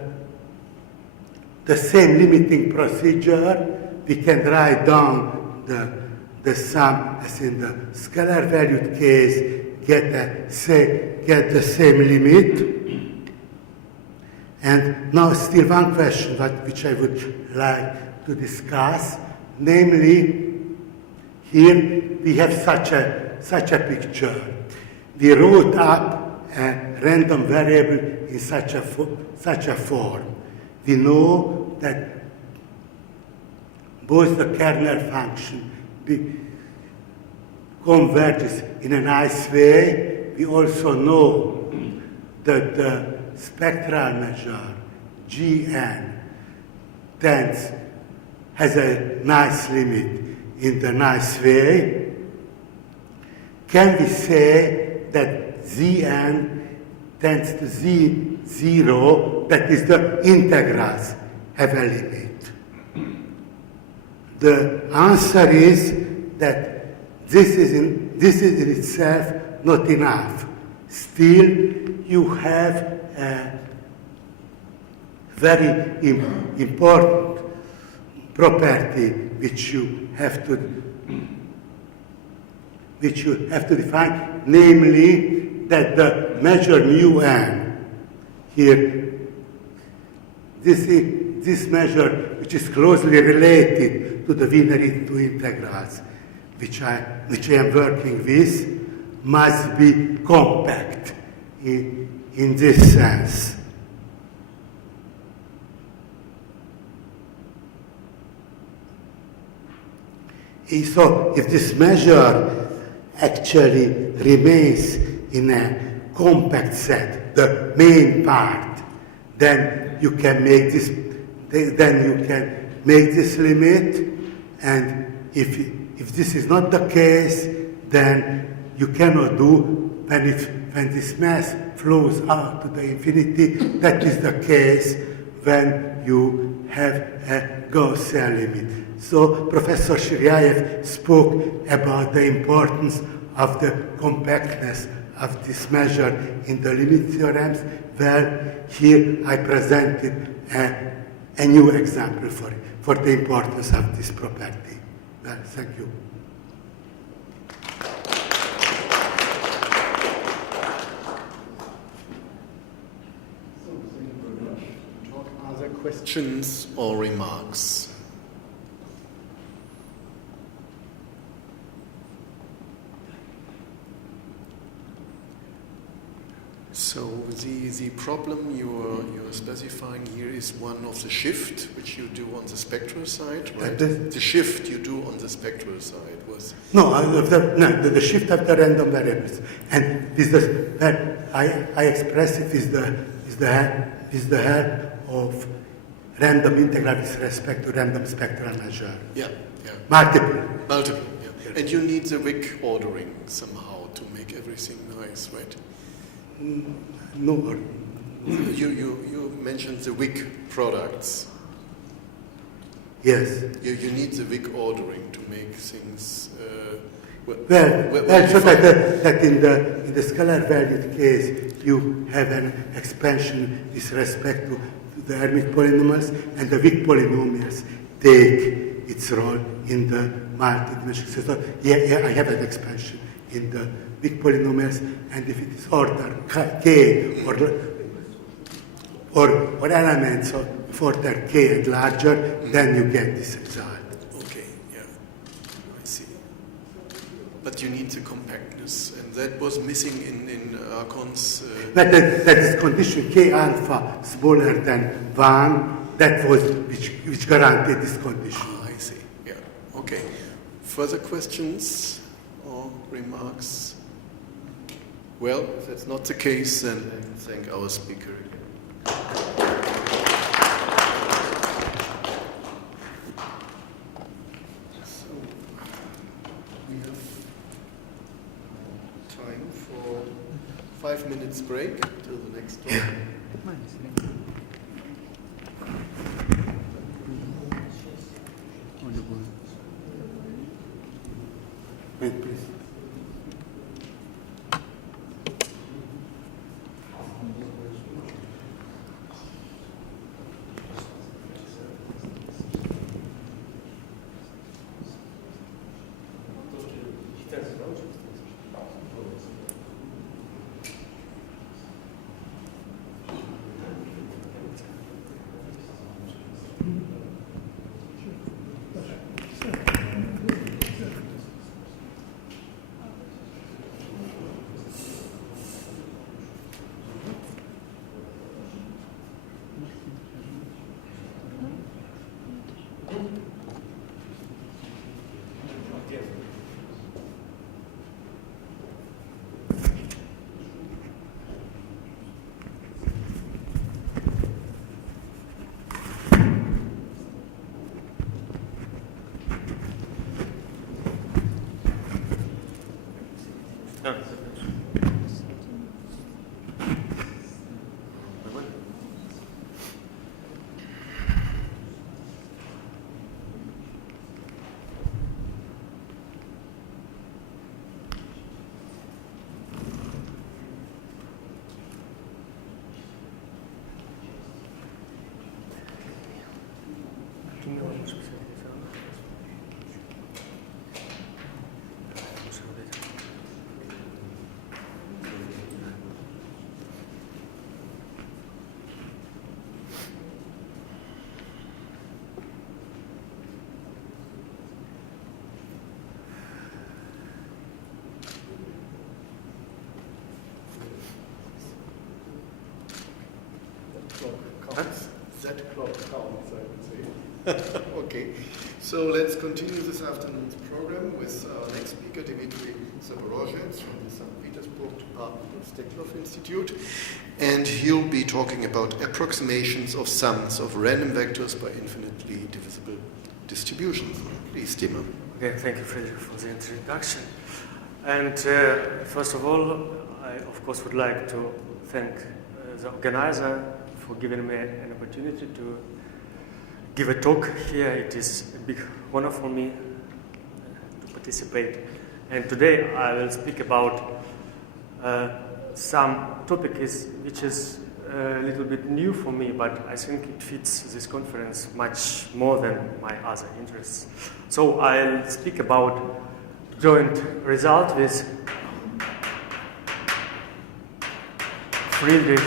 same limiting procedure. We can write down the sum as in the scalar valued case, get the same limit. And now still one question which I would like to discuss, namely, here we have such a picture. We wrote up a random variable in such a form. We know that both the kernel function converges in a nice way. We also know that the spectral measure Gn has a nice limit in the nice way. Can we say that Zn tends to Z0, that is the integrals have a limit? The answer is that this is in itself not enough. Still, you have a very important property which you have to define, namely that the measure mu_n here, this measure which is closely related to the Wiener-2 integrals, which I am working with, must be compact in this sense. So if this measure actually remains in a compact set, the main part, then you can make this limit, and if this is not the case, then you cannot do when this mass flows out to the infinity. That is the case when you have a Gaussian limit. So Professor Shiryaev spoke about the importance of the compactness of this measure in the limit theorems. Well, here I presented a new example for the importance of this property. Well, thank you. Other questions or remarks? So the problem you're specifying here is one of the shift which you do on the spectral side, right? The shift you do on the spectral side was the shift of the random variables, and this I express it is the help of random integral with respect to random spectral measure. Yeah. Multiple. Yeah. And you need the Wick ordering somehow to make everything nice, right? No. You mentioned the Wick products. Yes. You need the Wick ordering to make things. So that in the scalar valued case you have an expansion with respect to the Hermite polynomials, and the Wick polynomials take its role in the multidimensional. So I have an expansion in the Wick polynomials, and if it is order k or elements of order k and larger, then you get this result. Okay, yeah, I see. But you need the compactness, and that was missing in Archon's. But that is condition k alpha smaller than 1. That was which guaranteed this condition. I see. Yeah. Okay. Further questions or remarks? Well, if that's not the case, then thank our speaker again. So, we have time for 5 minutes break till the next talk. Wait, please. That clock counts, I would say. Okay, so let's continue this afternoon's program with our next speaker, Dmitry Zavorozhets from the St. Petersburg Department of Steklov Institute. And he'll be talking about approximations of sums of random vectors by infinitely divisible distributions. Please, Dima. Okay, thank you, Frederick, for the introduction. And first of all, I, of course, would like to thank the organizer for giving me an opportunity to give a talk here. It is a big honor for me to participate. And today I will speak about some topic which is a little bit new for me, but I think it fits this conference much more than my other interests. So I'll speak about joint result with Friedrich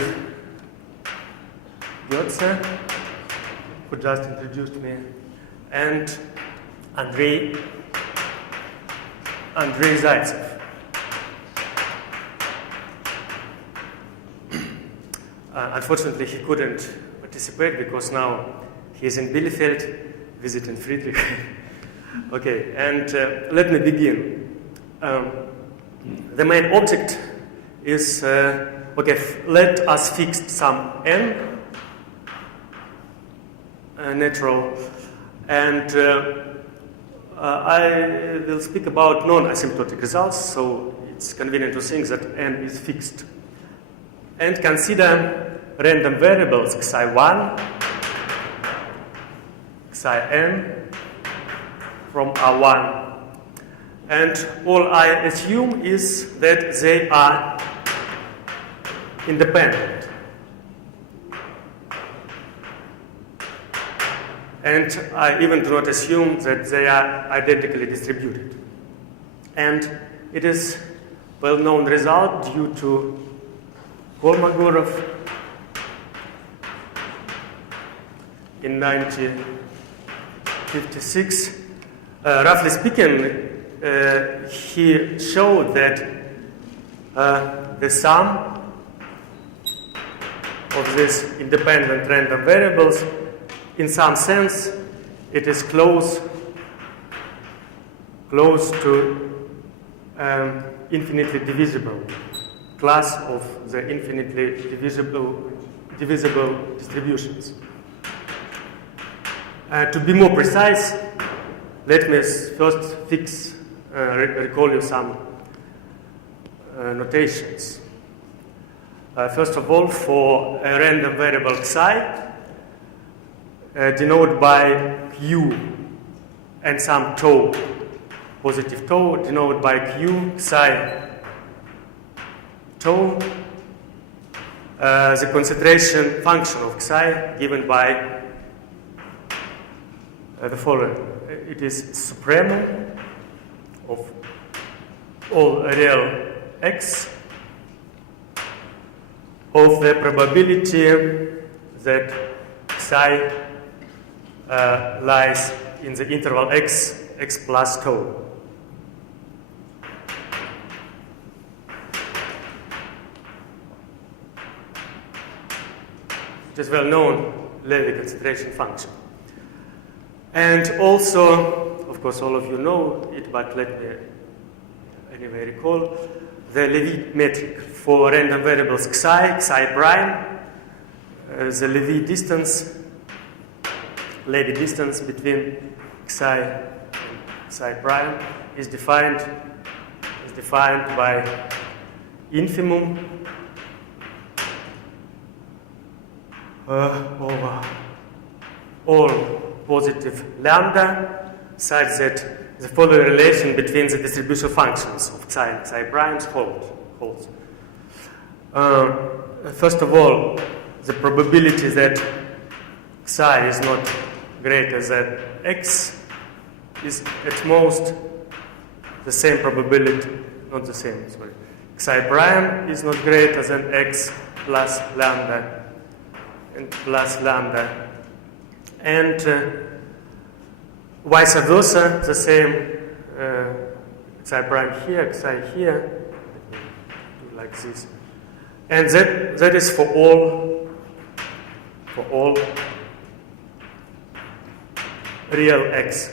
Götze, who just introduced me, and Andrei Zaitsev. Unfortunately, he couldn't participate because now he's in Bielefeld visiting Friedrich. Okay, and let me begin. The main object is, let us fix some n natural, and I will speak about non-asymptotic results, so it's convenient to think that n is fixed. And consider random variables xi1, xin from R1. And all I assume is that they are independent. And I even do not assume that they are identically distributed. And it is well-known result due to Kolmogorov in 1956. Roughly speaking, he showed that the sum of these independent random variables, in some sense, it is close to infinitely divisible class of the infinitely divisible distributions. To be more precise, let me first recall you some notations. First of all, for a random variable xi, denoted by q and some tau, positive tau, denoted by q psi tau, the concentration function of xi given by the following. It is supremum of all real x of the probability that psi lies in the interval x plus tau. It is well known Levy concentration function. And also, of course, all of you know it, but let me anyway recall the Levy metric for random variables xi prime, the Levy distance between xi and psi prime is defined by infimum over all positive lambda, such that the following relation between the distribution functions of xi and psi primes holds. First of all, the probability that xi is not greater than x is at most the same probability, not the same, sorry. Xi prime is not greater than x plus lambda and plus lambda. And vice versa, the same xi prime here, xi here, do like this. And that is for all real x.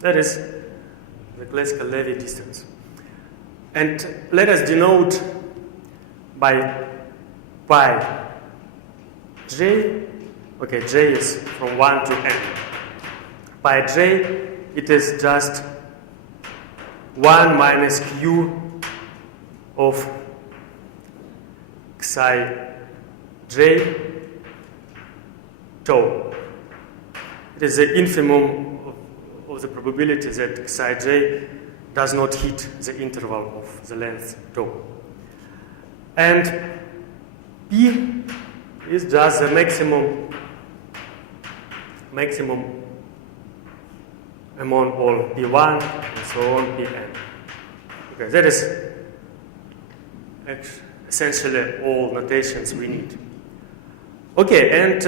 That is the classical Levy distance. And let us denote by pi j. Okay, j is from 1 to n. Pi j, it is just 1 minus q of psi j tau. It is the infimum of the probability that psi j does not hit the interval of the length tau. And p is just the maximum among all p1 and so on pn. Okay, that is essentially all notations we need. Okay, and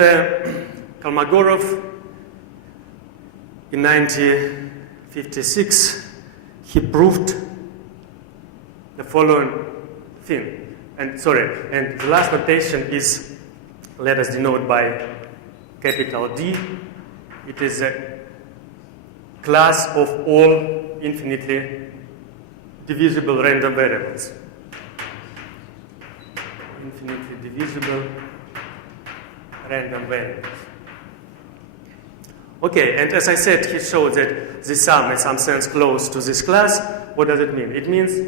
Kolmogorov in 1956 he proved the following thing. And the last notation is, let us denote by capital D. It is a class of all infinitely divisible random variables. Infinitely divisible random variables. Okay, and as I said, he showed that the sum in some sense close to this class. What does it mean? It means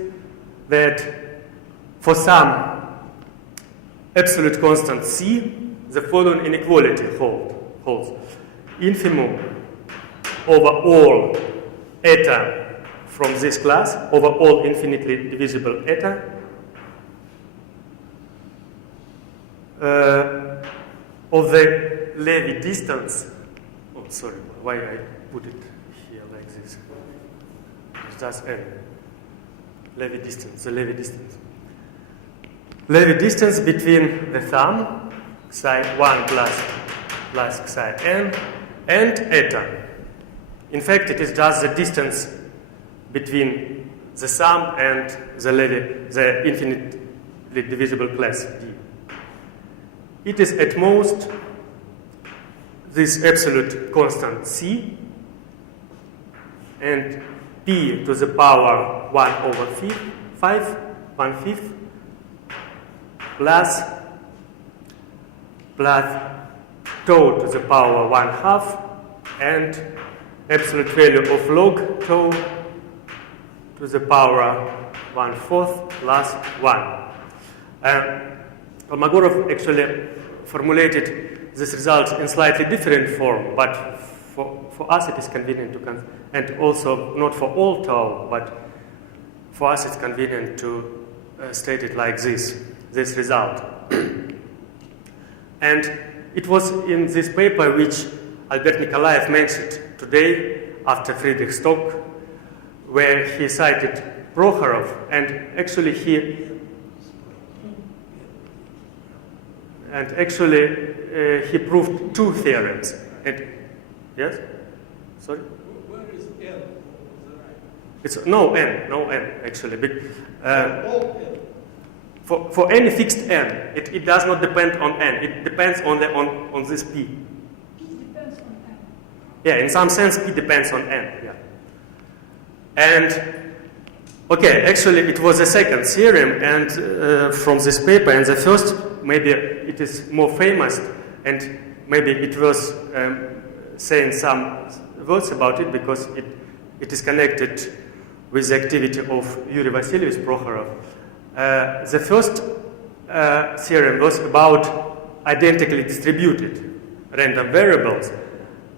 that for some absolute constant c, the following inequality holds. Infimum over all eta from this class, over all infinitely divisible eta, of the Levy distance. Oh, sorry, why I put it here like this? It's just n. Levy distance, the Levy distance. Levy distance between the sum, psi 1 plus psi n, and eta. In fact, it is just the distance between the sum and the infinitely divisible class D. It is at most this absolute constant c, and p to the power 1 over 5, 1/5, plus tau to the power 1/2, and absolute value of log tau to the power 1/4 plus 1. Kolmogorov actually formulated this result in slightly different form, but for us it is convenient to and also not for all tau, but for us it's convenient to state it like this result. And it was in this paper which Albert Nikolaev mentioned today after Friedrich's talk, where he cited Prokhorov, and actually he proved two theorems. And, yes? Sorry? Where is n? It's no n actually. For any fixed n, it does not depend on n. It depends on this p. P depends on n. Yeah, in some sense, p depends on n. Yeah. And okay, actually, it was the second theorem, and from this paper, and the first, maybe it is more famous, and maybe it was saying some words about it because it is connected with the activity of Yuri Vasilyevich Prokhorov. The first theorem was about identically distributed random variables,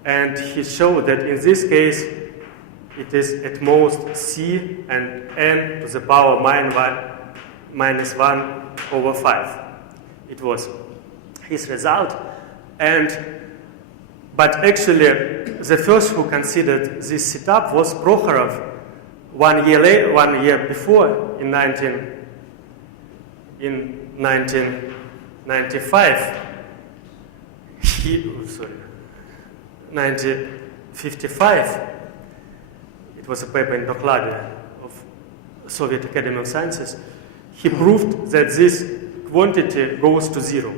and he showed that in this case it is at most c and n to the power minus 1 over 5. It was his result, But actually, the first who considered this setup was Prokhorov 1 year before, in 1995. 1955. It was a paper in Dokladie of Soviet Academy of Sciences. He proved that this quantity goes to zero.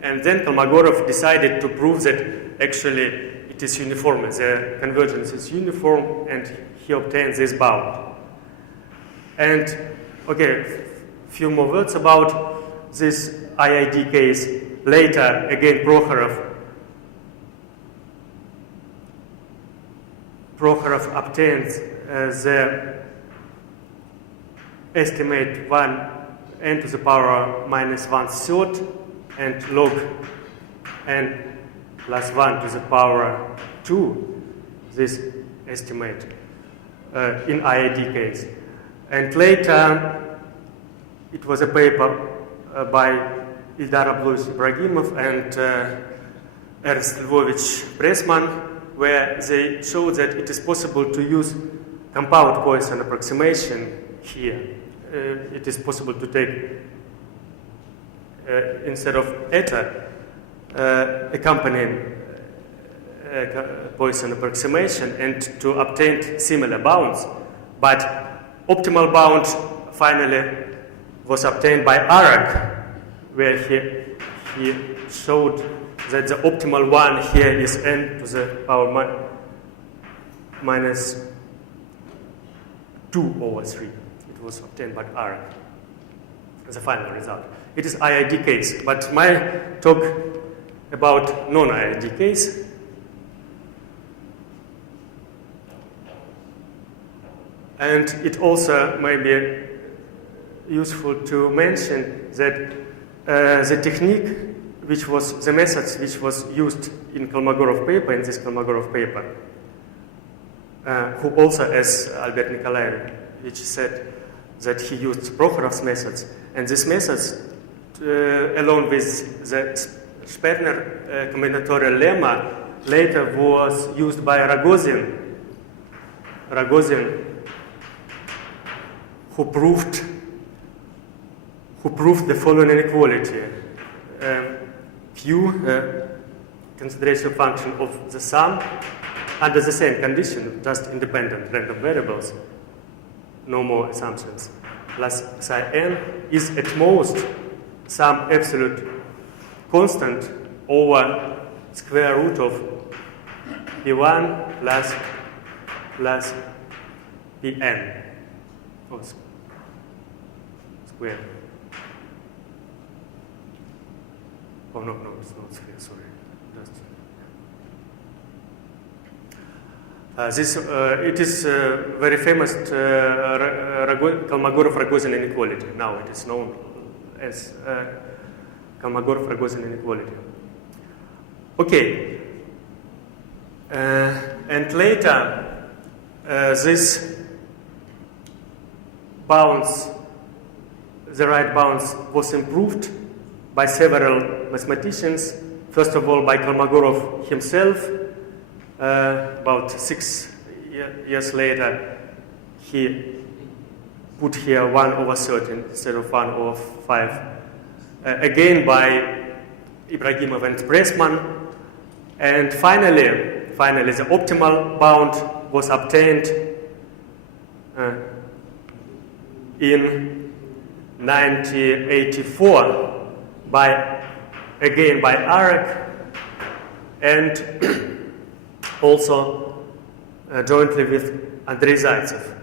And then Kolmogorov decided to prove that actually it is uniform, the convergence is uniform, and he obtained this bound. And, okay, few more words about this IID case. Later, again, Prokhorov obtained the estimate 1n to the power minus 1/3 and log n plus 1 to the power 2, this estimate in IID case. And later, it was a paper by Ildar Ibragimov and Ernst Lvovich Pressman, where they showed that it is possible to use compound Poisson approximation here. It is possible to take, instead of eta, accompanying Poisson approximation and to obtain similar bounds. But optimal bound finally was obtained by Arak, where he showed that the optimal one here is n to the power minus 2/3. It was obtained by Arak as a final result. It is IID case, but my talk about non-IID case. And it also may be useful to mention that the technique the methods which was used in Kolmogorov paper, in this Kolmogorov paper, who also, as Albert Nikolaevich, which said that he used Prokhorov's methods, and these methods, along with the Sperner combinatorial lemma, later was used by Rogozin, who proved the following inequality. Q, consideration function of the sum under the same condition, just independent random variables, no more assumptions, plus psi n is at most some absolute constant over square root of p1 plus pn, or square. Oh, no, it's not sphere, sorry. It is very famous Kolmogorov-Rogozin inequality. Now it is known as Kolmogorov-Rogozin inequality. Okay. And later, this bounds, the right bounds, was improved by several mathematicians. First of all, by Kolmogorov himself. About 6 years later, he put here 1/13 instead of 1/5. Again by Ibragimov and Pressman. And finally, the optimal bound was obtained in 1984 again by Arak, and also jointly with Andrei Zaitsev.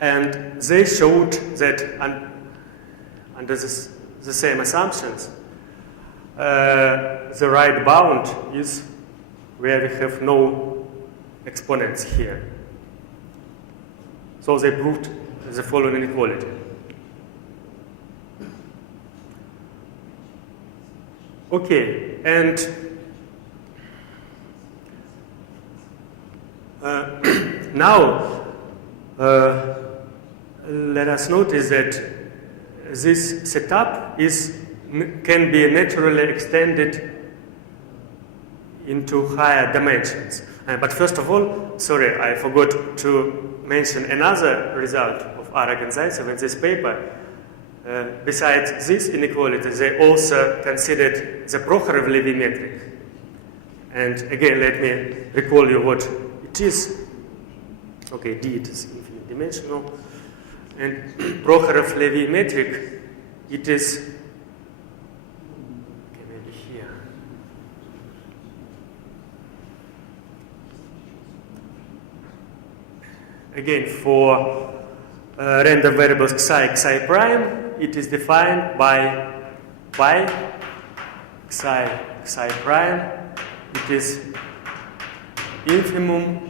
And they showed that under the same assumptions, the right bound is where we have no exponents here. So they proved the following inequality. Okay, and now let us notice that this setup can be naturally extended into higher dimensions. But first of all, sorry, I forgot to mention another result of Arag and Zaitsev in this paper. Besides this inequality, they also considered the Prokhorov-Levy metric. And again, let me recall you what it is. Okay, D, it is infinite dimensional. And Prokhorov-Levy metric, it is, okay, maybe here. Again, for random variables xi prime, it is defined by pi xi prime. It is infimum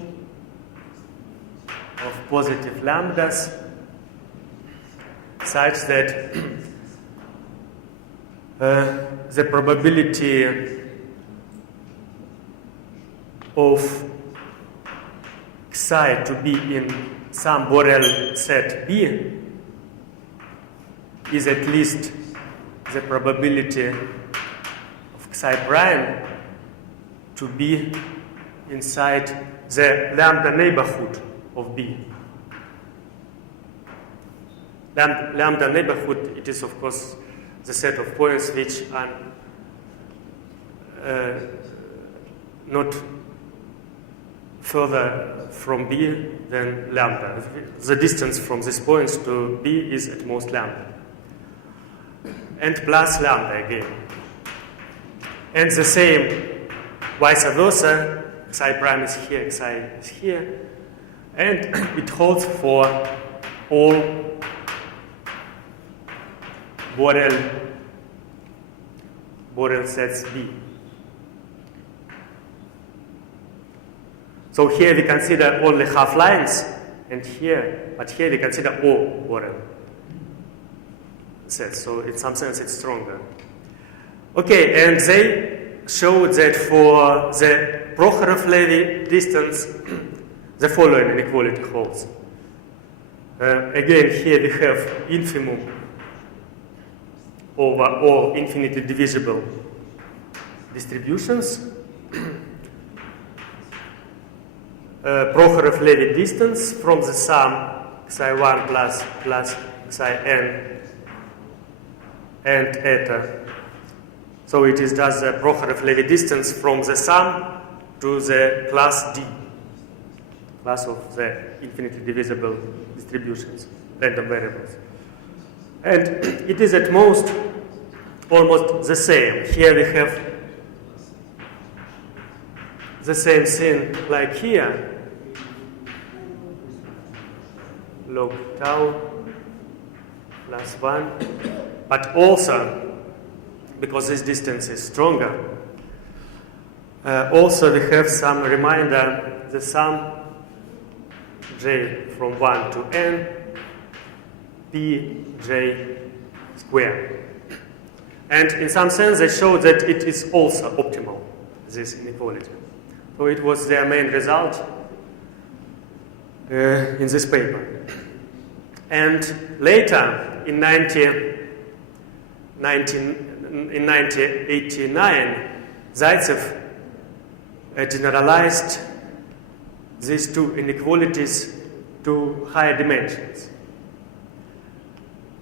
of positive lambdas such that the probability of xi to be in some Borel set B is at least the probability of xi prime to be inside the lambda neighborhood of B. Lambda neighborhood, it is of course the set of points which are not further from B than lambda. The distance from these points to B is at most lambda. And plus lambda again. And the same vice versa, xi prime is here, xi is here. And it holds for all Borel sets B. So here we consider only half lines, and but here we consider all Borel sets. So in some sense it's stronger. Okay, and they showed that for the Prokhorov-Levy distance, the following inequality holds. Again, here we have infimum over all infinitely divisible distributions. Prokhorov-Levy distance from the sum xi1 plus xin and eta. So it is just the Prokhorov-Levy distance from the sum to the class D, class of the infinitely divisible distributions, random variables. And it is at most almost the same. Here we have the same thing like here, log tau plus 1, but also, because this distance is stronger, also we have some reminder, the sum j from 1 to n, pj squared. And in some sense they show that it is also optimal, this inequality. So it was their main result in this paper. And later, in 1989, Zaitsev generalized these two inequalities to higher dimensions.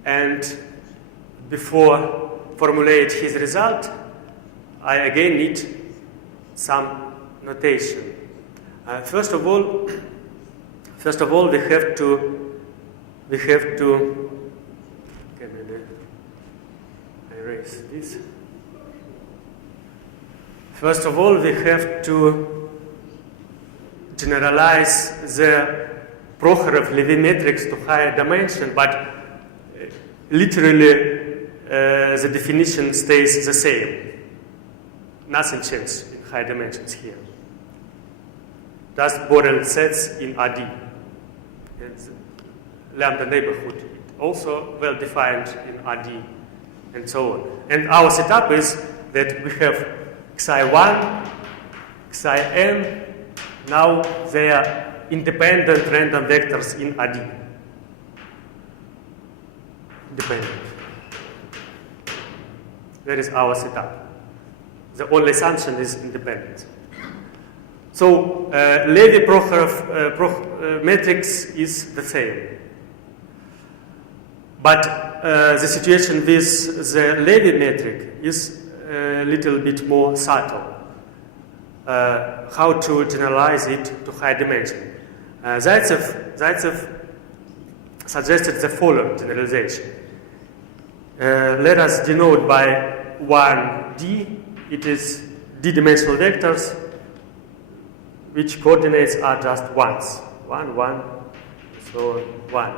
And before formulate his result, I again need some notation. First of all, we have to. Okay, maybe I erase this. First of all, we have to generalize the Prokhorov-Levy metrics to higher dimension, but literally the definition stays the same. Nothing changed in higher dimensions here. Just Borel sets in RD. And lambda neighborhood also well defined in RD, and so on. And our setup is that we have xi1, xin. Now they are independent random vectors in RD. Dependent. That is our setup. The only assumption is independence. So Levy-Prokhorov matrix is the same. But the situation with the Levy metric is a little bit more subtle. How to generalize it to high dimension. Zaitsev suggested the following generalization. Let us denote by 1D. It is d-dimensional vectors which coordinates are just ones. 1, 1, so 1.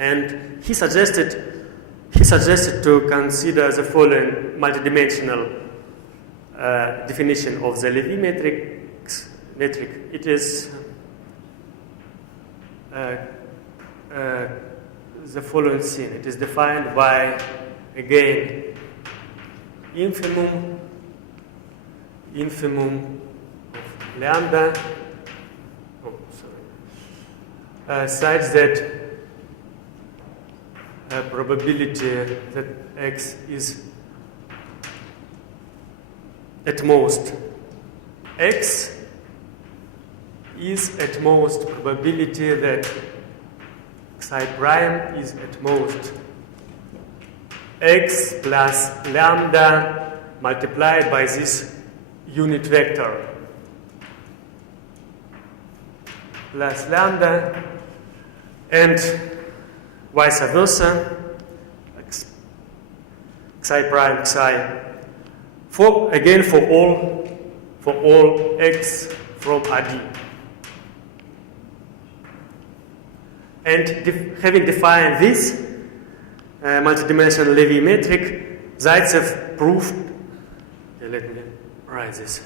And he suggested to consider the following multidimensional definition of the Levy metric. It is the following thing. It is defined by, again, infimum of lambda, such that probability that x is at most x is at most probability that psi prime is at most x plus lambda multiplied by this unit vector plus lambda, and vice versa, xi prime xi, for all x from RD. And having defined this multidimensional Levy metric, Zaitsev proved. Let me write this.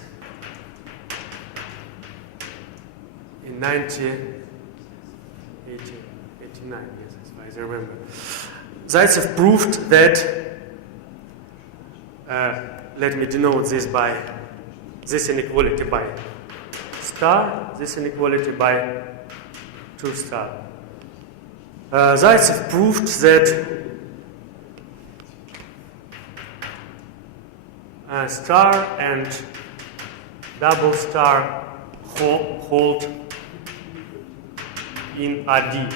In 1989, yes, as far as I remember, Zaitsev proved that. Let me denote this by this inequality by star, this inequality by 2 star. Zaitsev proved that star and double star hold in RD.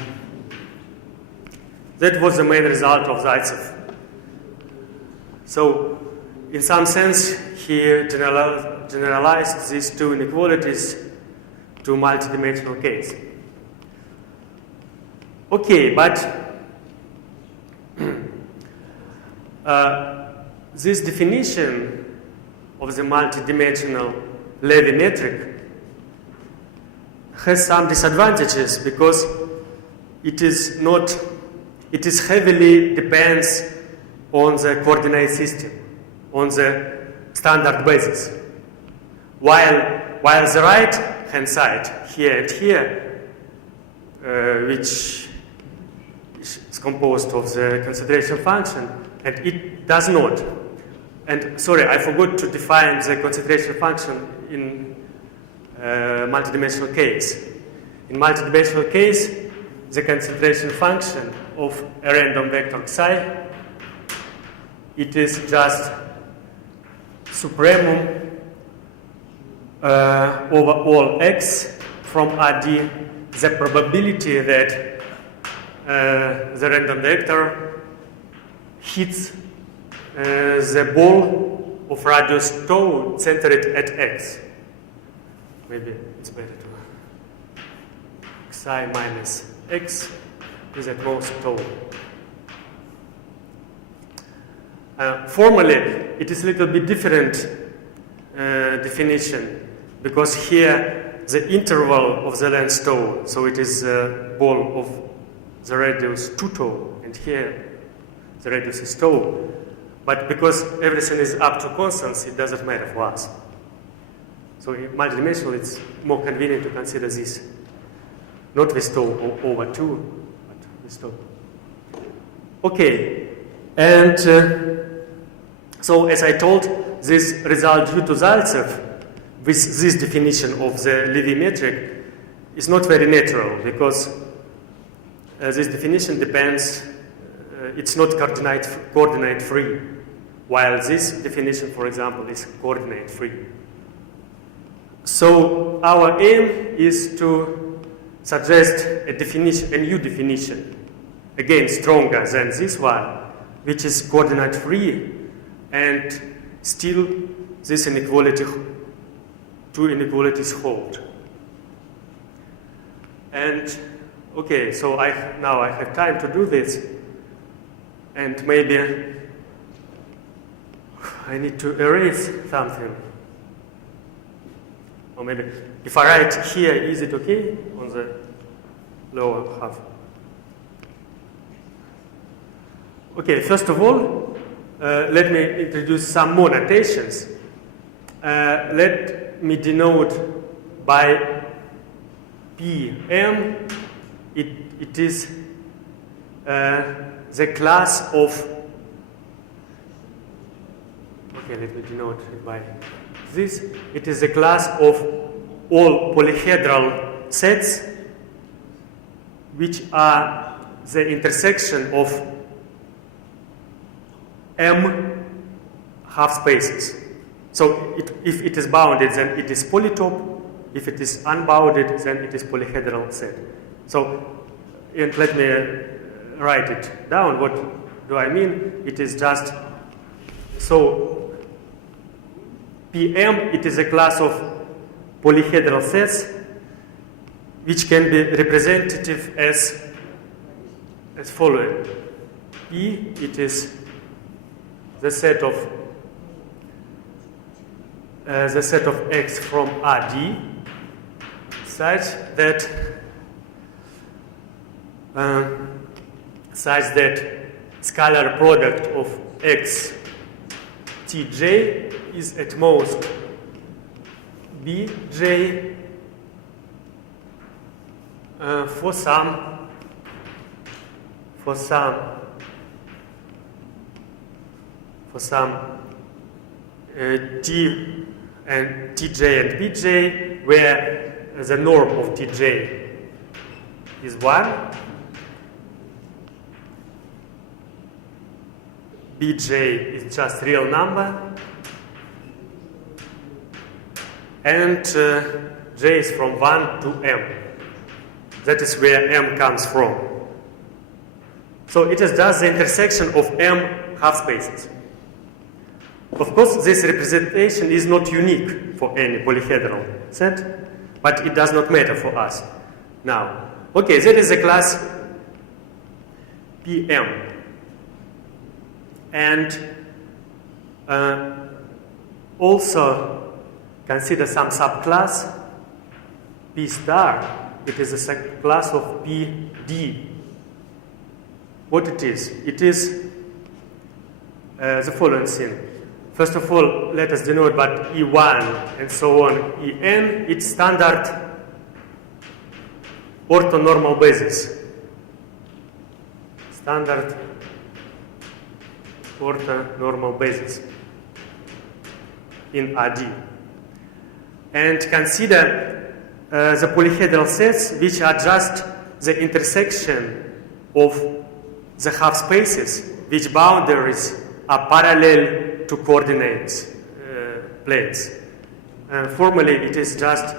That was the main result of Zaitsev. So, in some sense, he generalized these two inequalities to multidimensional case. Okay, but this definition of the multidimensional Levy metric has some disadvantages because it heavily depends on the coordinate system, on the standard basis. While the right hand side, here and here, which is composed of the consideration function, and it does not. And sorry, I forgot to define the concentration function in multidimensional case. In multidimensional case, the concentration function of a random vector psi, it is just supremum over all x from RD, the probability that the random vector hits the ball of radius tau centered at x. Maybe it's better to psi minus x is at most tau. Formally, it is a little bit different definition because here the interval of the length tau, so it is a ball of the radius 2 tau, and here the radius is tau. But because everything is up to constants, it doesn't matter for us. So in multidimensional, it's more convenient to consider this. Not with tau over 2, but with tau. Okay, and so as I told, this result due to Zaitsev with this definition of the Levy metric is not very natural because this definition depends, it's not coordinate free. while this definition, for example, is coordinate free. So our aim is to suggest a new definition, again stronger than this one, which is coordinate free, and still this inequality, two inequalities hold. And okay, so now I have time to do this, and maybe I need to erase something. Or maybe if I write here, is it okay on the lower half? Okay, first of all, let me introduce some more notations. Let me denote by PM, it is the class of, okay, let me denote it by this. It is the class of all polyhedral sets which are the intersection of M half spaces. So if it is bounded, then it is polytope. If it is unbounded, then it is polyhedral set. So, and let me write it down. What do I mean? It is just, so PM, it is a class of polyhedral sets which can be representative as following. P, it is the set of X from RD such that scalar product of X Tj is at most Bj for some T and Tj and Bj, where the norm of Tj is 1, Bj is just real number, and J is from 1 to M. That is where M comes from. So it is just the intersection of M half spaces. Of course, this representation is not unique for any polyhedral set, but it does not matter for us. Now, okay, that is the class PM. And also consider some subclass P star. It is a class of PD. What it is? It is the following thing. First of all, let us denote by E1 and so on, En, it's standard orthonormal basis. Standard orthonormal basis in RD. And consider the polyhedral sets which are just the intersection of the half spaces which boundaries are parallel to coordinate planes. Formally, it is just,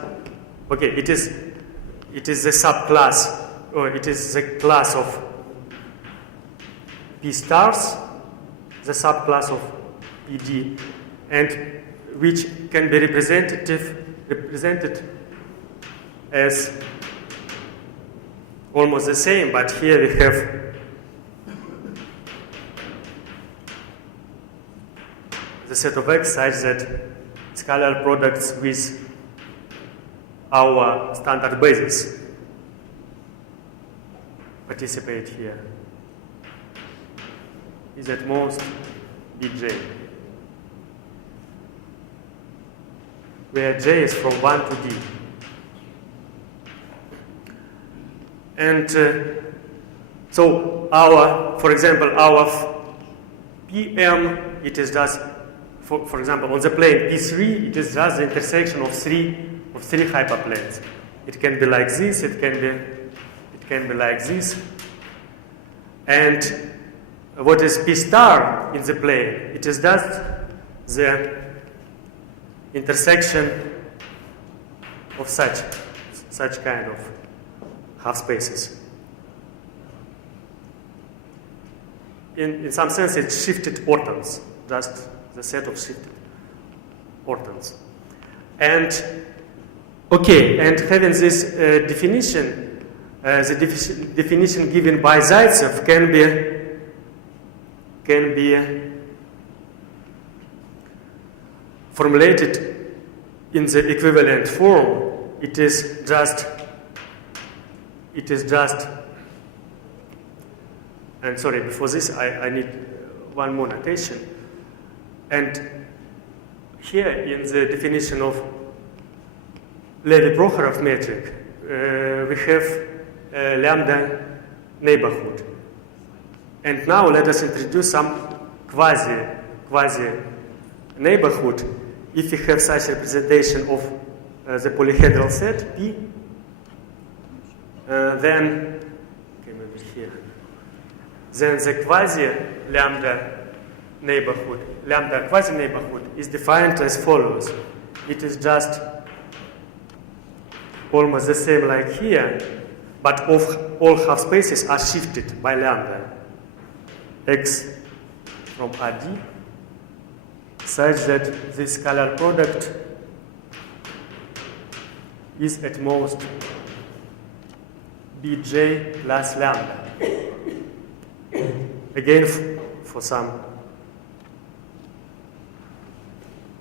okay, it is the subclass, or it is the class of P stars, the subclass of PD, and which can be represented as almost the same, but here we have the set of X such that scalar products with our standard basis participate here. Is at most Bj, where J is from 1 to D. And so for example, our PM, it is just, for example, on the plane P3, it is just the intersection of three hyperplanes. It can be like this, it can be like this, and what is P star in the plane? It is just the intersection of such kind of half spaces. In some sense, it's shifted orthons, just the set of shifted orthons. And okay, and having this definition, the definition given by Zaitsev can be formulated in the equivalent form. It is just, and sorry, before this I need one more notation. And here in the definition of Levy-Prokhorov metric, we have lambda neighborhood. And now let us introduce some quasi neighborhood. If we have such representation of the polyhedral set P, then maybe here. Then the quasi-lambda quasi-neighborhood is defined as follows. It is just almost the same like here, but all half spaces are shifted by lambda x from RD, such that this scalar product is at most Bj plus lambda. Again, for some.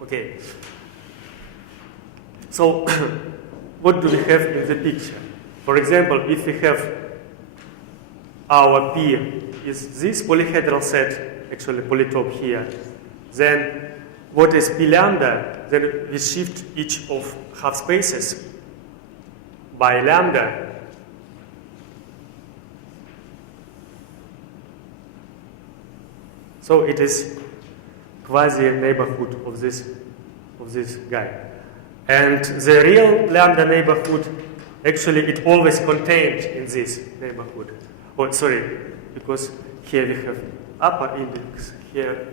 Okay. So, what do we have in the picture? For example, if we have our P is this polyhedral set, actually polytope here, then what is P lambda? Then we shift each of half spaces by lambda. So it is quasi-neighborhood of this guy. And the real lambda neighborhood, actually it always contained in this neighborhood. Oh, sorry, because here we have upper index, here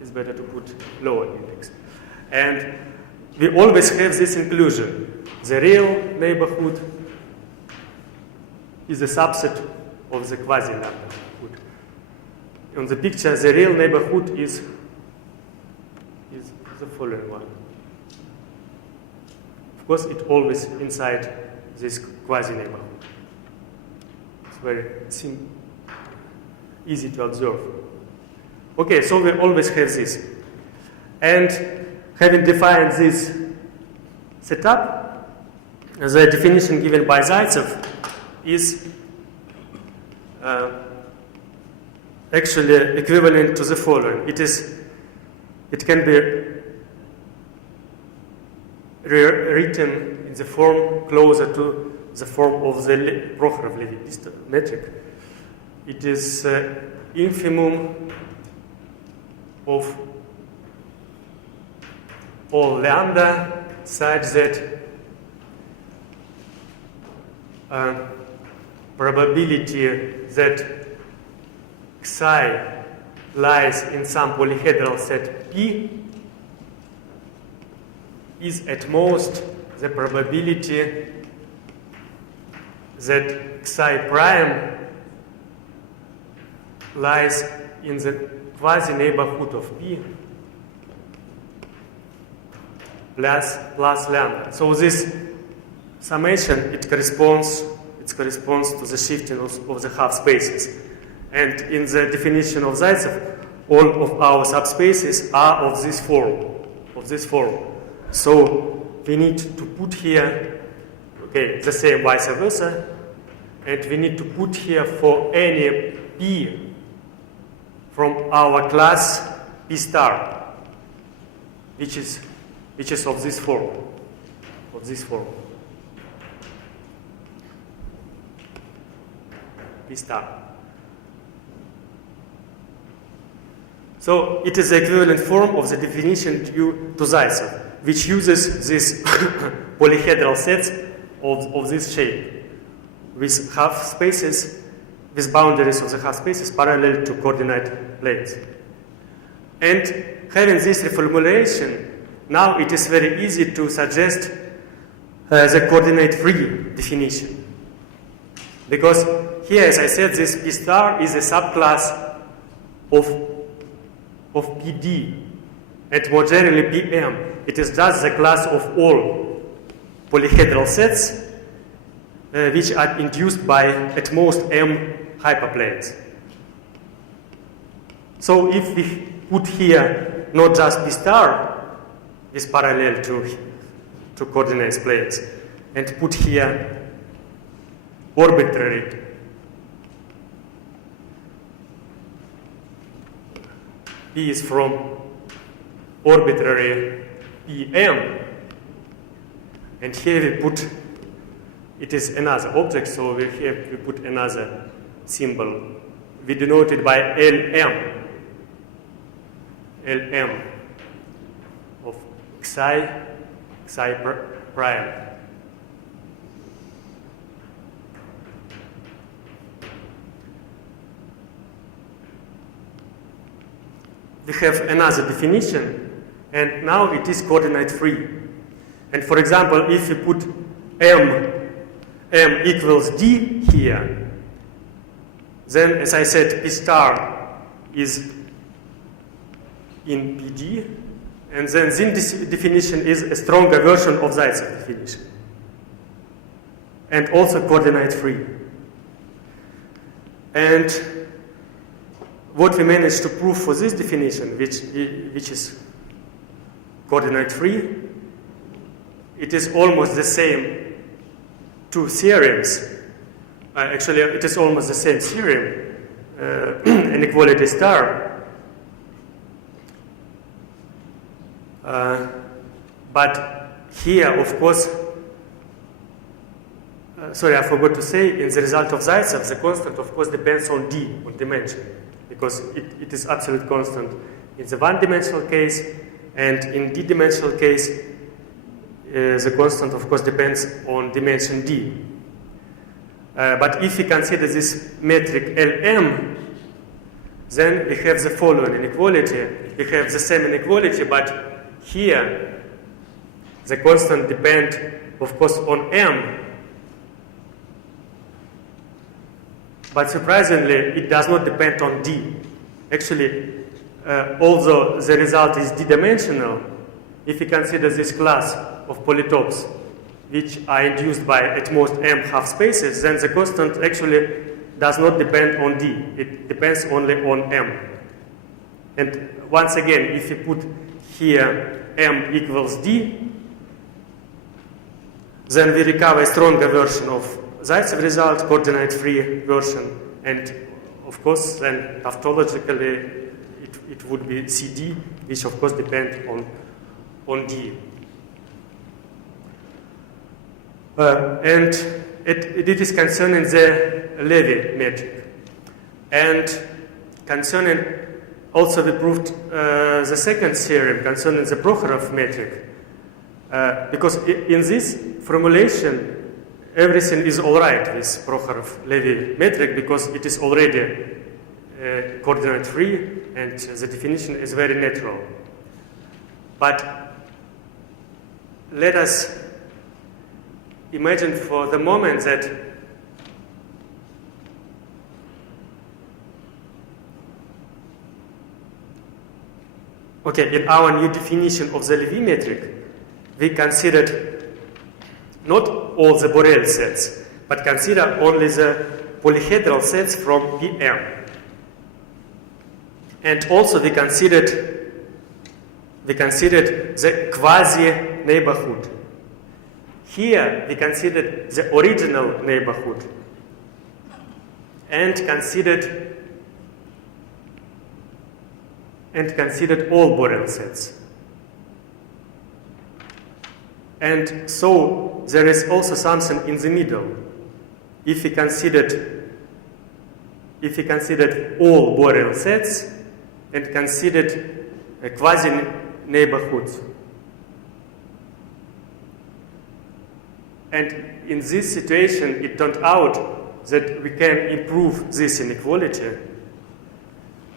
it's better to put lower index. And we always have this inclusion. The real neighborhood is a subset of the quasi-lambda neighborhood. On the picture, the real neighborhood is the following one. Of course, it's always inside this quasi-neighborhood. It's very easy to observe. Okay, so we always have this. And having defined this setup, the definition given by Zaitsev is actually equivalent to the following. It can be written in the form closer to the form of the Prokhorov-Levy metric. It is infimum of all lambda such that probability that psi lies in some polyhedral set P is at most the probability that psi prime lies in the quasi-neighborhood of P plus lambda. So this summation, it corresponds to the shifting of the half spaces. And in the definition of Zaitsev, all of our subspaces are of this form. So we need to put here, okay, the same vice versa, and we need to put here for any P from our class P star, which is of this form. P star. So it is the equivalent form of the definition due to Zaitsev, which uses this polyhedral sets of this shape with half spaces with boundaries of the half spaces parallel to coordinate planes. And having this reformulation, now it is very easy to suggest the coordinate-free definition. Because here, as I said, this P star is a subclass of PD, and more generally PM. It is just the class of all polyhedral sets which are induced by at most M hyperplanes. So if we put here not just P star is parallel to coordinate planes, and put here arbitrary P is from arbitrary PM, and here we put, it is another object, so here we put another symbol. We denote it by LM of xi prime. We have another definition, and now it is coordinate free. And for example, if we put M equals D here, then as I said, P star is in PD, and then this definition is a stronger version of Zaitsev definition, and also coordinate free. And what we managed to prove for this definition, which is coordinate free, it is almost the same two theorems. Actually, it is almost the same theorem, inequality star. But here, of course, sorry, I forgot to say, in the result of Zaitsev, the constant, of course, depends on D, on dimension, because it is absolute constant in the one-dimensional case, and in D-dimensional case, the constant, of course, depends on dimension D. But if we consider this metric Lm, then we have the following inequality. We have the same inequality, but here the constant depends, of course, on M. But surprisingly, it does not depend on D. Actually, although the result is D-dimensional, if we consider this class of polytopes which are induced by at most M half spaces, then the constant actually does not depend on D. It depends only on M. And once again, if we put here M equals D, then we recover a stronger version of Zaitsev result, coordinate-free version, and of course then tautologically it would be CD, which of course depends on D. And it is concerning the Levy metric. And concerning, also we proved the second theorem concerning the Prokhorov metric, because in this formulation, everything is all right with Prokhorov-Levy metric because it is already coordinate-free and the definition is very natural. But let us imagine for the moment that in our new definition of the Levy metric, we considered not all the Borel sets, but consider only the polyhedral sets from PM. And also we considered the quasi-neighborhood. Here we considered the original neighborhood and considered all Borel sets. And so there is also something in the middle. If we considered all Borel sets and considered a quasi-neighborhood. And in this situation, it turned out that we can improve this inequality.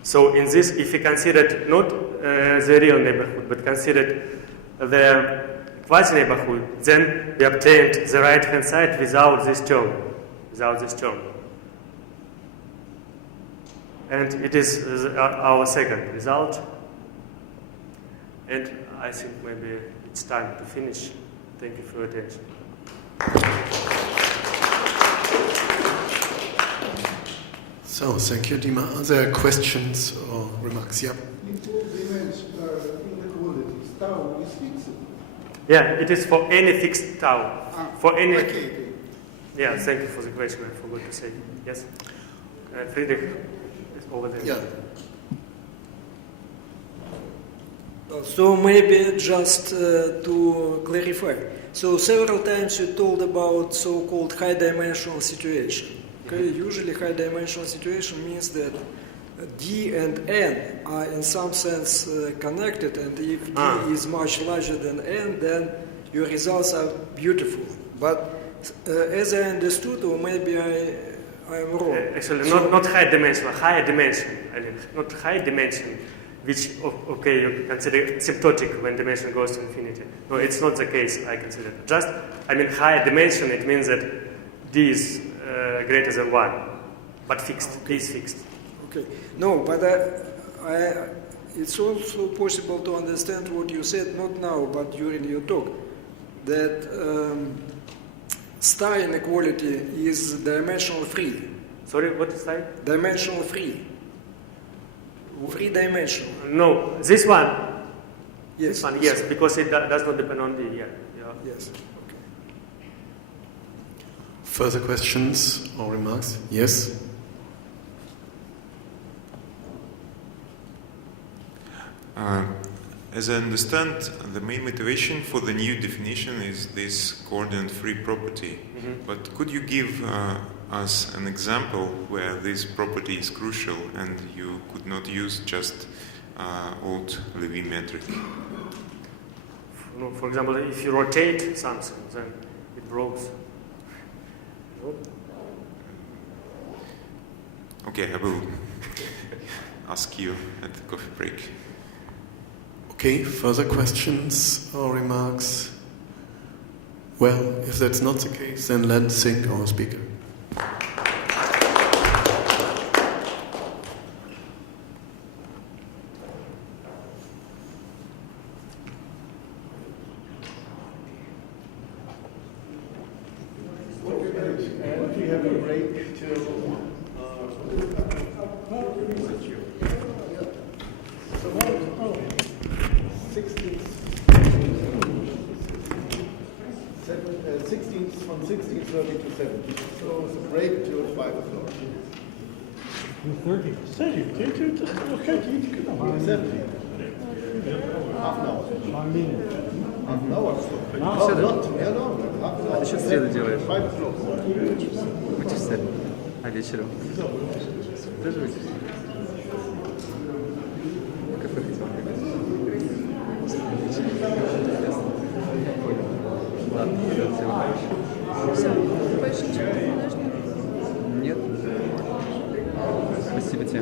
So in this, if we considered not the real neighborhood, but considered the quasi-neighborhood, then we obtained the right-hand side without this term. And it is our second result. And I think maybe it's time to finish. Thank you for your attention. So, thank you, Dima. Are there questions or remarks? Yeah. Yeah, it is for any fixed tau. For any. Okay. Yeah, thank you for the question. I forgot to say. Yes. Friedrich is over there. Yeah. So maybe just to clarify. So several times you told about so-called high-dimensional situation. Okay, usually high-dimensional situation means that D and N are in some sense connected, and if D is much larger than N, then your results are beautiful. But as I understood, or maybe I am wrong. Actually, not high-dimensional, higher dimension. I mean, not high dimension, which, okay, you consider symptotic when dimension goes to infinity. No, it's not the case, I consider. Just, I mean, higher dimension, it means that D is greater than 1, but fixed. D is fixed. Okay. No, but it's also possible to understand what you said, not now, but during your talk, that star inequality is dimensional free. Sorry, what is that? Dimensional free. Three-dimensional. No, this one. Yes. This one, yes, because it does not depend on D. Yeah. Yes. Further questions or remarks? Yes? As I understand, the main motivation for the new definition is this coordinate-free property. But could you give us an example where this property is crucial and you could not use just old Levy metric? For example, if you rotate something, then it breaks. Okay, I will ask you at the coffee break. Okay, further questions or remarks? Well, if that's not the case, then let's thank our speaker. We have a break till 16:30 to 17. So it's a break till 5 o'clock. 2:30. 17. Half an hour. 1 minute. Half an hour. No, Half an hour. А ты что в среду делаешь? 5 o'clock. Учишься? А вечером? Тоже учишься? В кафе хотел Ладно, всего хорошего. Все, больше ничего не нужно? Нет. Спасибо тебе.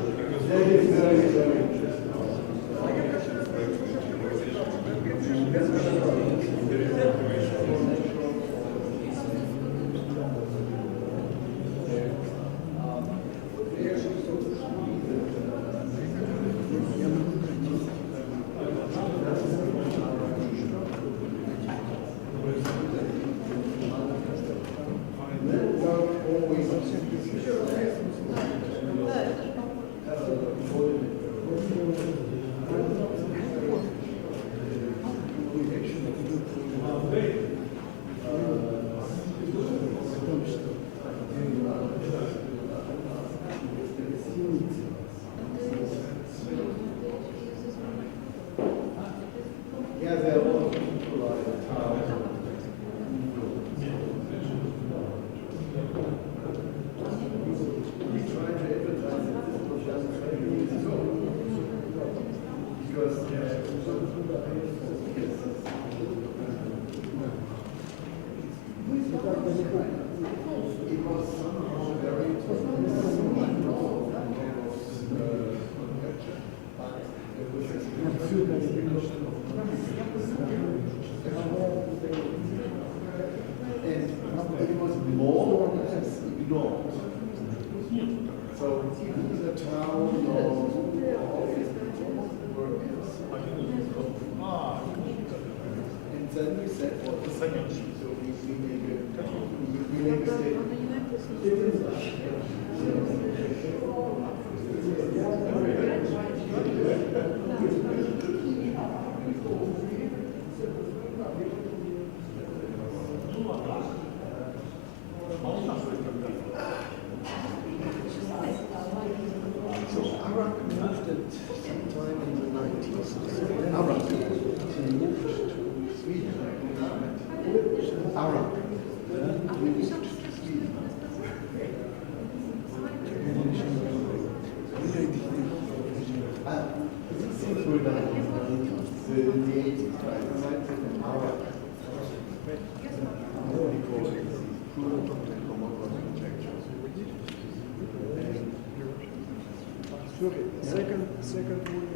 Second one,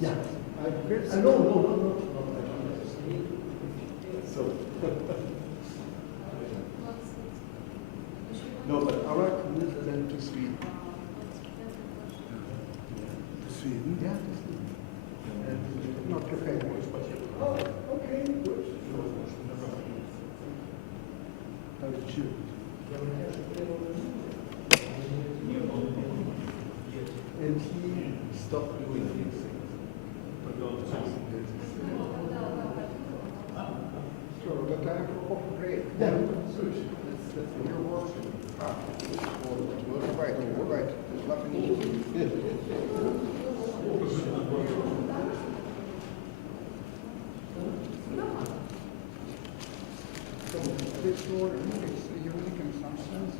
Yeah. I No. So. No, but Iraq moved then to Sweden. Sweden? Yeah, to Sweden. And not to Finland. Oh, okay, good. How did you? And he stopped doing these things. So the time for coffee break. Yeah. That's your work. Right. There's nothing So this word is unique in some sense.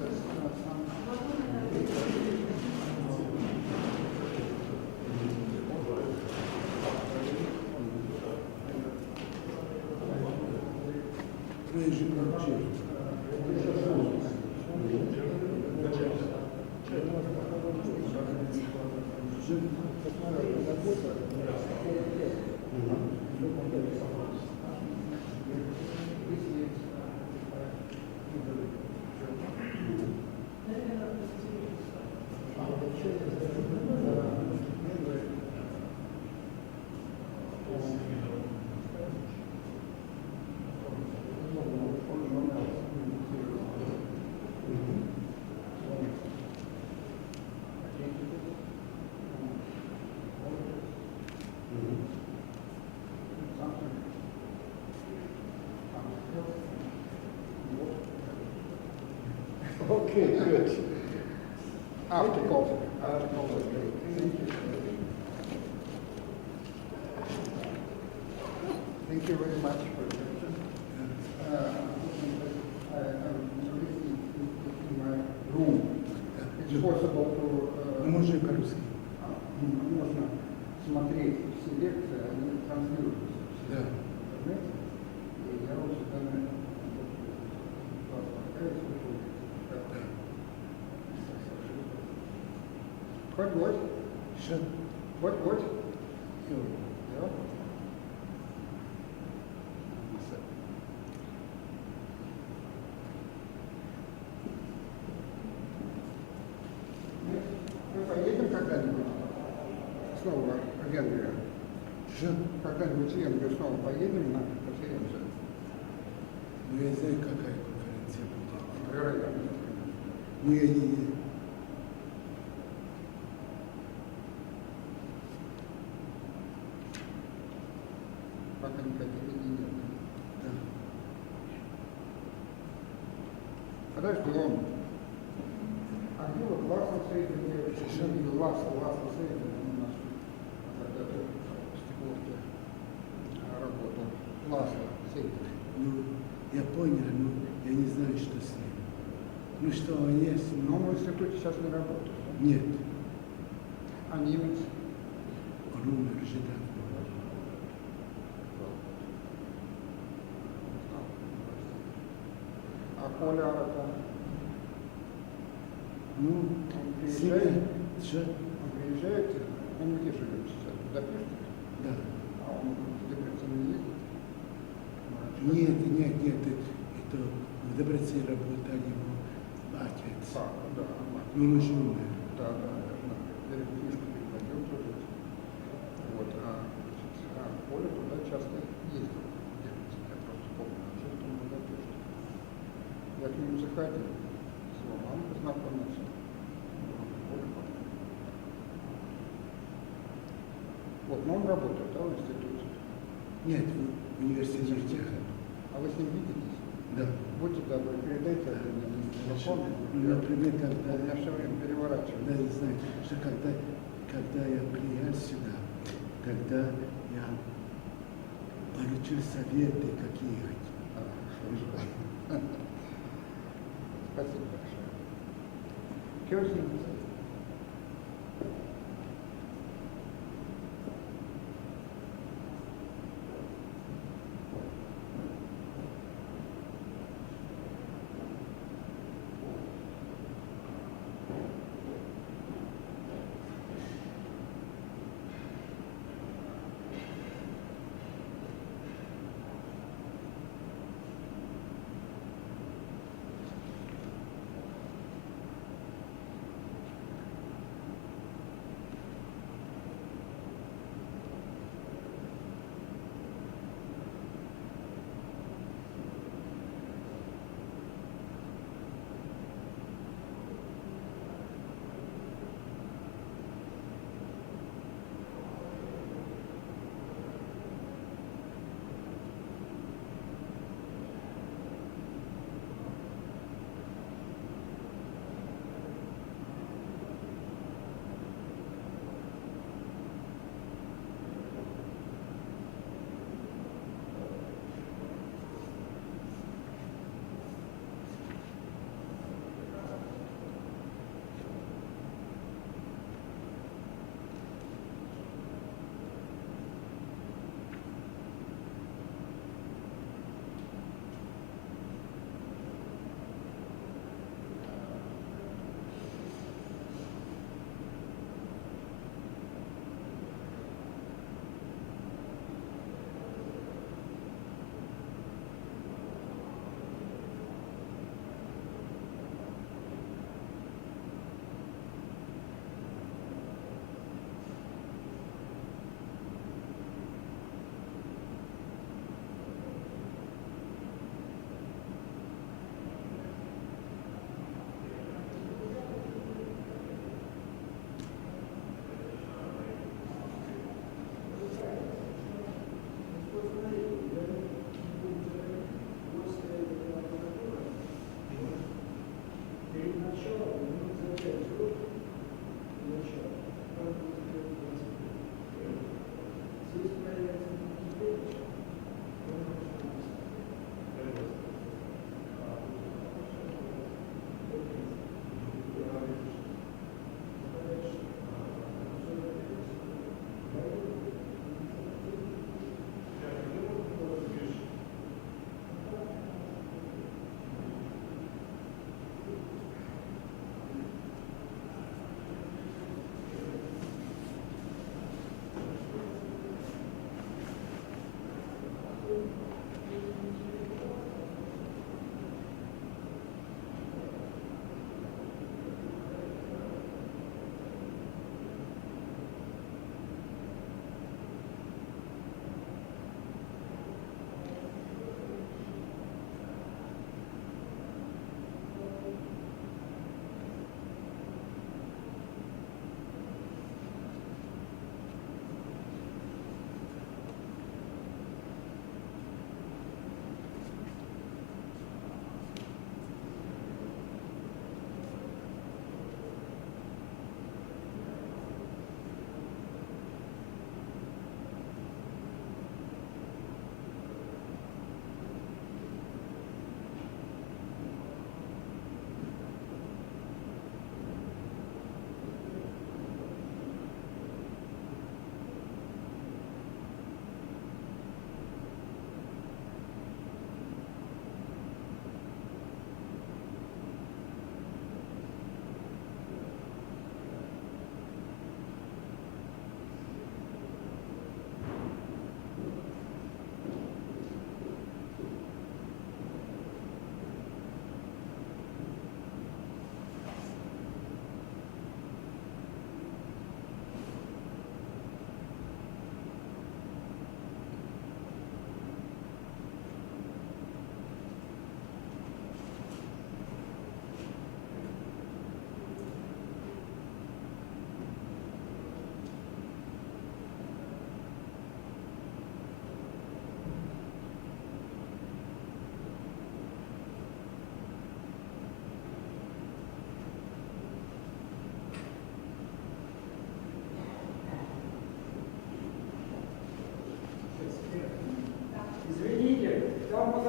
Okay, good. After coffee. Thank you very much for your attention. I'm living in my room. It's possible to... Можно по-русски. Можно смотреть все лекции, они транслируются. Да. И я уже там... What? Sure. What? You. Yeah. Мы поедем когда-нибудь снова в Венгрию? Когда-нибудь в Венгрию снова поедем на конференцию? Ну, я знаю, какая конференция будет. Вероятно. Ну, я не... Пока никаких идей нет. Да. Подожди, он. А где вот Ласса Сейден, Ласса Сейден, он наш, когда ты в Стекловке работал. Ласса Сейден. Ну, я понял, но я не знаю, что с ним. Ну, что он есть? Но он в институте сейчас не работает. Нет. А немец? Он умер же давно. А Коля это... Ну, он приезжает? Что? Он приезжает, он где живет сейчас? В Будапеште? Да. А он в Дебрецен не ездит? Нет, это в Дебрецене работал его отец. Да. Ну, он уже умер. Да, я знаю. Я книжку переводил тоже. Вот, Коля туда часто ездил. Я просто помню, что приходил. С мамой познакомился. Вот, но он работает, да, в институте? Нет, в университете. А вы с ним видитесь? Да. Будьте добры, передайте это на телефон. Например, когда... Меня все время переворачивает. Да, я знаю, что когда я приехал сюда, когда я получил советы, как ехать. Спасибо большое. Чего с ним писать?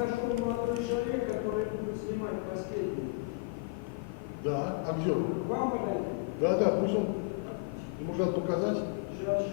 нашел молодой человек, который будет снимать последний. Да, а где он? Вам подойти? Да, пусть он. Ему надо показать. Сейчас.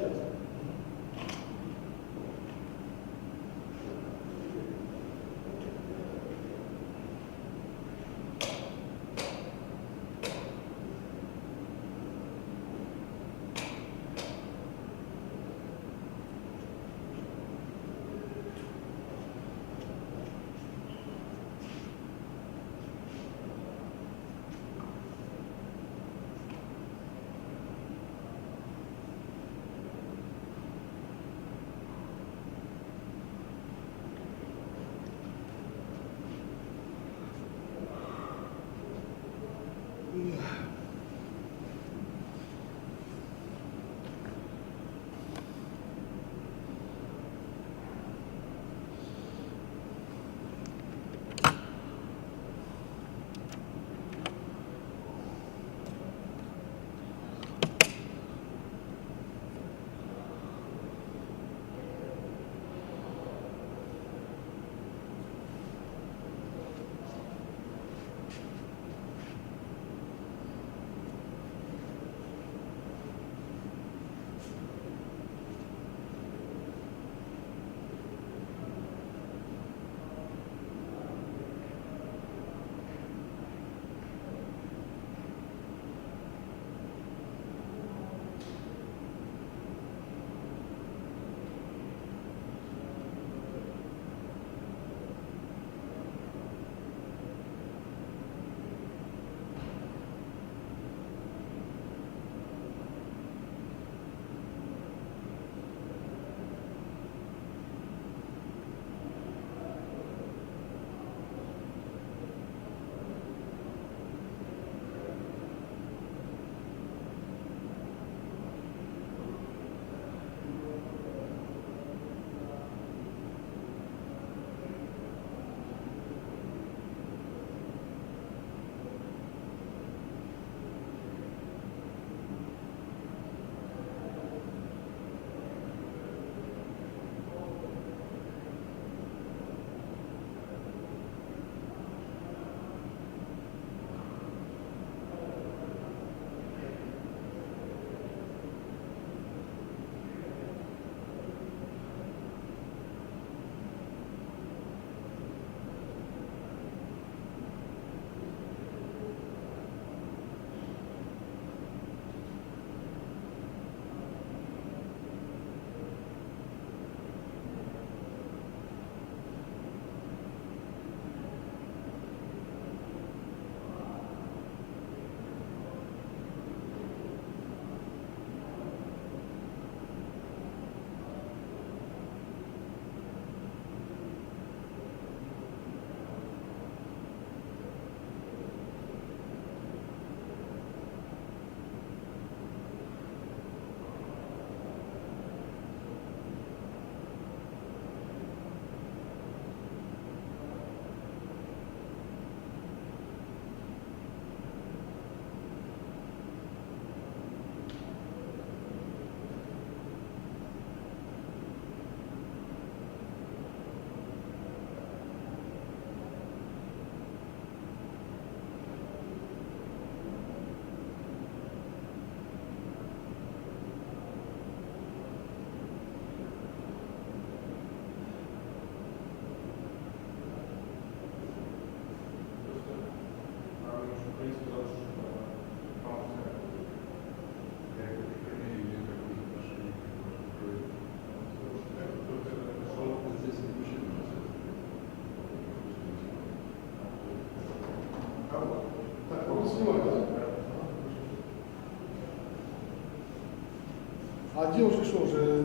А девушка что уже?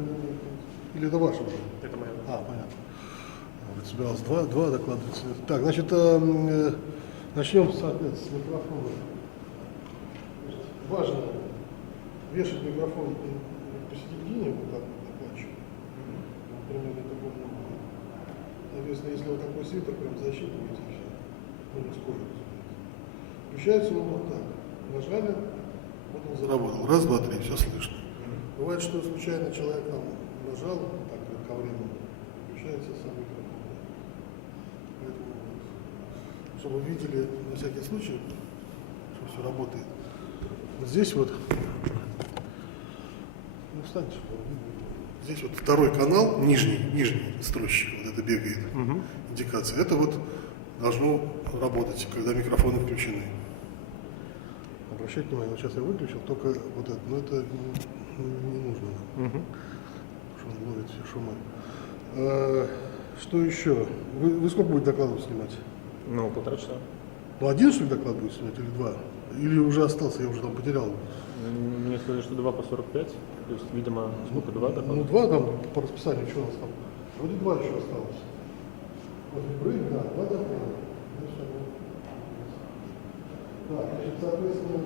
Или это ваша уже? Это моя. А, понятно. Вот, собирался два доклада. Так, значит, начнем с микрофона. Важно вешать микрофон посередине, вот так вот докладчику. Примерно таком уровне. Соответственно, если вот такой свитер прям засчитываете все, ну, не скоро, включается он вот так. Нажали, вот он заработал. Раз, два, три, все слышно. Бывает, что случайно человек там нажал, так, ко времени, включается сам микрофон. Поэтому, чтобы вы видели на всякий случай, что все работает. Вот здесь вот, ну встаньте, чтобы вы видели. Здесь вот второй канал, нижний строчек, вот это бегает, индикация. Это вот должно работать, когда микрофоны включены. Обращайте внимание, вот сейчас я выключил, только вот это, но это не нужно, потому что он ловит все шумы. Что еще? Вы сколько будете докладов снимать? Ну, 1,5 часа. Ну, один, что ли, доклад будет снимать, или 2? Или уже остался, я уже там потерял? Мне сказали, что 2 по 45. То есть, видимо, сколько, 2 доклада? Ну, 2 там по расписанию, что у нас там? Вроде 2 еще осталось. Вот брейк, да, 2 доклада. Да, значит, соответственно,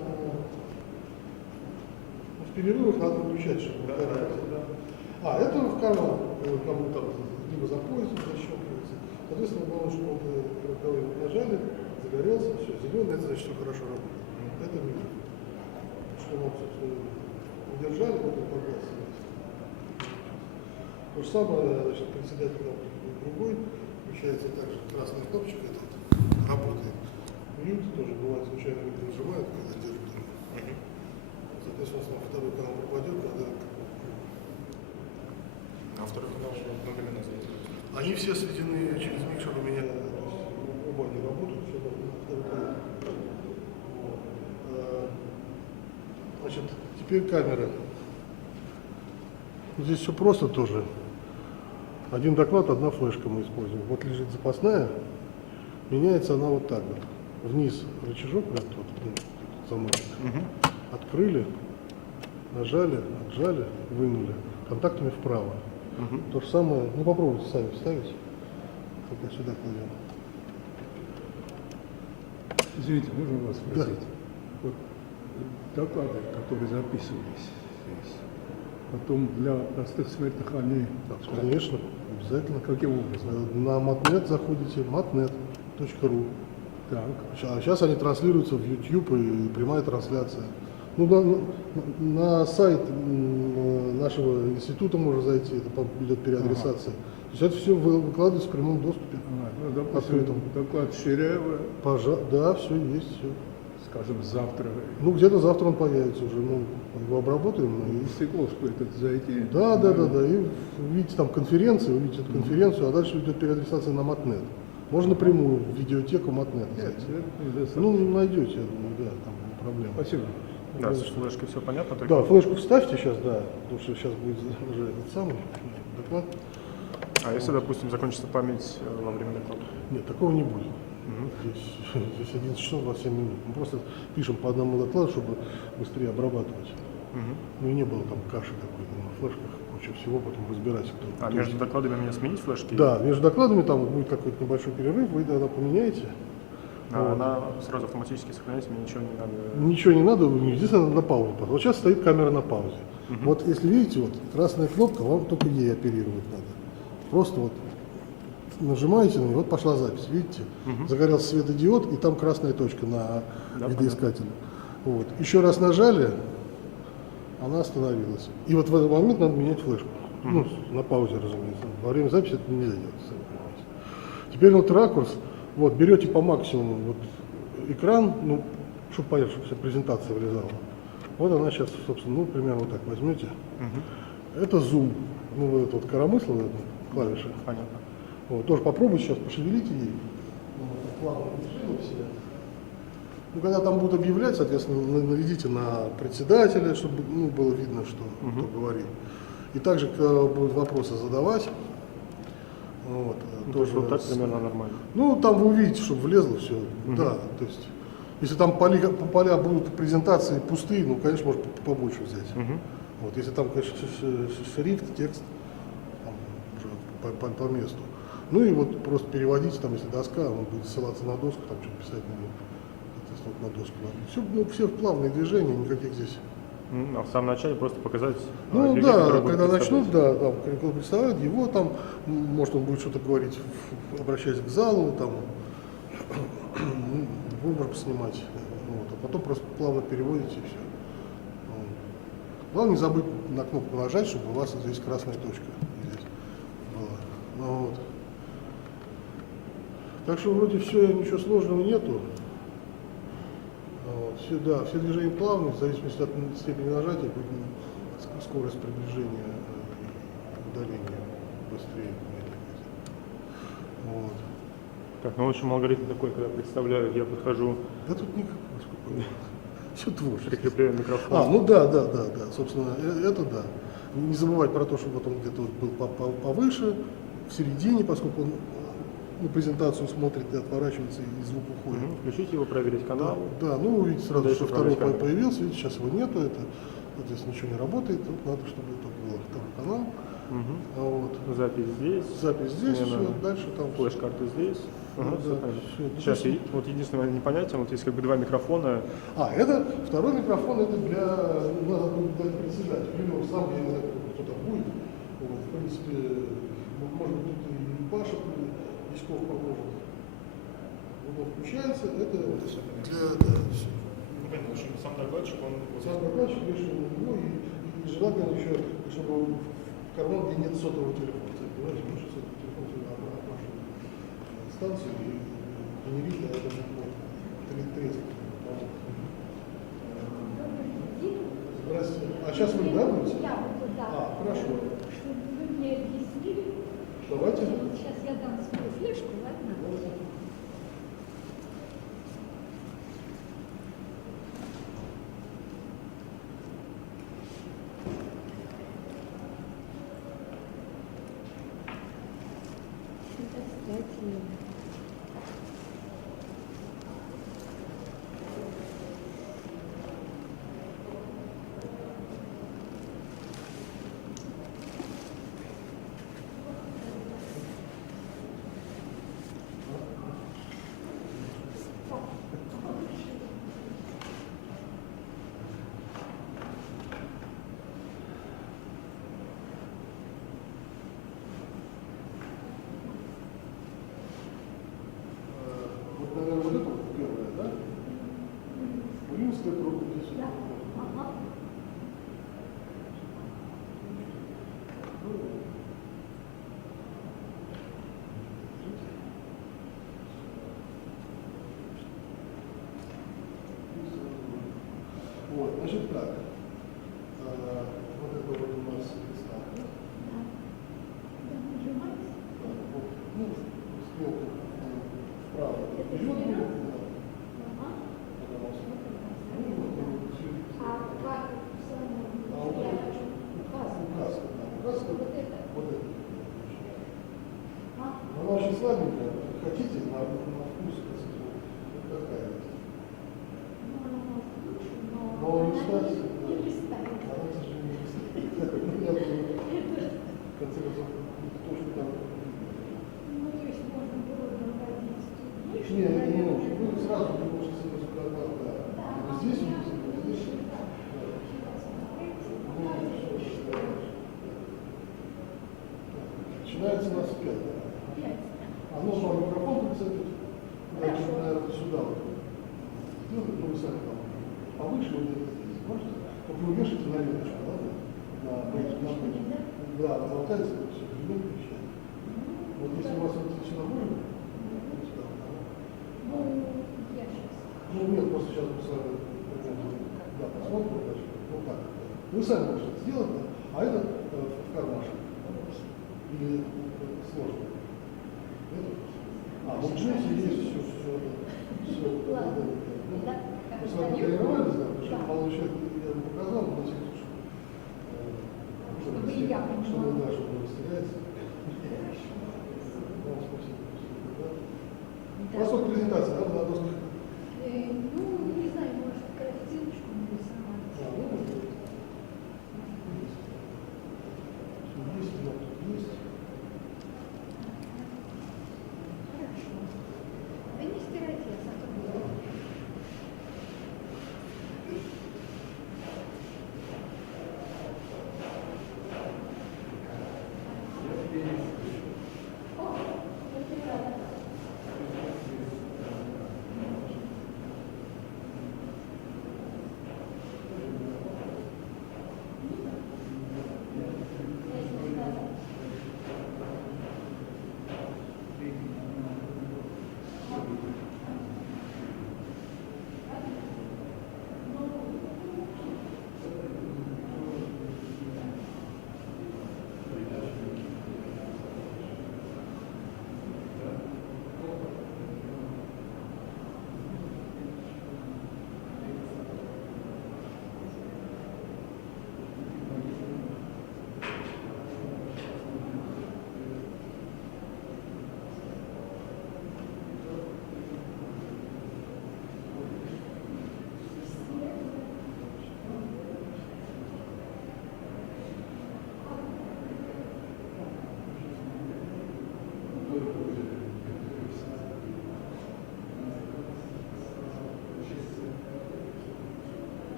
в перерывах надо выключать, чтобы это в карман, кому там либо за поясом защелкивается. Соответственно, главное, чтобы вы нажали, загорелся, все, зеленый, это значит, что хорошо работает. Это минус. Что мы, собственно, удержали, потом погасили. То же самое, значит, председатель кнопки другой, включается также красная кнопочка, это работает. Мьют тоже бывает случайно люди нажимают, когда держат. Соответственно, если второй канал попадет, надо... А второй канал много минут занимает? Они все сведены через микшер у меня, то есть оба не работают, все на второй канал. Значит, теперь камера. Здесь все просто тоже. Один доклад, одна флешка мы используем. Вот лежит запасная, меняется она вот так вот. Вниз рычажок, вот, замочек. Открыли, нажали, отжали, вынули. Контактами вправо. То же самое, ну попробуйте сами вставить. Только сюда кладем. Извините, можно вас спросить? Да. Вот доклады, которые записывались здесь, потом для простых смертных они... Конечно, обязательно. Каким образом? На мат-нет заходите, matnet.ru. Так. А сейчас они транслируются в YouTube и прямая трансляция. Ну, на сайт нашего института можно зайти, это идет переадресация. То есть это все выкладывается в прямом доступе. Ну, допустим, доклад Ширяева. Да, все есть, все. Скажем, завтра. Ну, где-то завтра он появится уже, мы его обработаем. И стекловку этот зайти. Да. И увидите там конференцию, увидите эту конференцию, а дальше идет переадресация на мат-нет. Можно напрямую в видеотеку мат-нет зайти. Ну, найдете, я думаю, да, там не проблема. Спасибо. Да, с флешкой все понятно. Только... Да, флешку вставьте сейчас, да, потому что сейчас будет уже этот самый доклад. А если, допустим, закончится память во время доклада? Нет, такого не будет. Здесь 11 часов 27 минут. Мы просто пишем по одному докладу, чтобы быстрее обрабатывать. Ну и не было там каши какой-то на флешках, куча всего, потом разбирать, кто. А между докладами мне сменить флешки? Да, между докладами там будет какой-то небольшой перерыв, вы тогда поменяете. А она сразу автоматически сохраняется, мне ничего не надо? Ничего не надо, единственное, на паузе. Вот сейчас стоит камера на паузе. Вот если видите, вот красная кнопка, вам только ей оперировать надо. Просто вот нажимаете на нее, вот пошла запись, видите? Загорелся светодиод, и там красная точка на видоискателе. Вот. Еще раз нажали, она остановилась. И вот в этот момент надо менять флешку. Ну, на паузе, разумеется. Во время записи это нельзя делать, сами понимаете. Теперь вот ракурс. Вот, берете по максимуму вот, экран, ну, чтобы понять, чтобы вся презентация влезала. Вот она сейчас, собственно, ну, примерно вот так возьмете. Это зум. Ну, вот это вот коромысло, вот, клавиша. Понятно. Вот, тоже попробуйте сейчас, пошевелите ей. Плавно движение в себя. Ну, когда там будут объявлять, соответственно, наведите на председателя, чтобы ну, было видно, что кто говорит. И также будут вопросы задавать. Вот, тоже вот так примерно нормально. Ну, там вы увидите, чтобы влезло все. Да, то есть, если там поля будут презентации пустые, ну, конечно, можно побольше взять. Вот, если там, конечно, шрифт, текст, там, уже по месту. Ну и вот просто переводите, там, если доска, он будет ссылаться на доску, там что-то писать на нее. На доску. Все, ну, все плавные движения, никаких здесь. А в самом начале просто показать. Ну да, когда начнут, да, там кто представляет его, там, может он будет что-то говорить, обращаясь к залу, там, выбор поснимать, вот, а потом просто плавно переводите и все. Главное не забыть на кнопку нажать, чтобы у вас здесь красная точка здесь была. Ну, вот. Так что вроде все, ничего сложного нету. Вот, все движения плавные, в зависимости от степени нажатия, скорость приближения и удаления быстрее, медленнее. Вот. Так, ну в общем алгоритм такой, когда представляю, я подхожу. Да тут никакой. Все творчество. Прикрепляю микрофон. Ну да. Собственно, это да. Не забывать про то, чтобы вот он где-то был повыше, в середине, поскольку он на презентацию смотрит и отворачивается, и звук уходит. Включите его, проверить канал. Да, ну увидите сразу, Дальше что второй камеру. появился, видите, сейчас его нету, это вот здесь ничего не работает, тут надо, чтобы это было второй канал. Вот. Запись здесь. Запись здесь, все, дальше там. Флеш-карты здесь. Да, Всё понятно. всё. Сейчас вот единственное непонятие, вот есть как бы два микрофона. Это второй микрофон, это для председателя. Примерно сам, я не знаю, кто там будет. Вот, в принципе, может быть, тут и Паша, Яськов поможет. Вот он включается, это для... В общем, сам докладчик, он... Сам докладчик, вешаем на него, и желательно еще, чтобы в карман, где нет сотового телефона. Понимаете, потому что сотовый телефон всегда опрашивает станцию и генерит, а это будет трескать. Здрасте. А сейчас вы, да, будете? Я буду, да. Хорошо. Чтобы вы мне объяснили. Давайте. Сейчас я дам свою флешку, ладно? Вот, наверное, вот это первое, да? Римская проповедь. Да. Ага. Вот, значит так. Вот это вот у нас приставка. Ну, стрелка вправо вперед. Она очень слабенькая, хотите, на вкус, какая есть. Но не ставьте, она, к сожалению, не ставит. Я думаю, в конце концов, то, что там... Не, это не нужно. Вы сразу можете себе заказать, да. Здесь увидите, здесь. Начинается у нас 5. Ну, вам микрофон прицепить, дальше, наверное, сюда вот. Ну, вы сами там повыше, вот это здесь. Можете? Только вы вешаете на веточку, ладно? На бейдж. Да, она болтается, это все придет кричать. Вот если у вас вот сюда можно, ну, нет, просто сейчас мы с вами да, посмотрим, значит, вот так. Вы сами можете это сделать, да? А это в кармашек. Или сложно. Вот в джинсе есть все. Мы с вами тренировались, да, потому что получает, я вам показал, но на всякий случай. Чтобы не растеряется. Вам спасибо. У вас вот презентация, да, была должна? Ну, не знаю, может, картиночку нарисовать. Есть, но тут есть. Хорошо. Да не стирайте, я сотрудник.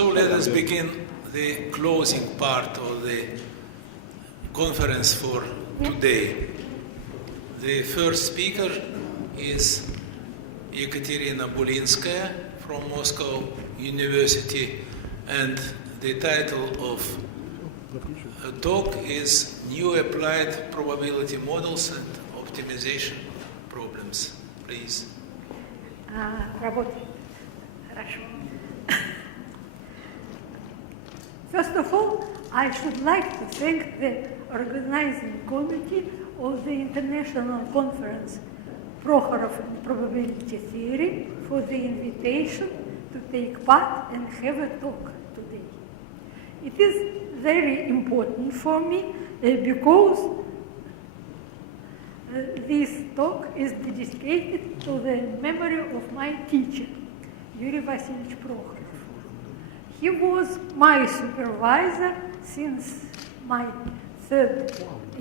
So let us begin the closing part of the conference for today. The first speaker is Ekaterina Bulinskaya from Moscow University, and the title of her talk is New Applied Probability Models and Optimization Problems. Please. Работает. Хорошо. First of all, I should like to thank the organizing committee of the International Conference Prokhorov and Probability Theory for the invitation to take part and have a talk today. It is very important for me because this talk is dedicated to the memory of my teacher, Yuri Vasilievich Prokhorov. He was my supervisor since my third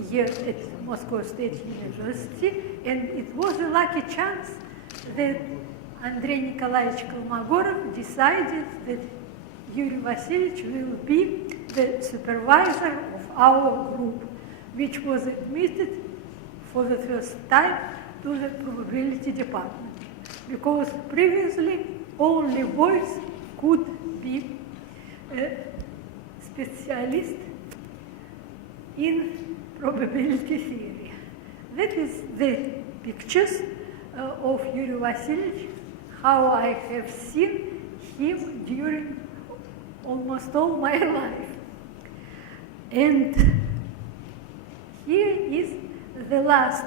year at Moscow State University, and it was a lucky chance that Andrei Nikolaevich Kolmogorov decided that Yuri Vasilievich will be the supervisor of our group, which was admitted for the first time to the probability department, because previously only boys could be specialist in probability theory. That is the pictures of Yuri Vasilievich, how I have seen him during almost all my life. And here is the last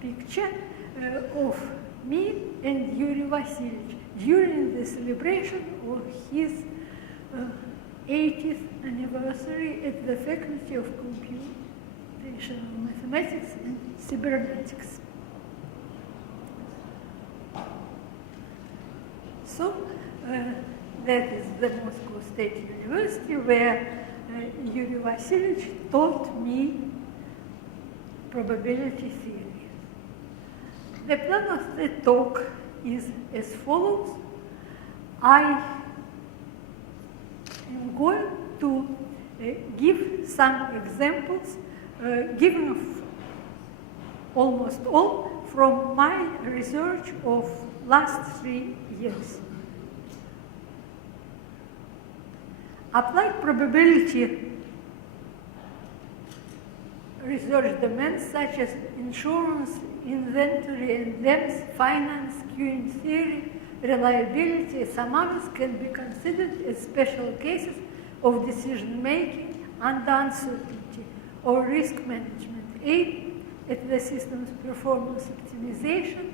picture of me and Yuri Vasilievich during the celebration of his 80th anniversary at the Faculty of Computational Mathematics and Cybernetics. So that is the Moscow State University where Yuri Vasilievich taught me probability theory. The plan of the talk is as follows. I am going to give some examples, given almost all from my research of last 3 years. Applied probability research domains such as insurance, inventory and dams, finance, queuing theory, reliability, some others can be considered as special cases of decision-making under uncertainty or risk management aimed at the system's performance optimization,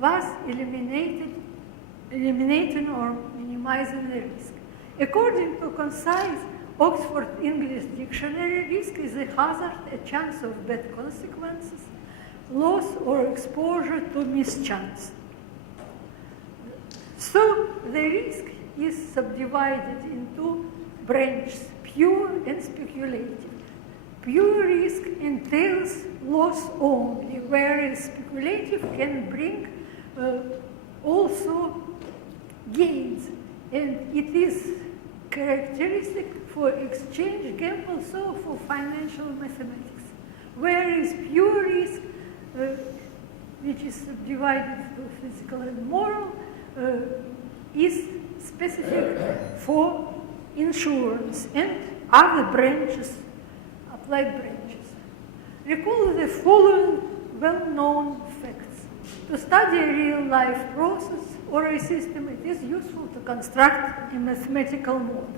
thus eliminating or minimizing the risk. According to concise Oxford English Dictionary, risk is a hazard, a chance of bad consequences, loss or exposure to mischance. So the risk is subdivided into branches, pure and speculative. Pure risk entails loss only, whereas speculative can bring also gains. And it is characteristic for exchange gamble, so for financial mathematics. Whereas pure risk, which is subdivided to physical and moral, is specific for insurance and other branches, applied branches. Recall the following well-known facts. To study a real-life process or a system, it is useful to construct a mathematical model.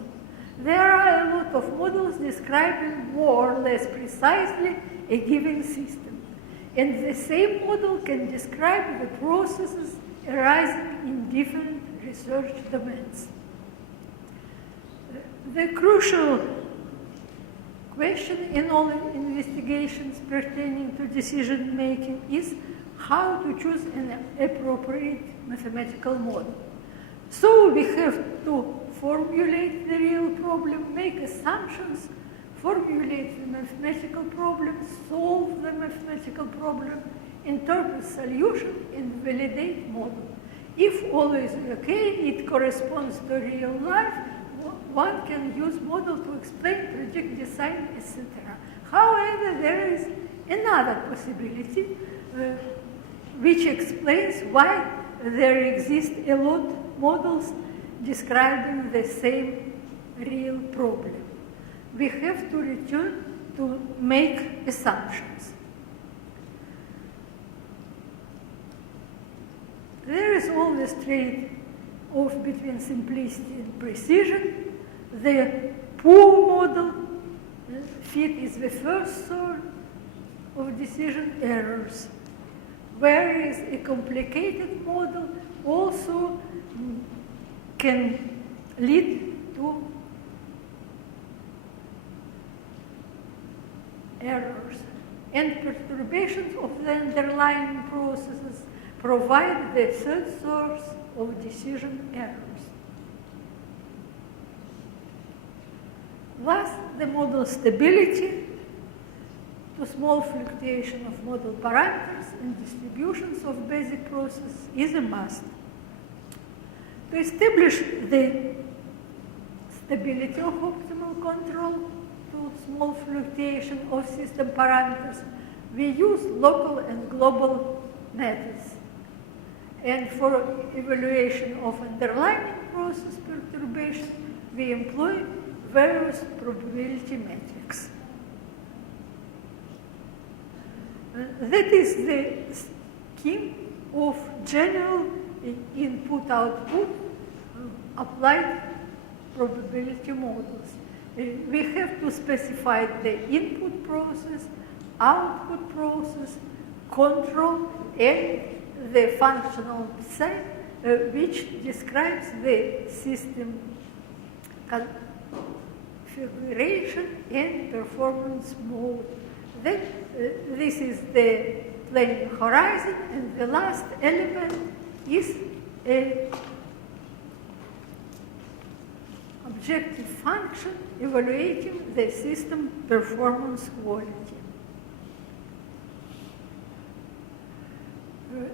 There are a lot of models describing more or less precisely a given system. And the same model can describe the processes arising in different research domains. The crucial question in all investigations pertaining to decision making is how to choose an appropriate mathematical model. So we have to formulate the real problem, make assumptions, formulate the mathematical problem, solve the mathematical problem, interpret solution, and validate model. If all is okay, it corresponds to real life, one can use model to explain, predict, design, etc. However, there is another possibility which explains why there exist a lot of models describing the same real problem. We have to return to make assumptions. There is always trade-off between simplicity and precision. The poor model fit is the first source of decision errors, whereas a complicated model also can lead to errors. And perturbations of the underlying processes provide the third source of decision errors. Thus, the model stability to small fluctuation of model parameters and distributions of basic process is a must. To establish the stability of optimal control to small fluctuation of system parameters, we use local and global methods. And for evaluation of underlying process perturbation, we employ various probability metrics. That is the scheme of general input-output applied probability models. We have to specify the input process, output process, control, and the functional set, which describes the system configuration and performance mode. Then this is the planning horizon, and the last element is an objective function evaluating the system performance quality.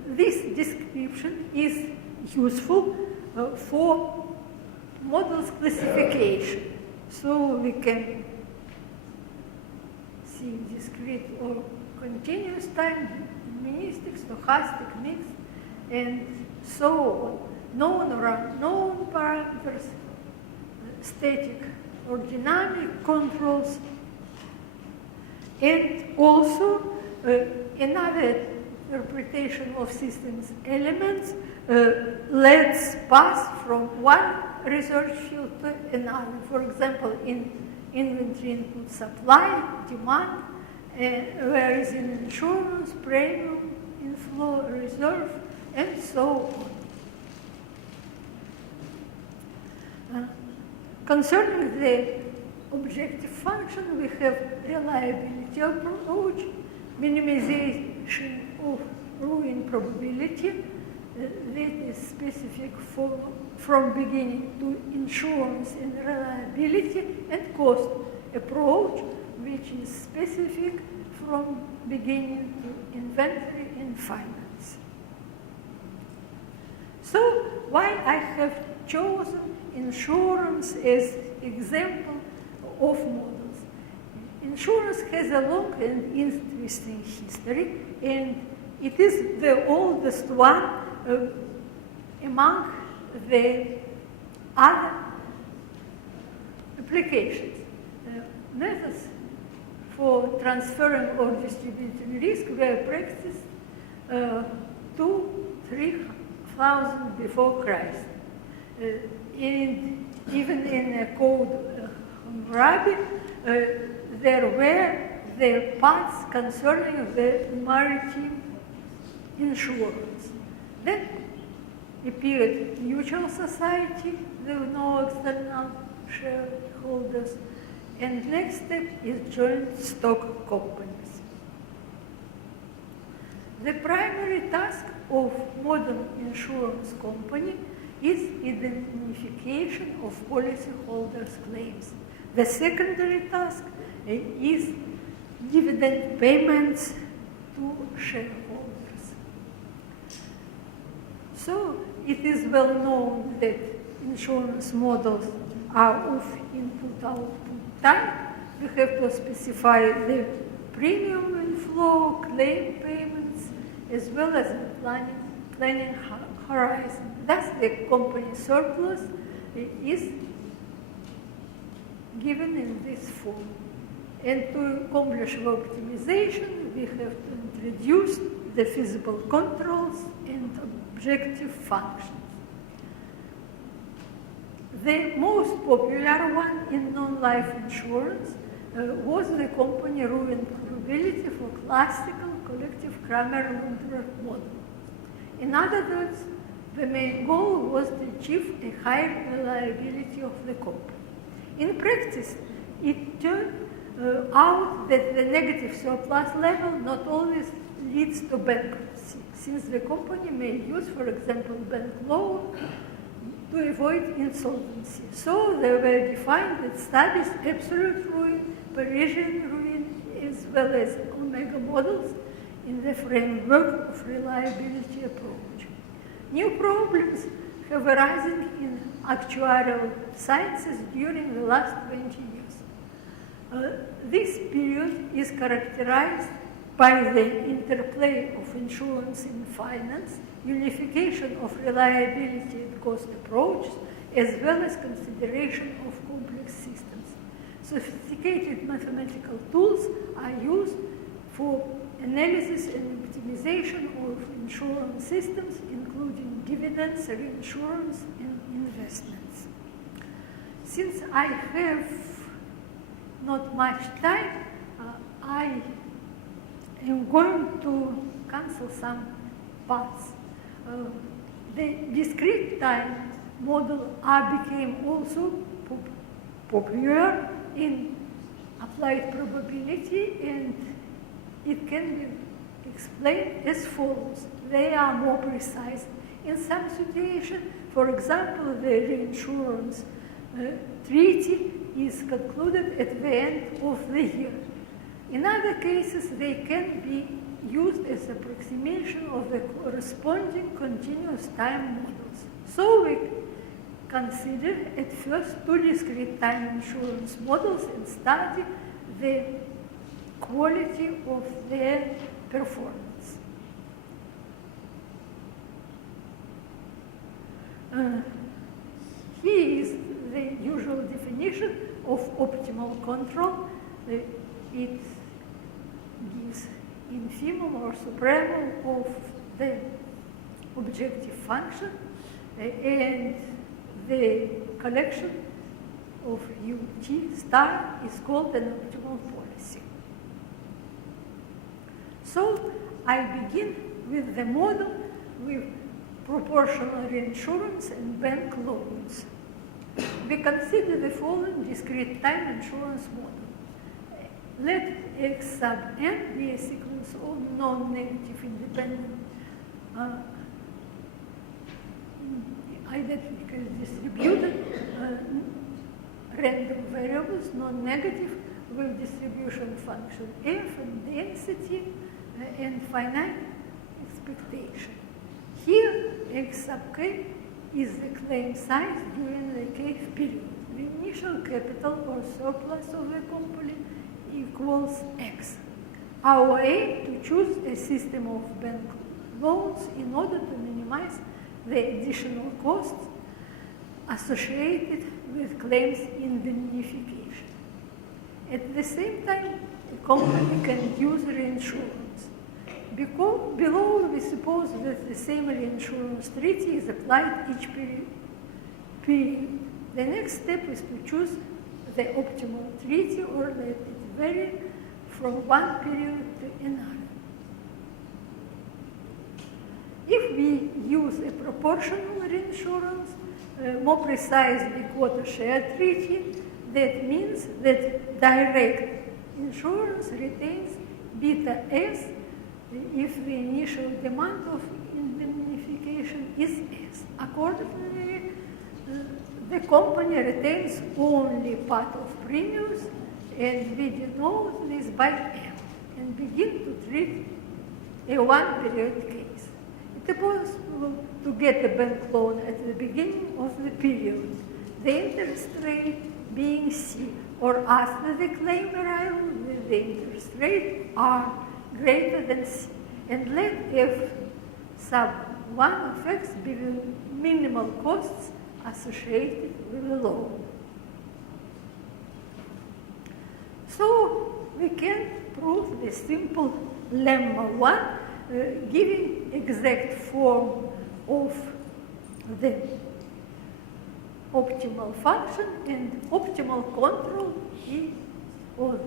This description is useful for models classification. So we can see discrete or continuous time, deterministic, stochastic, mixed, and so on. Known or unknown parameters, static or dynamic controls, and also another interpretation of systems elements lets pass from one research field to another. For example, in inventory input supply, demand, whereas in insurance, premium, inflow, reserve, and so on. Concerning the objective function, we have reliability approach, minimization of ruin probability, that is specific from beginning to insurance and reliability, and cost approach, which is specific from beginning to inventory and finance. So why I have chosen insurance as example of models? Insurance has a long and interesting history, and it is the oldest one among the other applications. Methods for transferring or distributing risk were practiced 2,000–3,000 before Christ. And even in a code Hammurabi, there were the parts concerning the maritime insurance. Then appeared mutual society with no external shareholders, and next step is joint stock companies. The primary task of modern insurance company is identification of policyholders' claims. The secondary task is dividend payments to shareholders. So it is well known that insurance models are of input-output type. We have to specify the premium inflow, claim payments, as well as the planning horizon. Thus, the company surplus is given in this form. And to accomplish the optimization, we have to introduce the feasible controls and objective functions. The most popular one in non-life insurance was the company Prokhorov and Probability for classical collective Kramer-Lundberg model. In other words, the main goal was to achieve a high reliability of the company. In practice, it turned out that the negative surplus level not always leads to bankruptcy, since the company may use, for example, bank loan to avoid insolvency. So they were defined that studies absolute ruin, Parisian ruin, as well as omega models in the framework of reliability approach. New problems have arisen in actuarial sciences during the last 20 years. This period is characterized by the interplay of insurance and finance, unification of reliability and cost approaches, as well as consideration of complex systems. Sophisticated mathematical tools are used for analysis and optimization of insurance systems, including dividends, reinsurance, and investments. Since I have not much time, I am going to cancel some parts. The discrete time model became also popular in applied probability, and it can be explained as follows. They are more precise. In some situations, for example, the reinsurance treaty is concluded at the end of the year. In other cases, they can be used as approximation of the corresponding continuous time models. So we consider at first two discrete time insurance models and study the quality of their performance. Here is the usual definition of optimal control. It gives infimum or supremum of the objective function, and the collection of UT star is called an optimal policy. So I begin with the model with proportional reinsurance and bank loans. We consider the following discrete time insurance model. Let X sub n be a sequence of non-negative independent identically distributed random variables, non-negative, with distribution function f and density and finite expectation. Here, X sub k is the claim size during the kth period. The initial capital or surplus of the company equals X. Our aim to choose a system of bank loans in order to minimize the additional costs associated with claims indemnification. At the same time, the company can use reinsurance. Below, we suppose that the same reinsurance treaty is applied each period. The next step is to choose the optimal treaty or let it vary from one period to another. If we use a proportional reinsurance, more precisely quota share treaty, that means that direct insurance retains beta S if the initial demand of indemnification is S. Accordingly, the company retains only part of premiums, and we denote this by M and begin to treat a one-period case. It is possible to get a bank loan at the beginning of the period, the interest rate being C, or after the claim variable with the interest rate R greater than C, and let F sub 1 of X be the minimal costs associated with the loan. So we can prove the simple lemma 1, giving exact form of the optimal function and optimal control is of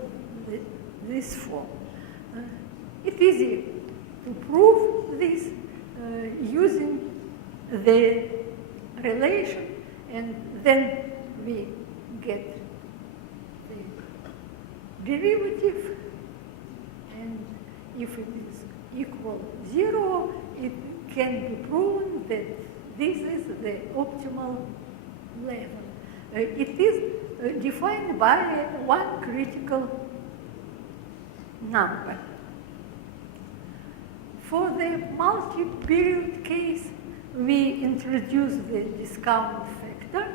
this form. It's easy to prove this using the relation, and then we get the derivative, and if it is equal 0, it can be proven that this is the optimal level. It is defined by one critical number. For the multi-period case, we introduce the discount factor,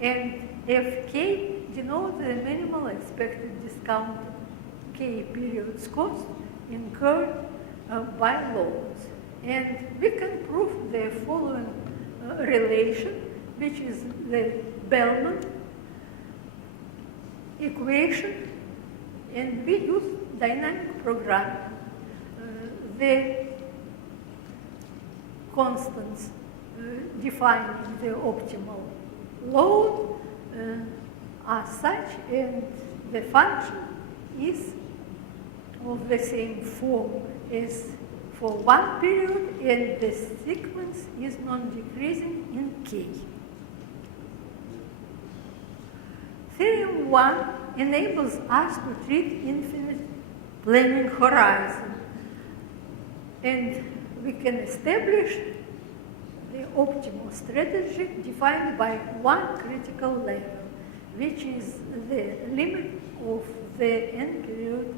and Fk denotes the minimal expected discount k periods cost incurred by loans. And we can prove the following relation, which is the Bellman equation, and we use dynamic programming. The constants defining the optimal load are such, and the function is of the same form as for one period, and the sequence is non-decreasing in k. Theorem 1 enables us to treat infinite planning horizon, and we can establish the optimal strategy defined by one critical level, which is the limit of the n-period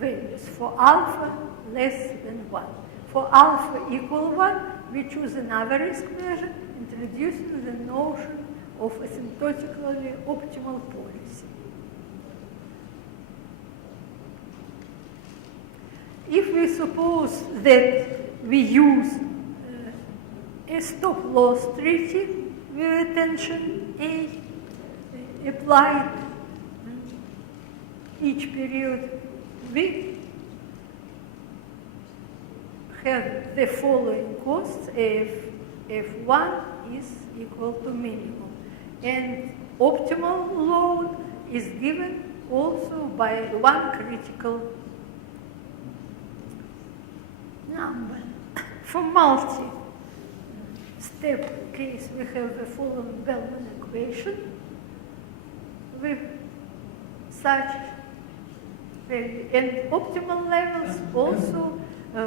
values for alpha less than 1. For alpha equal 1, we choose another risk measure, introducing the notion of asymptotically optimal policy. If we suppose that we use a stop-loss treaty with attention A applied each period, we have the following costs if F1 is equal to minimum. And optimal load is given also by one critical number. For multi-step case, we have the following Bellman equation with such value. And optimal levels also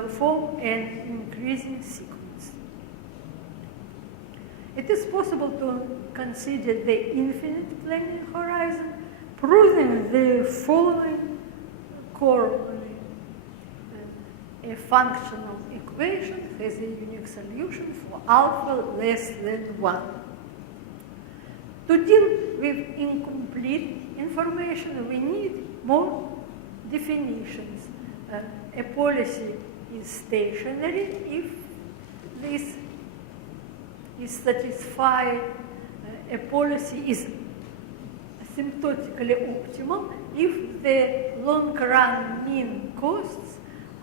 form an increasing sequence. It is possible to consider the infinite planning horizon, proving the following corollary. A functional equation has a unique solution for alpha less than 1. To deal with incomplete information, we need more definitions. A policy is stationary if this is satisfied. A policy is asymptotically optimal if the long-run mean costs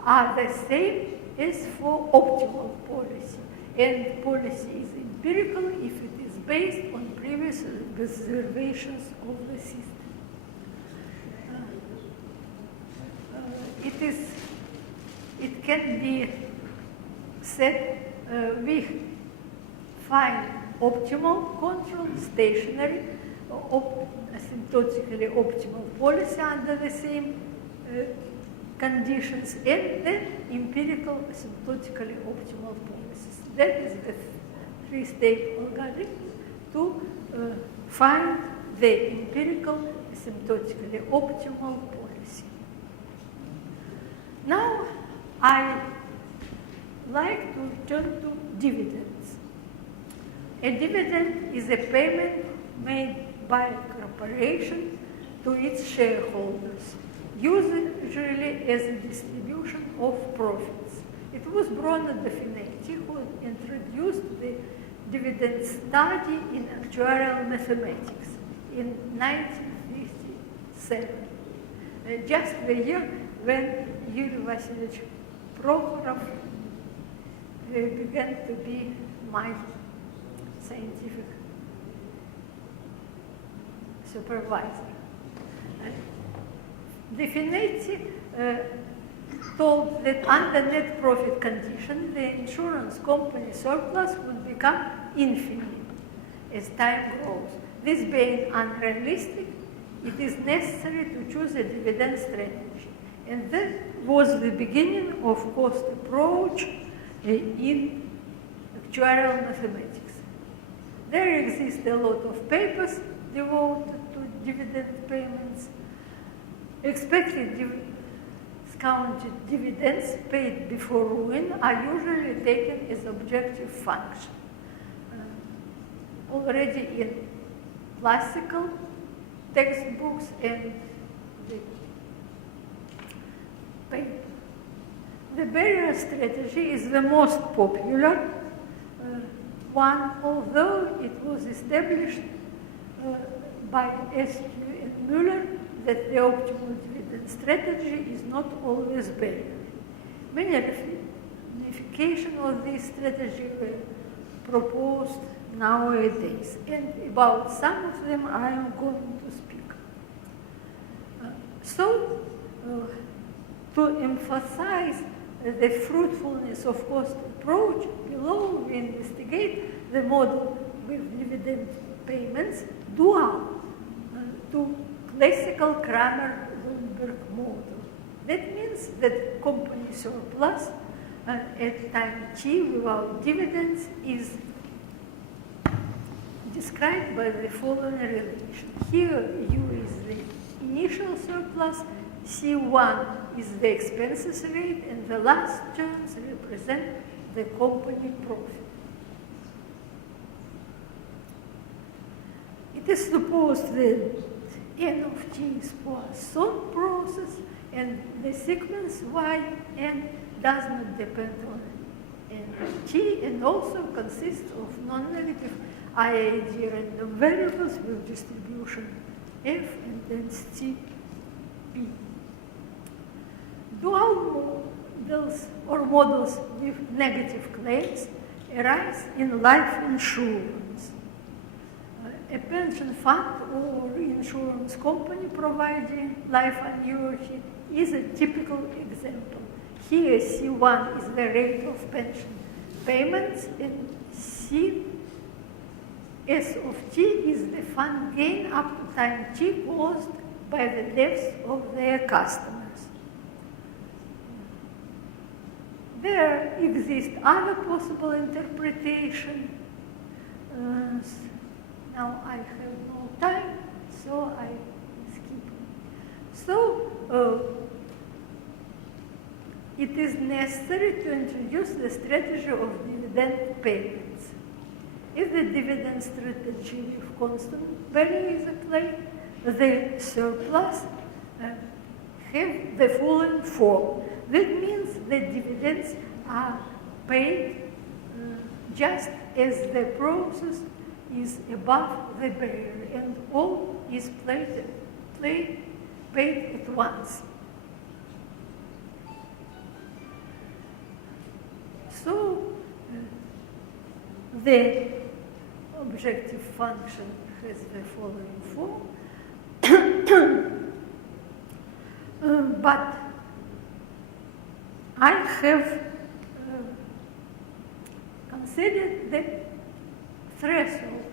are the same as for optimal policy. And policy is empirical if it is based on previous observations of the system. It can be said we find optimal control, stationary, asymptotically optimal policy under the same conditions, and then empirical asymptotically optimal policies. That is the three-stage algorithm to find the empirical asymptotically optimal policy. Now I like to turn to dividends. A dividend is a payment made by a corporation to its shareholders, usually as a distribution of profits. It was Bruno Definetti who introduced the dividend study in actuarial mathematics in 1957, just the year when Yuri Vasilyevich Prokhorov began to be my scientific supervisor. Definetti told that under net profit condition, the insurance company surplus would become infinite as time grows. This being unrealistic, it is necessary to choose a dividend strategy. And that was the beginning of cost approach in actuarial mathematics. There exist a lot of papers devoted to dividend payments. Expected discounted dividends paid before ruin are usually taken as objective function. Already in classical textbooks and the paper. The barrier strategy is the most popular one, although it was established by SQ and Muller that the optimal dividend strategy is not always barrier. Many ramifications of this strategy were proposed nowadays, and about some of them I am going to speak. To emphasize the fruitfulness of cost approach, below we investigate the model with dividend payments dual to classical Kramer-Lundberg model. That means that company surplus at time t without dividends is described by the following relation. Here U is the initial surplus, C1 is the expenses rate, and the last terms represent the company profit. It is supposed that N of t is Poisson process, and the sequence yn does not depend on N of t, and also consists of non-negative IID random variables with distribution F and density P. Dual models or models with negative claims arise in life insurance. A pension fund or insurance company providing life annuity is a typical example. Here C1 is the rate of pension payments, and S of t is the fund gain up to time t caused by the deaths of their customers. There exist other possible interpretations. Now I have no time, so I skip. It is necessary to introduce the strategy of dividend payments. If the dividend strategy with constant value is applied, the surplus have the following form. That means the dividends are paid just as the process is above the barrier, and all is paid at once. So the objective function has the following form, but I have considered the threshold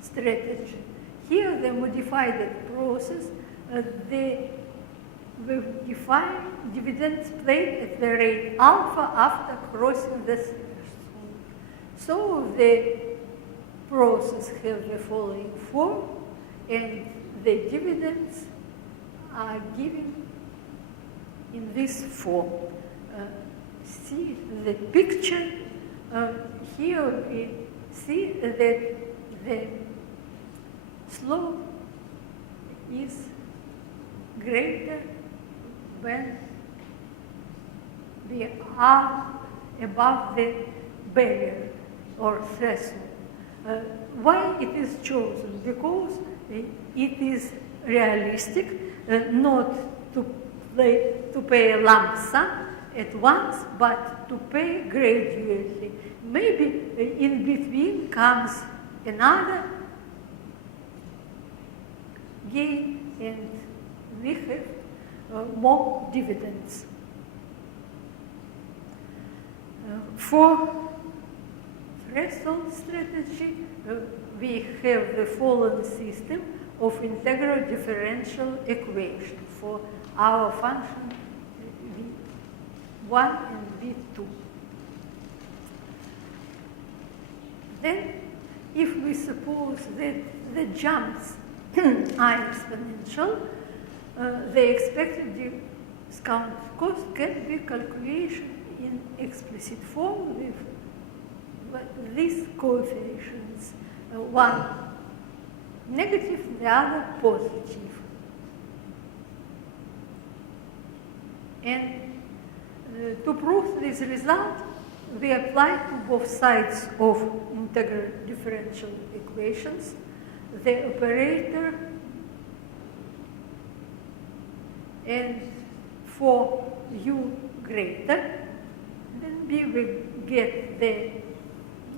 strategy. Here the modified process, we define dividends paid at the rate alpha after crossing the threshold. So the process has the following form, and the dividends are given in this form. See the picture. Here we see that the slope is greater when we are above the barrier or threshold. Why it is chosen? Because it is realistic not to pay a lump sum at once, but to pay gradually. Maybe in between comes another gain and we have more dividends. For threshold strategy, we have the following system of integral differential equation for our function V1 and V2. Then, if we suppose that the jumps are exponential, the expected discount cost can be calculated in explicit form with these coefficients, one negative, the other positive. And to prove this result, we apply to both sides of integral differential equations the operator, and for u greater, then we will get the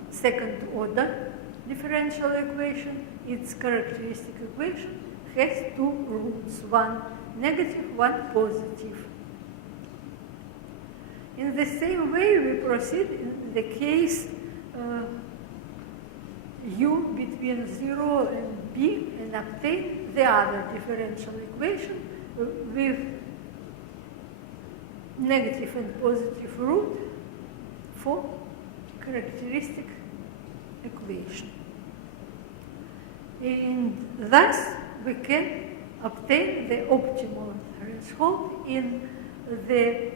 second order differential equation. Its characteristic equation has two roots, one negative, one positive. In the same way, we proceed in the case u between 0 and b and obtain the other differential equation with negative and positive root for characteristic equation. And thus we can obtain the optimal threshold in the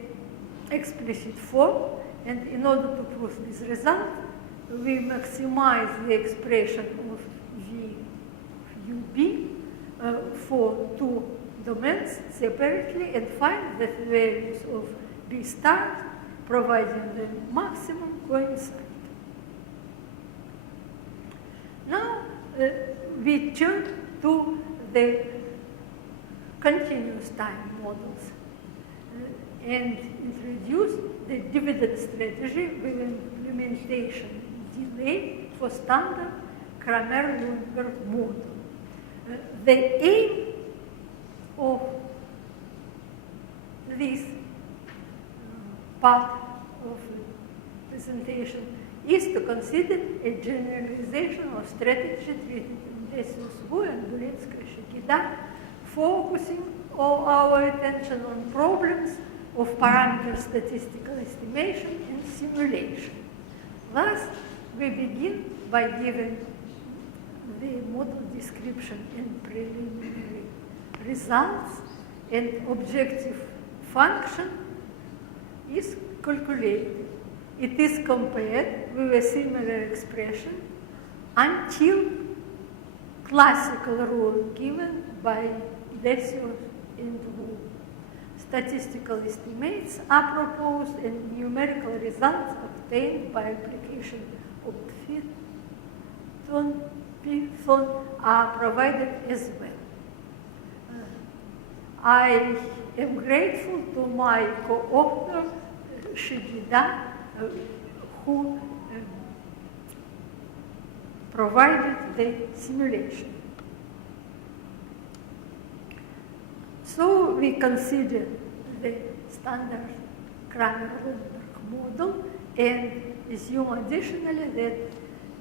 explicit form, and in order to prove this result, we maximize the expression of VUB for two domains separately and find the values of B star, providing the maximum coincide. Now we turn to the continuous time models and introduce the dividend strategy with implementation delay for standard Kramer-Lundberg model. The aim of this part of the presentation is to consider a generalization of strategy treated in Decius-Wu and Buletskaya-Shigida, focusing all our attention on problems of parameter statistical estimation and simulation. Thus, we begin by giving the model description and preliminary results, and objective function is calculated. It is compared with a similar expression until classical rule given by Decius and Wu. Statistical estimates are proposed and numerical results obtained by application of Python are provided as well. I am grateful to my co-author, Shigida, who provided the simulation. So we consider the standard Kramer-Lundberg model and assume additionally that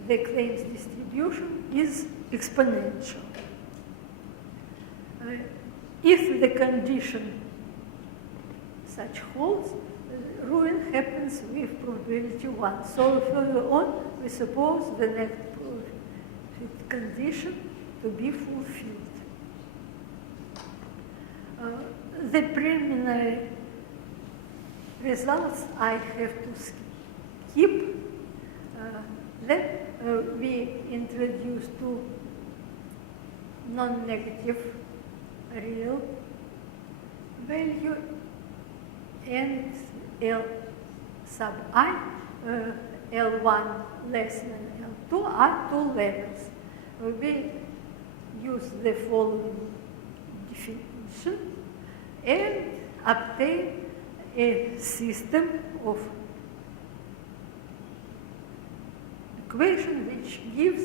the claims distribution is exponential. If the condition such holds, ruin happens with probability 1. So further on, we suppose the next profit condition to be fulfilled. The preliminary results I have to skip. Then we introduce two non-negative real value, and L sub I, L1 less than L2 are two levels. We use the following definition and obtain a system of equation which gives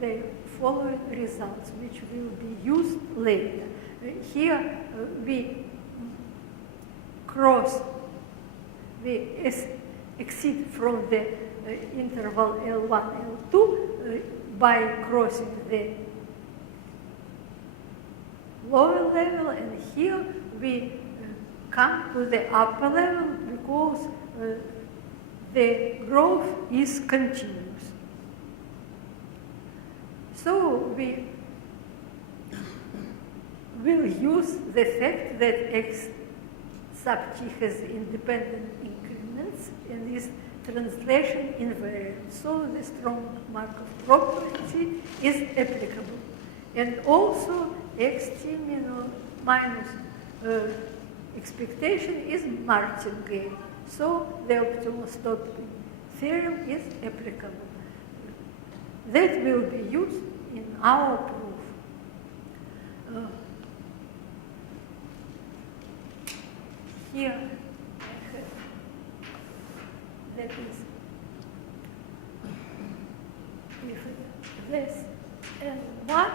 the following results, which will be used later. Here we exceed from the interval L1, L2 by crossing the lower level, and here we come to the upper level because the growth is continuous. So we will use the fact that x sub t has independent increments and is translation invariant. So the strong Markov property is applicable. And also xt minus expectation is martingale. So the optimal stopping theorem is applicable. That will be used in our proof. Here, that is, if this and 1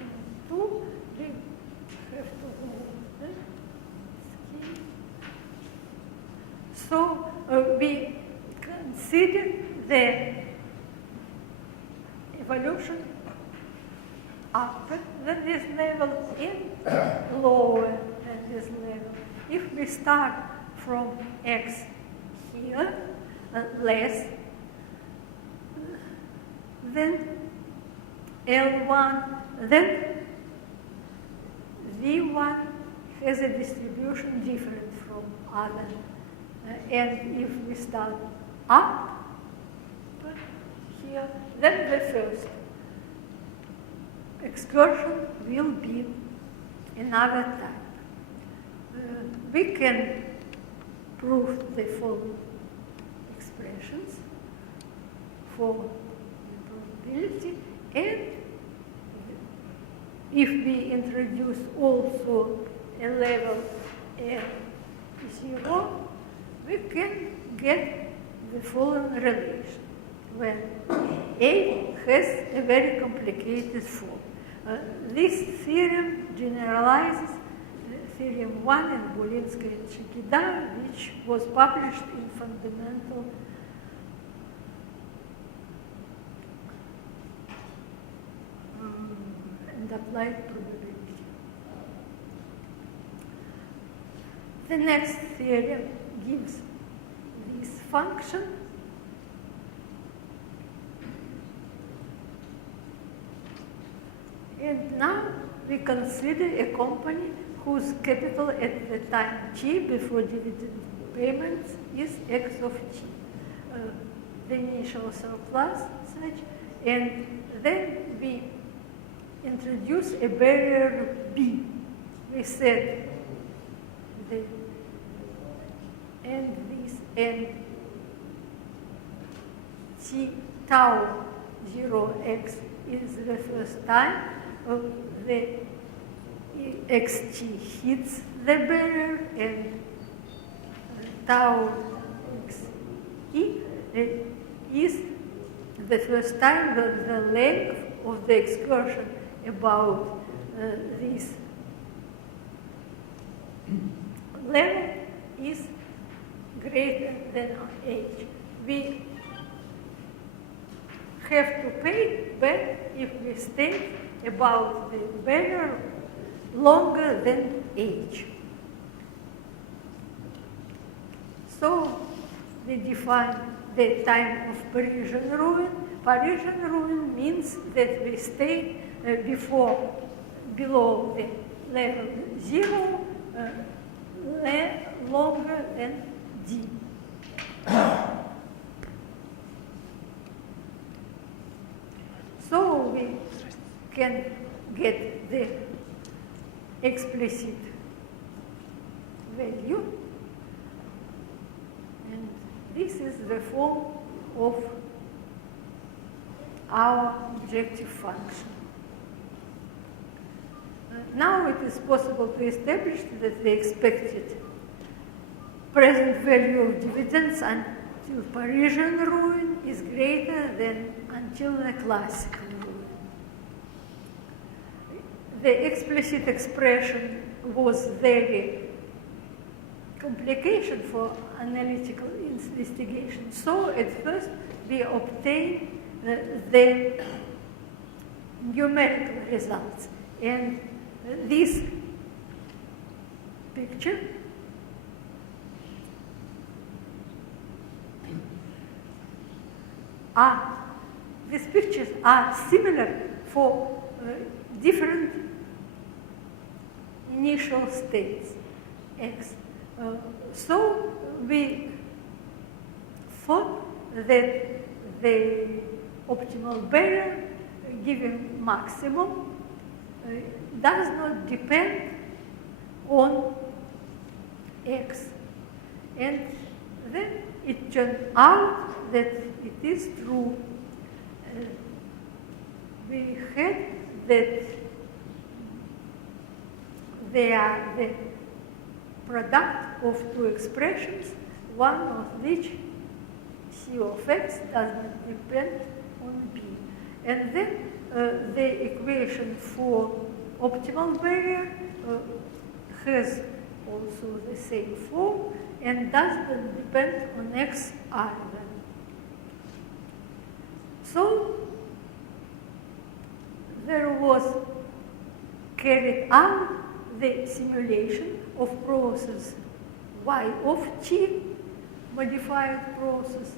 and 2, we have to move this scheme. So we consider the evolution upper than this level and lower than this level. If we start from x here, less than L1, then V1 has a distribution different from other. And if we start up here, then the first excursion will be another type. We can prove the following expressions for probability, and if we introduce also a level F0, we can get the following relation when A has a very complicated form. This theorem generalizes Theorem 1 in Bulinska and Chikida, which was published in Fundamental and Applied Probability. The next theorem gives this function. And now we consider a company whose capital at the time t before dividend payments is x of t. The initial surplus such, and then we introduce a barrier b. We said the and this and t tau 0x is the first time the xt hits the barrier, and tau xe is the first time that the length of the excursion about this level is greater than h. We have to pay back if we stay about the barrier longer than h. So we define the time of Parisian ruin. Parisian ruin means that we stay below the level 0 longer than d. So we can get the explicit value. And this is the form of our objective function. Now it is possible to establish that the expected present value of dividends until Parisian ruin is greater than until the classical ruin. The explicit expression was very complication for analytical investigation. So at first we obtained the numerical results. And this picture these pictures are similar for different initial states, X. So we thought that the optimal barrier given maximum does not depend on X. And then it turned out that it is true. We had that they are the product of two expressions, one of which C of X does not depend on P. And then the equation for optimal barrier has also the same form and does not depend on X either. So there was carried out the simulation of process y of t, modified process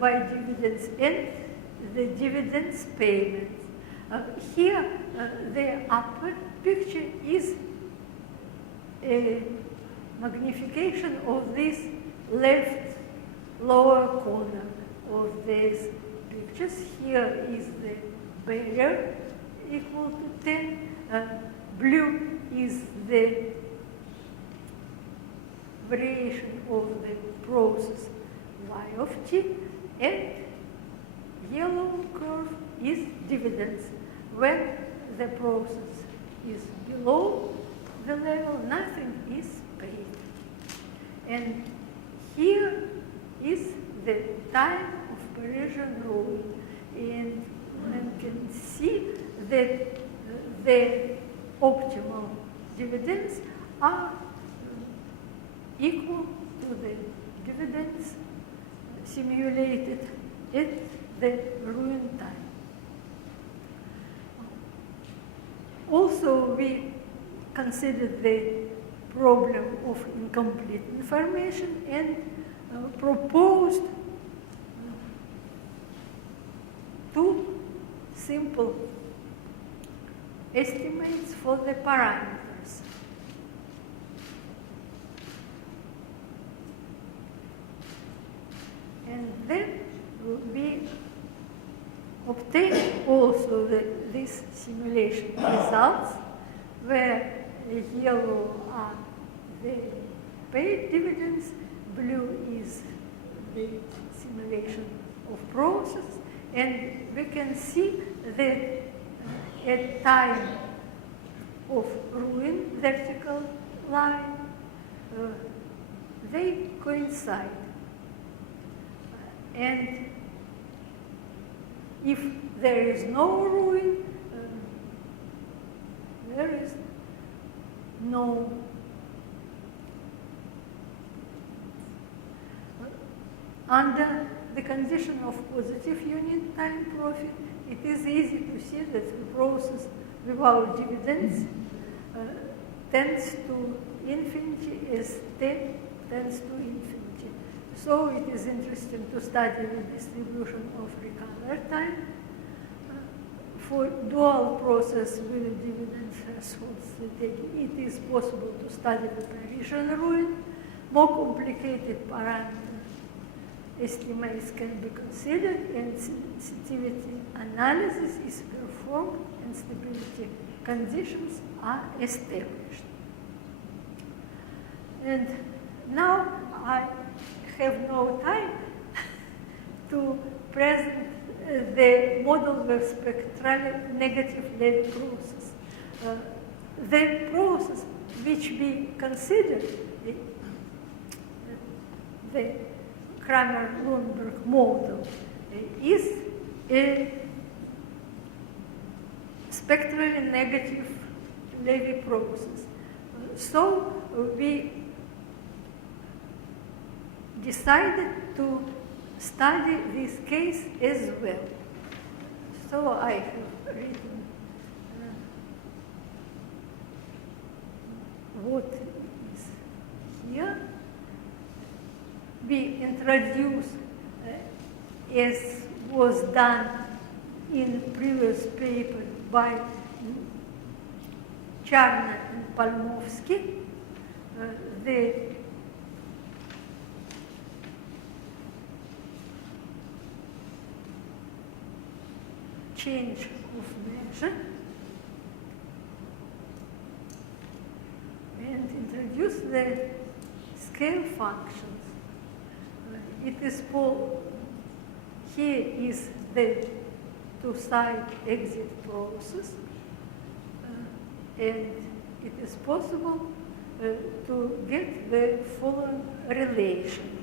by dividends and the dividends payment. Here, the upper picture is a magnification of this left lower corner of these pictures. Here is the barrier equal to 10. Blue is the variation of the process y of t, and yellow curve is dividends. When the process is below the level, nothing is paid. And here is the time of Parisian ruin. And one can see that the optimal dividends are equal to the dividends simulated at the ruin time. Also, we considered the problem of incomplete information and proposed two simple estimates for the parameters. And then we obtained also these simulation results, where yellow are the paid dividends, blue is the simulation of process, and we can see that at time of ruin vertical line, they coincide. And if there is no ruin, there is no under the condition of positive unit time profit, it is easy to see that the process without dividends tends to infinity as t tends to infinity. So it is interesting to study the distribution of recovery time. For dual process with dividend thresholds, it is possible to study the Parisian ruin. More complicated parameter estimates can be considered, and sensitivity analysis is performed and stability conditions are established. And now I have no time to present the model with spectrally negative Levy process. The process which we consider the Kramer-Lundberg model is a spectrally negative Levy process. So we decided to study this case as well. So I have written what is here. We introduce, as was done in previous paper by Charna and Palmovsky, the change of measure and introduce the scale functions. It is here is the two-side exit process, and it is possible to get the following relation.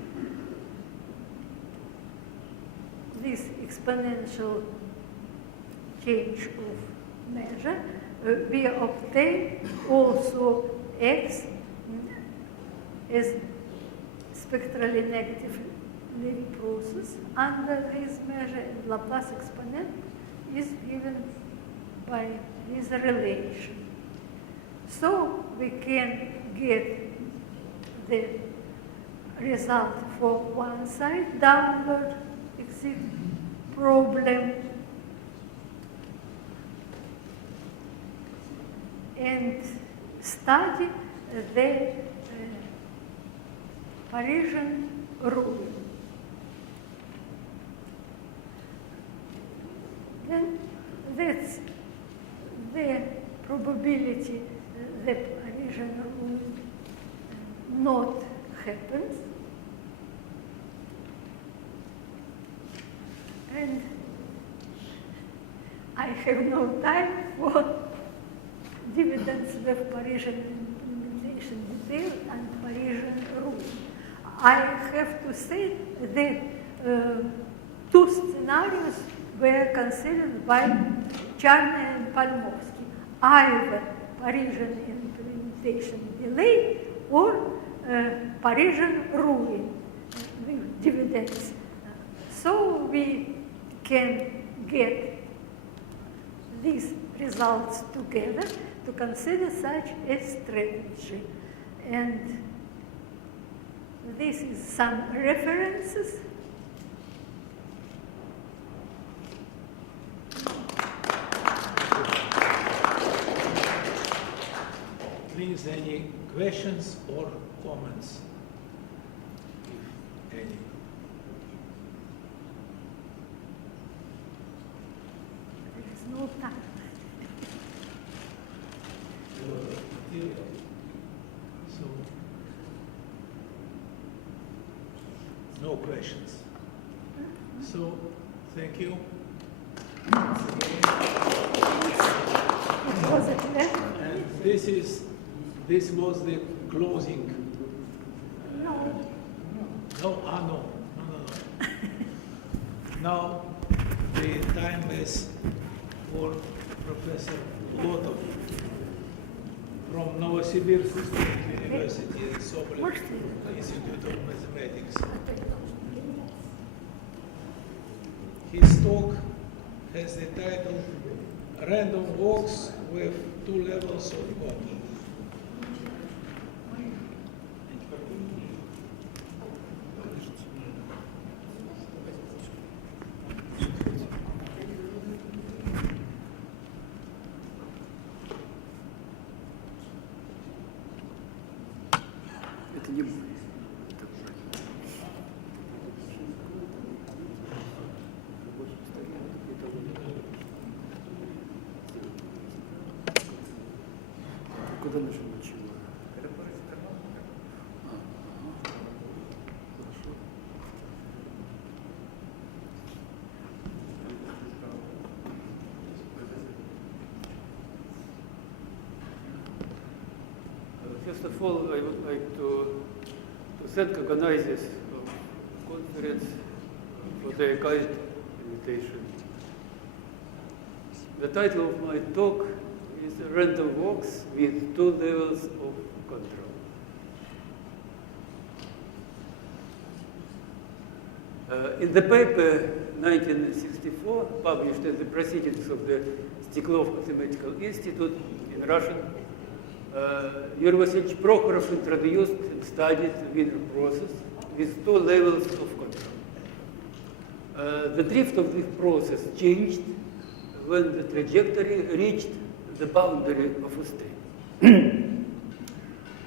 This exponential change of measure, we obtain also x as spectrally negative Levy process under this measure, and Laplace exponent is given by this relation. So we can get the result for one side downward exit problem, and study the Parisian rule. Then that's the probability the Parisian rule not happens. And I have no time for dividends with Parisian implementation detail and Parisian rule. I have to say that two scenarios were considered by Charna and Palmovsky, either Parisian implementation delay or Parisian ruling with dividends. So we can get these results together to consider such a strategy. And this is some references. Please, any questions or comments, if any? There is no time. So, no questions. So, thank you. It was a pleasure. And this was the closing. No. No, no. Now the time is for Professor Lotov from Novosibirsk University, Sobolev Institute of Mathematics. His talk has the title Random Walks with Two Levels of God. Это не будет. сколько нужно чего? First of all, I would like to thank organizers of conference for their kind invitation. The title of my talk is Random Walks with Two Levels of Control. In the paper 1964, published in the Proceedings of the Steklov Mathematical Institute in Russian, Yuri Vasilievich Prokhorov introduced and studied the winner process with two levels of control. The drift of this process changed when the trajectory reached the boundary of a state.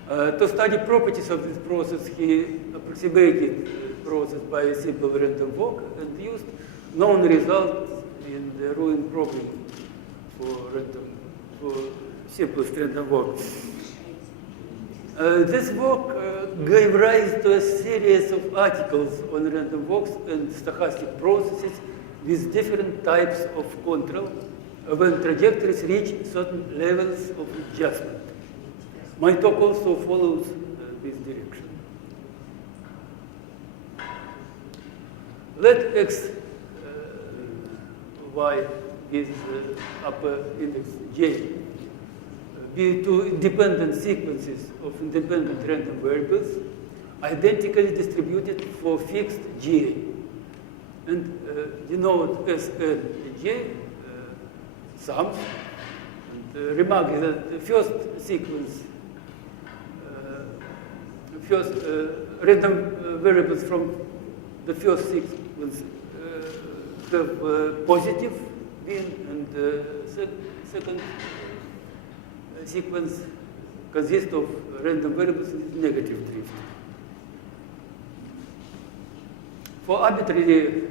To study properties of this process, he approximated the process by a simple random walk and used known results in the Ruin problem for simplest random walk. This walk gave rise to a series of articles on random walks and stochastic processes with different types of control when trajectories reach certain levels of adjustment. My talk also follows this direction. Let x, y is upper index j be two independent sequences of independent random variables identically distributed for fixed Ga. And denote Sn and J sums. And remark is that the first sequence, random variables from the first sequence have positive mean, and the second sequence consists of random variables with negative drift. For arbitrary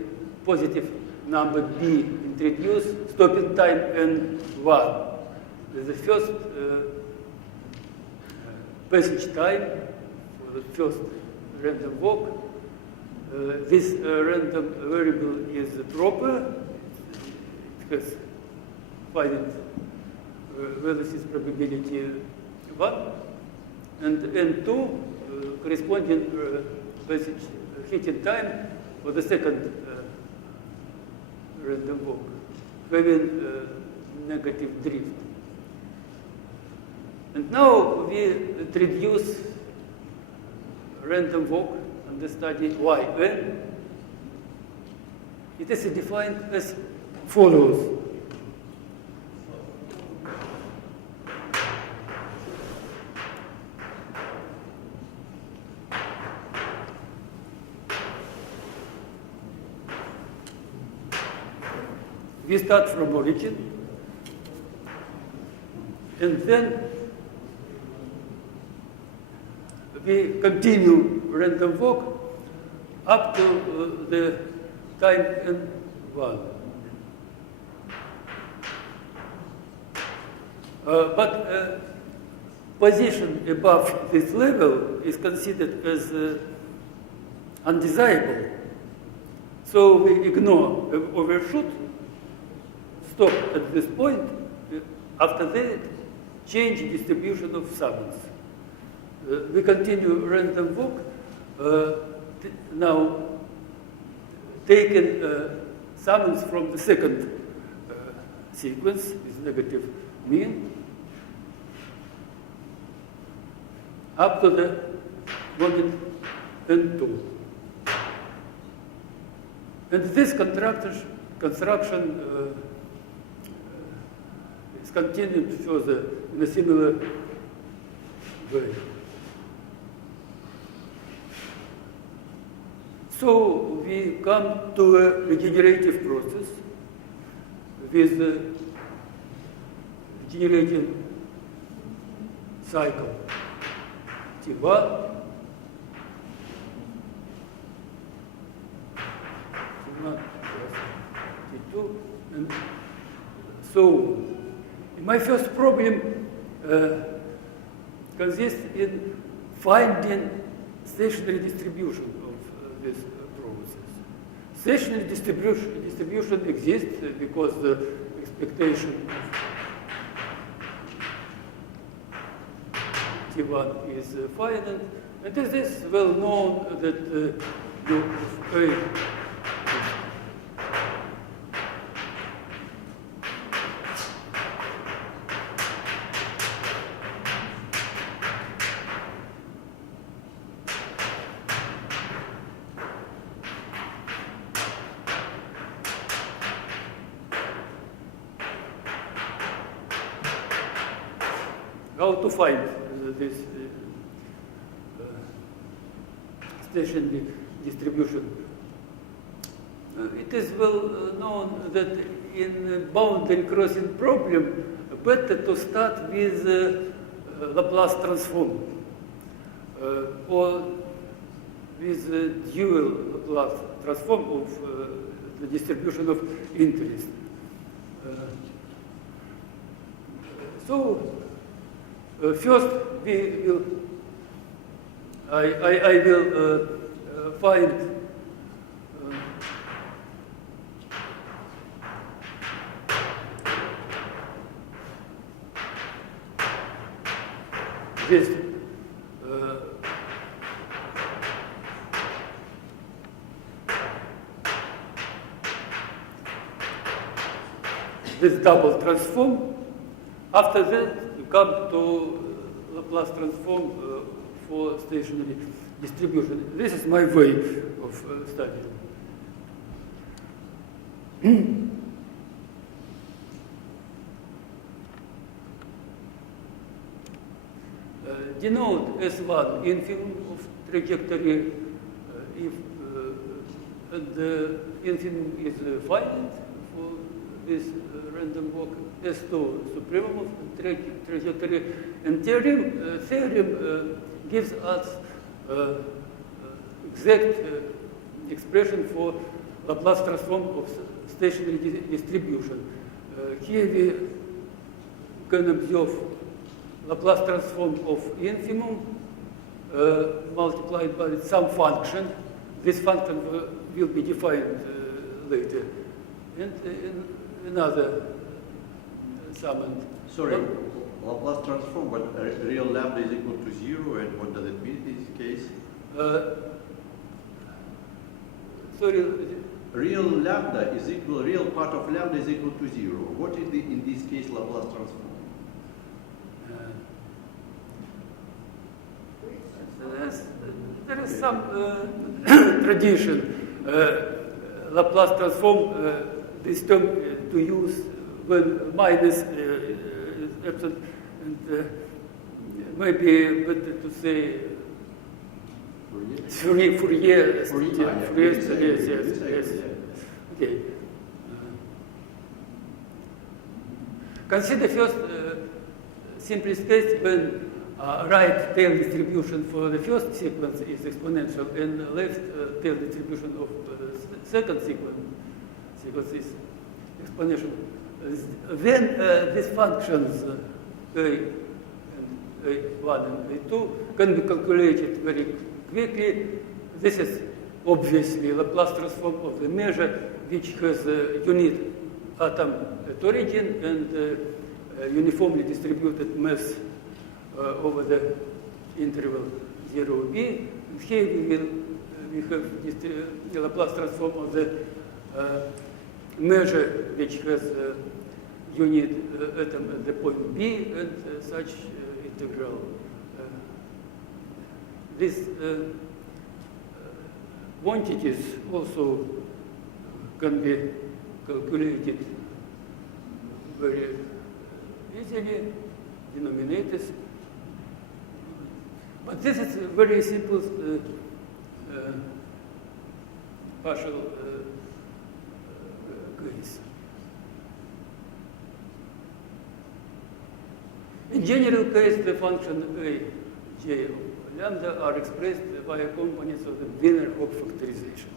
positive number b introduce stopping time n1. The first passage time for the first random walk. This random variable is proper. It has finite velocity probability 1, and n2 corresponding passage hitting time for the second random walk, having negative drift. And now we introduce random walk and the study yn. It is defined as follows. We start from origin, and then we continue random walk up to the time n1. But position above this level is considered as undesirable, so we ignore overshoot. Stop at this point. After that, change distribution of summons. We continue random walk. Now, taking summons from the second sequence with negative mean up to the moment n2. And this construction is continued further in a similar way. So we come to a regenerative process with regenerating cycle T1, T2, and so on. In my first problem, consists in finding stationary distribution of this process. Stationary distribution exists because the expectation of T1 is finite, and it is well known that you how to find this stationary distribution. It is well known that in boundary crossing problem, better to start with Laplace transform or with dual Laplace transform of the distribution of interest. First, I will find this double transform. After that, you come to Laplace transform for stationary distribution. This is my way of studying. Denote S1 infimum of trajectory if the infimum is finite for this random walk. S2 supremum of trajectory, and theorem gives us exact expression for Laplace transform of stationary distribution. Here we can observe Laplace transform of infimum multiplied by some function. This function will be defined later. And another summand. Sorry, Laplace transform, but real lambda is equal to 0, and what does it mean in this case? Sorry. Real lambda is equal, real part of lambda is equal to 0. What is in this case Laplace transform? There is some tradition. Laplace transform, this term to use when minus epsilon, and maybe better to say Fourier. Yes. Okay. Consider first simplest case when right tail distribution for the first sequence is exponential and left tail distribution of second sequence is exponential. Then these functions A and A1 and A2 can be calculated very quickly. This is obviously Laplace transform of the measure which has a unit atom at origin and uniformly distributed mass over the interval 0b. And here we have the Laplace transform of the measure which has unit atom at the point B and such integral. These quantities also can be calculated very easily, denominators. But this is a very simple partial case. In general case, the function A, J of lambda are expressed via components of the Wiener-Hopf factorization.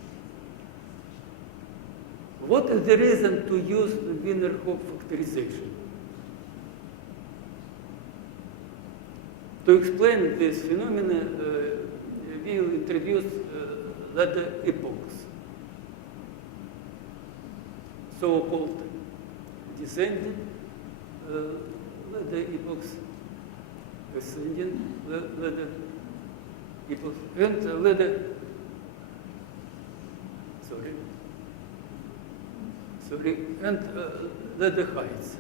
What is the reason to use the Wiener-Hopf factorization? To explain this phenomenon, we will introduce ladder epochs, so-called descending ladder epochs, ascending ladder epochs, and ladder and ladder heights.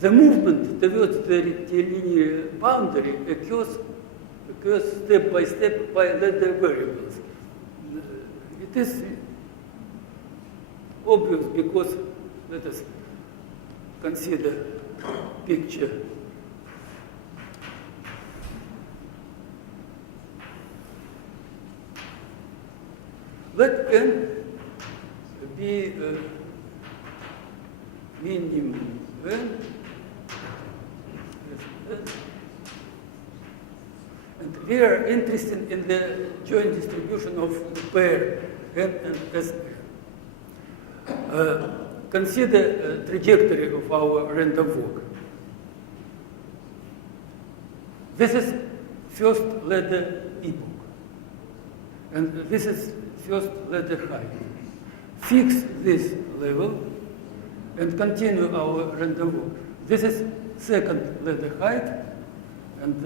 The movement towards the rectilinear boundary occurs step by step by ladder variables. It is obvious because let us consider picture. Let n be minimum n, and we are interested in the joint distribution of the pair n and s. Consider trajectory of our random walk. This is first ladder epoch, and this is first ladder height. Fix this level and continue our random walk. This is second ladder height, and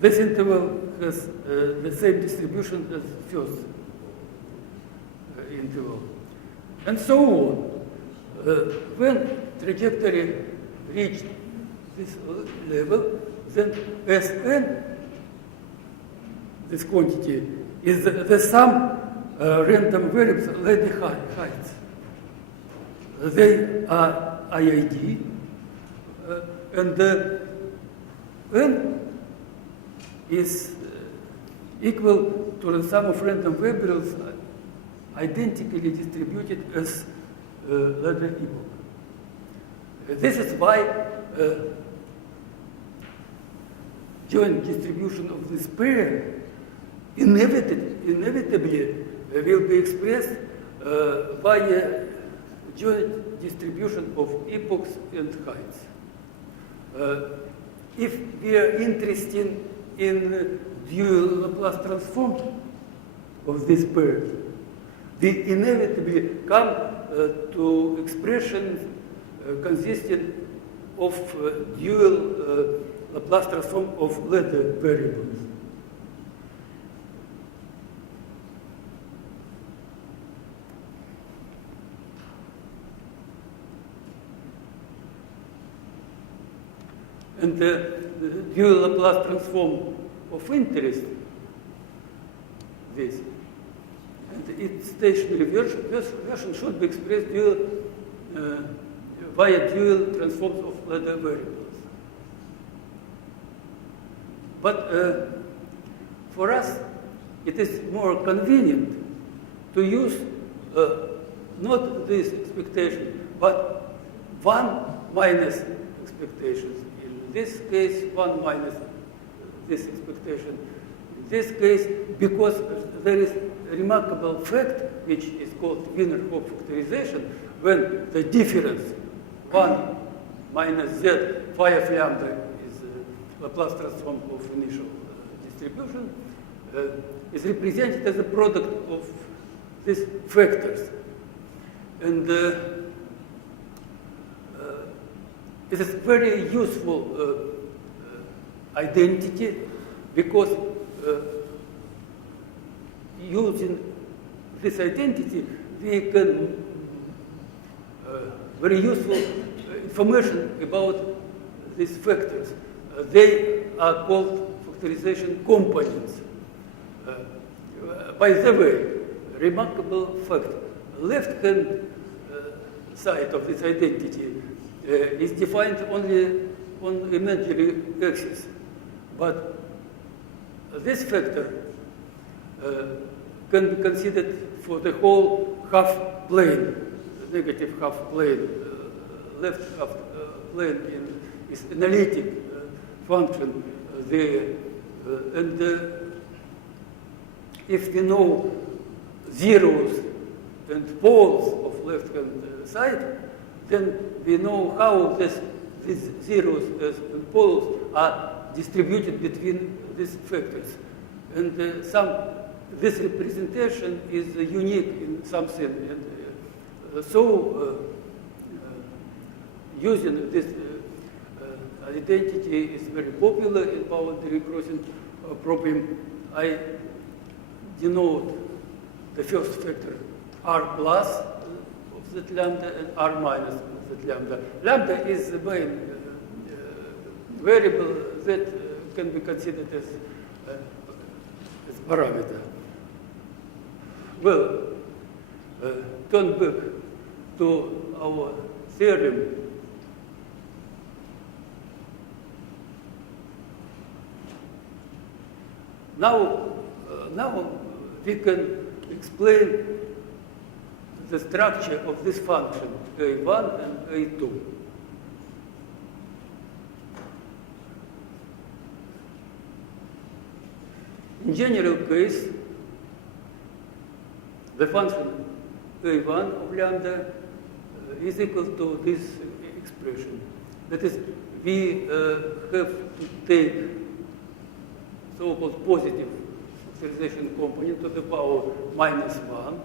this interval has the same distribution as first interval. And so on. When trajectory reached this level, then Sn, this quantity, is the sum random variables ladder heights. They are IID, and N is equal to the sum of random variables identically distributed as ladder epoch. This is why joint distribution of this pair inevitably will be expressed via joint distribution of epochs and heights. If we are interested in dual Laplace transform of this pair, we inevitably come to expressions consisting of dual Laplace transform of ladder variables. And the dual Laplace transform of interest, this, and its stationary version should be expressed via dual transforms of ladder variables. But for us, it is more convenient to use not this expectation, but 1 minus expectations. In this case, 1 minus this expectation. In this case, because there is a remarkable fact, which is called Wiener-Hopf factorization, when the difference 1 minus z phi of lambda is Laplace transform of initial distribution, is represented as a product of these factors. And it is very useful identity because using this identity, we can very useful information about these factors. They are called factorization components. By the way, remarkable fact, left-hand side of this identity is defined only on imaginary axis. But this factor can be considered for the whole half plane, the negative half plane, left half plane is analytic function there. And if we know zeros and poles of left-hand side, then we know how these zeros and poles are distributed between these factors. And this representation is unique in something. And using this identity is very popular in boundary crossing problem. I denote the first factor r plus of that lambda and r minus of that lambda. Lambda is the main variable that can be considered as parameter. Well, turn back to our theorem. Now we can explain the structure of this function A1 and A2. In general case, the function A1 of lambda is equal to this expression. That is, we have to take so-called positive factorization component to the power minus 1.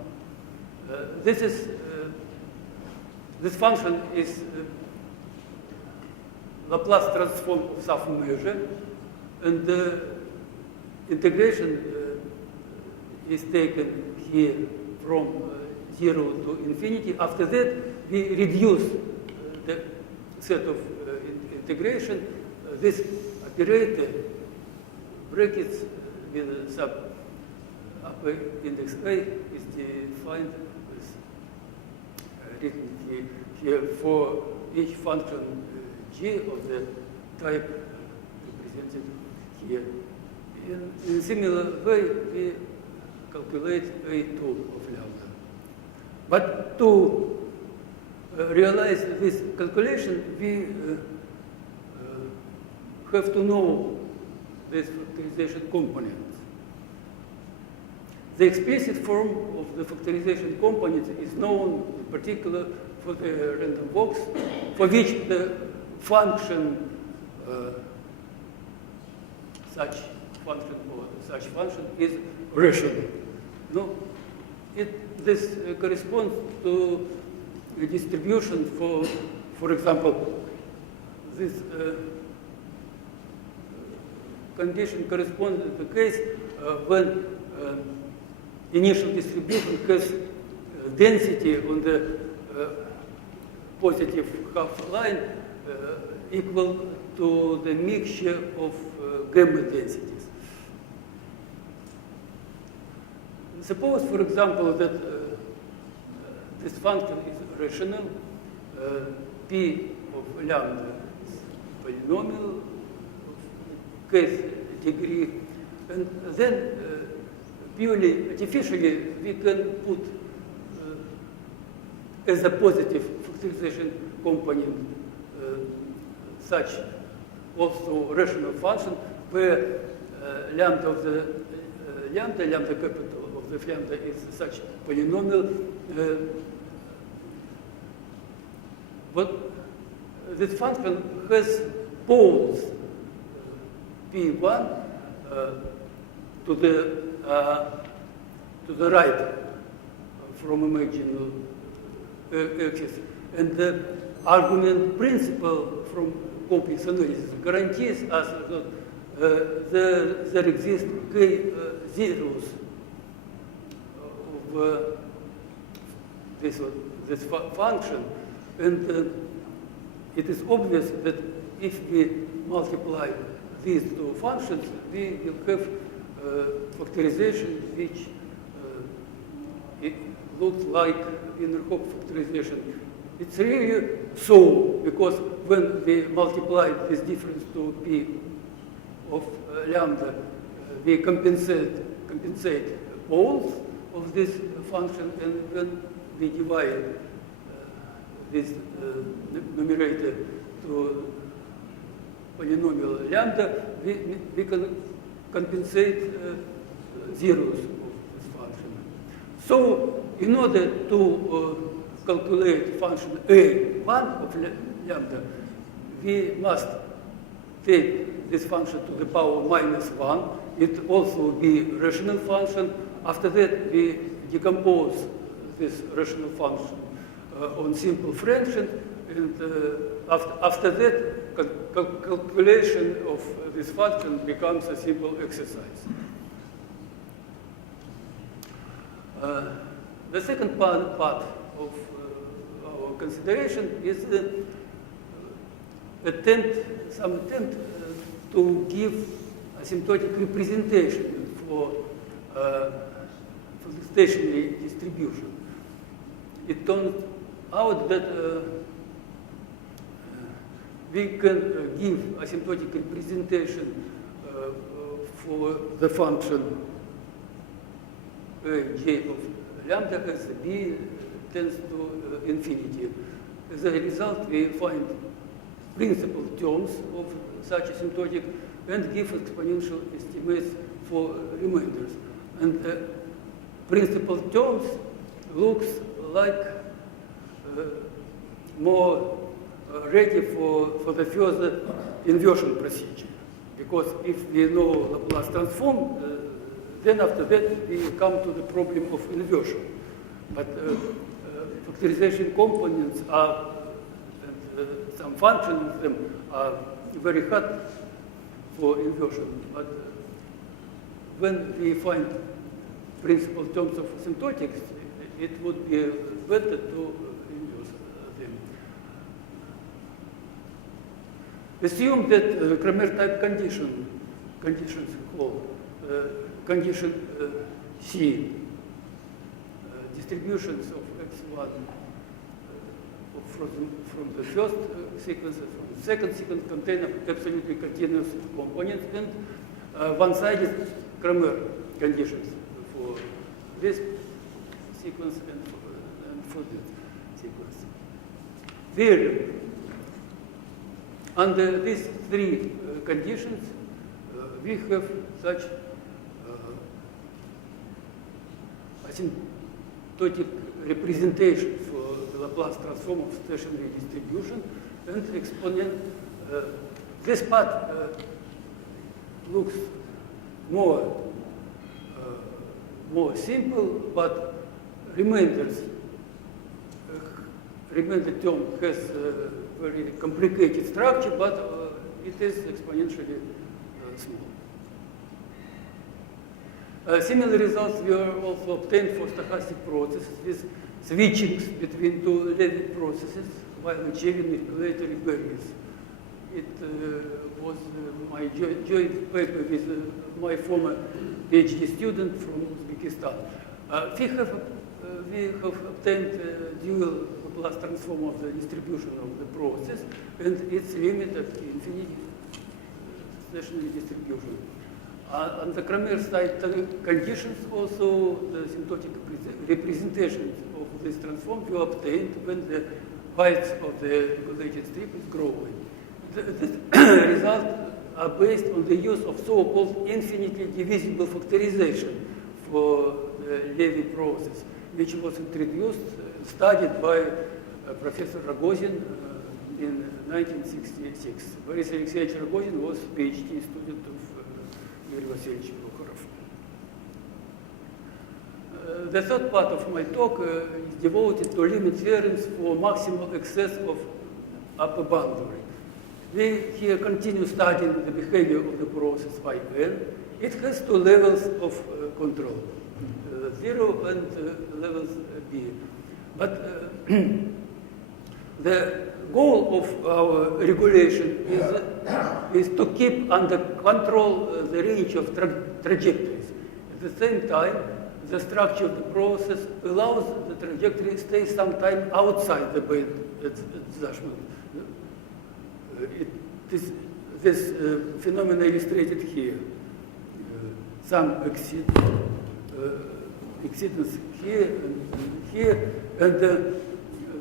This function is Laplace transform of some measure, and the integration is taken here from 0 to infinity. After that, we reduce the set of integration. This operator brackets with sub upper index A is defined as written here for each function g of the type represented here. In a similar way, we calculate A2 of lambda. But to realize this calculation, we have to know this factorization component. The explicit form of the factorization component is known in particular for the random walks, for which the function, such function is rational. No, this corresponds to a distribution for example, this condition corresponds to the case when initial distribution has density on the positive half line equal to the mixture of gamma densities. Suppose, for example, that this function is rational, p of lambda is polynomial of kth degree, and then purely artificially we can put as a positive factorization component such also rational function where lambda of the lambda capital of the lambda is such polynomial. But this function has poles p1 to the right from imaginary axis, and the argument principle from complex analysis guarantees us that there exist k zeros of this function, and it is obvious that if we multiply these two functions, we will have factorization which it looks like inner Hopf factorization. It's really so, because when we multiply this difference to p of lambda, we compensate poles of this function, and when we divide this numerator to polynomial lambda, we can compensate zeros of this function. So in order to calculate function A1 of lambda, we must take this function to the power -1. It also will be rational function. After that, we decompose this rational function on simple fraction, and after that, calculation of this function becomes a simple exercise. The second part of our consideration is some attempt to give asymptotic representation for the stationary distribution. It turned out that we can give asymptotic representation for the function j of lambda as b tends to infinity. As a result, we find principal terms of such asymptotic and give exponential estimates for remainders. And principal terms looks like more ready for the further inversion procedure. Because if we know Laplace transform, then after that we come to the problem of inversion. But factorization components are, some functions of them are very hard for inversion. But when we find principal terms of asymptotics, it would be better to inverse them. Assume that Cramer type conditions hold. Condition C, distributions of x1 from the first sequence, from the second sequence contain absolutely continuous components, and one-sided Cramer conditions for this sequence and for this sequence. There, under these three conditions, we have such asymptotic representation for the Laplace transform of stationary distribution, and exponent. This part looks more simple, but remainder term has a very complicated structure, but it is exponentially small. Similar results were also obtained for stochastic processes with switchings between two Levy processes while achieving equilibrium values. It was my joint paper with my former PhD student from Uzbekistan. We have obtained dual Laplace transform of the distribution of the process and its limit at infinity stationary distribution. On the Cramer side conditions, also the asymptotic representations of this transform were obtained when the height of the regulated strip is growing. The results are based on the use of so-called infinitely divisible factorization for the Levy process, which was introduced, studied by Professor Rogozin in 1966. Boris Alexeyevich Rogozin was a PhD student of Yuri Vasilievich Prokhorov. The third part of my talk is devoted to limit theorems for maximal excess of upper boundary. We here continue studying the behavior of the process Yn. It has two levels of control, 0 and levels B. But the goal of our regulation is to keep under control the range of trajectories. At the same time, the structure of the process allows the trajectory to stay some time outside the band at Zashman. This phenomenon illustrated here. Some exceedance here and here, and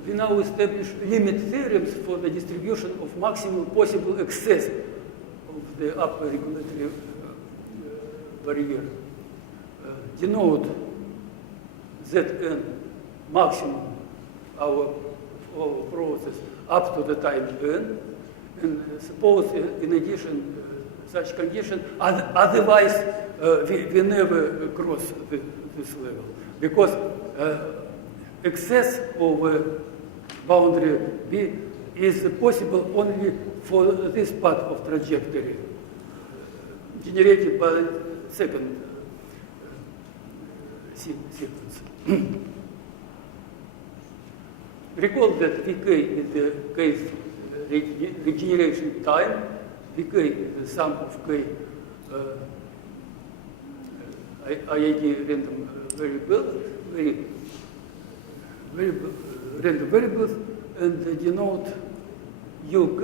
we now establish limit theorems for the distribution of maximum possible excess of the upper regulatory barrier. Denote Zn maximum our process up to the time n, and suppose in addition such condition, otherwise we never cross this level, because excess of boundary B is possible only for this part of trajectory generated by the second sequence. Recall that Vk is the case regeneration time. Vk is the sum of k IID random random variables, and denote UK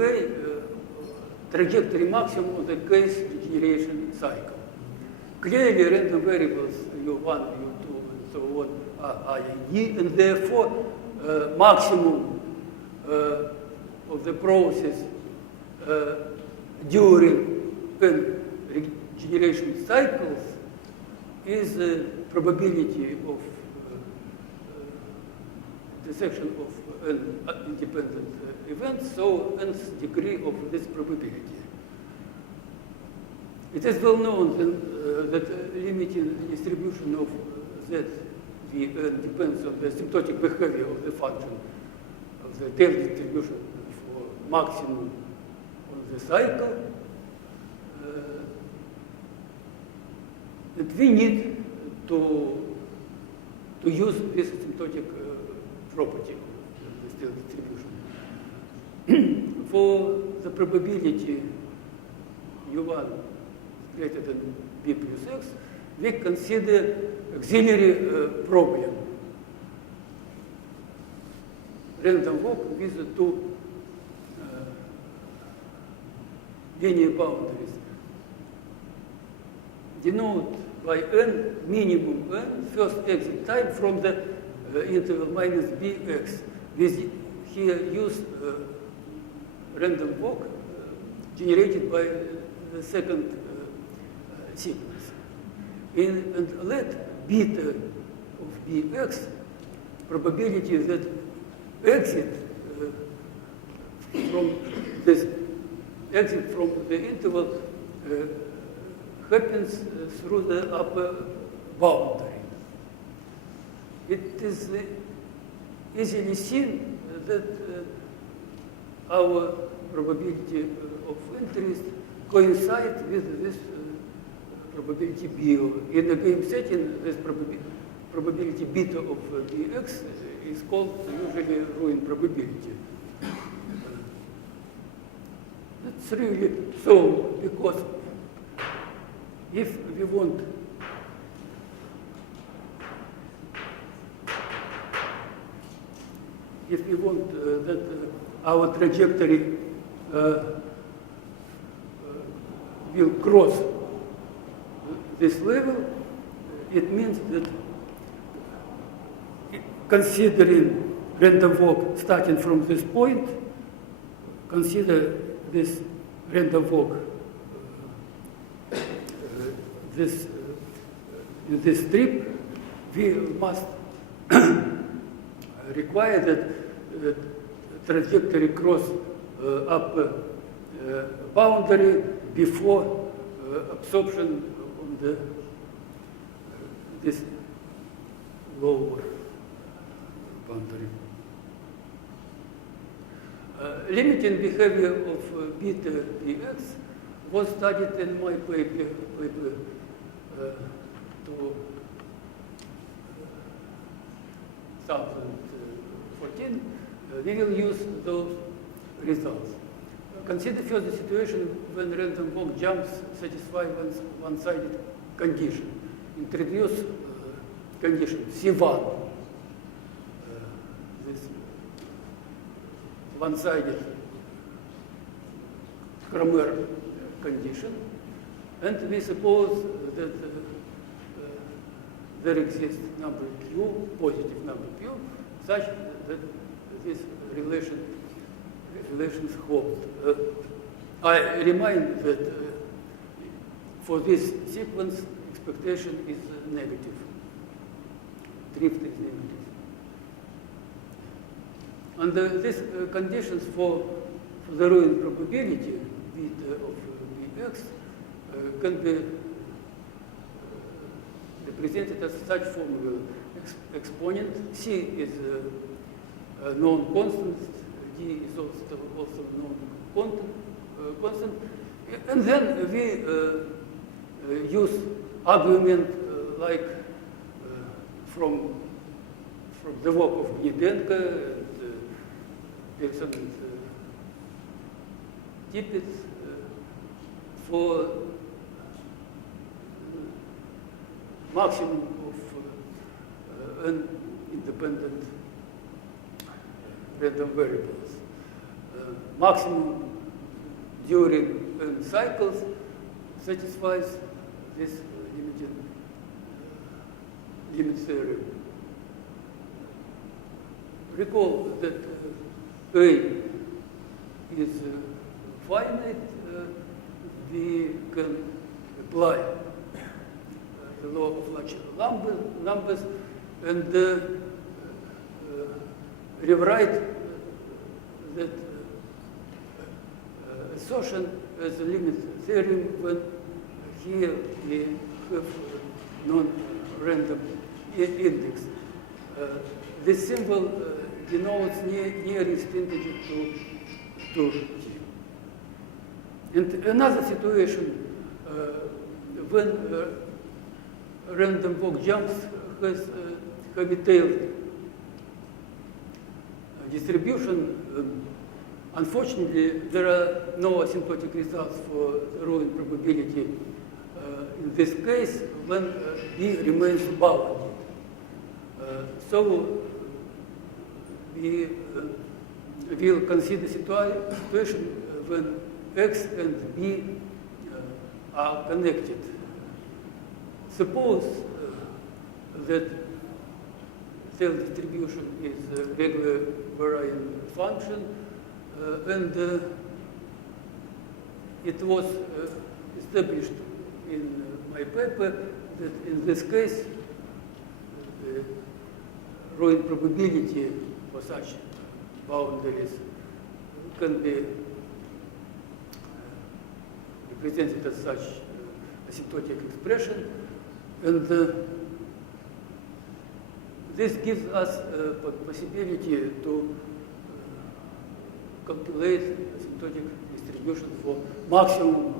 trajectory maximum of the case regeneration cycle. Clearly, random variables U1, U2, and so on are IID, and therefore maximum of the process during regeneration cycles is the probability of intersection of an independent event, so nth degree of this probability. It is well known that limiting distribution of ZVn depends on the asymptotic behavior of the function of the tail distribution for maximum on the cycle. And we need to use this asymptotic property of the tail distribution. For the probability U1 greater than B plus X, we consider auxiliary problem. Random walk with the two linear boundaries. Denote by n minimum n first exit time from the interval minus bx. With here use random walk generated by the second sequence. And let beta of bx probability that exit from the interval happens through the upper boundary. It is easily seen that our probability of interest coincides with this probability B. In a game setting, this probability beta of Bx is called usually ruin probability. That's really so, because if we want that our trajectory will cross this level, it means that considering random walk starting from this point, consider this random walk, this strip, we must require that trajectory cross upper boundary before absorption on the this lower boundary. Limiting behavior of beta Bx was studied in my paper 2014. We will use those results. Consider first the situation when random walk jumps satisfy one-sided condition. Introduce condition C1, this one-sided Kramer condition, and we suppose that there exists number Q, positive number Q, such that this relations hold. I remind that for this sequence, expectation is negative. Drift is negative. Under these conditions for the Rowen probability beta of Bx can be represented as such formula. Exponent C is a known constant, D is also known constant, and then we use argument like from the work of Gnedenko and Pearson and Tippett for maximum of an independent random variables. Maximum during n cycles satisfies this limit theorem. Recall that A is finite. We can apply the law of large numbers and rewrite that assertion as a limit theorem when here we have non-random index. This symbol denotes nearest integer to t. And another situation when random walk jumps has Habitailed distribution. Unfortunately, there are no asymptotic results for Rowen probability in this case when B remains bounded. So we will consider situation when X and B are connected. Suppose that cell distribution is a regular varying function, and it was established in my paper that in this case, the Rowen probability for such boundaries can be represented as such asymptotic expression, and this gives us a possibility to calculate asymptotic distribution for maximum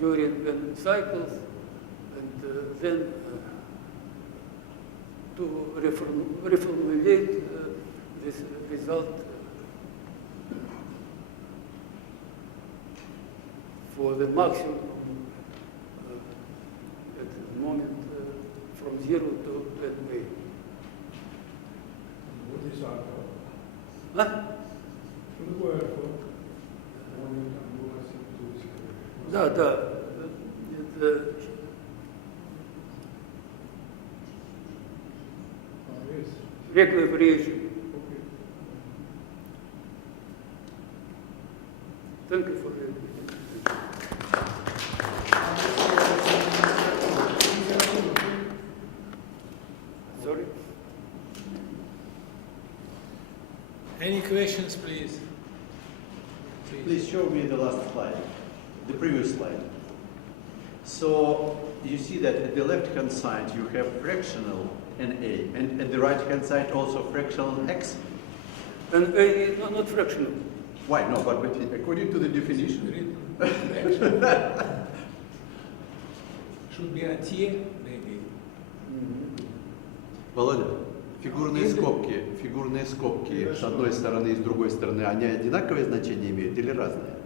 during n cycles, and then to reformulate this result for the maximum at the moment from 0 to n. Вот и сам. Да? Что такое альфа? Там была симптоматика. Да, да. Это regular variation. Thank you for the Sorry? Any questions, please? Please show me the last slide, the previous slide. So you see that at the left-hand side you have fractional NA, and at the right-hand side also fractional X. And A is not fractional. Why? No, but according to the definition. Should be a T, maybe. Володя, фигурные скобки с одной стороны и с другой стороны, они одинаковые значения имеют или разные?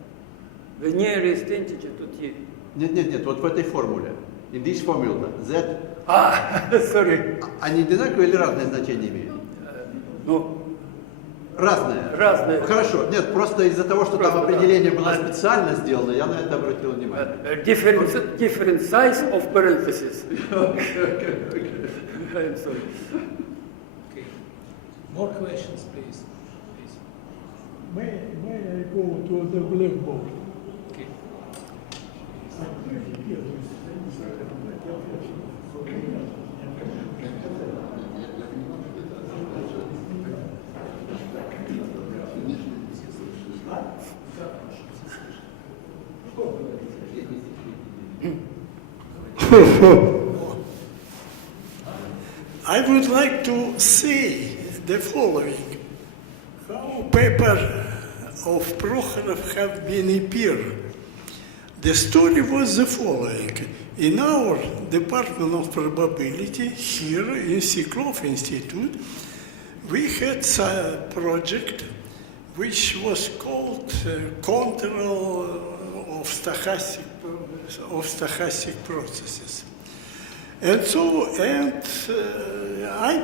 The nearest integer to T. Нет, вот в этой формуле. In this formula, Z. Sorry. Они одинаковые или разные значения имеют? Ну, разные. Разные. Хорошо. Нет, просто из-за того, что там определение было специально сделано, я на это обратил внимание. Different size of parentheses. I'm sorry. Okay. More questions, please. May I go to the blackboard? Okay. I would like to say the following. How paper of Prokhorov have been appeared. The story was the following. In our Department of Probability here in Siklov Institute, we had a project which was called control of stochastic processes. And so, I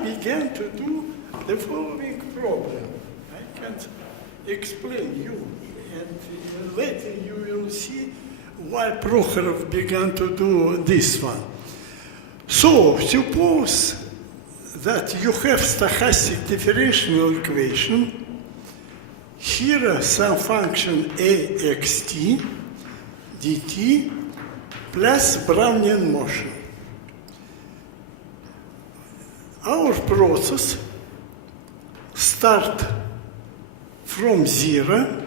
began to do the following problem. I can explain you, and later you will see why Prokhorov began to do this one. So, suppose that you have stochastic differential equation. Here are some function axt dt plus Brownian motion. Our process start from 0,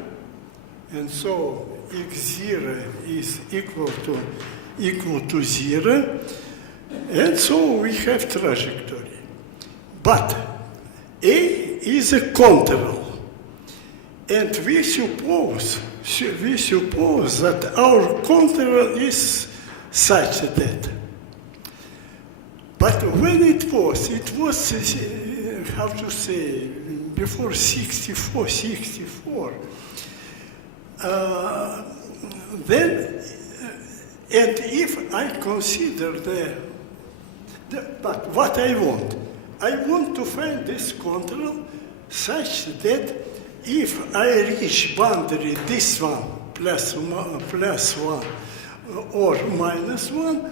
and so x0 is equal to 0, and so we have trajectory. But A is a control, and we suppose that our control is such that. But when it was, how to say, before 64, then, and if I consider but what I want to find this control such that if I reach boundary this one plus 1 or minus 1,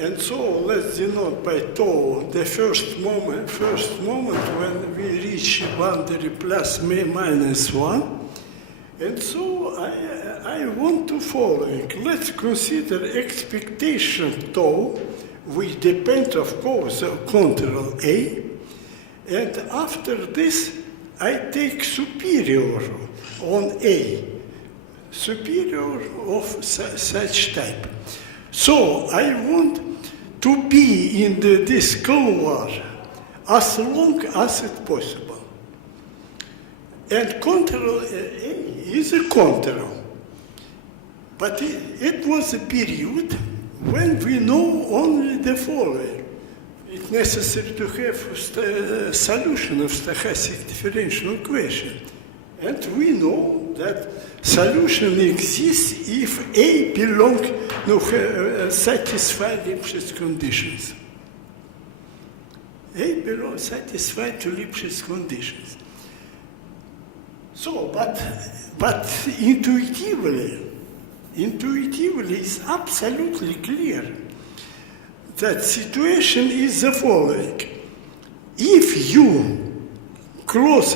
and so let's denote by tau the first moment when we reach boundary plus minus 1. And so I want to following. Let's consider expectation tau, which depends, of course, on control A. And after this, I take superior on A, superior of such type. So I want to be in this couloir as long as it's possible. And control A is a control. But it was a period when we know only the following. It's necessary to have a solution of stochastic differential equation. And we know that solution exists if A satisfy Lipschitz conditions. A belongs satisfy to Lipschitz conditions. So, but intuitively, it's absolutely clear that situation is the following. If you close,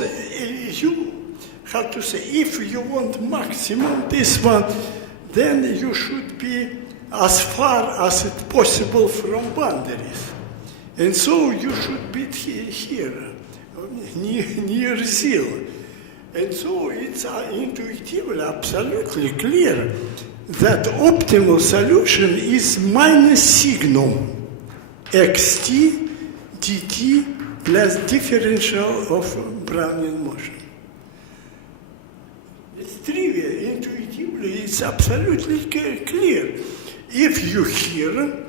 if you want maximum this one, then you should be as far as it's possible from boundaries. And so you should be here, near 0. And so it's intuitively absolutely clear that optimal solution is minus signum xt dt plus differential of Brownian motion. It's trivial. Intuitively, it's absolutely clear. If you here,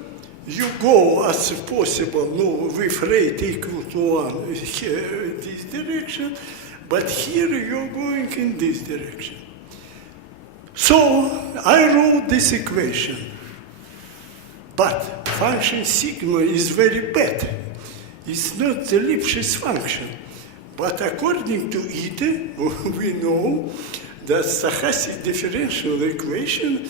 you go as possible with rate equal to 1 this direction, but here you're going in this direction. So I wrote this equation, but function sigma is very bad. It's not the Lipschitz function. But according to it, we know that stochastic differential equation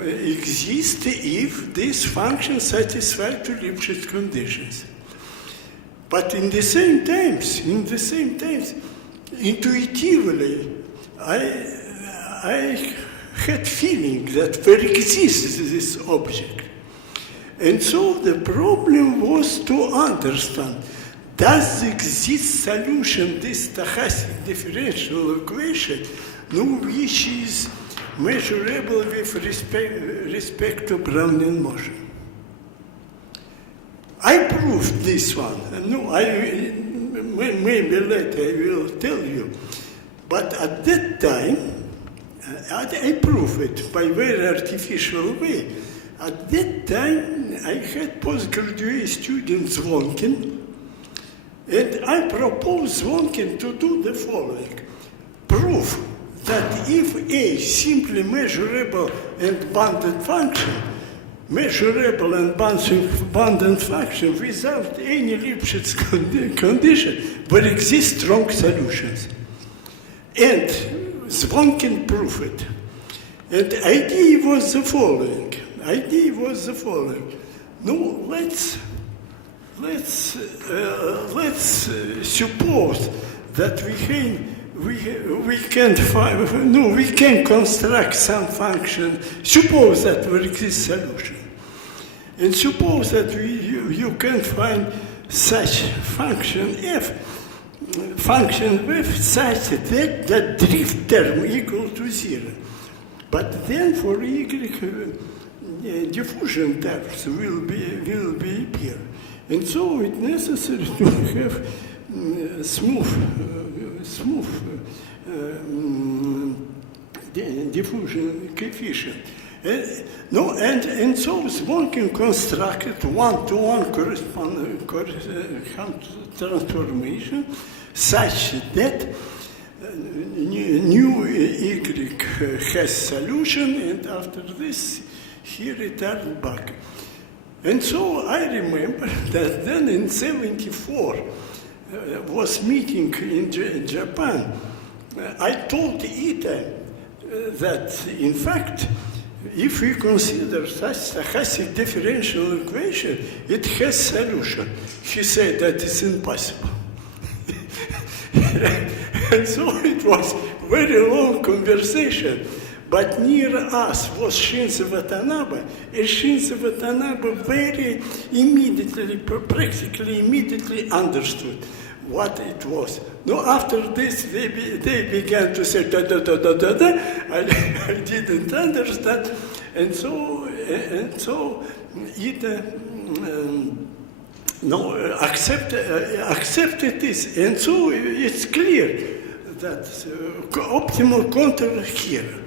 exists if this function satisfies to Lipschitz conditions. But in the same times, intuitively, I had feeling that there exists this object. And so the problem was to understand, does exist solution this stochastic differential equation, which is measurable with respect to Brownian motion? I proved this one. No, maybe later I will tell you. But at that time, I proved it by very artificial way. At that time, I had postgraduate student Zvonkin, and I proposed Zvonkin to do the following. Prove that if A simply measurable and bounded function, measurable and bounded function without any Lipschitz condition, will exist strong solutions. And Zvonkin proved it. And the idea was the following. No, let's suppose that we can construct some function. Suppose that there exists solution, and suppose that you can find such function f, function with such that the drift term equal to 0. But then for y diffusion terms will be appear, and so it's necessary to have smooth diffusion coefficient. And so Zvonkin constructed one-to-one transformation such that new y has solution, and after this he returned back. And so I remember that then in 1974 was meeting in Japan. I told Ita that in fact, if we consider such stochastic differential equation, it has solution. He said that is impossible. And so it was very long conversation. But near us was Shinzo Watanabe, and Shinzo Watanabe very immediately, practically immediately understood what it was. No, after this, they began to say, da, da, da, da, da, da. I didn't understand. And so it accepted this. And so it's clear that optimal control here.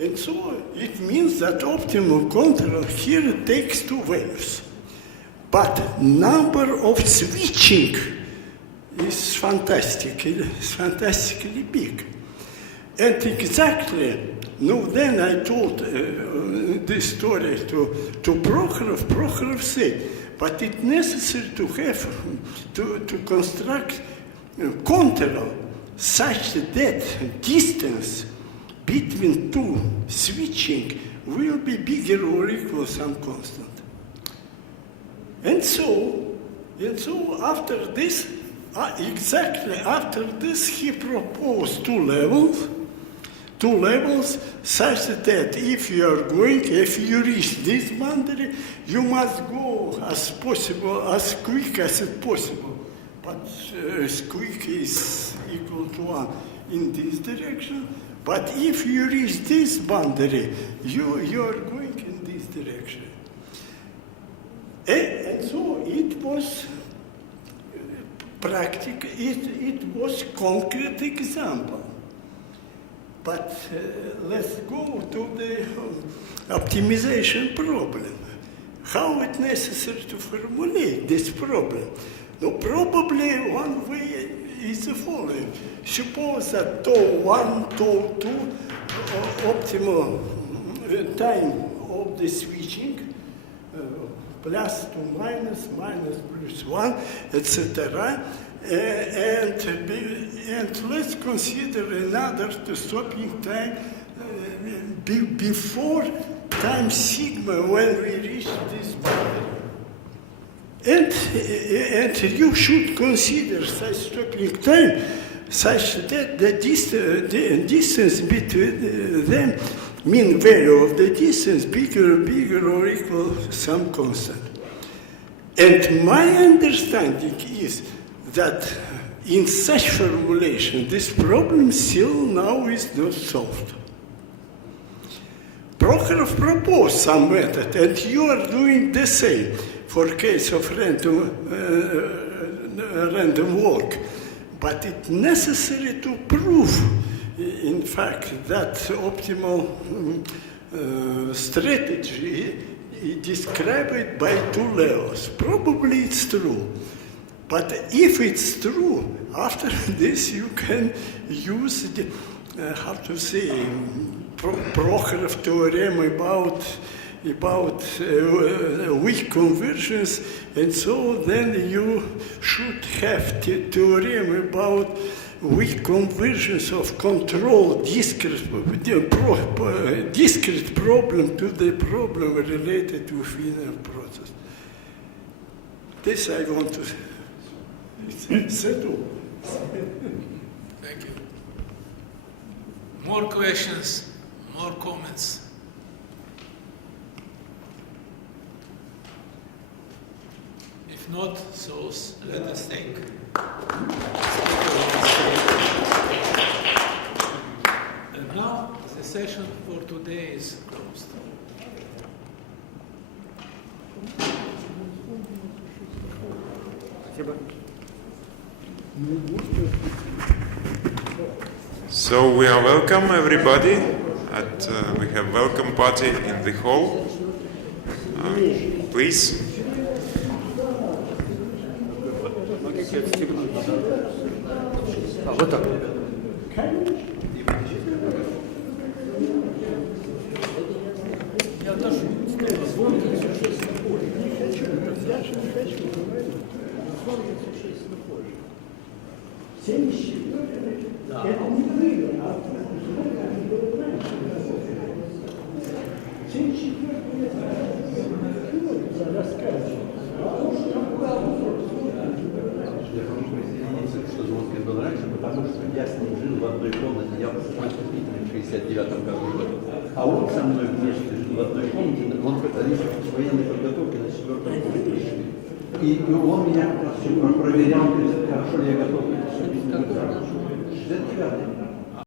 And so it means that optimal control here takes two values. But number of switching is fantastic. It's fantastically big. And exactly, then I told this story to Prokhorov. Prokhorov said, but it's necessary to have, to construct control such that distance between two switching will be bigger or equal some constant. And so after this, exactly after this, he proposed two levels such that if you reach this boundary, you must go as quick as it possible. But as quick is equal to 1 in this direction. But if you reach this boundary, you are going in this direction. And so it was practical, it was concrete example. But let's go to the optimization problem. How it's necessary to formulate this problem? No, probably one way is the following. Suppose that tau 1, tau 2, optimal time of the switching, plus to minus, minus plus 1, etc. And let's consider another stopping time before time sigma when we reach this boundary. And you should consider such stopping time such that the distance between them, mean value of the distance, bigger or equal some constant. And my understanding is that in such formulation, this problem still now is not solved. Prokhorov proposed some method, and you are doing the same. for case of random walk. But it's necessary to prove, in fact, that optimal strategy is described by two levels. Probably it's true. But if it's true, after this you can use the, Prokhorov theorem about weak conversions, and so then you should have the theorem about weak conversions of control discrete problem to the problem related to final process. This I want to settle. Thank you. More questions, more comments. If not, so let us think. And now the session for today is closed. So we are welcome everybody. We have welcome party in the hall. Please. Вот так. Я тоже что звонкий был раньше, потому что я с ним жил в одной комнате, я поступил в 69 году, а он со мной вместе жил в одной комнате, он специалист военной подготовки на 4-м курсе пришли. И он меня как раз проверял, хорошо ли я готов. 69-й.